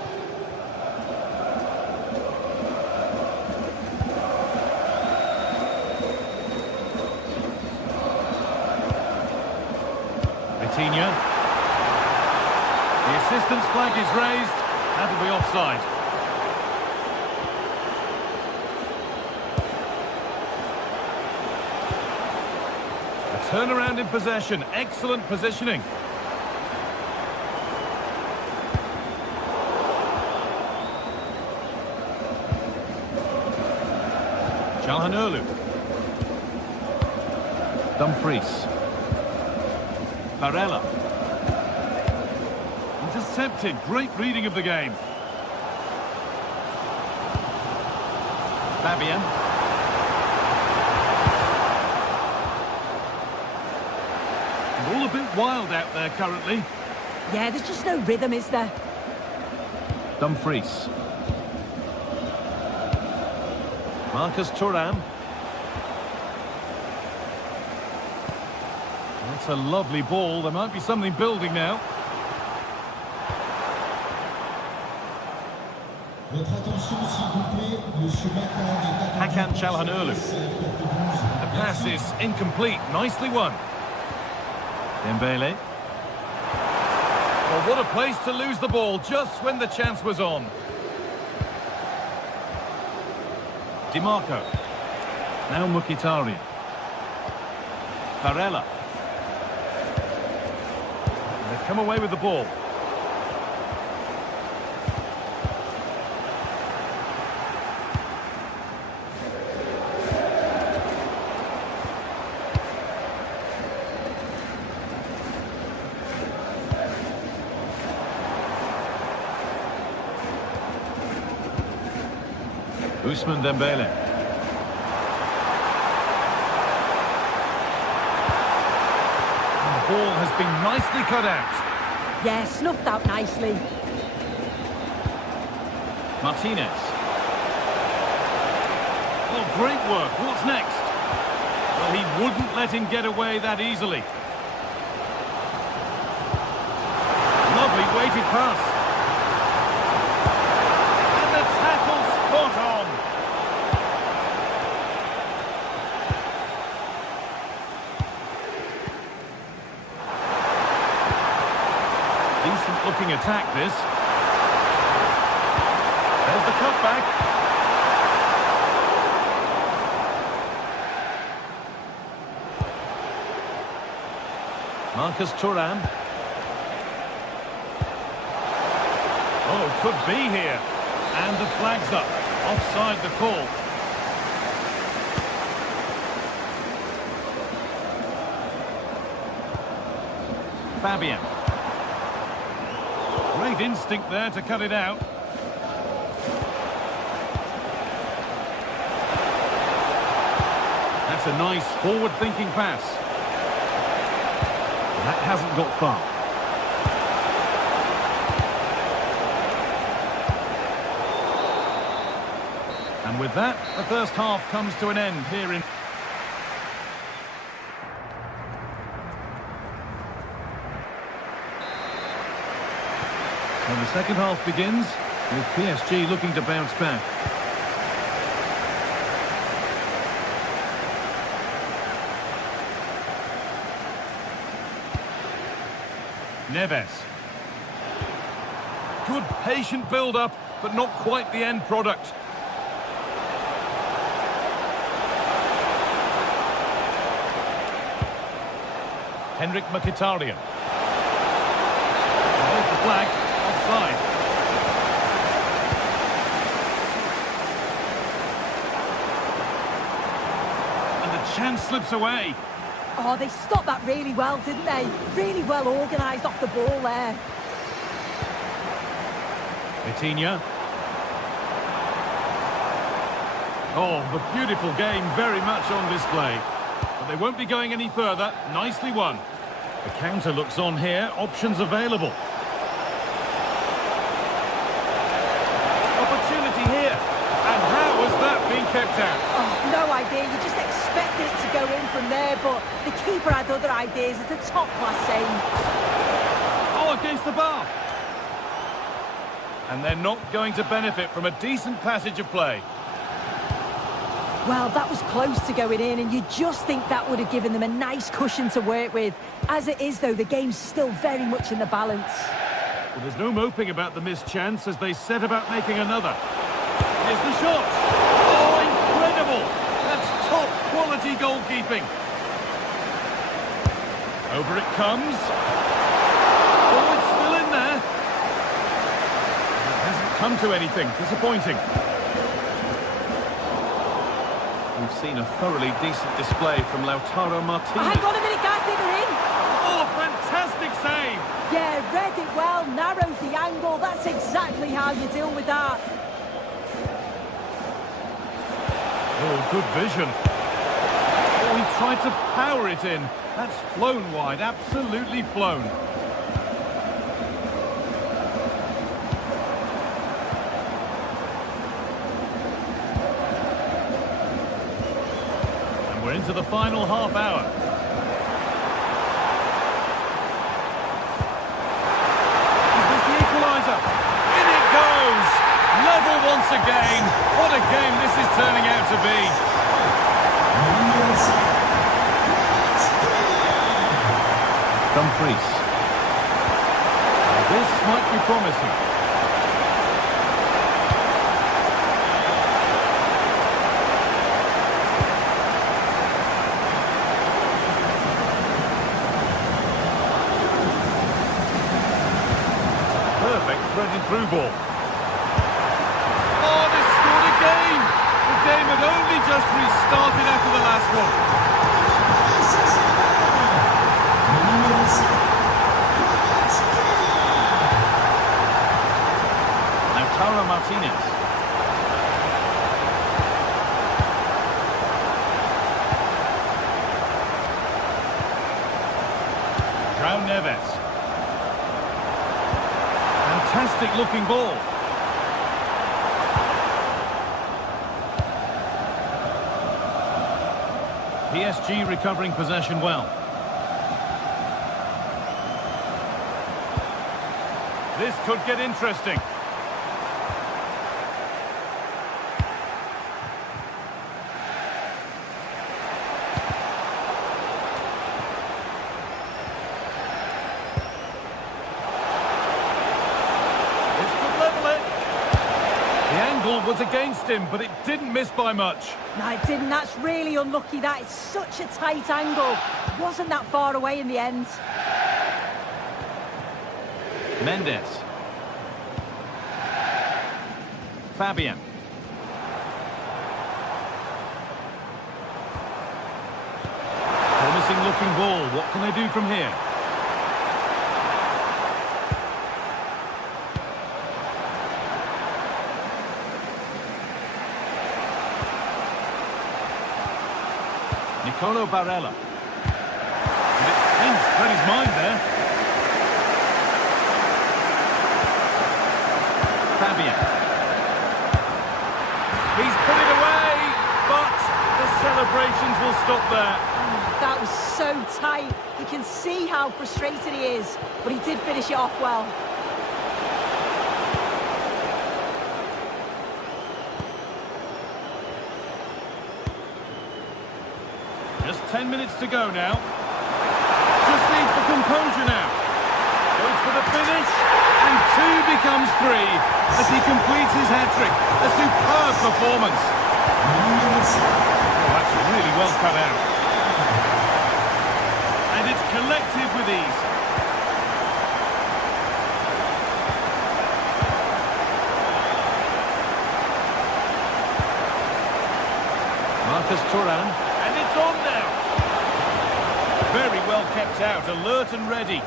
Vitinha. The assistant's flag is raised. That'll be offside. A turnaround in possession. Excellent positioning. Çalhanoğlu. Dumfries. Barella. Intercepted. Great reading of the game. Fabian. And all a bit wild out there currently. Yeah, there's just no rhythm, is there? Dumfries. Marcus Thuram. That's a lovely ball. There might be something building now. Hakan Çalhanoğlu. The pass is incomplete. Nicely won. Dembele. Well, what a place to lose the ball just when the chance was on. Di Marco. Now Mkhitaryan. Barella. They've come away with the ball. Ousmane Dembele. And the ball has been nicely cut out. Yeah, snuffed out nicely. Martinez. Oh, great work. What's next? Well, he wouldn't let him get away that easily. Lovely weighted pass. And the tackle spot on. Decent looking attack, this. There's the cutback. Marcus Thuram. Oh, could be here. And the flag's up. Offside the call. Fabian. Great instinct there to cut it out. That's a nice forward-thinking pass. That hasn't got far. And with that, the first half comes to an end here in... And the second half begins with PSG looking to bounce back. Neves. Good patient build-up, but not quite the end product. Henrik Mkhitaryan. There's the flag, offside. And the chance slips away. Oh, they stopped that really well, didn't they? Really well organised off the ball there. Vitinha. Oh, the beautiful game very much on display. But they won't be going any further. Nicely won. The counter looks on here. Options available. Opportunity here. And how has that been kept out? Oh, no idea. You just expected it to go in from there, but the keeper had other ideas. It's a top-class save. Oh, against the bar. And they're not going to benefit from a decent passage of play. Well, that was close to going in, and you just think that would have given them a nice cushion to work with. As it is, though, the game's still very much in the balance. Well, there's no moping about the missed chance as they set about making another. Here's the shot. Oh, incredible! That's top-quality goalkeeping. Over it comes. Oh, it's still in there. It hasn't come to anything. Disappointing. We've seen a thoroughly decent display from Lautaro Martinez. Oh, hang on a minute, guys, they're in. Oh, fantastic save! Yeah, read it well, narrowed the angle. That's exactly how you deal with that. Oh, good vision. Oh, he tried to power it in. That's flown wide, absolutely flown. And we're into the final half hour. Is this the equaliser? In it goes! Level once again. What a game this is turning out to be. Dumfries. This might be promising. Perfect threaded through ball. Oh, they scored again! The game had only just restarted after the last one. Lautaro Martinez. João Neves. fantastic looking ball. PSG recovering possession well. This could get interesting. Was against him, but it didn't miss by much. No, it didn't. That's really unlucky. That is such a tight angle. Wasn't that far away in the end. Mendes. Fabian. Promising looking ball. What can they do from here? Nicolo Barella. And it's pinched, read his mind there. Fabian. He's put it away, but the celebrations will stop there. Oh, that was so tight. You can see how frustrated he is, but he did finish it off well. Just 10 minutes to go now. Just needs the composure now. Goes for the finish, and 2 becomes 3 as he completes his hat-trick. A superb performance. Oh, that's really well cut out. And it's collected with ease. Marcus Thuram. And it's on now. Very well kept out, alert and ready.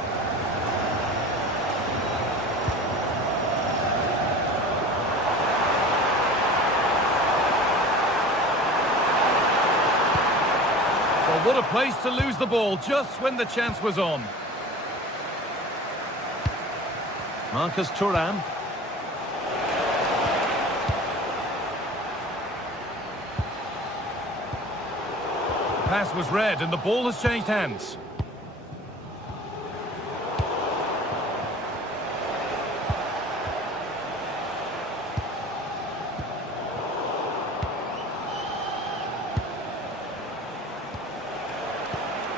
Well, what a place to lose the ball just when the chance was on. Marcus Thuram. Pass was read and the ball has changed hands.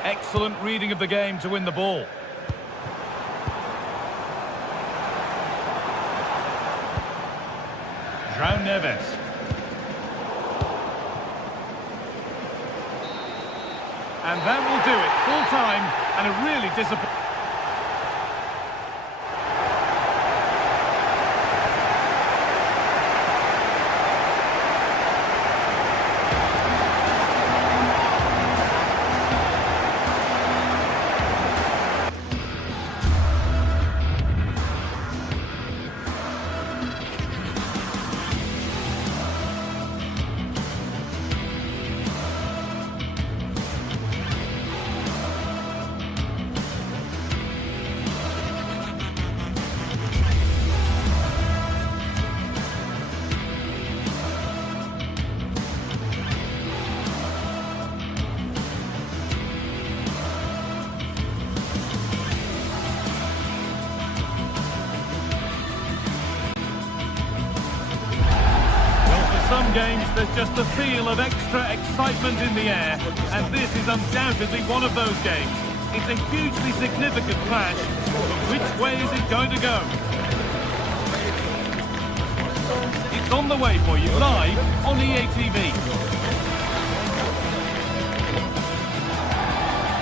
Excellent reading of the game to win the ball. João Neves. And that will do it. Full time and a really disappointing. Some games, there's just a feel of extra excitement in the air, and this is undoubtedly one of those games. It's a hugely significant clash, but which way is it going to go? It's on the way for you, live on EA TV.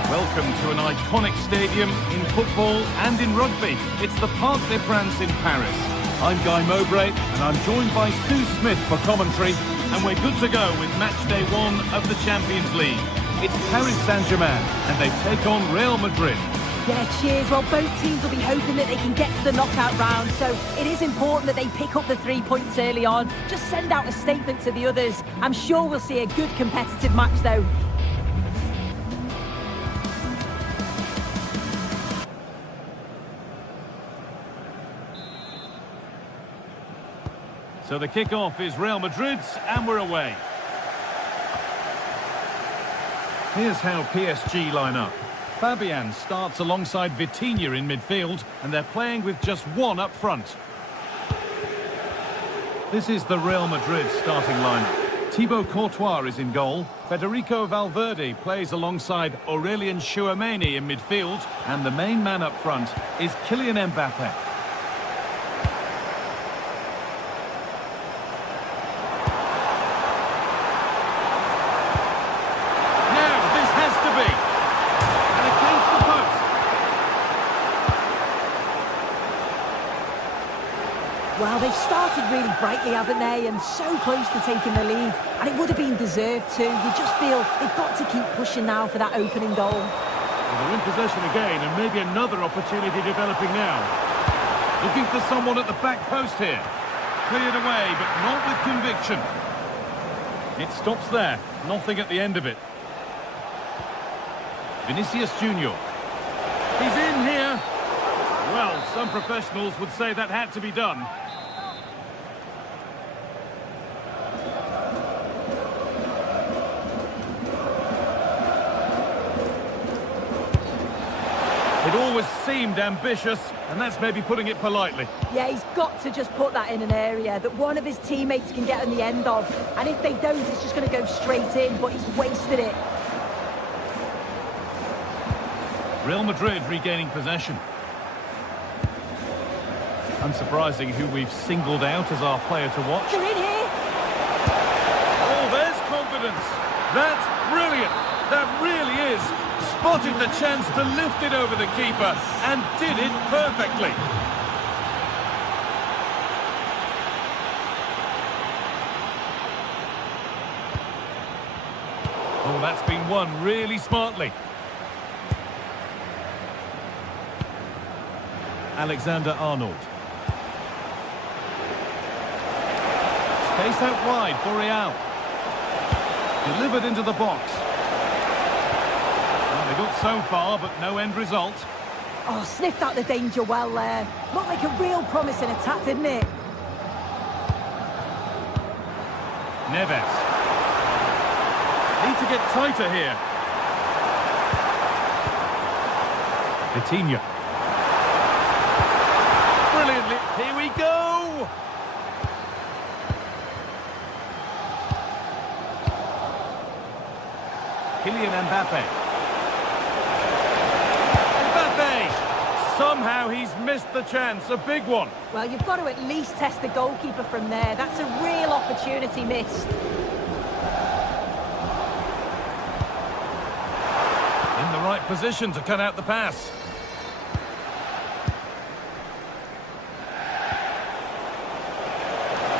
Welcome to an iconic stadium in football and in rugby. It's the Parc des Princes in Paris. I'm Guy Mowbray, and I'm joined by Sue Smith for commentary, and we're good to go with match day 1 of the Champions League. It's Paris Saint-Germain, and they take on Real Madrid. Yeah, cheers. Well, both teams will be hoping that they can get to the knockout round, so it is important that they pick up the 3 points early on. Just send out a statement to the others. I'm sure we'll see a good competitive match, though. So the kickoff is Real Madrid's, and we're away. Here's how PSG line up. Fabian starts alongside Vitinha in midfield, and they're playing with just one up front. This is the Real Madrid starting lineup. Thibaut Courtois is in goal. Federico Valverde plays alongside Aurelien Tchouameni in midfield, and the main man up front is Kylian Mbappe. Well, they've started really brightly, haven't they? And so close to taking the lead. And it would have been deserved too. You just feel they've got to keep pushing now for that opening goal. Well, they're in possession again, and maybe another opportunity developing now. Looking for someone at the back post here. Cleared away, but not with conviction. It stops there. Nothing at the end of it. Vinicius Junior. He's in here. Well, some professionals would say that had to be done. It always seemed ambitious, and that's maybe putting it politely. Yeah, he's got to just put that in an area that one of his teammates can get on the end of. And if they don't, it's just going to go straight in, but he's wasted it. Real Madrid regaining possession. Unsurprising who we've singled out as our player to watch. They're in here! Oh, there's confidence. That's brilliant. That really is. Spotted the chance to lift it over the keeper and did it perfectly. Oh, that's been won really smartly. Alexander-Arnold. Space out wide for Real. Delivered into the box. Well, they got so far, but no end result. Oh, sniffed out the danger well there. Looked like a real promising attack, didn't it? Neves. Need to get tighter here. Vitinha. Brilliantly. Here we go. Kylian Mbappe. Somehow he's missed the chance, a big one. Well, you've got to at least test the goalkeeper from there. That's a real opportunity missed. In the right position to cut out the pass.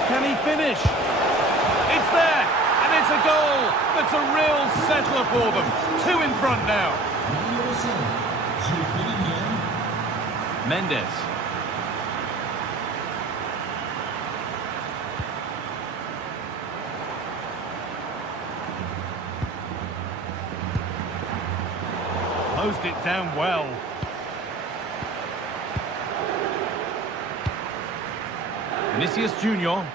Can he finish? It's there, and it's a goal. That's a real settler for them. 2 in front now. Mendes. Closed it down well. Vinicius Junior.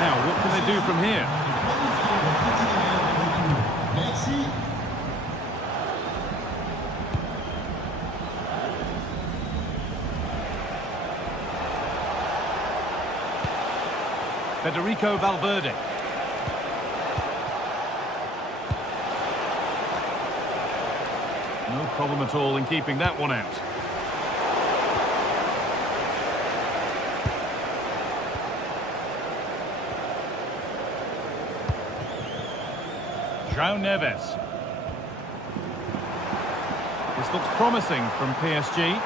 Now, what can they do from here? Federico Valverde. No problem at all in keeping that one out. João Neves. This looks promising from PSG.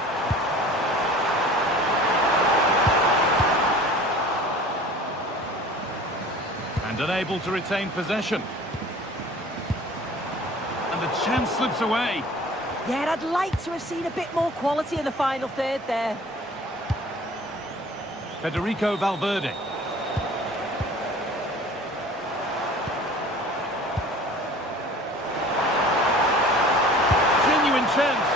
And unable to retain possession. And the chance slips away. Yeah, I'd like to have seen a bit more quality in the final third there. Federico Valverde. chance.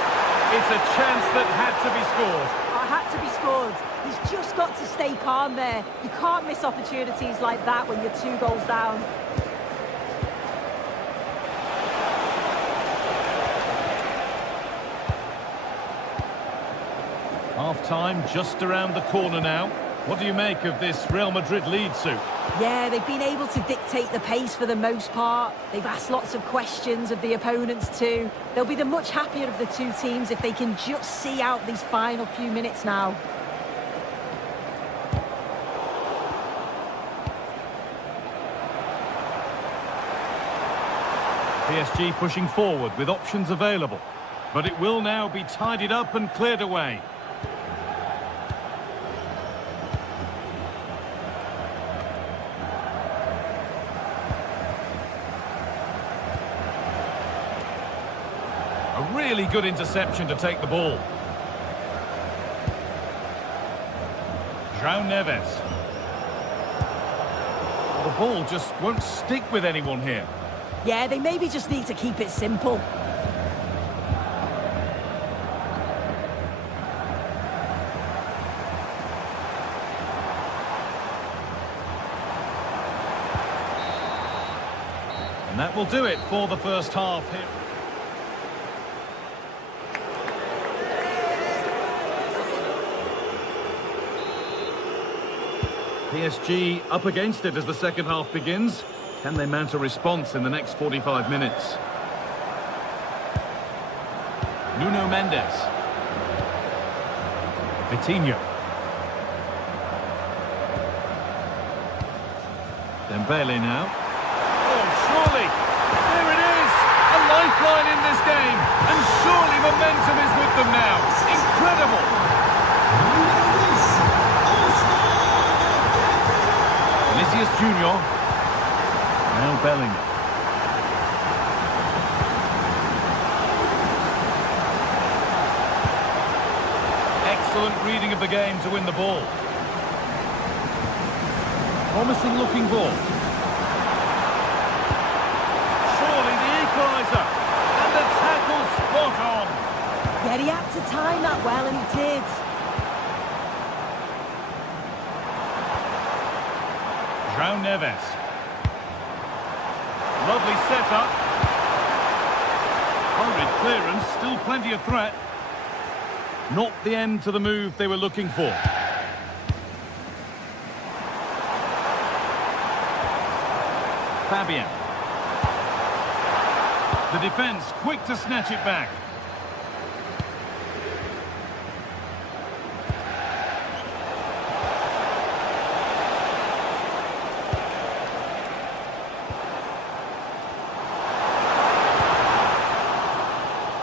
It's a chance that had to be scored. Had to be scored. He's just got to stay calm there. You can't miss opportunities like that when you're 2 goals down. Half-time just around the corner now. What do you make of this Real Madrid lead, Sue? Yeah, they've been able to dictate the pace for the most part. They've asked lots of questions of the opponents too. They'll be the much happier of the 2 teams if they can just see out these final few minutes now. PSG pushing forward with options available. But it will now be tidied up and cleared away. A really good interception to take the ball. João Neves. The ball just won't stick with anyone here. Yeah, they maybe just need to keep it simple. And that will do it for the first half here. PSG up against it as the second half begins. Can they mount a response in the next 45 minutes? Nuno Mendes. Vitinho. Dembele now. Oh, surely! There it is! A lifeline in this game! And surely momentum is with them now! Incredible! Vinicius Junior. Now Bellingham. Excellent reading of the game to win the ball. Promising looking ball. Surely the equaliser. And the tackle spot on. Yeah, he had to time that well, and he did. João Neves. Lovely setup. Horrid clearance, still plenty of threat. Not the end to the move they were looking for. Fabian. The defence quick to snatch it back.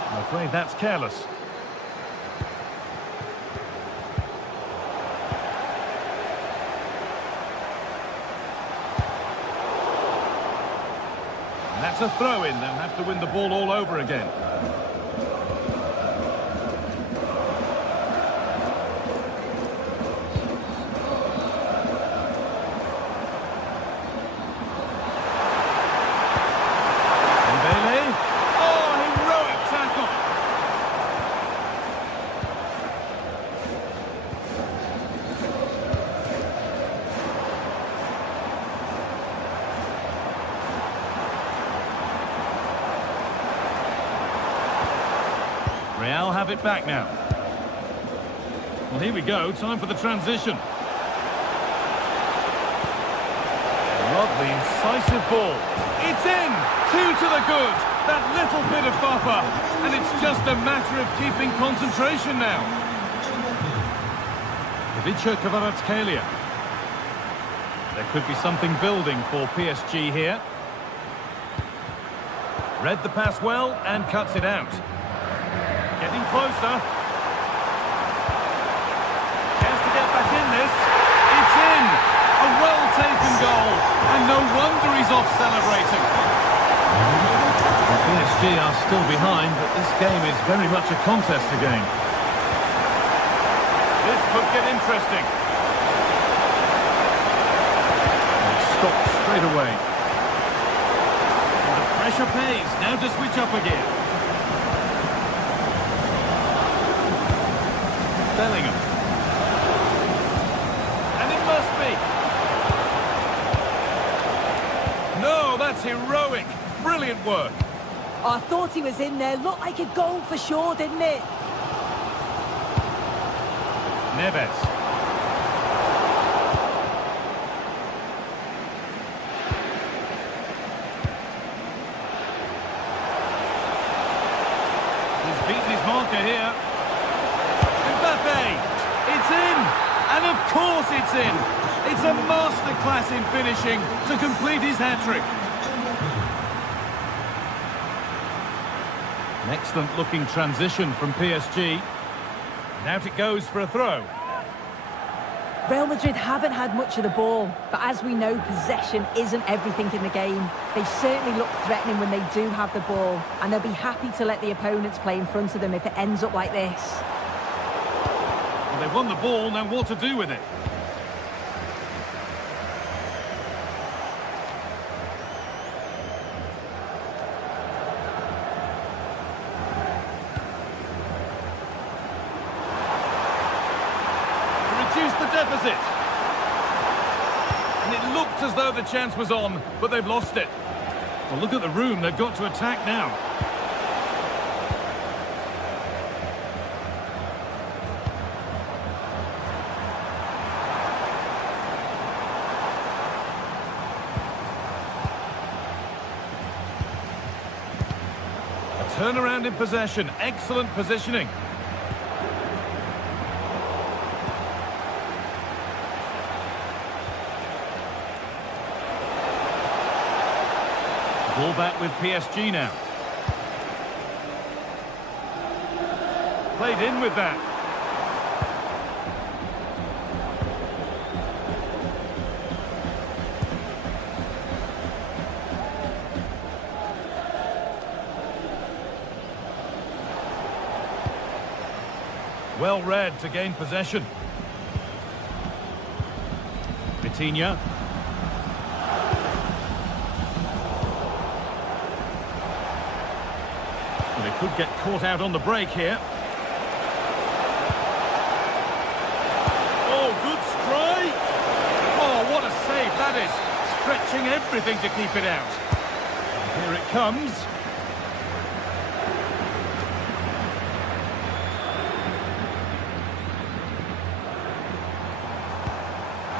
I'm afraid that's careless. And that's a throw-in. They'll have to win the ball all over again. Dembele. Oh, heroic tackle. Real have it back now. Well, here we go. Time for the transition. Lovely, incisive ball. It's in! 2 to the good. That little bit of buffer. And it's just a matter of keeping concentration now. Ivica Kvaratskhelia. There could be something building for PSG here. Read the pass well and cuts it out. Getting closer. Chance to get back in this. It's in! A well-taken goal. And no wonder he's off celebrating. Well, PSG are still behind, but this game is very much a contest again. This could get interesting. And stopped straight away. And the pressure pays. Now to switch up again. Bellingham. And it must be. No, that's heroic. Brilliant work. Oh, I thought he was in there. Looked like a goal for sure, didn't it? Neves. He's beaten his marker here. Mbappe! It's in! And of course it's in! It's a masterclass in finishing to complete his hat-trick. An excellent looking transition from PSG. And out it goes for a throw. Real Madrid haven't had much of the ball, but as we know, possession isn't everything in the game. They certainly look threatening when they do have the ball, and they'll be happy to let the opponents play in front of them if it ends up like this. Well, they've won the ball, now what to do with it? Reduce the deficit. And it looked as though the chance was on, but they've lost it. Well, look at the room they've got to attack now. A turnaround in possession, excellent positioning. Ball back with PSG now. Played in with that. Well read to gain possession. Vitinha. They could get caught out on the break here. Oh, good strike! Oh, what a save that is! Stretching everything to keep it out. Here it comes.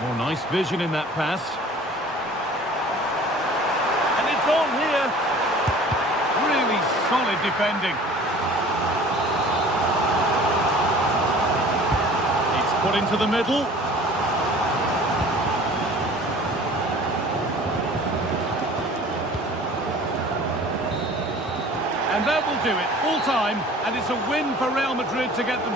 Oh, nice vision in that pass. And it's on here. Really solid defending. It's put into the middle. And that will do it, full time, and it's a win for Real Madrid to get them...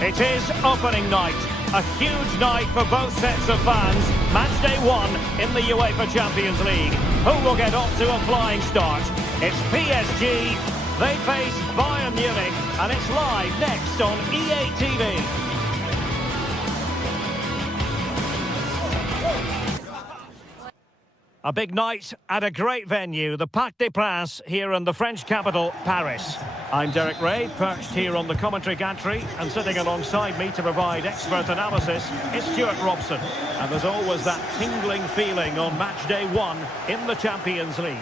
It is opening night, a huge night for both sets of fans. Match day 1 in the UEFA Champions League. Who will get off to a flying start? It's PSG, they face Bayern Munich, and it's live next on EA TV. A big night at a great venue, the Parc des Princes, here in the French capital, Paris. I'm Derek Ray, perched here on the commentary gantry, and sitting alongside me to provide expert analysis is Stuart Robson. And there's always that tingling feeling on match day 1 in the Champions League.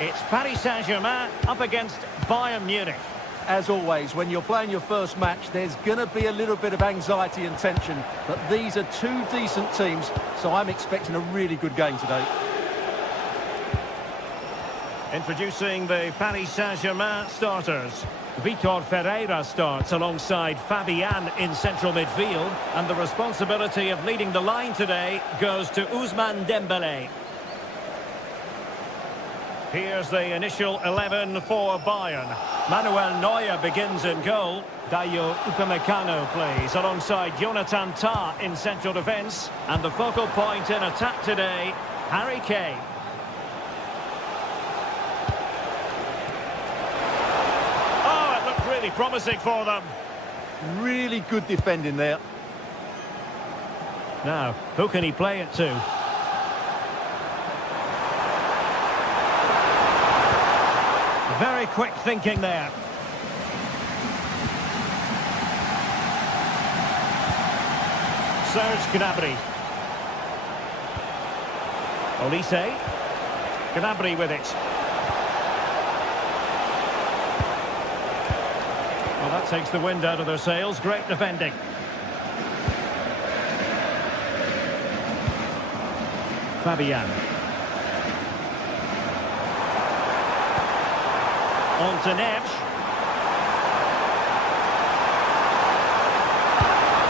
It's Paris Saint-Germain up against Bayern Munich. As always, when you're playing your first match, there's going to be a little bit of anxiety and tension. But these are two decent teams, so I'm expecting a really good game today. Introducing the Paris Saint-Germain starters. Vitor Ferreira starts alongside Fabian in central midfield, and the responsibility of leading the line today goes to Ousmane Dembélé. Here's the initial 11 for Bayern. Manuel Neuer begins in goal. Dayo Upamecano plays alongside Jonathan Tah in central defence, and the focal point in attack today, Harry Kane. Really promising for them. Really good defending there. Now, who can he play it to? Very quick thinking there. Serge Gnabry. Olise. Gnabry with it. Well, that takes the wind out of their sails. Great defending. Fabian. On to Neves.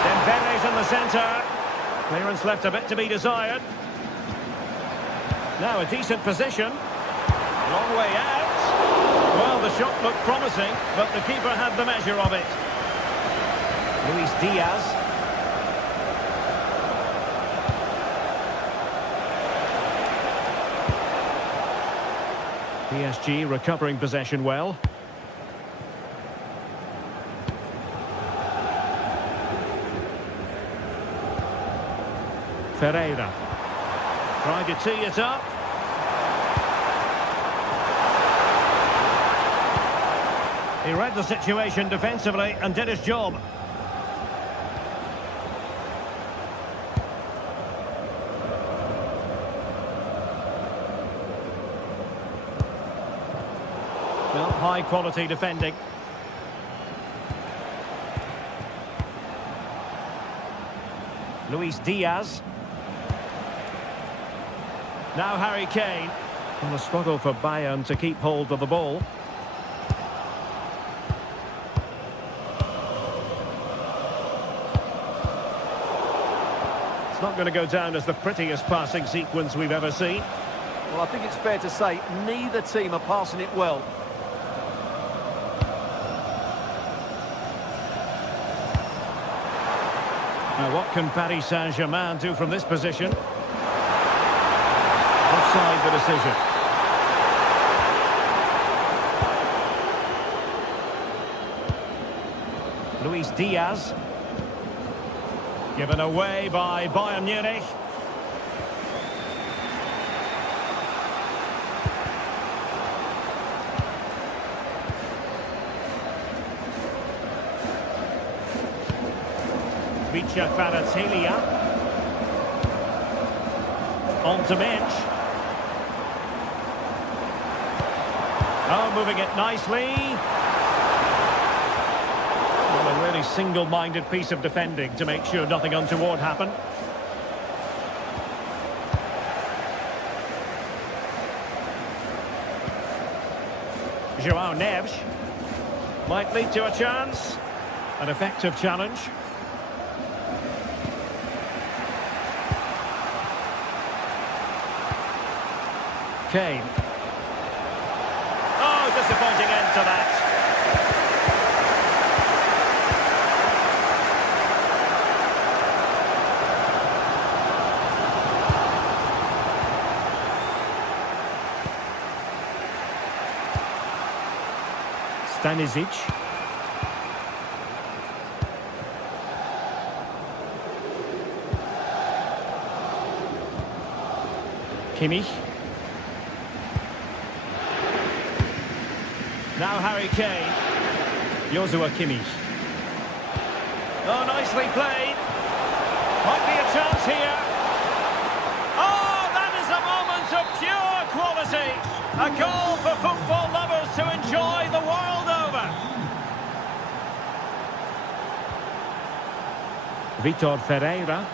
Dembele's in the centre. Clearance left a bit to be desired. Now a decent position. Long way out. Well, the shot looked promising, but the keeper had the measure of it. Luis Diaz. PSG recovering possession well. Ferreira. Trying to tee it up. He read the situation defensively and did his job. Well, high quality defending. Luis Diaz. Now Harry Kane. And a struggle for Bayern to keep hold of the ball. It's not going to go down as the prettiest passing sequence we've ever seen. Well, I think it's fair to say neither team are passing it well. Now, what can Paris Saint-Germain do from this position? Offside the decision. Luis Diaz. Given away by Bayern Munich. Vicha Kvaratskhelia. On to Minch. Oh, moving it nicely. Well, a really single-minded piece of defending to make sure nothing untoward happened. João Neves. Might lead to a chance. An effective challenge. Kane. Oh, disappointing end to that. Stanisic. Kimmich. Now Harry Kane. Joshua Kimmich. Oh, nicely played. Might be a chance here. Oh, that is a moment of pure quality. A goal for football lovers to enjoy the world over. Vitor Ferreira.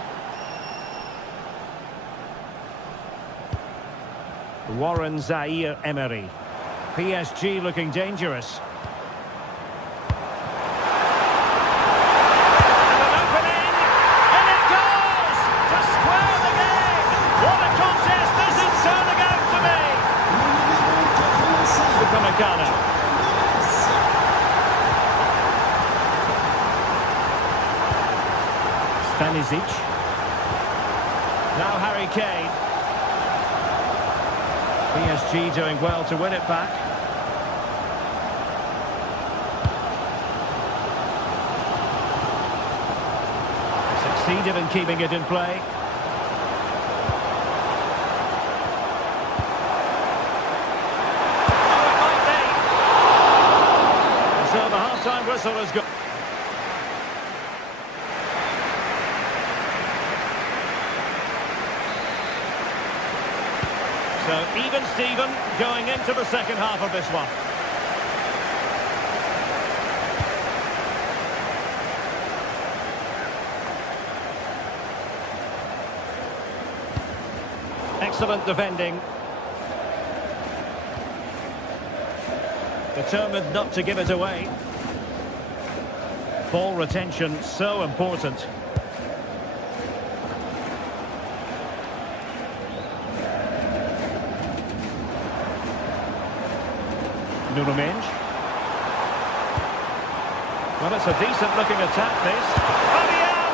Warren Zaire-Emery. PSG looking dangerous. And an opening, and it goes to square the game. What a contest this is turning out to be. Upamecano. Stanisic. Now Harry Kane. PSG doing well to win it back. Succeeded in keeping it in play. Oh, it might be. So the half-time whistle has gone. So even Steven going into the second half of this one. Excellent defending. Determined not to give it away. Ball retention so important. Nuno Mendes. Well, it's a decent-looking attack, this. Fabian!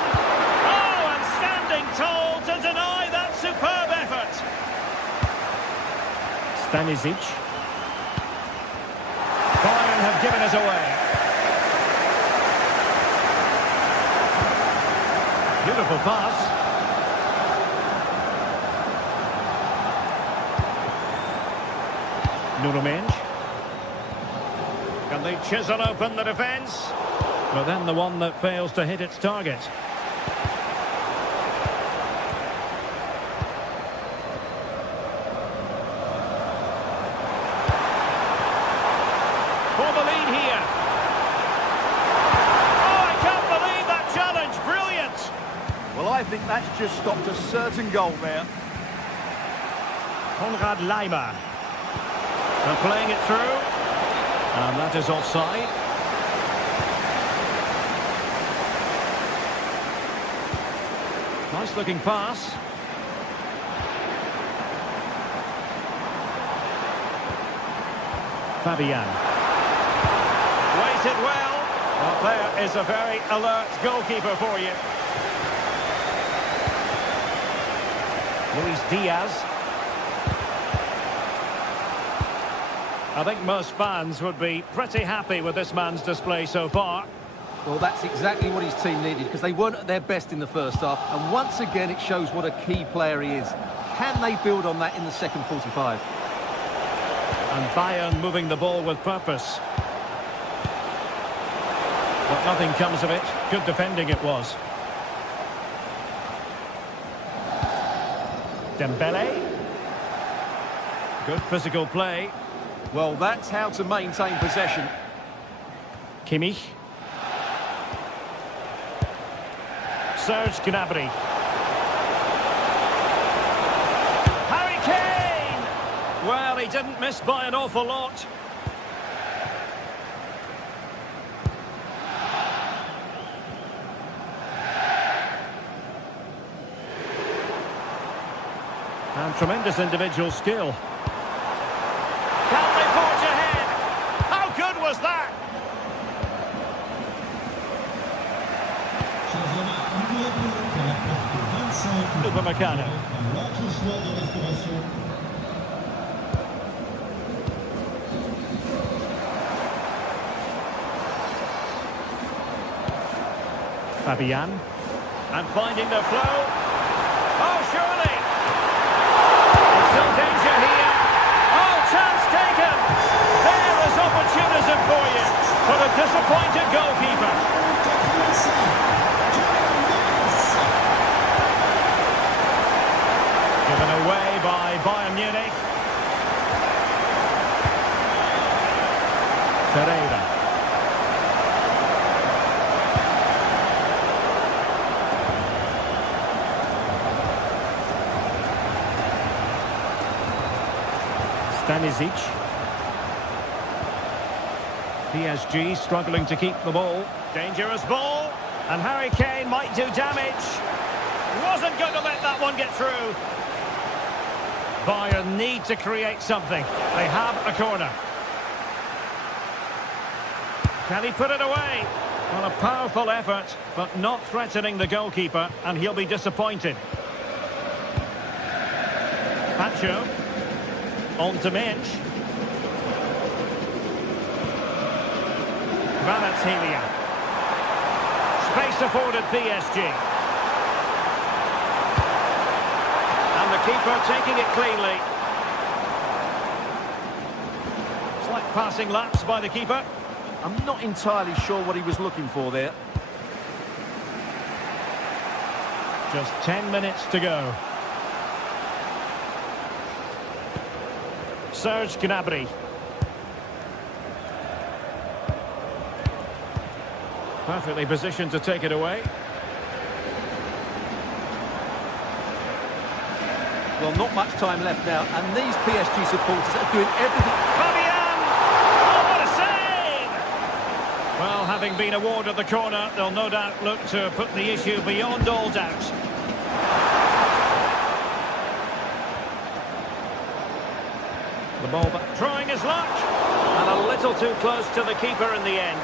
Oh, and standing tall to deny that superb effort. Stanisic. Bayern have given it away. Beautiful pass. Nuno Mendes. Can they chisel open the defence? But then the one that fails to hit its target. For the lead here. Oh, I can't believe that challenge. Brilliant. Well, I think that's just stopped a certain goal there. Konrad Laimer. They're playing it through. And that is offside. Nice looking pass. Fabian. Waited well. Well, there is a very alert goalkeeper for you. Luis Diaz. I think most fans would be pretty happy with this man's display so far. Well, that's exactly what his team needed, because they weren't at their best in the first half. And once again, it shows what a key player he is. Can they build on that in the second 45? And Bayern moving the ball with purpose. But nothing comes of it. Good defending it was. Dembele. Good physical play. Well, that's how to maintain possession. Kimmich. Serge Gnabry. Harry Kane! Well, he didn't miss by an awful lot. And tremendous individual skill. Can they forge ahead? How good was that? Upamecano. Fabian. And finding the flow. Oh, surely! There's still danger here. Oh, chance taken! There is opportunity. Disappointed goalkeeper. Given away by Bayern Munich. Pereira. Stanisic. PSG struggling to keep the ball. Dangerous ball. And Harry Kane might do damage. Wasn't going to let that one get through. Bayern need to create something. They have a corner. Can he put it away? Well, a powerful effort, but not threatening the goalkeeper, and he'll be disappointed. Pacho. On to Minch. Kvaratskhelia. Space afforded PSG. And the keeper taking it cleanly. Slight passing lapse by the keeper. I'm not entirely sure what he was looking for there. Just 10 minutes to go. Serge Gnabry. Perfectly positioned to take it away. Well, not much time left now, and these PSG supporters are doing everything. Fabian! Oh, what a save! Well, having been awarded the corner, they'll no doubt look to put the issue beyond all doubt. The ball back, trying his luck, and a little too close to the keeper in the end.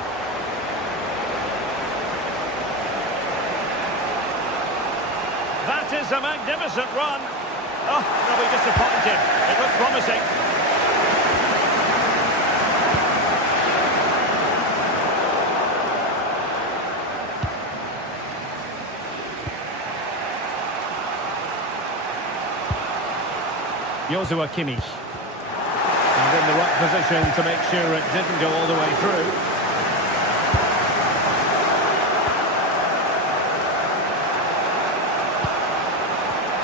That is a magnificent run. Oh, they'll be disappointed. It looks promising. Joshua Kimmich. And in the right position to make sure it didn't go all the way through.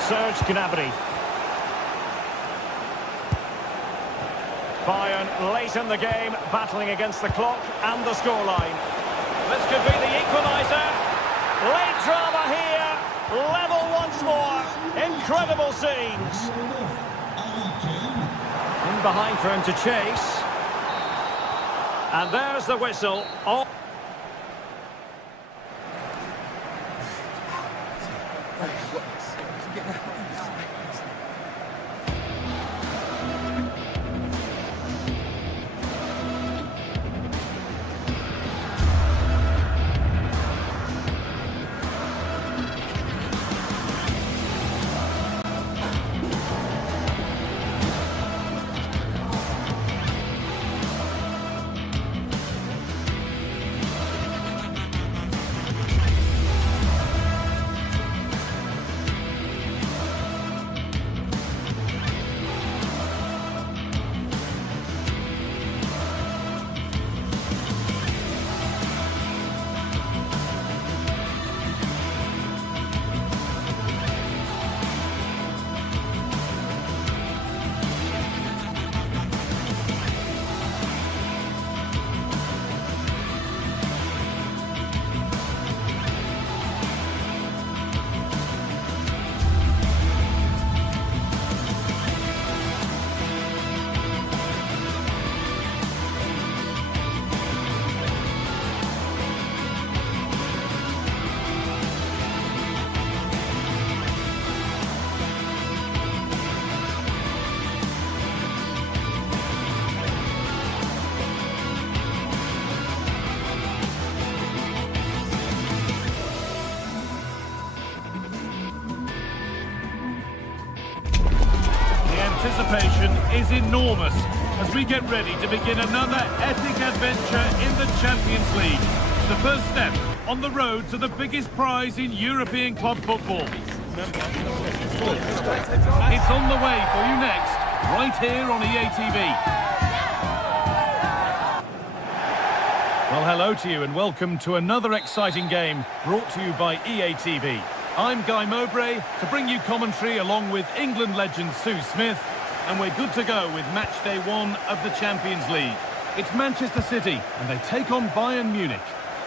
Serge Gnabry. Bayern late in the game, battling against the clock and the scoreline. This could be the equaliser. Late drama here. Level once more. Incredible scenes. In behind for him to chase. And there's the whistle. Oh. Anticipation is enormous as we get ready to begin another epic adventure in the Champions League. The first step on the road to the biggest prize in European club football. It's on the way for you next, right here on EA TV. Well, hello to you and welcome to another exciting game brought to you by EA TV. I'm Guy Mowbray to bring you commentary along with England legend Sue Smith, and we're good to go with match day 1 of the Champions League. It's Manchester City and they take on Bayern Munich.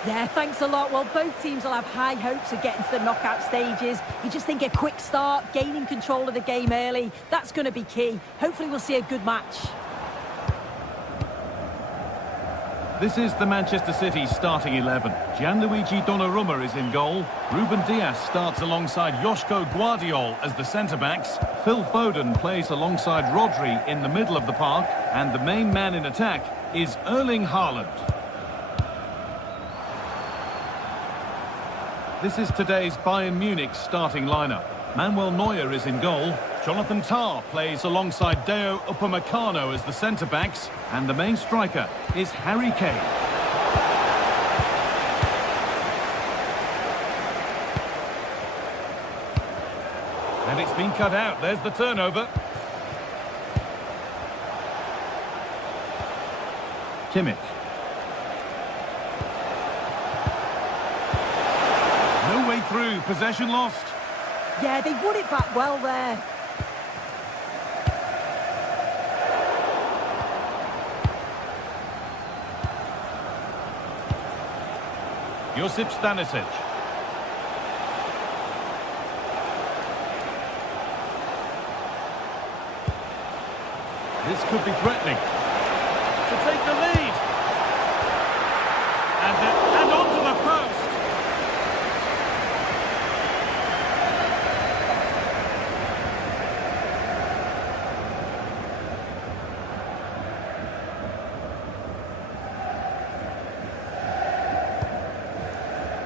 Yeah, thanks a lot. Well, both teams will have high hopes of getting to the knockout stages. You just think a quick start, gaining control of the game early, that's going to be key. Hopefully we'll see a good match. This is the Manchester City starting 11. Gianluigi Donnarumma is in goal. Ruben Dias starts alongside Joško Guardiol as the centre-backs. Phil Foden plays alongside Rodri in the middle of the park. And the main man in attack is Erling Haaland. This is today's Bayern Munich starting lineup. Manuel Neuer is in goal. Jonathan Tah plays alongside Deo Upamecano as the centre-backs. And the main striker is Harry Kane. And it's been cut out. There's the turnover. Kimmich. No way through. Possession lost. Yeah, they won it back well there. Josip Stanisic. This could be threatening. To take the lead. And onto the post.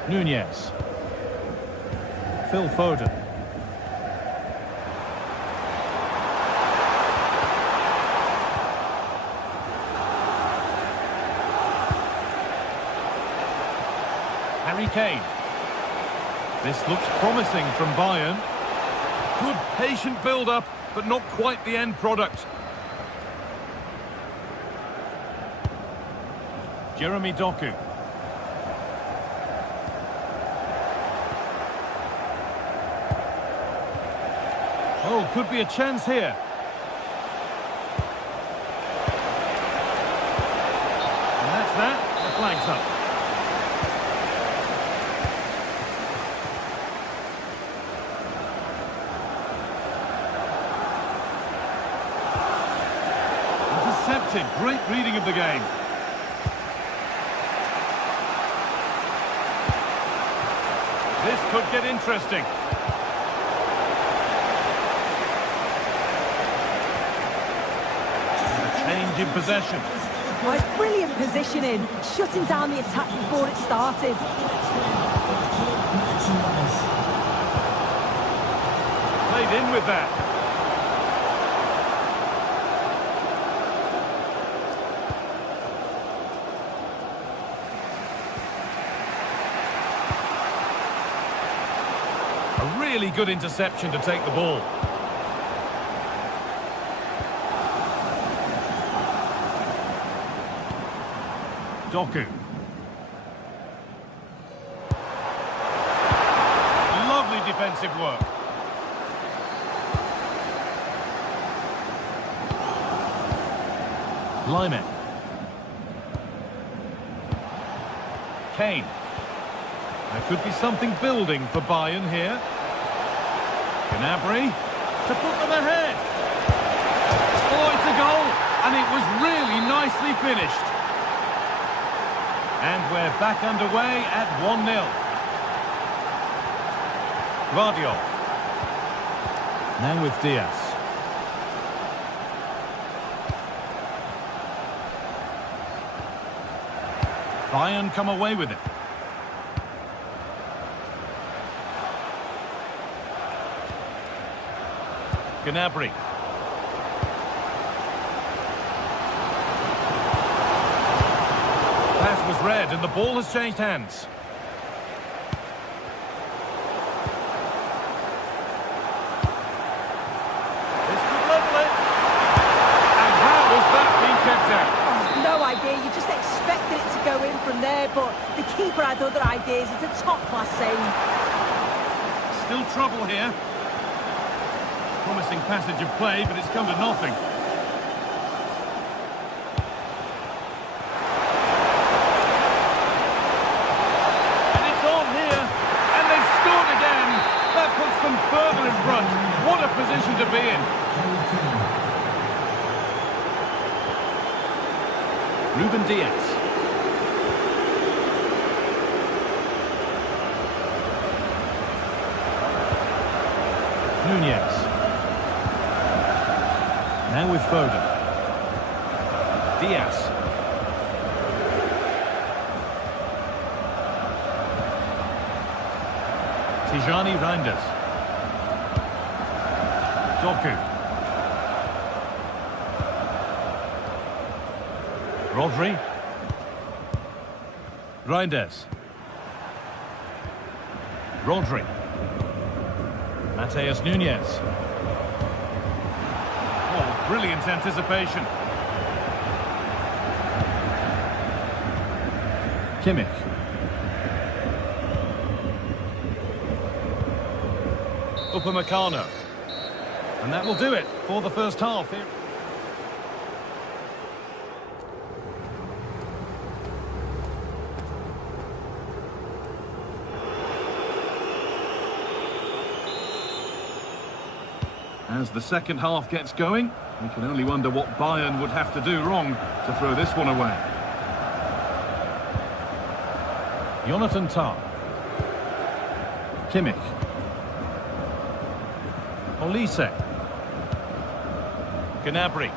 Nunez. Phil Foden. Harry Kane. This looks promising from Bayern. Good patient build-up, but not quite the end product. Jeremy Doku. Oh, could be a chance here. And that's that. The flag's up. Intercepted. Great reading of the game. This could get interesting. Change in possession. Well, it's brilliant positioning, shutting down the attack before it started. Played in with that. A really good interception to take the ball. Doku. Lovely defensive work. Lyman. Kane. There could be something building for Bayern here. Gnabry to put them ahead. Oh, it's a goal, and it was really nicely finished. And we're back underway at 1-0. Guardiol. Now with Dias. Bayern come away with it. Gnabry. Pass was read and the ball has changed hands. This could level it. And how was that being kept out? Oh, no idea. You just expected it to go in from there. keeper had other ideas. It's a top-class save. Still trouble here. Promising passage of play, but it's come to nothing. And it's on here, and they've scored again. That puts them further in front. What a position to be in. Ruben Diaz. Nunez. Now with Foden. Diaz. Tijani Reinders. Doku. Rodri. Reinders. Rodri. Mateus Nunez. Oh, brilliant anticipation. Kimmich. Upamecano. And that will do it for the first half here. As the second half gets going, we can only wonder what Bayern would have to do wrong to throw this one away. Jonathan Tah. Kimmich. Olise. Gnabry.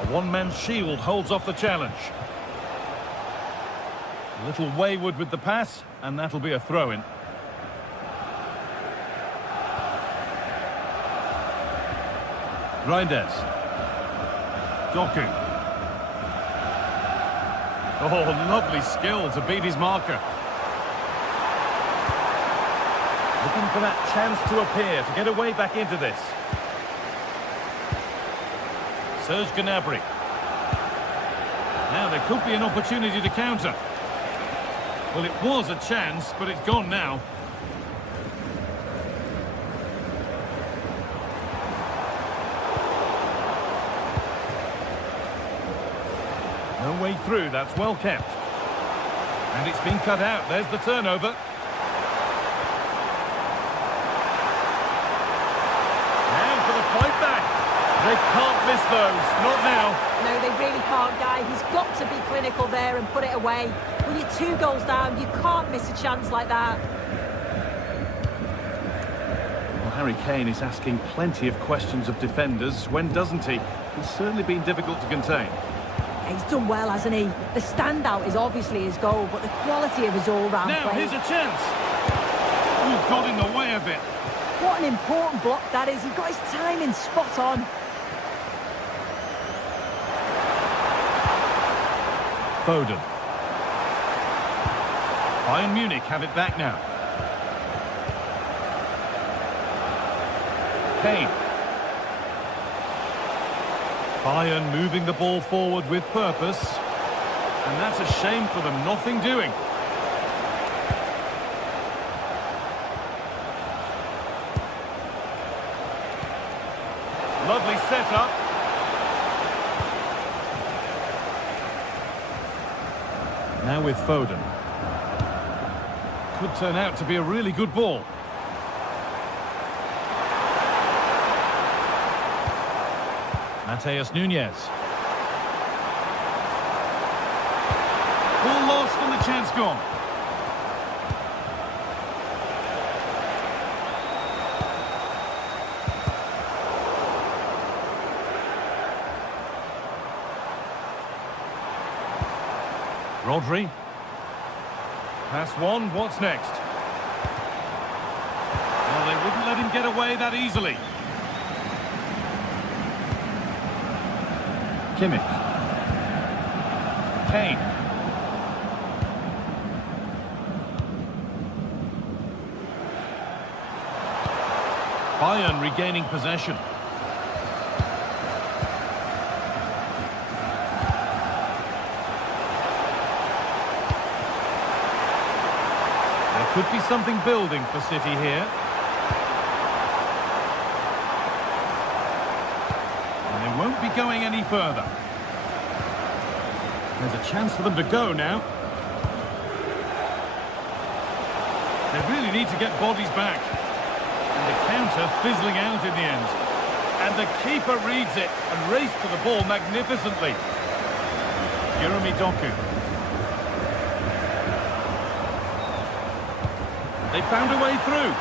A one-man shield holds off the challenge. A little wayward with the pass, and that'll be a throw-in. Reinders. Doku. Oh, lovely skill to beat his marker. Looking for that chance to appear, to get away back into this. Serge Gnabry. Now there could be an opportunity to counter. Well, it was a chance, but it's gone now. No way through, that's well kept. And it's been cut out, there's the turnover. Now for the fight back. They can't miss those, not now. No, they really can't, Guy. He's got to be clinical there and put it away. When you're 2 goals down, you can't miss a chance like that. Well, Harry Kane is asking plenty of questions of defenders, when doesn't he? He's certainly been difficult to contain. He's done well, hasn't he? The standout is obviously his goal, but the quality of his all-round play. Now, here's a chance. Ooh, got in the way a bit. What an important block that is. He got his timing spot on. Foden. Bayern Munich have it back now. Kane. Bayern moving the ball forward with purpose. And that's a shame for them, nothing doing. Lovely setup. Now with Foden. Could turn out to be a really good ball. Mateus Nunez. Ball lost and the chance gone. Rodri. Pass one, what's next? Well, they wouldn't let him get away that easily. Kimmich. Kane. Bayern regaining possession. Could be something building for City here. And they won't be going any further. There's a chance for them to go now. They really need to get bodies back. And the counter fizzling out in the end. And the keeper reads it and raced to the ball magnificently. Jeremy Doku. They found a way through.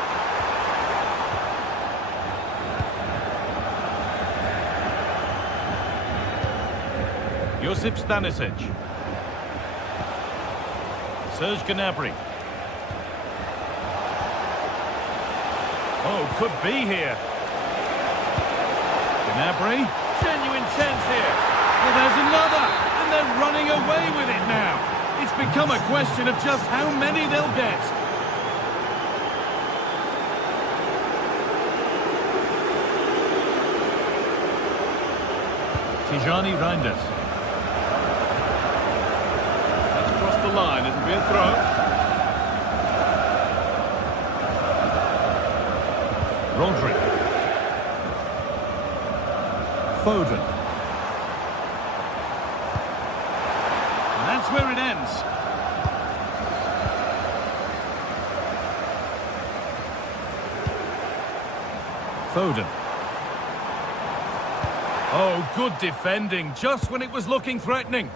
Josip Stanisic. Serge Gnabry. Oh, could be here. Gnabry. Genuine chance here. Well, there's another. And they're running away with it now. It's become a question of just how many they'll get. Tijani Reinders. That's crossed the line. It'll be a throw. Rodri. Foden. And that's where it ends. Foden. Oh, good defending, just when it was looking threatening.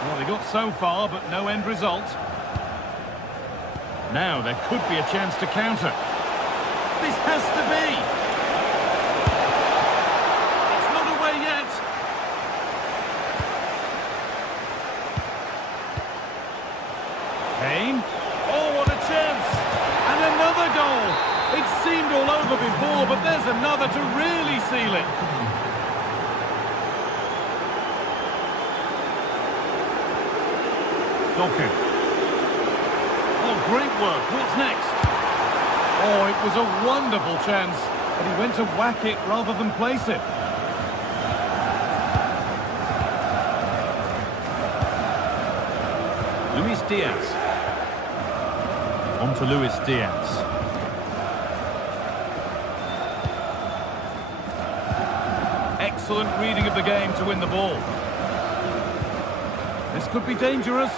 Well, they got so far, but no end result. Now there could be a chance to counter. This has to be. It's not away yet. Kane. Oh, what a chance. And another goal. It seemed all over before, but there's another to really seal it. Doku. Oh, great work. What's next? Oh, it was a wonderful chance, but he went to whack it rather than place it. Luis Diaz. On to Luis Diaz. Excellent reading of the game to win the ball. This could be dangerous.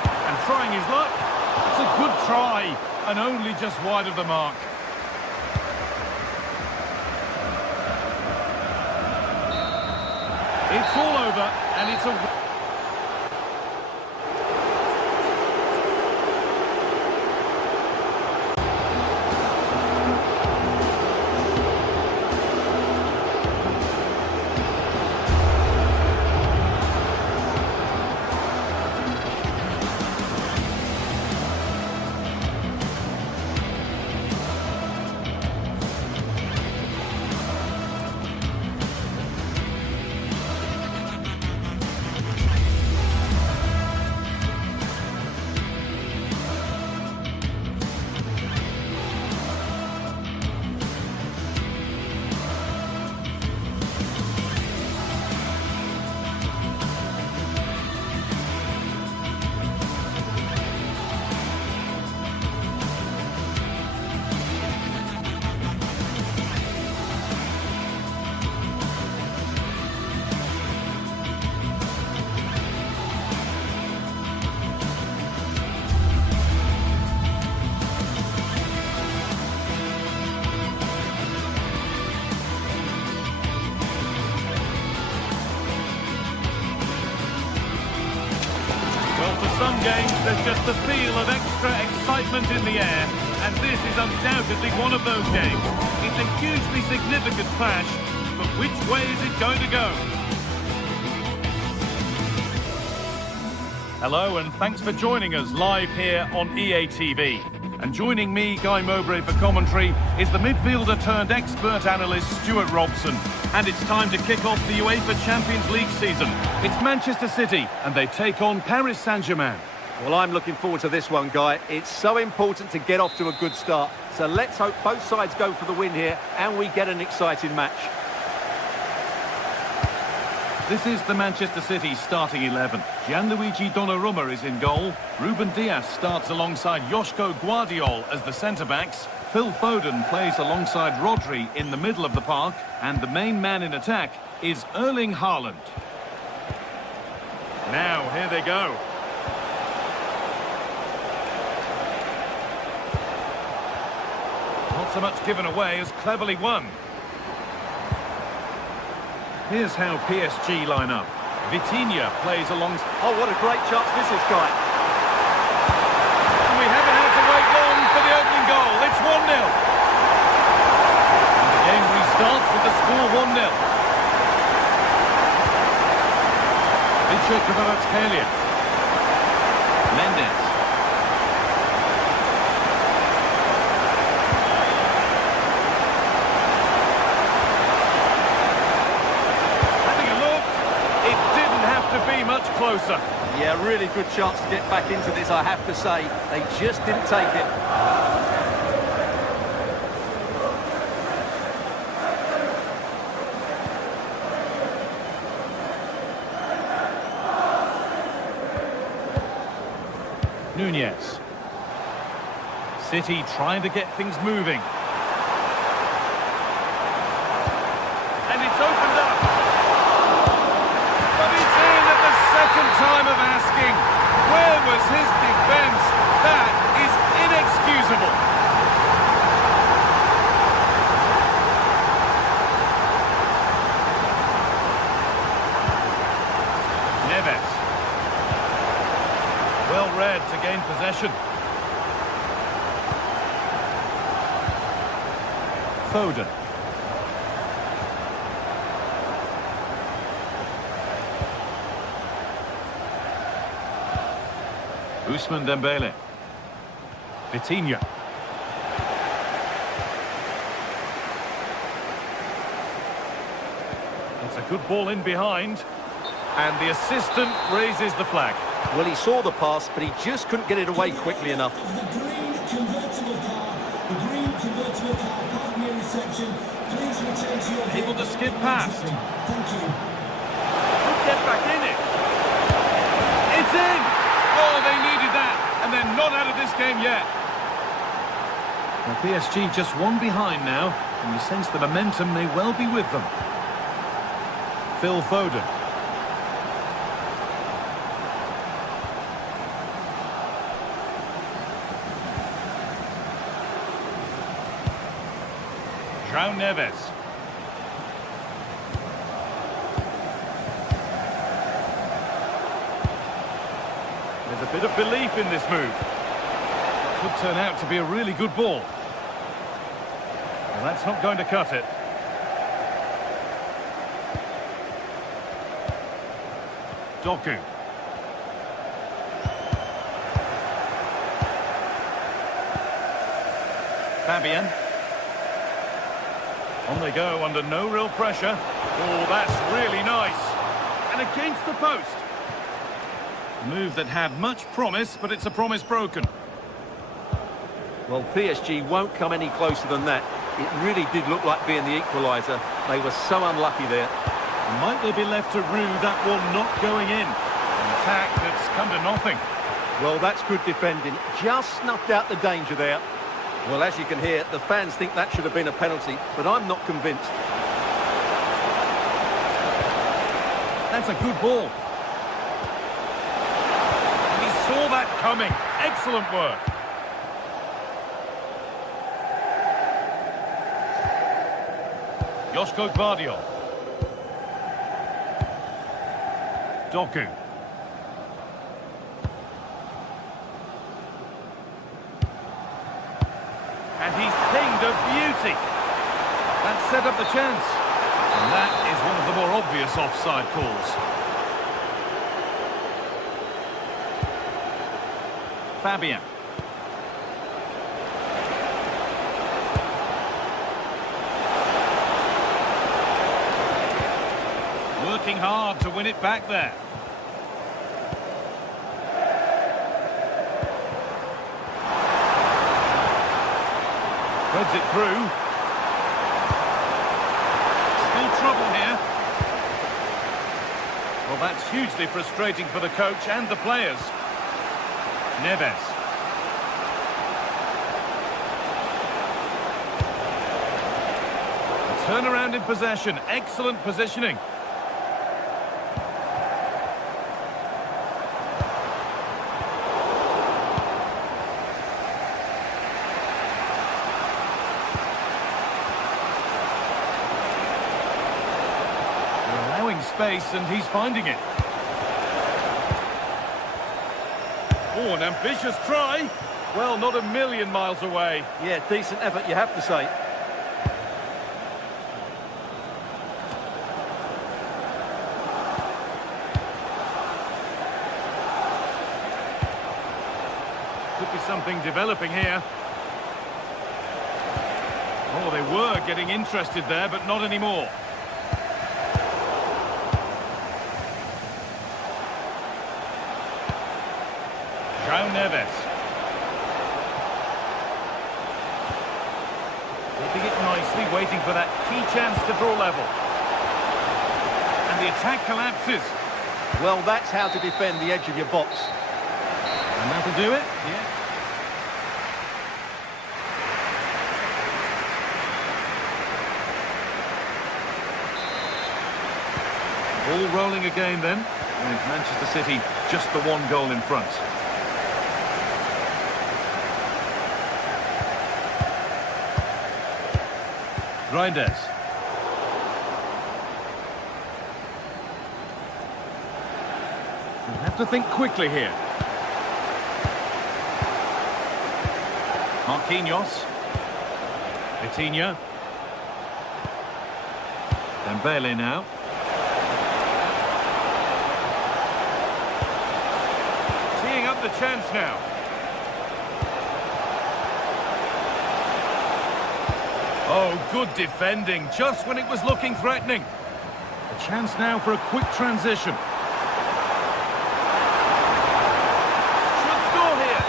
And trying his luck. It's a good try, and only just wide of the mark. It's all over, and it's a... Some games, there's just a feel of extra excitement in the air, and this is undoubtedly one of those games. It's a hugely significant clash, but which way is it going to go? Hello, and thanks for joining us live here on EA TV. And joining me, Guy Mowbray, for commentary is the midfielder turned expert analyst Stuart Robson. And it's time to kick off the UEFA Champions League season. It's Manchester City, and they take on Paris Saint-Germain. Well, I'm looking forward to this one, Guy. It's so important to get off to a good start. So let's hope both sides go for the win here and we get an exciting match. This is the Manchester City starting 11. Gianluigi Donnarumma is in goal. Ruben Dias starts alongside Joško Guardiol as the centre-backs. Phil Foden plays alongside Rodri in the middle of the park. And the main man in attack is Erling Haaland. Now, here they go. Not so much given away as cleverly won. Here's how PSG line up. Vitinha plays alongside... Oh, what a great chance this is, Guy. And we haven't had to wait long for the opening goal. It's 1-0. And the game restarts with the score 1-0. Victor Kvaratskhelia. Mendes. Much closer. Yeah, really good chance to get back into this, I have to say. They just didn't take it. Nunez. City trying to get things moving. And it's opened up. Second time of asking, where was his defence? That is inexcusable. Neves. Well read to gain possession. Foden. Ousmane Dembele. Vitinha. It's a good ball in behind. And the assistant raises the flag. Well, he saw the pass, but he just couldn't get it away quickly enough. The green convertible car, pardon me, reception. Please return to your... Able to skip past. Thank you. Could get back in it. It's in! Oh, they needed that, and they're not out of this game yet. Well, PSG just one behind now, and you sense the momentum may well be with them. Phil Foden. João Neves. There's a bit of belief in this move. Could turn out to be a really good ball. Well, that's not going to cut it. Doku. Fabian. On they go under no real pressure. Oh, that's really nice. And against the post. A move that had much promise, but it's a promise broken. Well, PSG won't come any closer than that. It really did look like being the equaliser. They were so unlucky there. Might they be left to rue that one not going in? An attack that's come to nothing. Well, that's good defending. Just snuffed out the danger there. Well, as you can hear, the fans think that should have been a penalty, but I'm not convinced. That's a good ball. And he saw that coming. Excellent work. Joško Guardiol. Doku. And he's pinged a beauty. That set up the chance. And that is one of the more obvious offside calls. Fabian. Working hard to win it back there. Threads it through. Still trouble here. Well, that's hugely frustrating for the coach and the players. Neves. A turnaround in possession. Excellent positioning. Space, and he's finding it. Oh, an ambitious try. Well, not a million miles away. Yeah, decent effort, you have to say. Could be something developing here. Oh, they were getting interested there, but not anymore. Neves. Keeping it nicely, waiting for that key chance to draw level. And the attack collapses. Well, that's how to defend the edge of your box. And that'll do it? Yeah. Ball rolling again then. With Manchester City just the one goal in front. Reinders. We have to think quickly here. Marquinhos. Vitinha. Dembele now. Teeing up the chance now. Oh, good defending, just when it was looking threatening. A chance now for a quick transition. Should score here.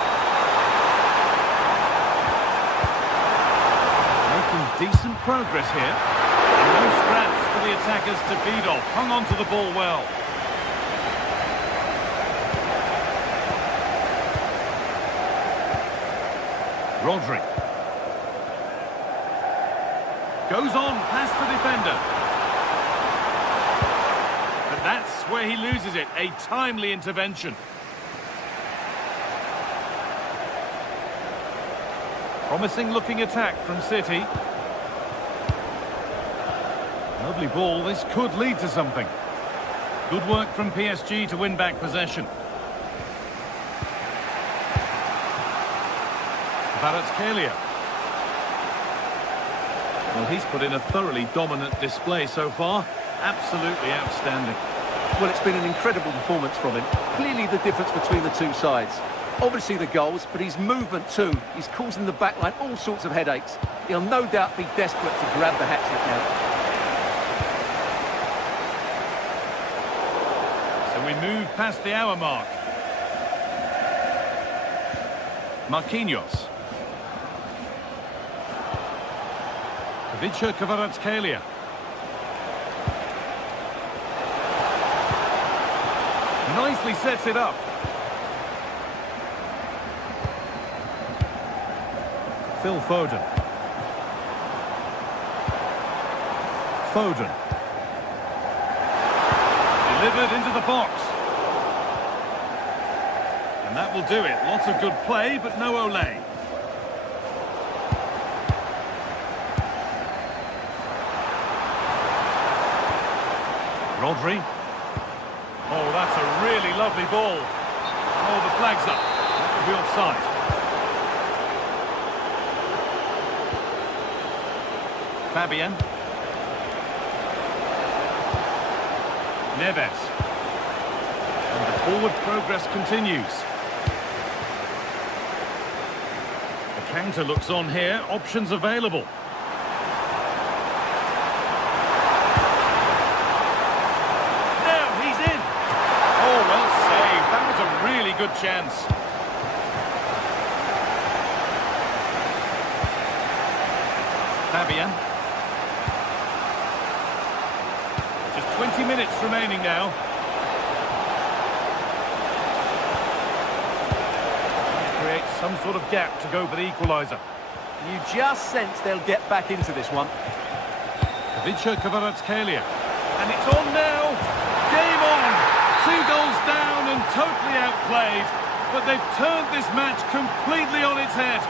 Making decent progress here. And no scraps for the attackers to beat off. Hung on to the ball well. Rodri. Goes on past the defender. And that's where he loses it. A timely intervention. Promising looking attack from City. Lovely ball. This could lead to something. Good work from PSG to win back possession. Kvaratskhelia. Well, he's put in a thoroughly dominant display so far. Absolutely outstanding. Well, it's been an incredible performance from him. Clearly the difference between the two sides. Obviously the goals, but his movement too. He's causing the backline all sorts of headaches. He'll no doubt be desperate to grab the hat-trick now. So we move past the hour mark. Marquinhos. Ivica Kvaratskhelia. Nicely sets it up. Phil Foden. Foden. Delivered into the box. And that will do it. Lots of good play, but no Olé. Rodri. Oh, that's a really lovely ball. Oh, the flag's up. That will be offside. Fabian. Neves. And the forward progress continues. The counter looks on here. Options available. Good chance. Fabian. Just 20 minutes remaining now. Creates some sort of gap to go for the equaliser. You just sense they'll get back into this one. Vicha Kvaratskhelia. And it's on now. Game on. 2 goals down and totally outplayed. But they've turned this match completely on its head.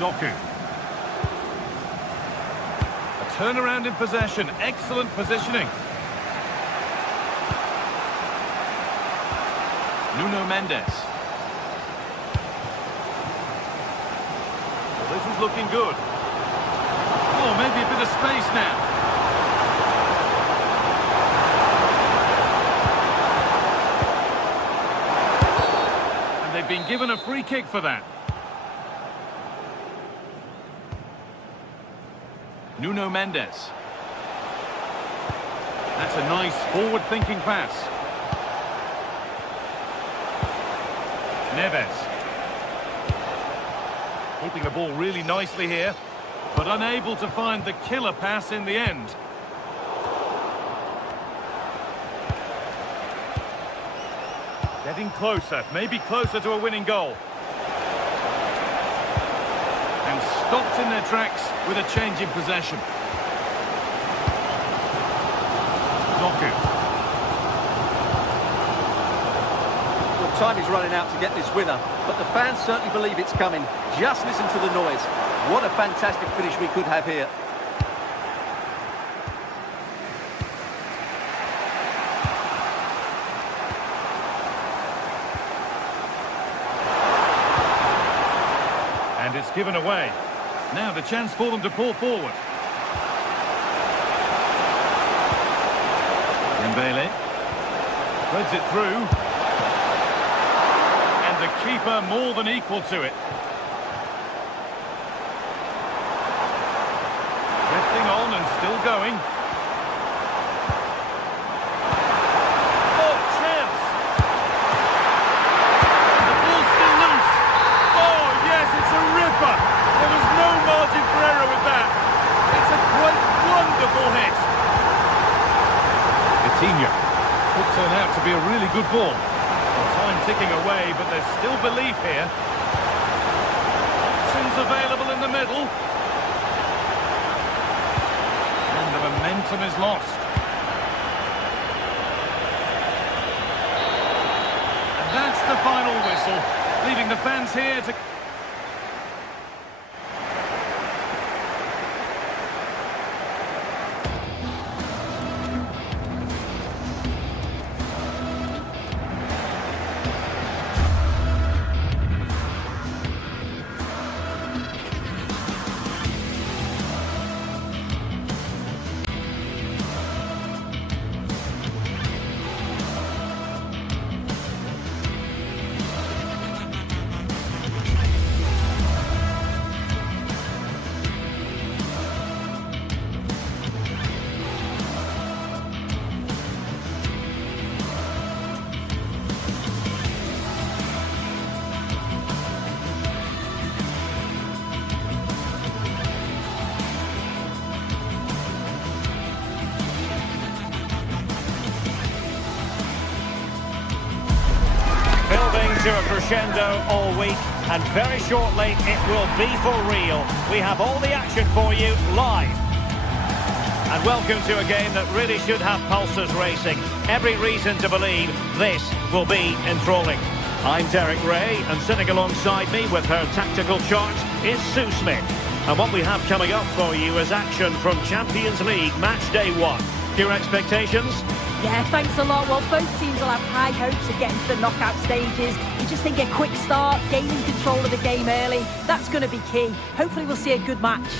Doku. A turnaround in possession. Excellent positioning. Nuno Mendes. Well, this is looking good. Oh, maybe a bit of space now. And they've been given a free kick for that. Nuno Mendes. That's a nice forward-thinking pass. Neves. Keeping the ball really nicely here, but unable to find the killer pass in the end. Getting closer, maybe closer to a winning goal. And stopped in their tracks with a change in possession. Doku. Well, time is running out to get this winner, but the fans certainly believe it's coming. Just listen to the noise. What a fantastic finish we could have here. And it's given away. Now the chance for them to pull forward. Dembele threads it through. And the keeper more than equal to it. Drifting on and still going. Oh, chance! The ball's still loose. Oh, yes, it's a ripper. There was no margin for error with that. It's a quite wonderful hit. Coutinho could turn out to be a really good ball. The time ticking away, but there's still belief here. Options available in the middle. And the momentum is lost. And that's the final whistle, leaving the fans here to... To a crescendo all week, and very shortly it will be for real. We have all the action for you live. And welcome to a game that really should have pulses racing. Every reason to believe this will be enthralling. I'm Derek Ray, and sitting alongside me with her tactical chart is Sue Smith. And what we have coming up for you is action from Champions League Match Day 1. Your expectations? Yeah, thanks a lot. Well, both teams will have high hopes of getting to the knockout stages. You just think a quick start, gaining control of the game early, that's going to be key. Hopefully we'll see a good match.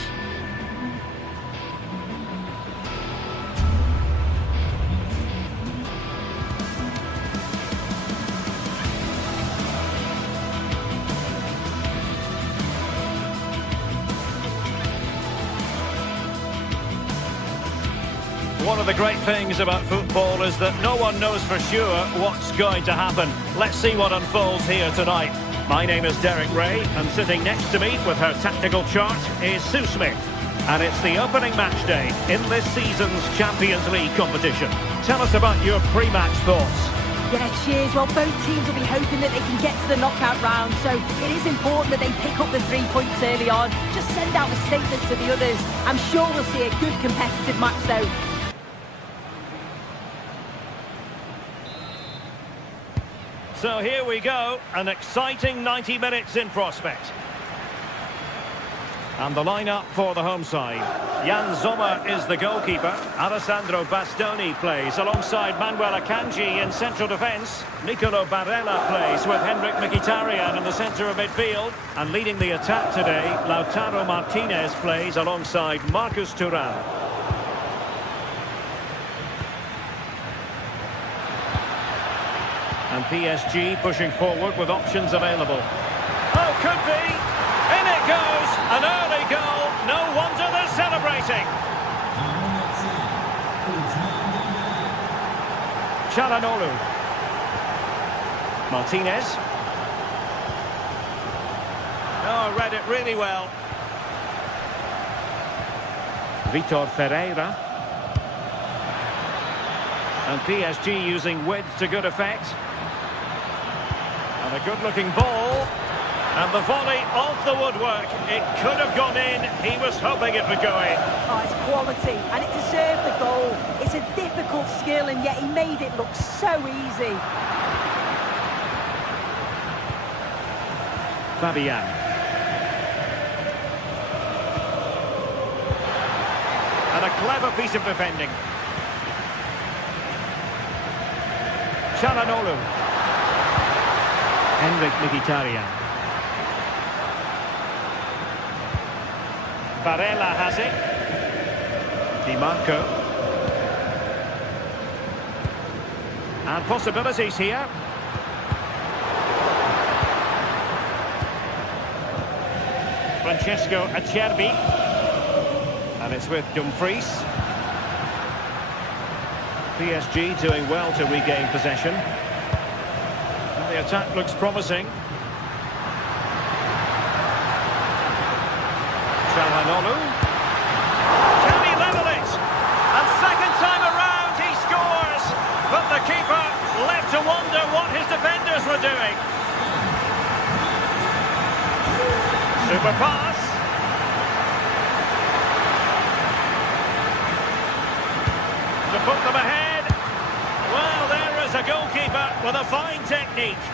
One of the great things about football is that no one knows for sure what's going to happen. Let's see what unfolds here tonight. My name is Derek Ray, and sitting next to me with her tactical chart is Sue Smith. And it's the opening match day in this season's Champions League competition. Tell us about your pre-match thoughts. Yeah, cheers. Well, both teams will be hoping that they can get to the knockout round, so it is important that they pick up the 3 points early on. Just send out a statement to the others. I'm sure we'll see a good competitive match, though. So here we go, an exciting 90 minutes in prospect. And the lineup for the home side. Jan Sommer is the goalkeeper. Alessandro Bastoni plays alongside Manuel Akanji in central defence. Nicolo Barella plays with Henrik Mkhitaryan in the centre of midfield. And leading the attack today, Lautaro Martinez plays alongside Marcus Thuram. And PSG pushing forward with options available. Oh, could be! In it goes! An early goal! No wonder they're celebrating! Çalhanoğlu. Martinez. Oh, read it really well. Vitor Ferreira. And PSG using width to good effect. And a good-looking ball. And the volley off the woodwork. It could have gone in. He was hoping it would go in. Oh, it's quality, and it deserved the goal. It's a difficult skill, and yet he made it look so easy. Fabian. And a clever piece of defending. Çalhanoğlu. Henrik Mkhitaryan. Barella has it. Di Marco. And possibilities here. Francesco Acerbi. And it's with Dumfries. PSG doing well to regain possession. And the attack looks promising. Çalhanoğlu. Can he level it? And second time around he scores. But the keeper left to wonder what his defenders were doing. Super pass. To put them ahead. Well, there is a goalkeeper with a fine technique.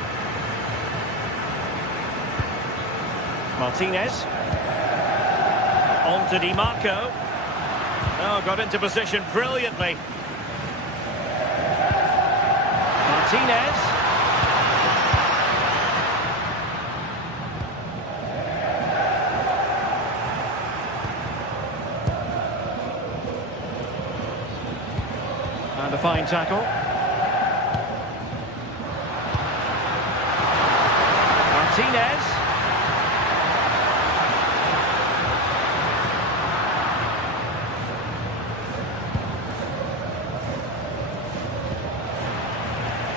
Martinez. On to Di Marco. Oh, got into position brilliantly. Martinez. And a fine tackle. Martinez.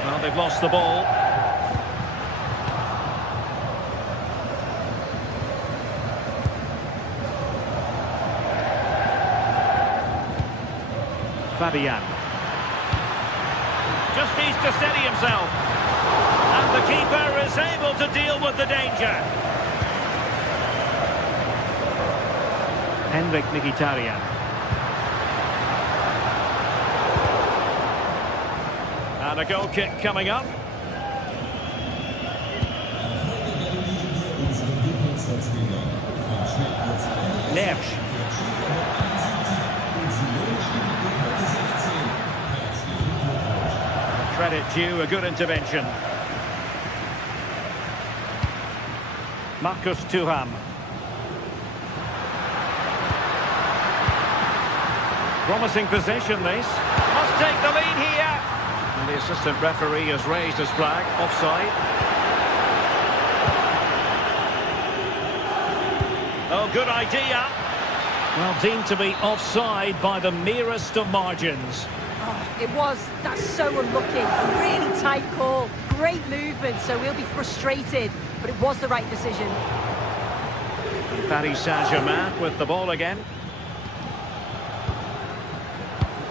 Well, they've lost the ball. Fabian. Just needs to steady himself. And the keeper is able to deal with the danger. Henrik Mkhitaryan. And a goal kick coming up. Neves. Credit due, a good intervention. Marcus Thuram. Promising position, this. Must take the lead here. And the assistant referee has raised his flag, offside. Oh, good idea. Well, deemed to be offside by the merest of margins. Oh, it was. That's so unlucky. A really tight call. Great movement, so we'll be frustrated. But it was the right decision. Paris Saint-Germain with the ball again.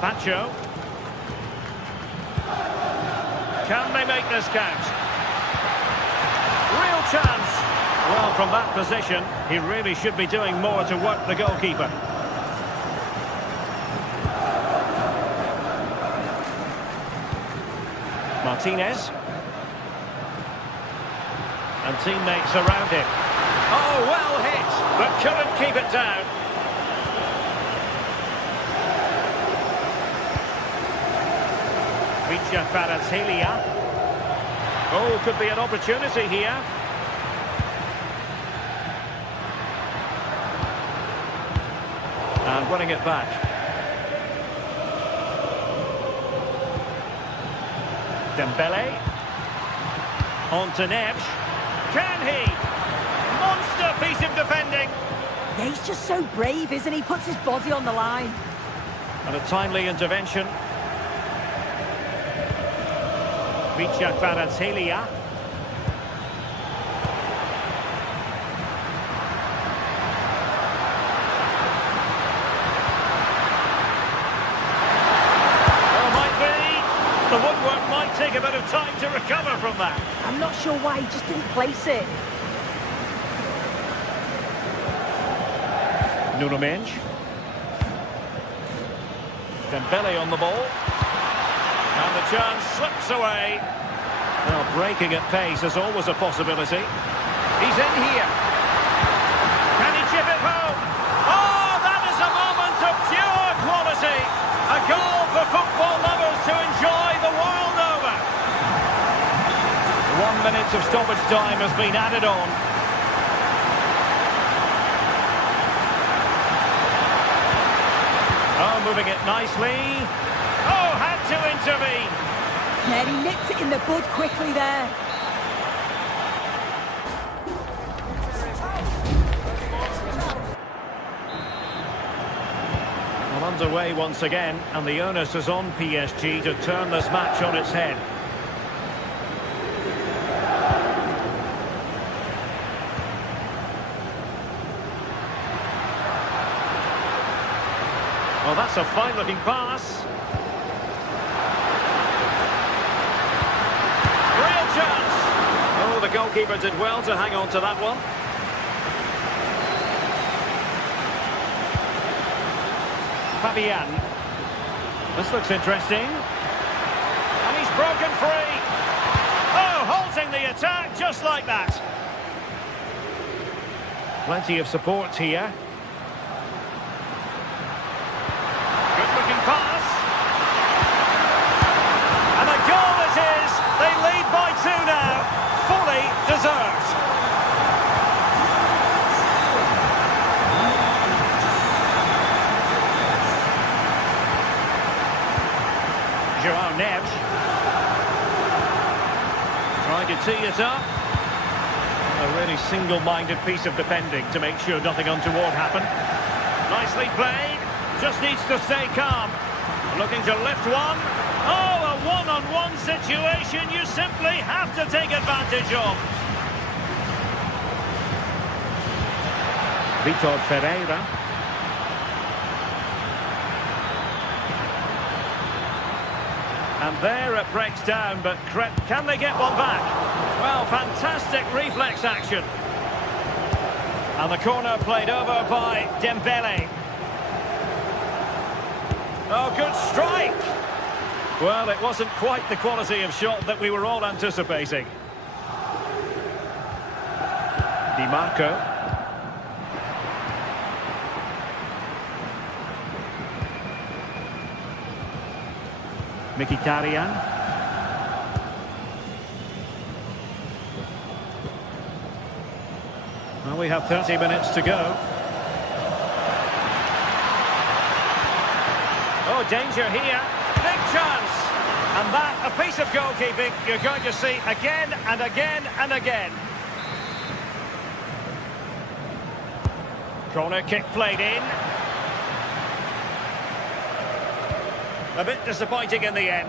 Pacho. Can they make this count? Real chance. Well, from that position, he really should be doing more to work the goalkeeper. Martinez. And teammates around him. Oh, well hit, but couldn't keep it down. Vicha Kvaratskhelia. Oh, could be an opportunity here. And winning it back. Dembele. On to Neves. Can he? Monster piece of defending. Yeah, he's just so brave, isn't he? Puts his body on the line. And a timely intervention. Vicha Kvaratskhelia. The woodwork might take a bit of time to recover from that. I'm not sure why he just didn't place it. Nuno Mendes. Dembele on the ball. And the chance slips away. Well, breaking at pace is always a possibility. He's in here. Can he chip it home? Oh, that is a moment of pure quality. A goal for football lovers to enjoy the world over. 1 minute of stoppage time has been added on. Oh, moving it nicely. Oh, had to intervene. Yeah, he nipped it in the bud quickly there. Well, underway once again, and the onus is on PSG to turn this match on its head. Well, that's a fine-looking pass. Real chance. Oh, the goalkeeper did well to hang on to that one. Fabian. This looks interesting. And he's broken free. Oh, halting the attack just like that. Plenty of support here. Good-looking pass. And a goal it is. They lead by 2 now. Fully deserved. Joao Neves. Trying to tee it up. A really single-minded piece of defending to make sure nothing untoward happened. Nicely played. Just needs to stay calm. Looking to lift one. Oh, a one-on-one situation you simply have to take advantage of. Vitor Pereira. And there it breaks down, but can they get one back? Well, fantastic reflex action. And the corner played over by Dembele. Oh, good strike. Well, it wasn't quite the quality of shot that we were all anticipating. Di Marco. Mkhitaryan. Well, we have 30 minutes to go. Oh, danger here. Big chance. And that, a piece of goalkeeping you're going to see again and again and again. Corner kick played in. A bit disappointing in the end.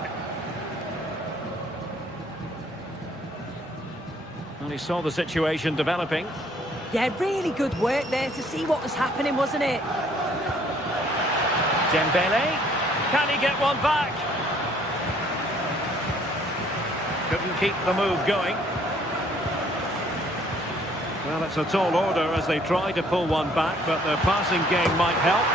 And he saw the situation developing. Yeah, really good work there to see what was happening, wasn't it? Dembele, can he get one back? Couldn't keep the move going. Well, it's a tall order as they try to pull one back, but the passing game might help.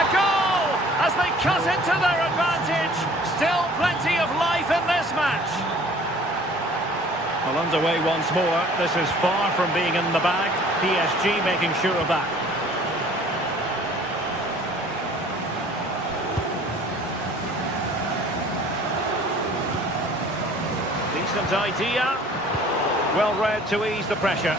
A goal as they cut into their advantage. Still plenty of life in this match. Well, underway once more. This is far from being in the bag. PSG making sure of that. Decent idea. Well read to ease the pressure.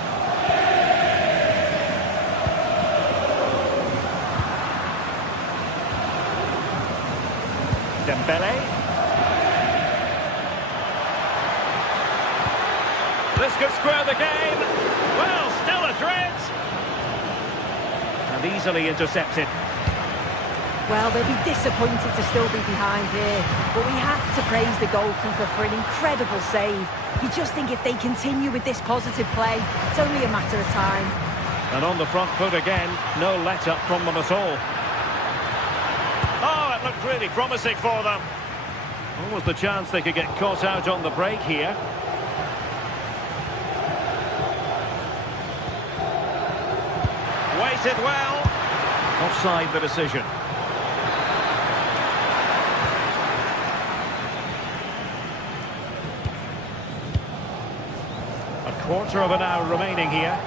Dembele. This could square the game. Well, still a threat. And easily intercepted. Well, they'll be disappointed to still be behind here. But we have to praise the goalkeeper for an incredible save. You just think if they continue with this positive play, it's only a matter of time. And on the front foot again, no let-up from them at all. Oh, it looked really promising for them. Almost the chance they could get caught out on the break here. Waited well. Offside the decision. A quarter of an hour remaining here.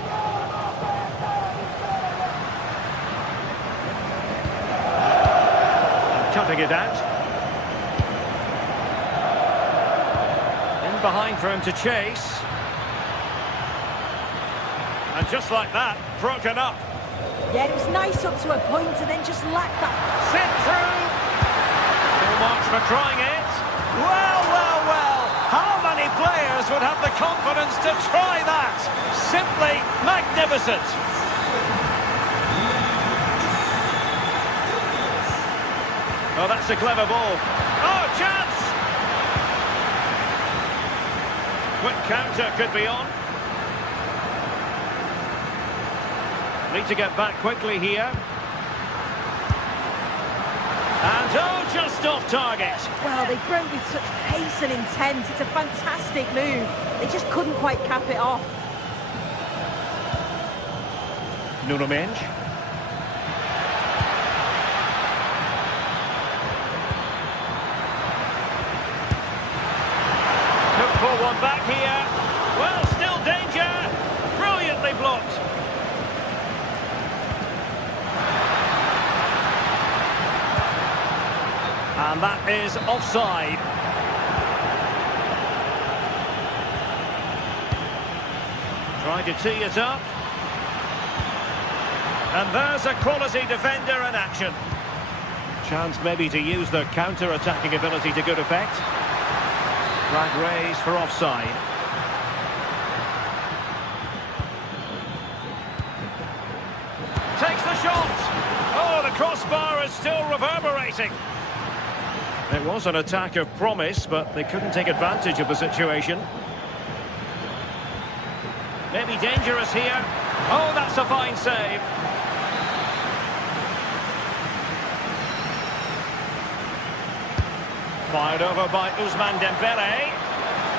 And cutting it out. In behind for him to chase. And just like that, broken up. Yeah, it was nice up to a point and then just lacked that. Sit through. Full marks for trying it. Well, well, well. How many players would have the confidence to try that? Simply magnificent. Oh, that's a clever ball. Oh, chance. Quick counter could be on. Need to get back quickly here. And oh, just off target. Well, they broke with such pace and intent. It's a fantastic move. They just couldn't quite cap it off. Nuno Mendes. Look for one back here. Well, still danger. Brilliantly blocked. And that is offside. Trying to tee it up. And there's a quality defender in action. Chance maybe to use their counter-attacking ability to good effect. Flag raised for offside. Takes the shot. Oh, the crossbar is still reverberating. It was an attack of promise, but they couldn't take advantage of the situation. Maybe dangerous here. Oh, that's a fine save. Fired over by Ousmane Dembele.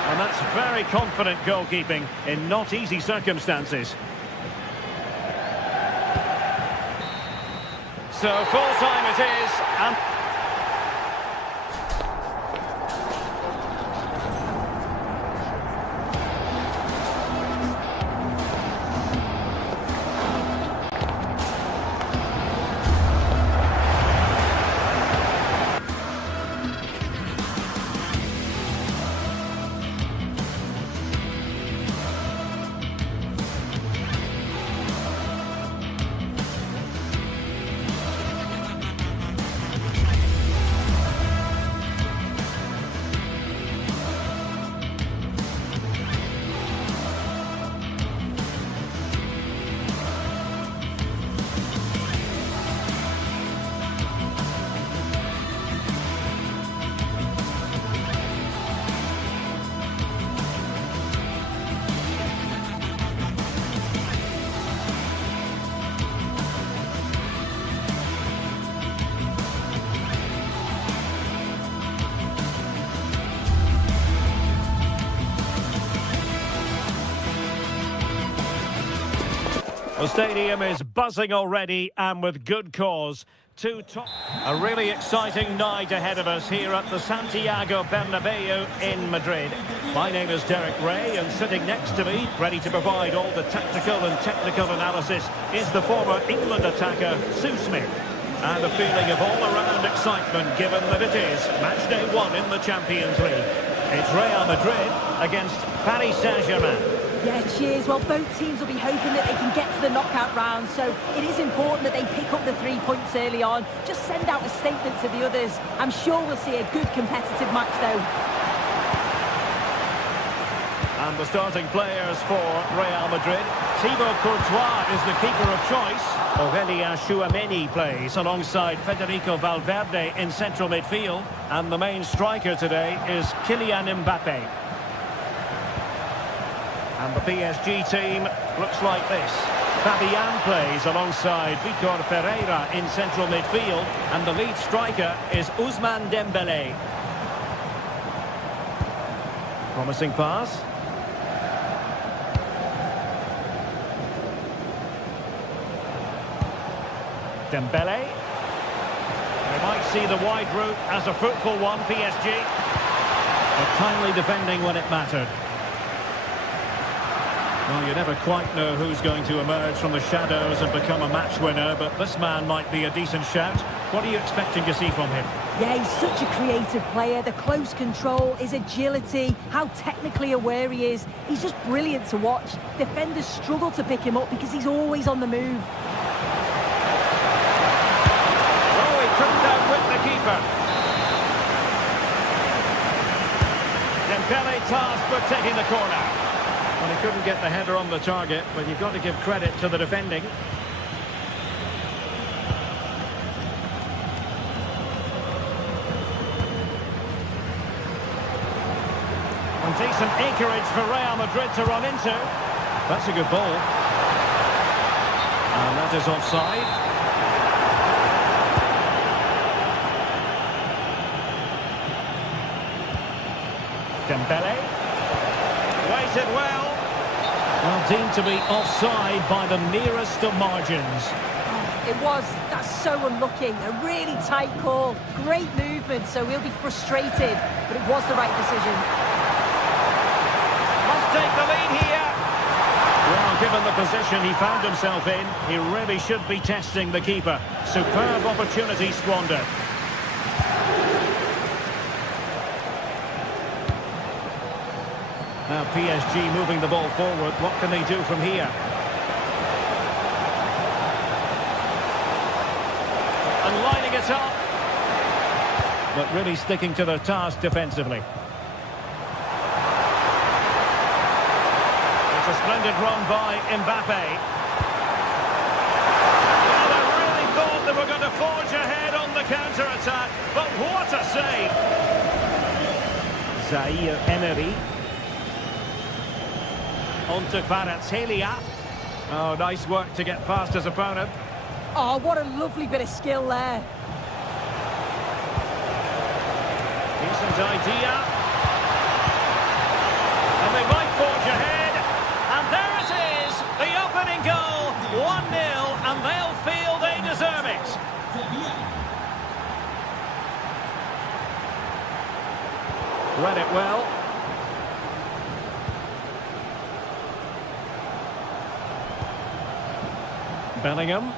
And that's very confident goalkeeping in not easy circumstances. So full time it is, and The stadium is buzzing already, and with good cause. A really exciting night ahead of us here at the Santiago Bernabeu in Madrid. My name is Derek Ray, and sitting next to me, ready to provide all the tactical and technical analysis, is the former England attacker, Sue Smith. And a feeling of all-around excitement, given that it is match day 1 in the Champions League. It's Real Madrid against Paris Saint-Germain. Yeah, cheers. Well, both teams will be hoping that they can get to the knockout round, so it is important that they pick up the 3 points early on. Just send out a statement to the others. I'm sure we'll see a good competitive match, though. And the starting players for Real Madrid. Thibaut Courtois is the keeper of choice. Aurélien Tchouameni plays alongside Federico Valverde in central midfield. And the main striker today is Kylian Mbappe. And the PSG team looks like this. Fabian plays alongside Vitor Ferreira in central midfield. And the lead striker is Ousmane Dembélé. Promising pass. Dembélé. We might see the wide route as a fruitful one, PSG. But timely defending when it mattered. Well, you never quite know who's going to emerge from the shadows and become a match winner, but this man might be a decent shout. What are you expecting to see from him? Yeah, he's such a creative player. The close control, his agility, how technically aware he is. He's just brilliant to watch. Defenders struggle to pick him up because he's always on the move. Oh, he couldn't outwit the keeper. Dembélé tasked with taking the corner. Well, he couldn't get the header on the target, but you've got to give credit to the defending. And decent acreage for Real Madrid to run into. That's a good ball. And that is offside. Dembélé. Waited well. Well, deemed to be offside by the nearest of margins. It was. That's so unlucky. A really tight call. Great movement, so he'll be frustrated. But it was the right decision. Must take the lead here. Well, given the position he found himself in, he really should be testing the keeper. Superb opportunity squandered. Now PSG moving the ball forward. What can they do from here? And lining it up. But really sticking to their task defensively. It's a splendid run by Mbappe. Well, I really thought they were going to forge ahead on the counter-attack. But what a save! Zaire Emery. On to Kvaratskhelia. Oh, nice work to get past his opponent. Oh, what a lovely bit of skill there. Decent idea. And they might forge ahead. And there it is, the opening goal. 1-0, and they'll feel they deserve it. Read it well. Bellingham.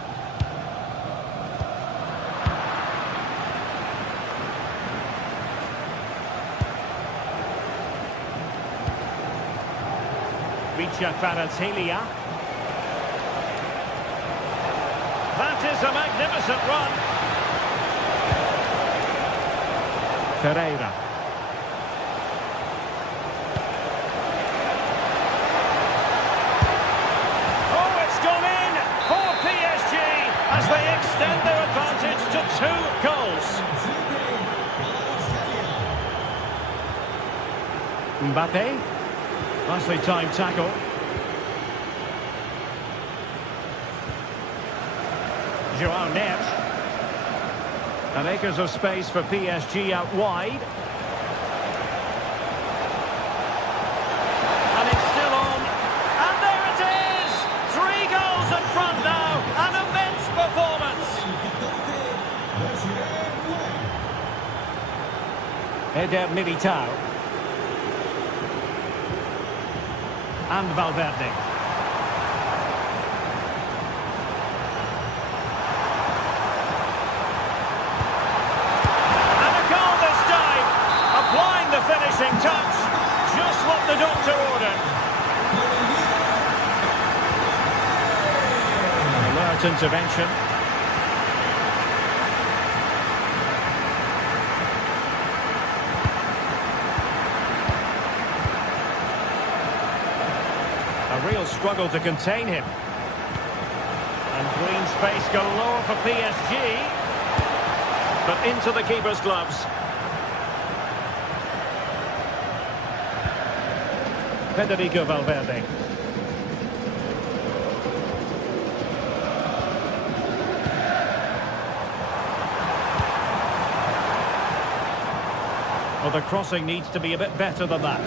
Vitor Kvaratskhelia. That is a magnificent run. Ferreira. As they extend their advantage to 2 goals. Mbappe. Nicely timed tackle. Joao Neves. And acres of space for PSG out wide. And it's still on. And there it is! 3 goals in front. Eder Militao. And Valverde. And a goal this time. Applying the finishing touch. Just what the doctor ordered. Alert intervention. A real struggle to contain him. And green space galore for PSG. But into the keeper's gloves. Federico Valverde. Well, the crossing needs to be a bit better than that.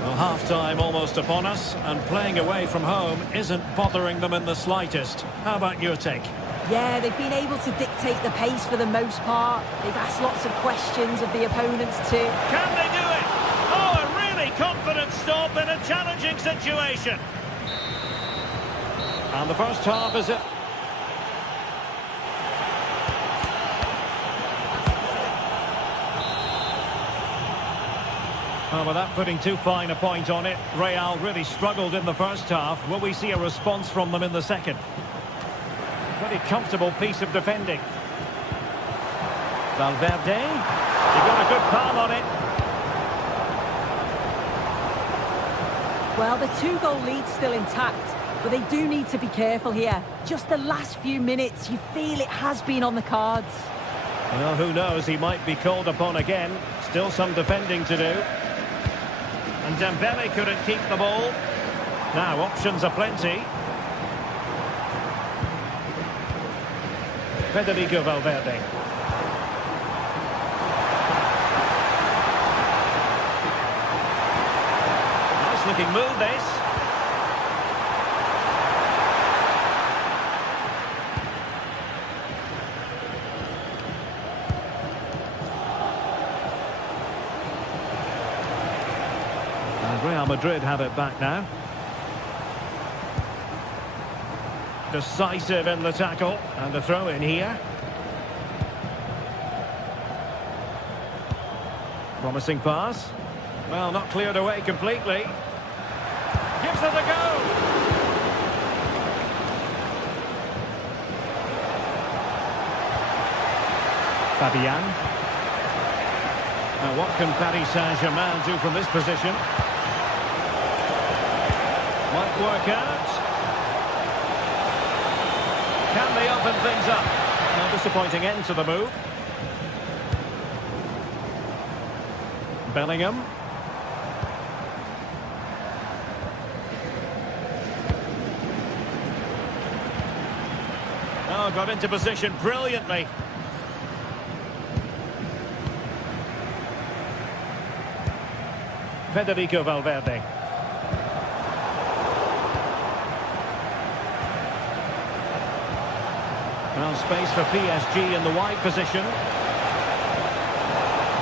Well, half-time almost upon us, and playing away from home isn't bothering them in the slightest. How about your take? Yeah, they've been able to dictate the pace for the most part. They've asked lots of questions of the opponents too. Can they do it? Oh, a really confident stop in a challenging situation. And the first half is it. Well, without putting too fine a point on it, Real really struggled in the first half. Will we see a response from them in the second? Pretty comfortable piece of defending. Valverde. He got a good palm on it. Well, the two-goal lead's still intact, but they do need to be careful here. Just the last few minutes, you feel it has been on the cards. Well, who knows, he might be called upon again. Still some defending to do. And Dembele couldn't keep the ball. Now, options are plenty. Federico Valverde. Nice looking move, this. And Real Madrid have it back now. Decisive in the tackle, and a throw in here. Promising pass. Well, not cleared away completely. Gives it a go. Fabian. Now what can Paris Saint-Germain do from this position? Might work out. Can they open things up? No disappointing end to the move. Bellingham. Oh, got into position brilliantly. Federico Valverde. Well, space for PSG in the wide position.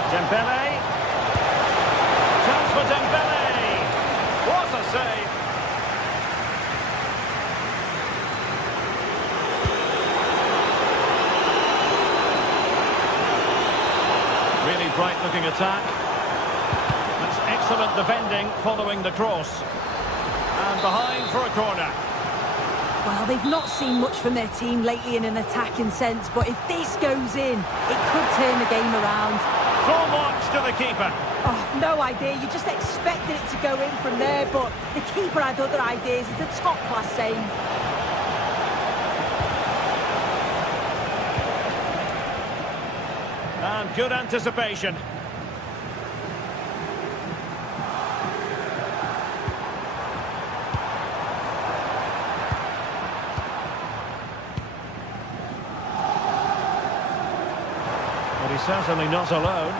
Dembele. Chance for Dembele. What a save. Really bright looking attack. That's excellent defending following the cross. And behind for a corner. Well, they've not seen much from their team lately in an attacking sense, but if this goes in, it could turn the game around. Full march to the keeper. Oh, no idea. You just expected it to go in from there, but the keeper had other ideas. It's a top-class save. And good anticipation. But he's certainly not alone.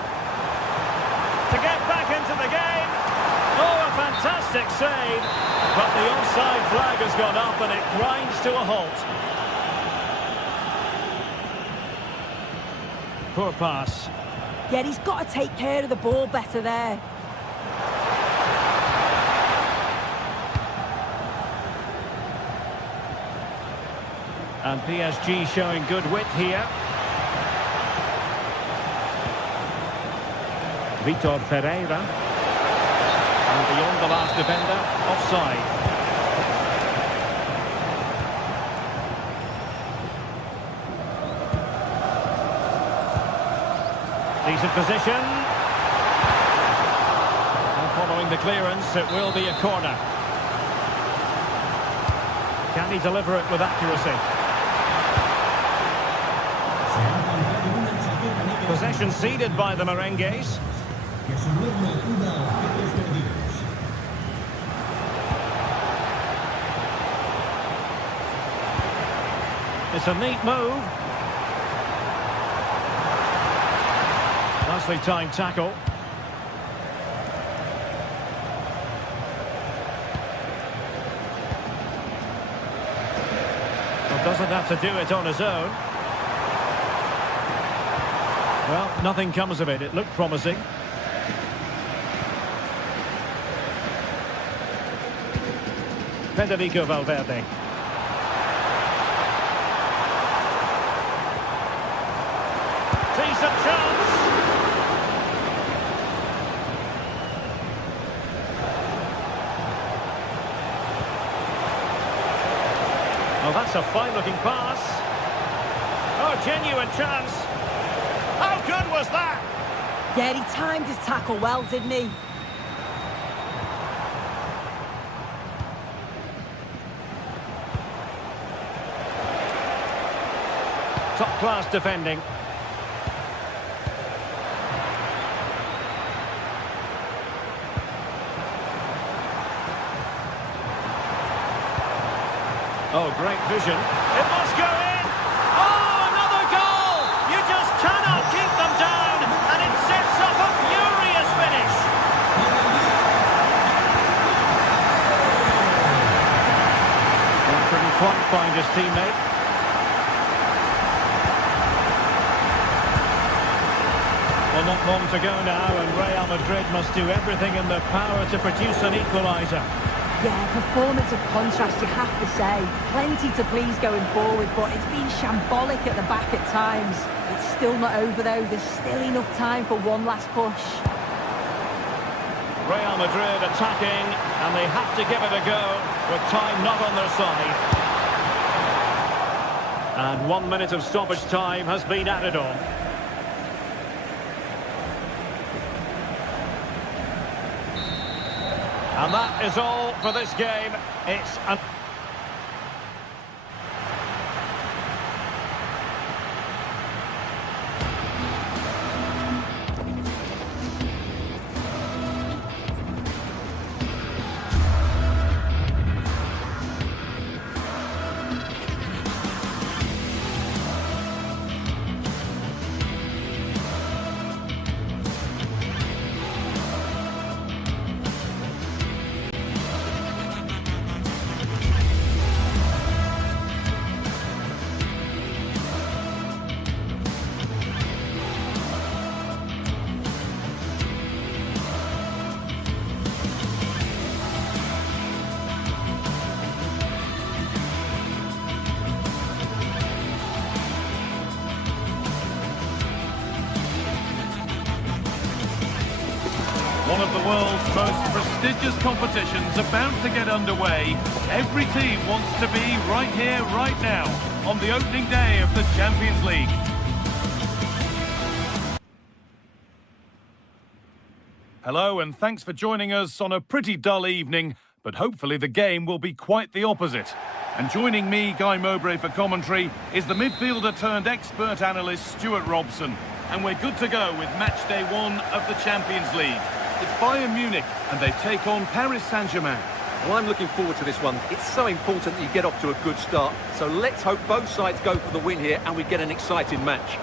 To get back into the game. Oh, a fantastic save. But the onside flag has gone up and it grinds to a halt. poor pass. Yeah, he's got to take care of the ball better there. And PSG showing good width here. Vitor Ferreira. And beyond the last defender, offside. Decent position. And following the clearance, it will be a corner. Can he deliver it with accuracy? Possession ceded by the Merengues. It's a neat move. Nicely timed tackle. Well, doesn't have to do it on his own. Well, nothing comes of it. It looked promising. Federico Valverde. Decent chance. Oh, that's a fine-looking pass. Oh, genuine chance. How good was that? Yeah, he timed his tackle well, didn't he? Top-class defending. Oh, great vision. It must go in! Oh, another goal! You just cannot keep them down, and it sets up a furious finish. Well, couldn't quite find his teammate. Well, not long to go now, and Real Madrid must do everything in their power to produce an equaliser. Yeah, performance of contrast, you have to say. Plenty to please going forward, but it's been shambolic at the back at times. It's still not over, though. There's still enough time for one last push. Real Madrid attacking, and they have to give it a go, with time not on their side. And 1 minute of stoppage time has been added on. And that is all for this game. It's an... One of the world's most prestigious competitions about to get underway. Every team wants to be right here, right now, on the opening day of the Champions League. Hello, and thanks for joining us on a pretty dull evening, but hopefully the game will be quite the opposite. And joining me, Guy Mowbray, for commentary is the midfielder turned expert analyst Stuart Robson. And we're good to go with match day 1 of the Champions League. It's Bayern Munich, and they take on Paris Saint-Germain. Well, I'm looking forward to this one. It's so important that you get off to a good start. So let's hope both sides go for the win here and we get an exciting match.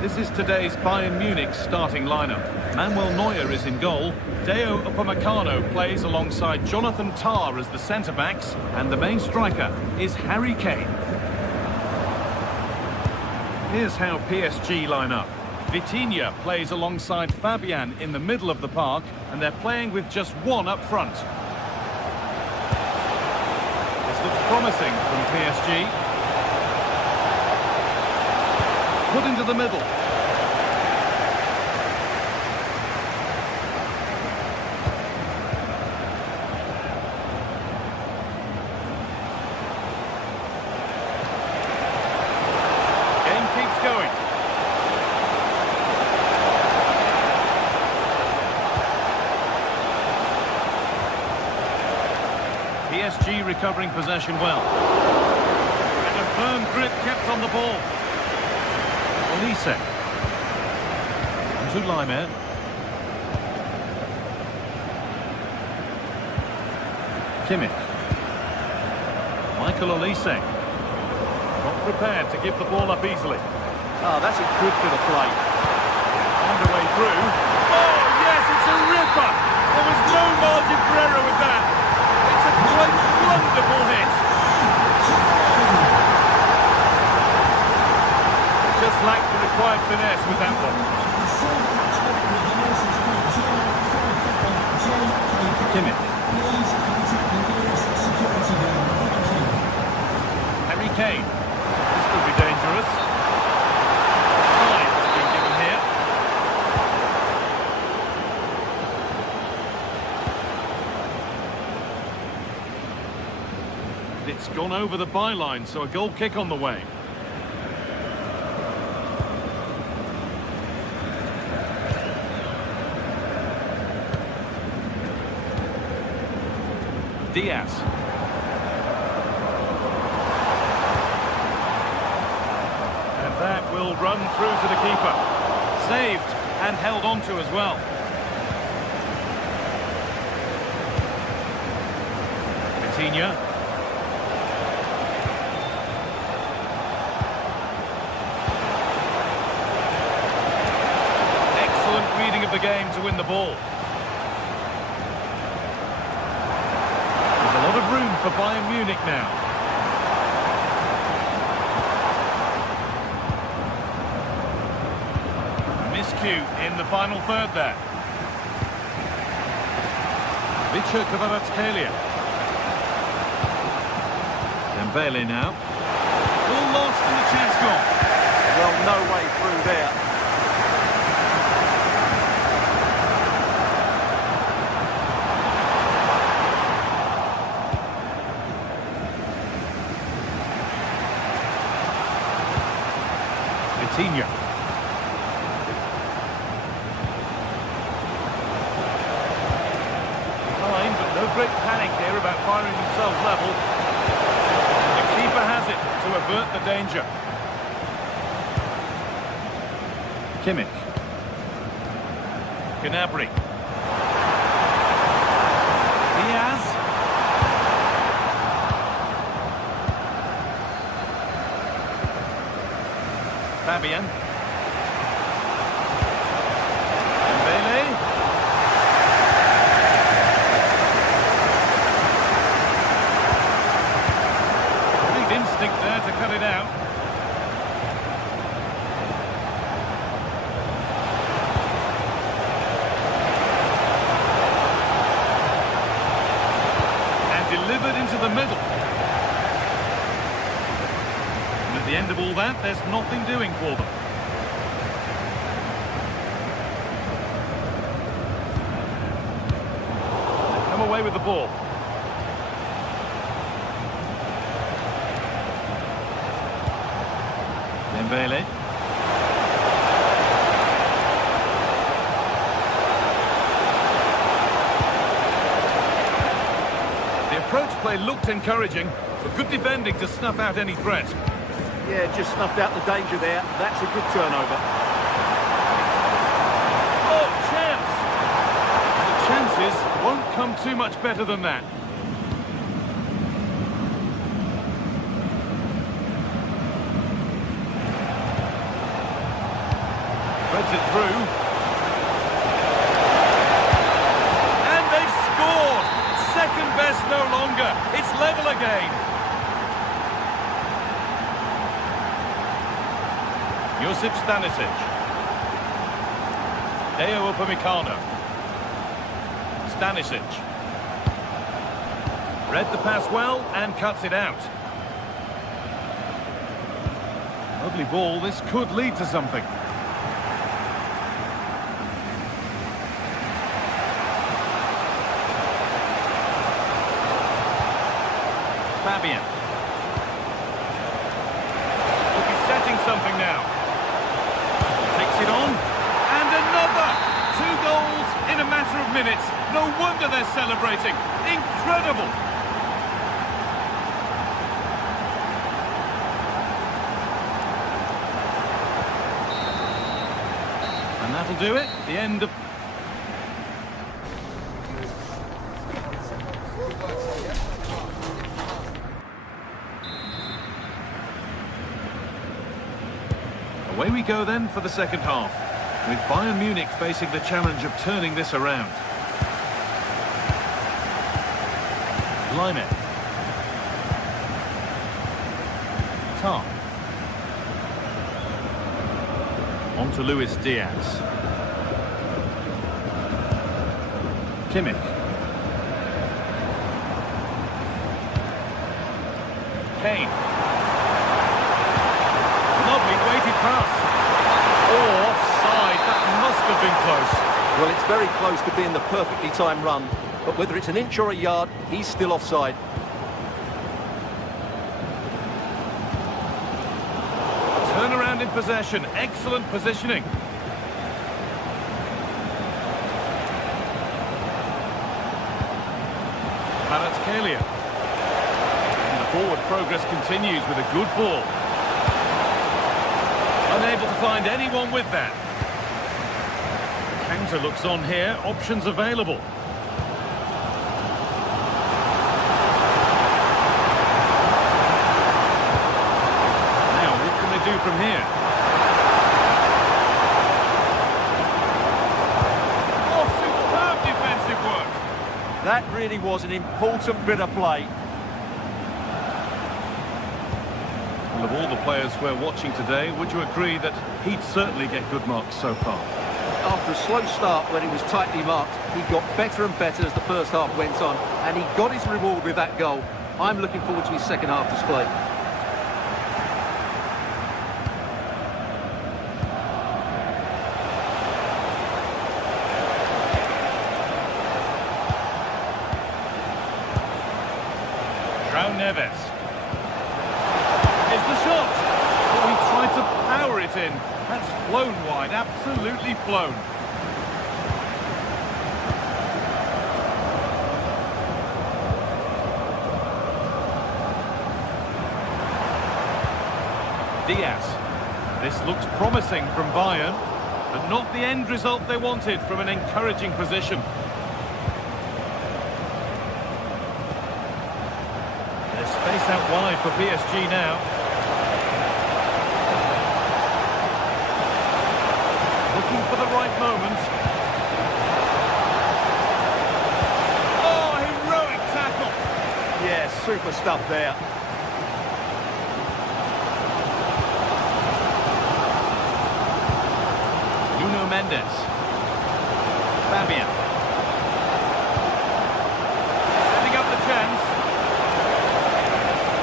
This is today's Bayern Munich starting lineup. Manuel Neuer is in goal. Deo Upamecano plays alongside Jonathan Tah as the centre-backs. And the main striker is Harry Kane. Here's how PSG line up. Vitinha plays alongside Fabian in the middle of the park, and they're playing with just one up front. This looks promising from PSG. Put into the middle. Game keeps going. PSG recovering possession well. And a firm grip kept on the ball. Olise. To Laimer. Kimmich. Michael Olise. Not prepared to give the ball up easily. Oh, that's a good bit of play. Found a way through. Oh, yes, it's a ripper! There was no margin for error with that. It's a great, wonderful hit. Just lacked the required finesse with that one. Kimmich. Harry Kane. This could be dangerous. Side has been given here. It's gone over the byline, so a goal kick on the way. Diaz. And that will run through to the keeper. Saved and held on to as well. Vitinha. Excellent reading of the game to win the ball. A lot of room for Bayern Munich now. Miscue in the final third there. Vicha Kvaratskhelia. Dembele now. All lost and the chance gone. Well, no way through there. Vitinha. Fine, but no great panic here about firing themselves level. The keeper has it to avert the danger. Kimmich. Gnabry. Diaz. Fabian. Dembele. Great instinct there to cut it out. And delivered into the middle. At the end of all that, there's nothing doing for them. They've come away with the ball. Dembele. The approach play looked encouraging, but good defending to snuff out any threat. Yeah, just snuffed out the danger there. That's a good turnover. Oh, chance! The chances won't come too much better than that. Threads it through. And they've scored! Second best no longer. It's level again. Josip Stanisic. Deo Upamecano. Stanisic. Read the pass well and cuts it out. Lovely ball, this could lead to something. Fabian. Could be setting something now. Takes it on. And another! 2 goals in a matter of minutes. No wonder they're celebrating. Incredible! And that'll do it. The end of... Away we go then for the second half, with Bayern Munich facing the challenge of turning this around. Lyman. Tar. On to Luis Diaz. Kimmich. Kane. Lovely weighted pass. Oh, offside. That must have been close. Well, it's very close to being the perfectly timed run, but whether it's an inch or a yard, he's still offside. Turnaround in possession. Excellent positioning. Kvaratskhelia. And the forward progress continues with a good ball. Unable to find anyone with that. Counter looks on here. Options available. Now, what can they do from here? Oh, superb defensive work. That really was an important bit of play. Well, of all the players we're watching today, would you agree that he'd certainly get good marks so far? After a slow start when he was tightly marked, he got better and better as the first half went on, and he got his reward with that goal. I'm looking forward to his second half display. João Neves. Here's the shot. Oh, he tried to power it in. That's flown wide, absolutely flown. Diaz. This looks promising from Bayern, but not the end result they wanted from an encouraging position. There's space out wide for PSG now. Looking for the right moment. Oh, heroic tackle. Yeah, super stuff there. Nuno Mendes. Fabian. Setting up the chance.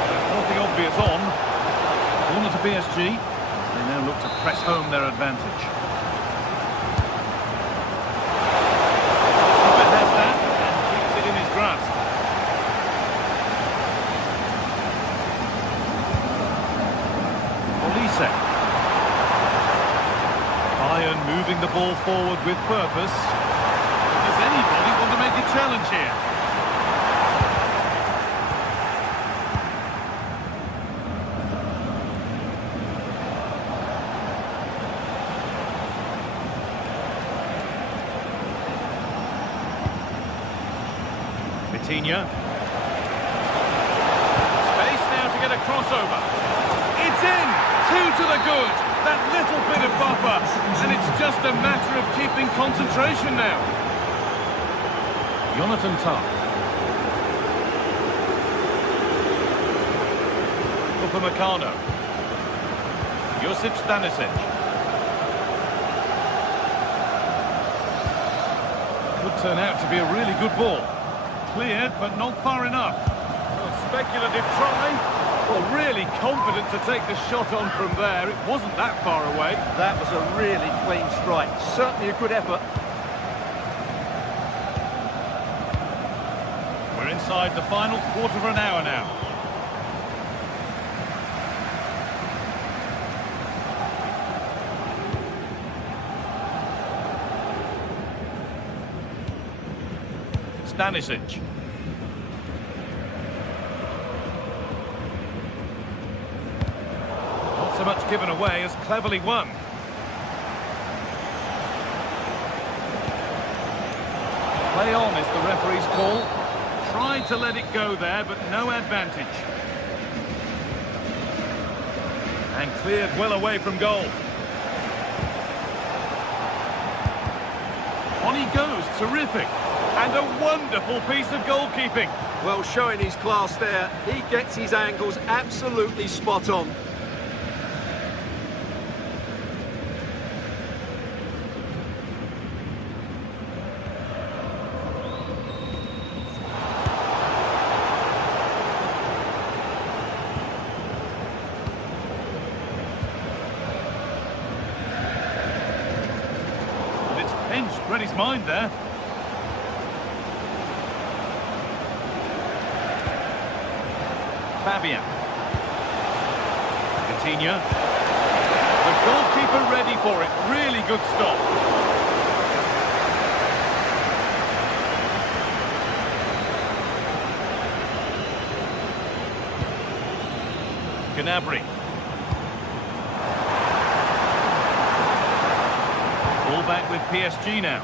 There's nothing obvious on. Corner to PSG. They now look to press home their advantage. Keeper has that and keeps it in his grasp. Olise. Bayern moving the ball forward with purpose. Does anybody want to make a challenge here? Vitinha. Space now to get a crossover. It's in! 2 to the good. That little bit of buffer, and it's just a matter of keeping concentration now. Jonathan Tah. Upamecano. Josip Stanisic. Could turn out to be a really good ball. Cleared, but not far enough. Well, speculative try. Well, really confident to take the shot on from there. It wasn't that far away. That was a really clean strike. Certainly a good effort. We're inside the final quarter of an hour now. Stanisic. Not so much given away as cleverly won. Play on is the referee's call. Tried to let it go there, but no advantage. And cleared well away from goal. On he goes, terrific. And a wonderful piece of goalkeeping. Well, showing his class there. He gets his angles absolutely spot on. And it's pinched, read his mind there. Fabian. Coutinho. The goalkeeper ready for it. Really good stop. Gnabry. Ball back with PSG now.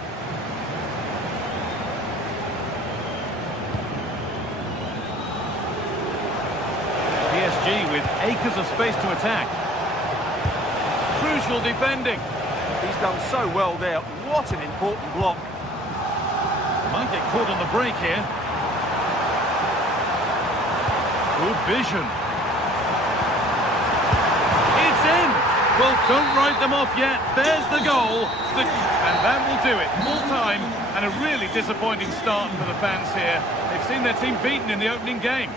PSG with acres of space to attack. Crucial defending. He's done so well there. What an important block. Might get caught on the break here. Good vision. It's in. Well, don't write them off yet. There's the goal. And that will do it. Full time and a really disappointing start for the fans here. They've seen their team beaten in the opening game.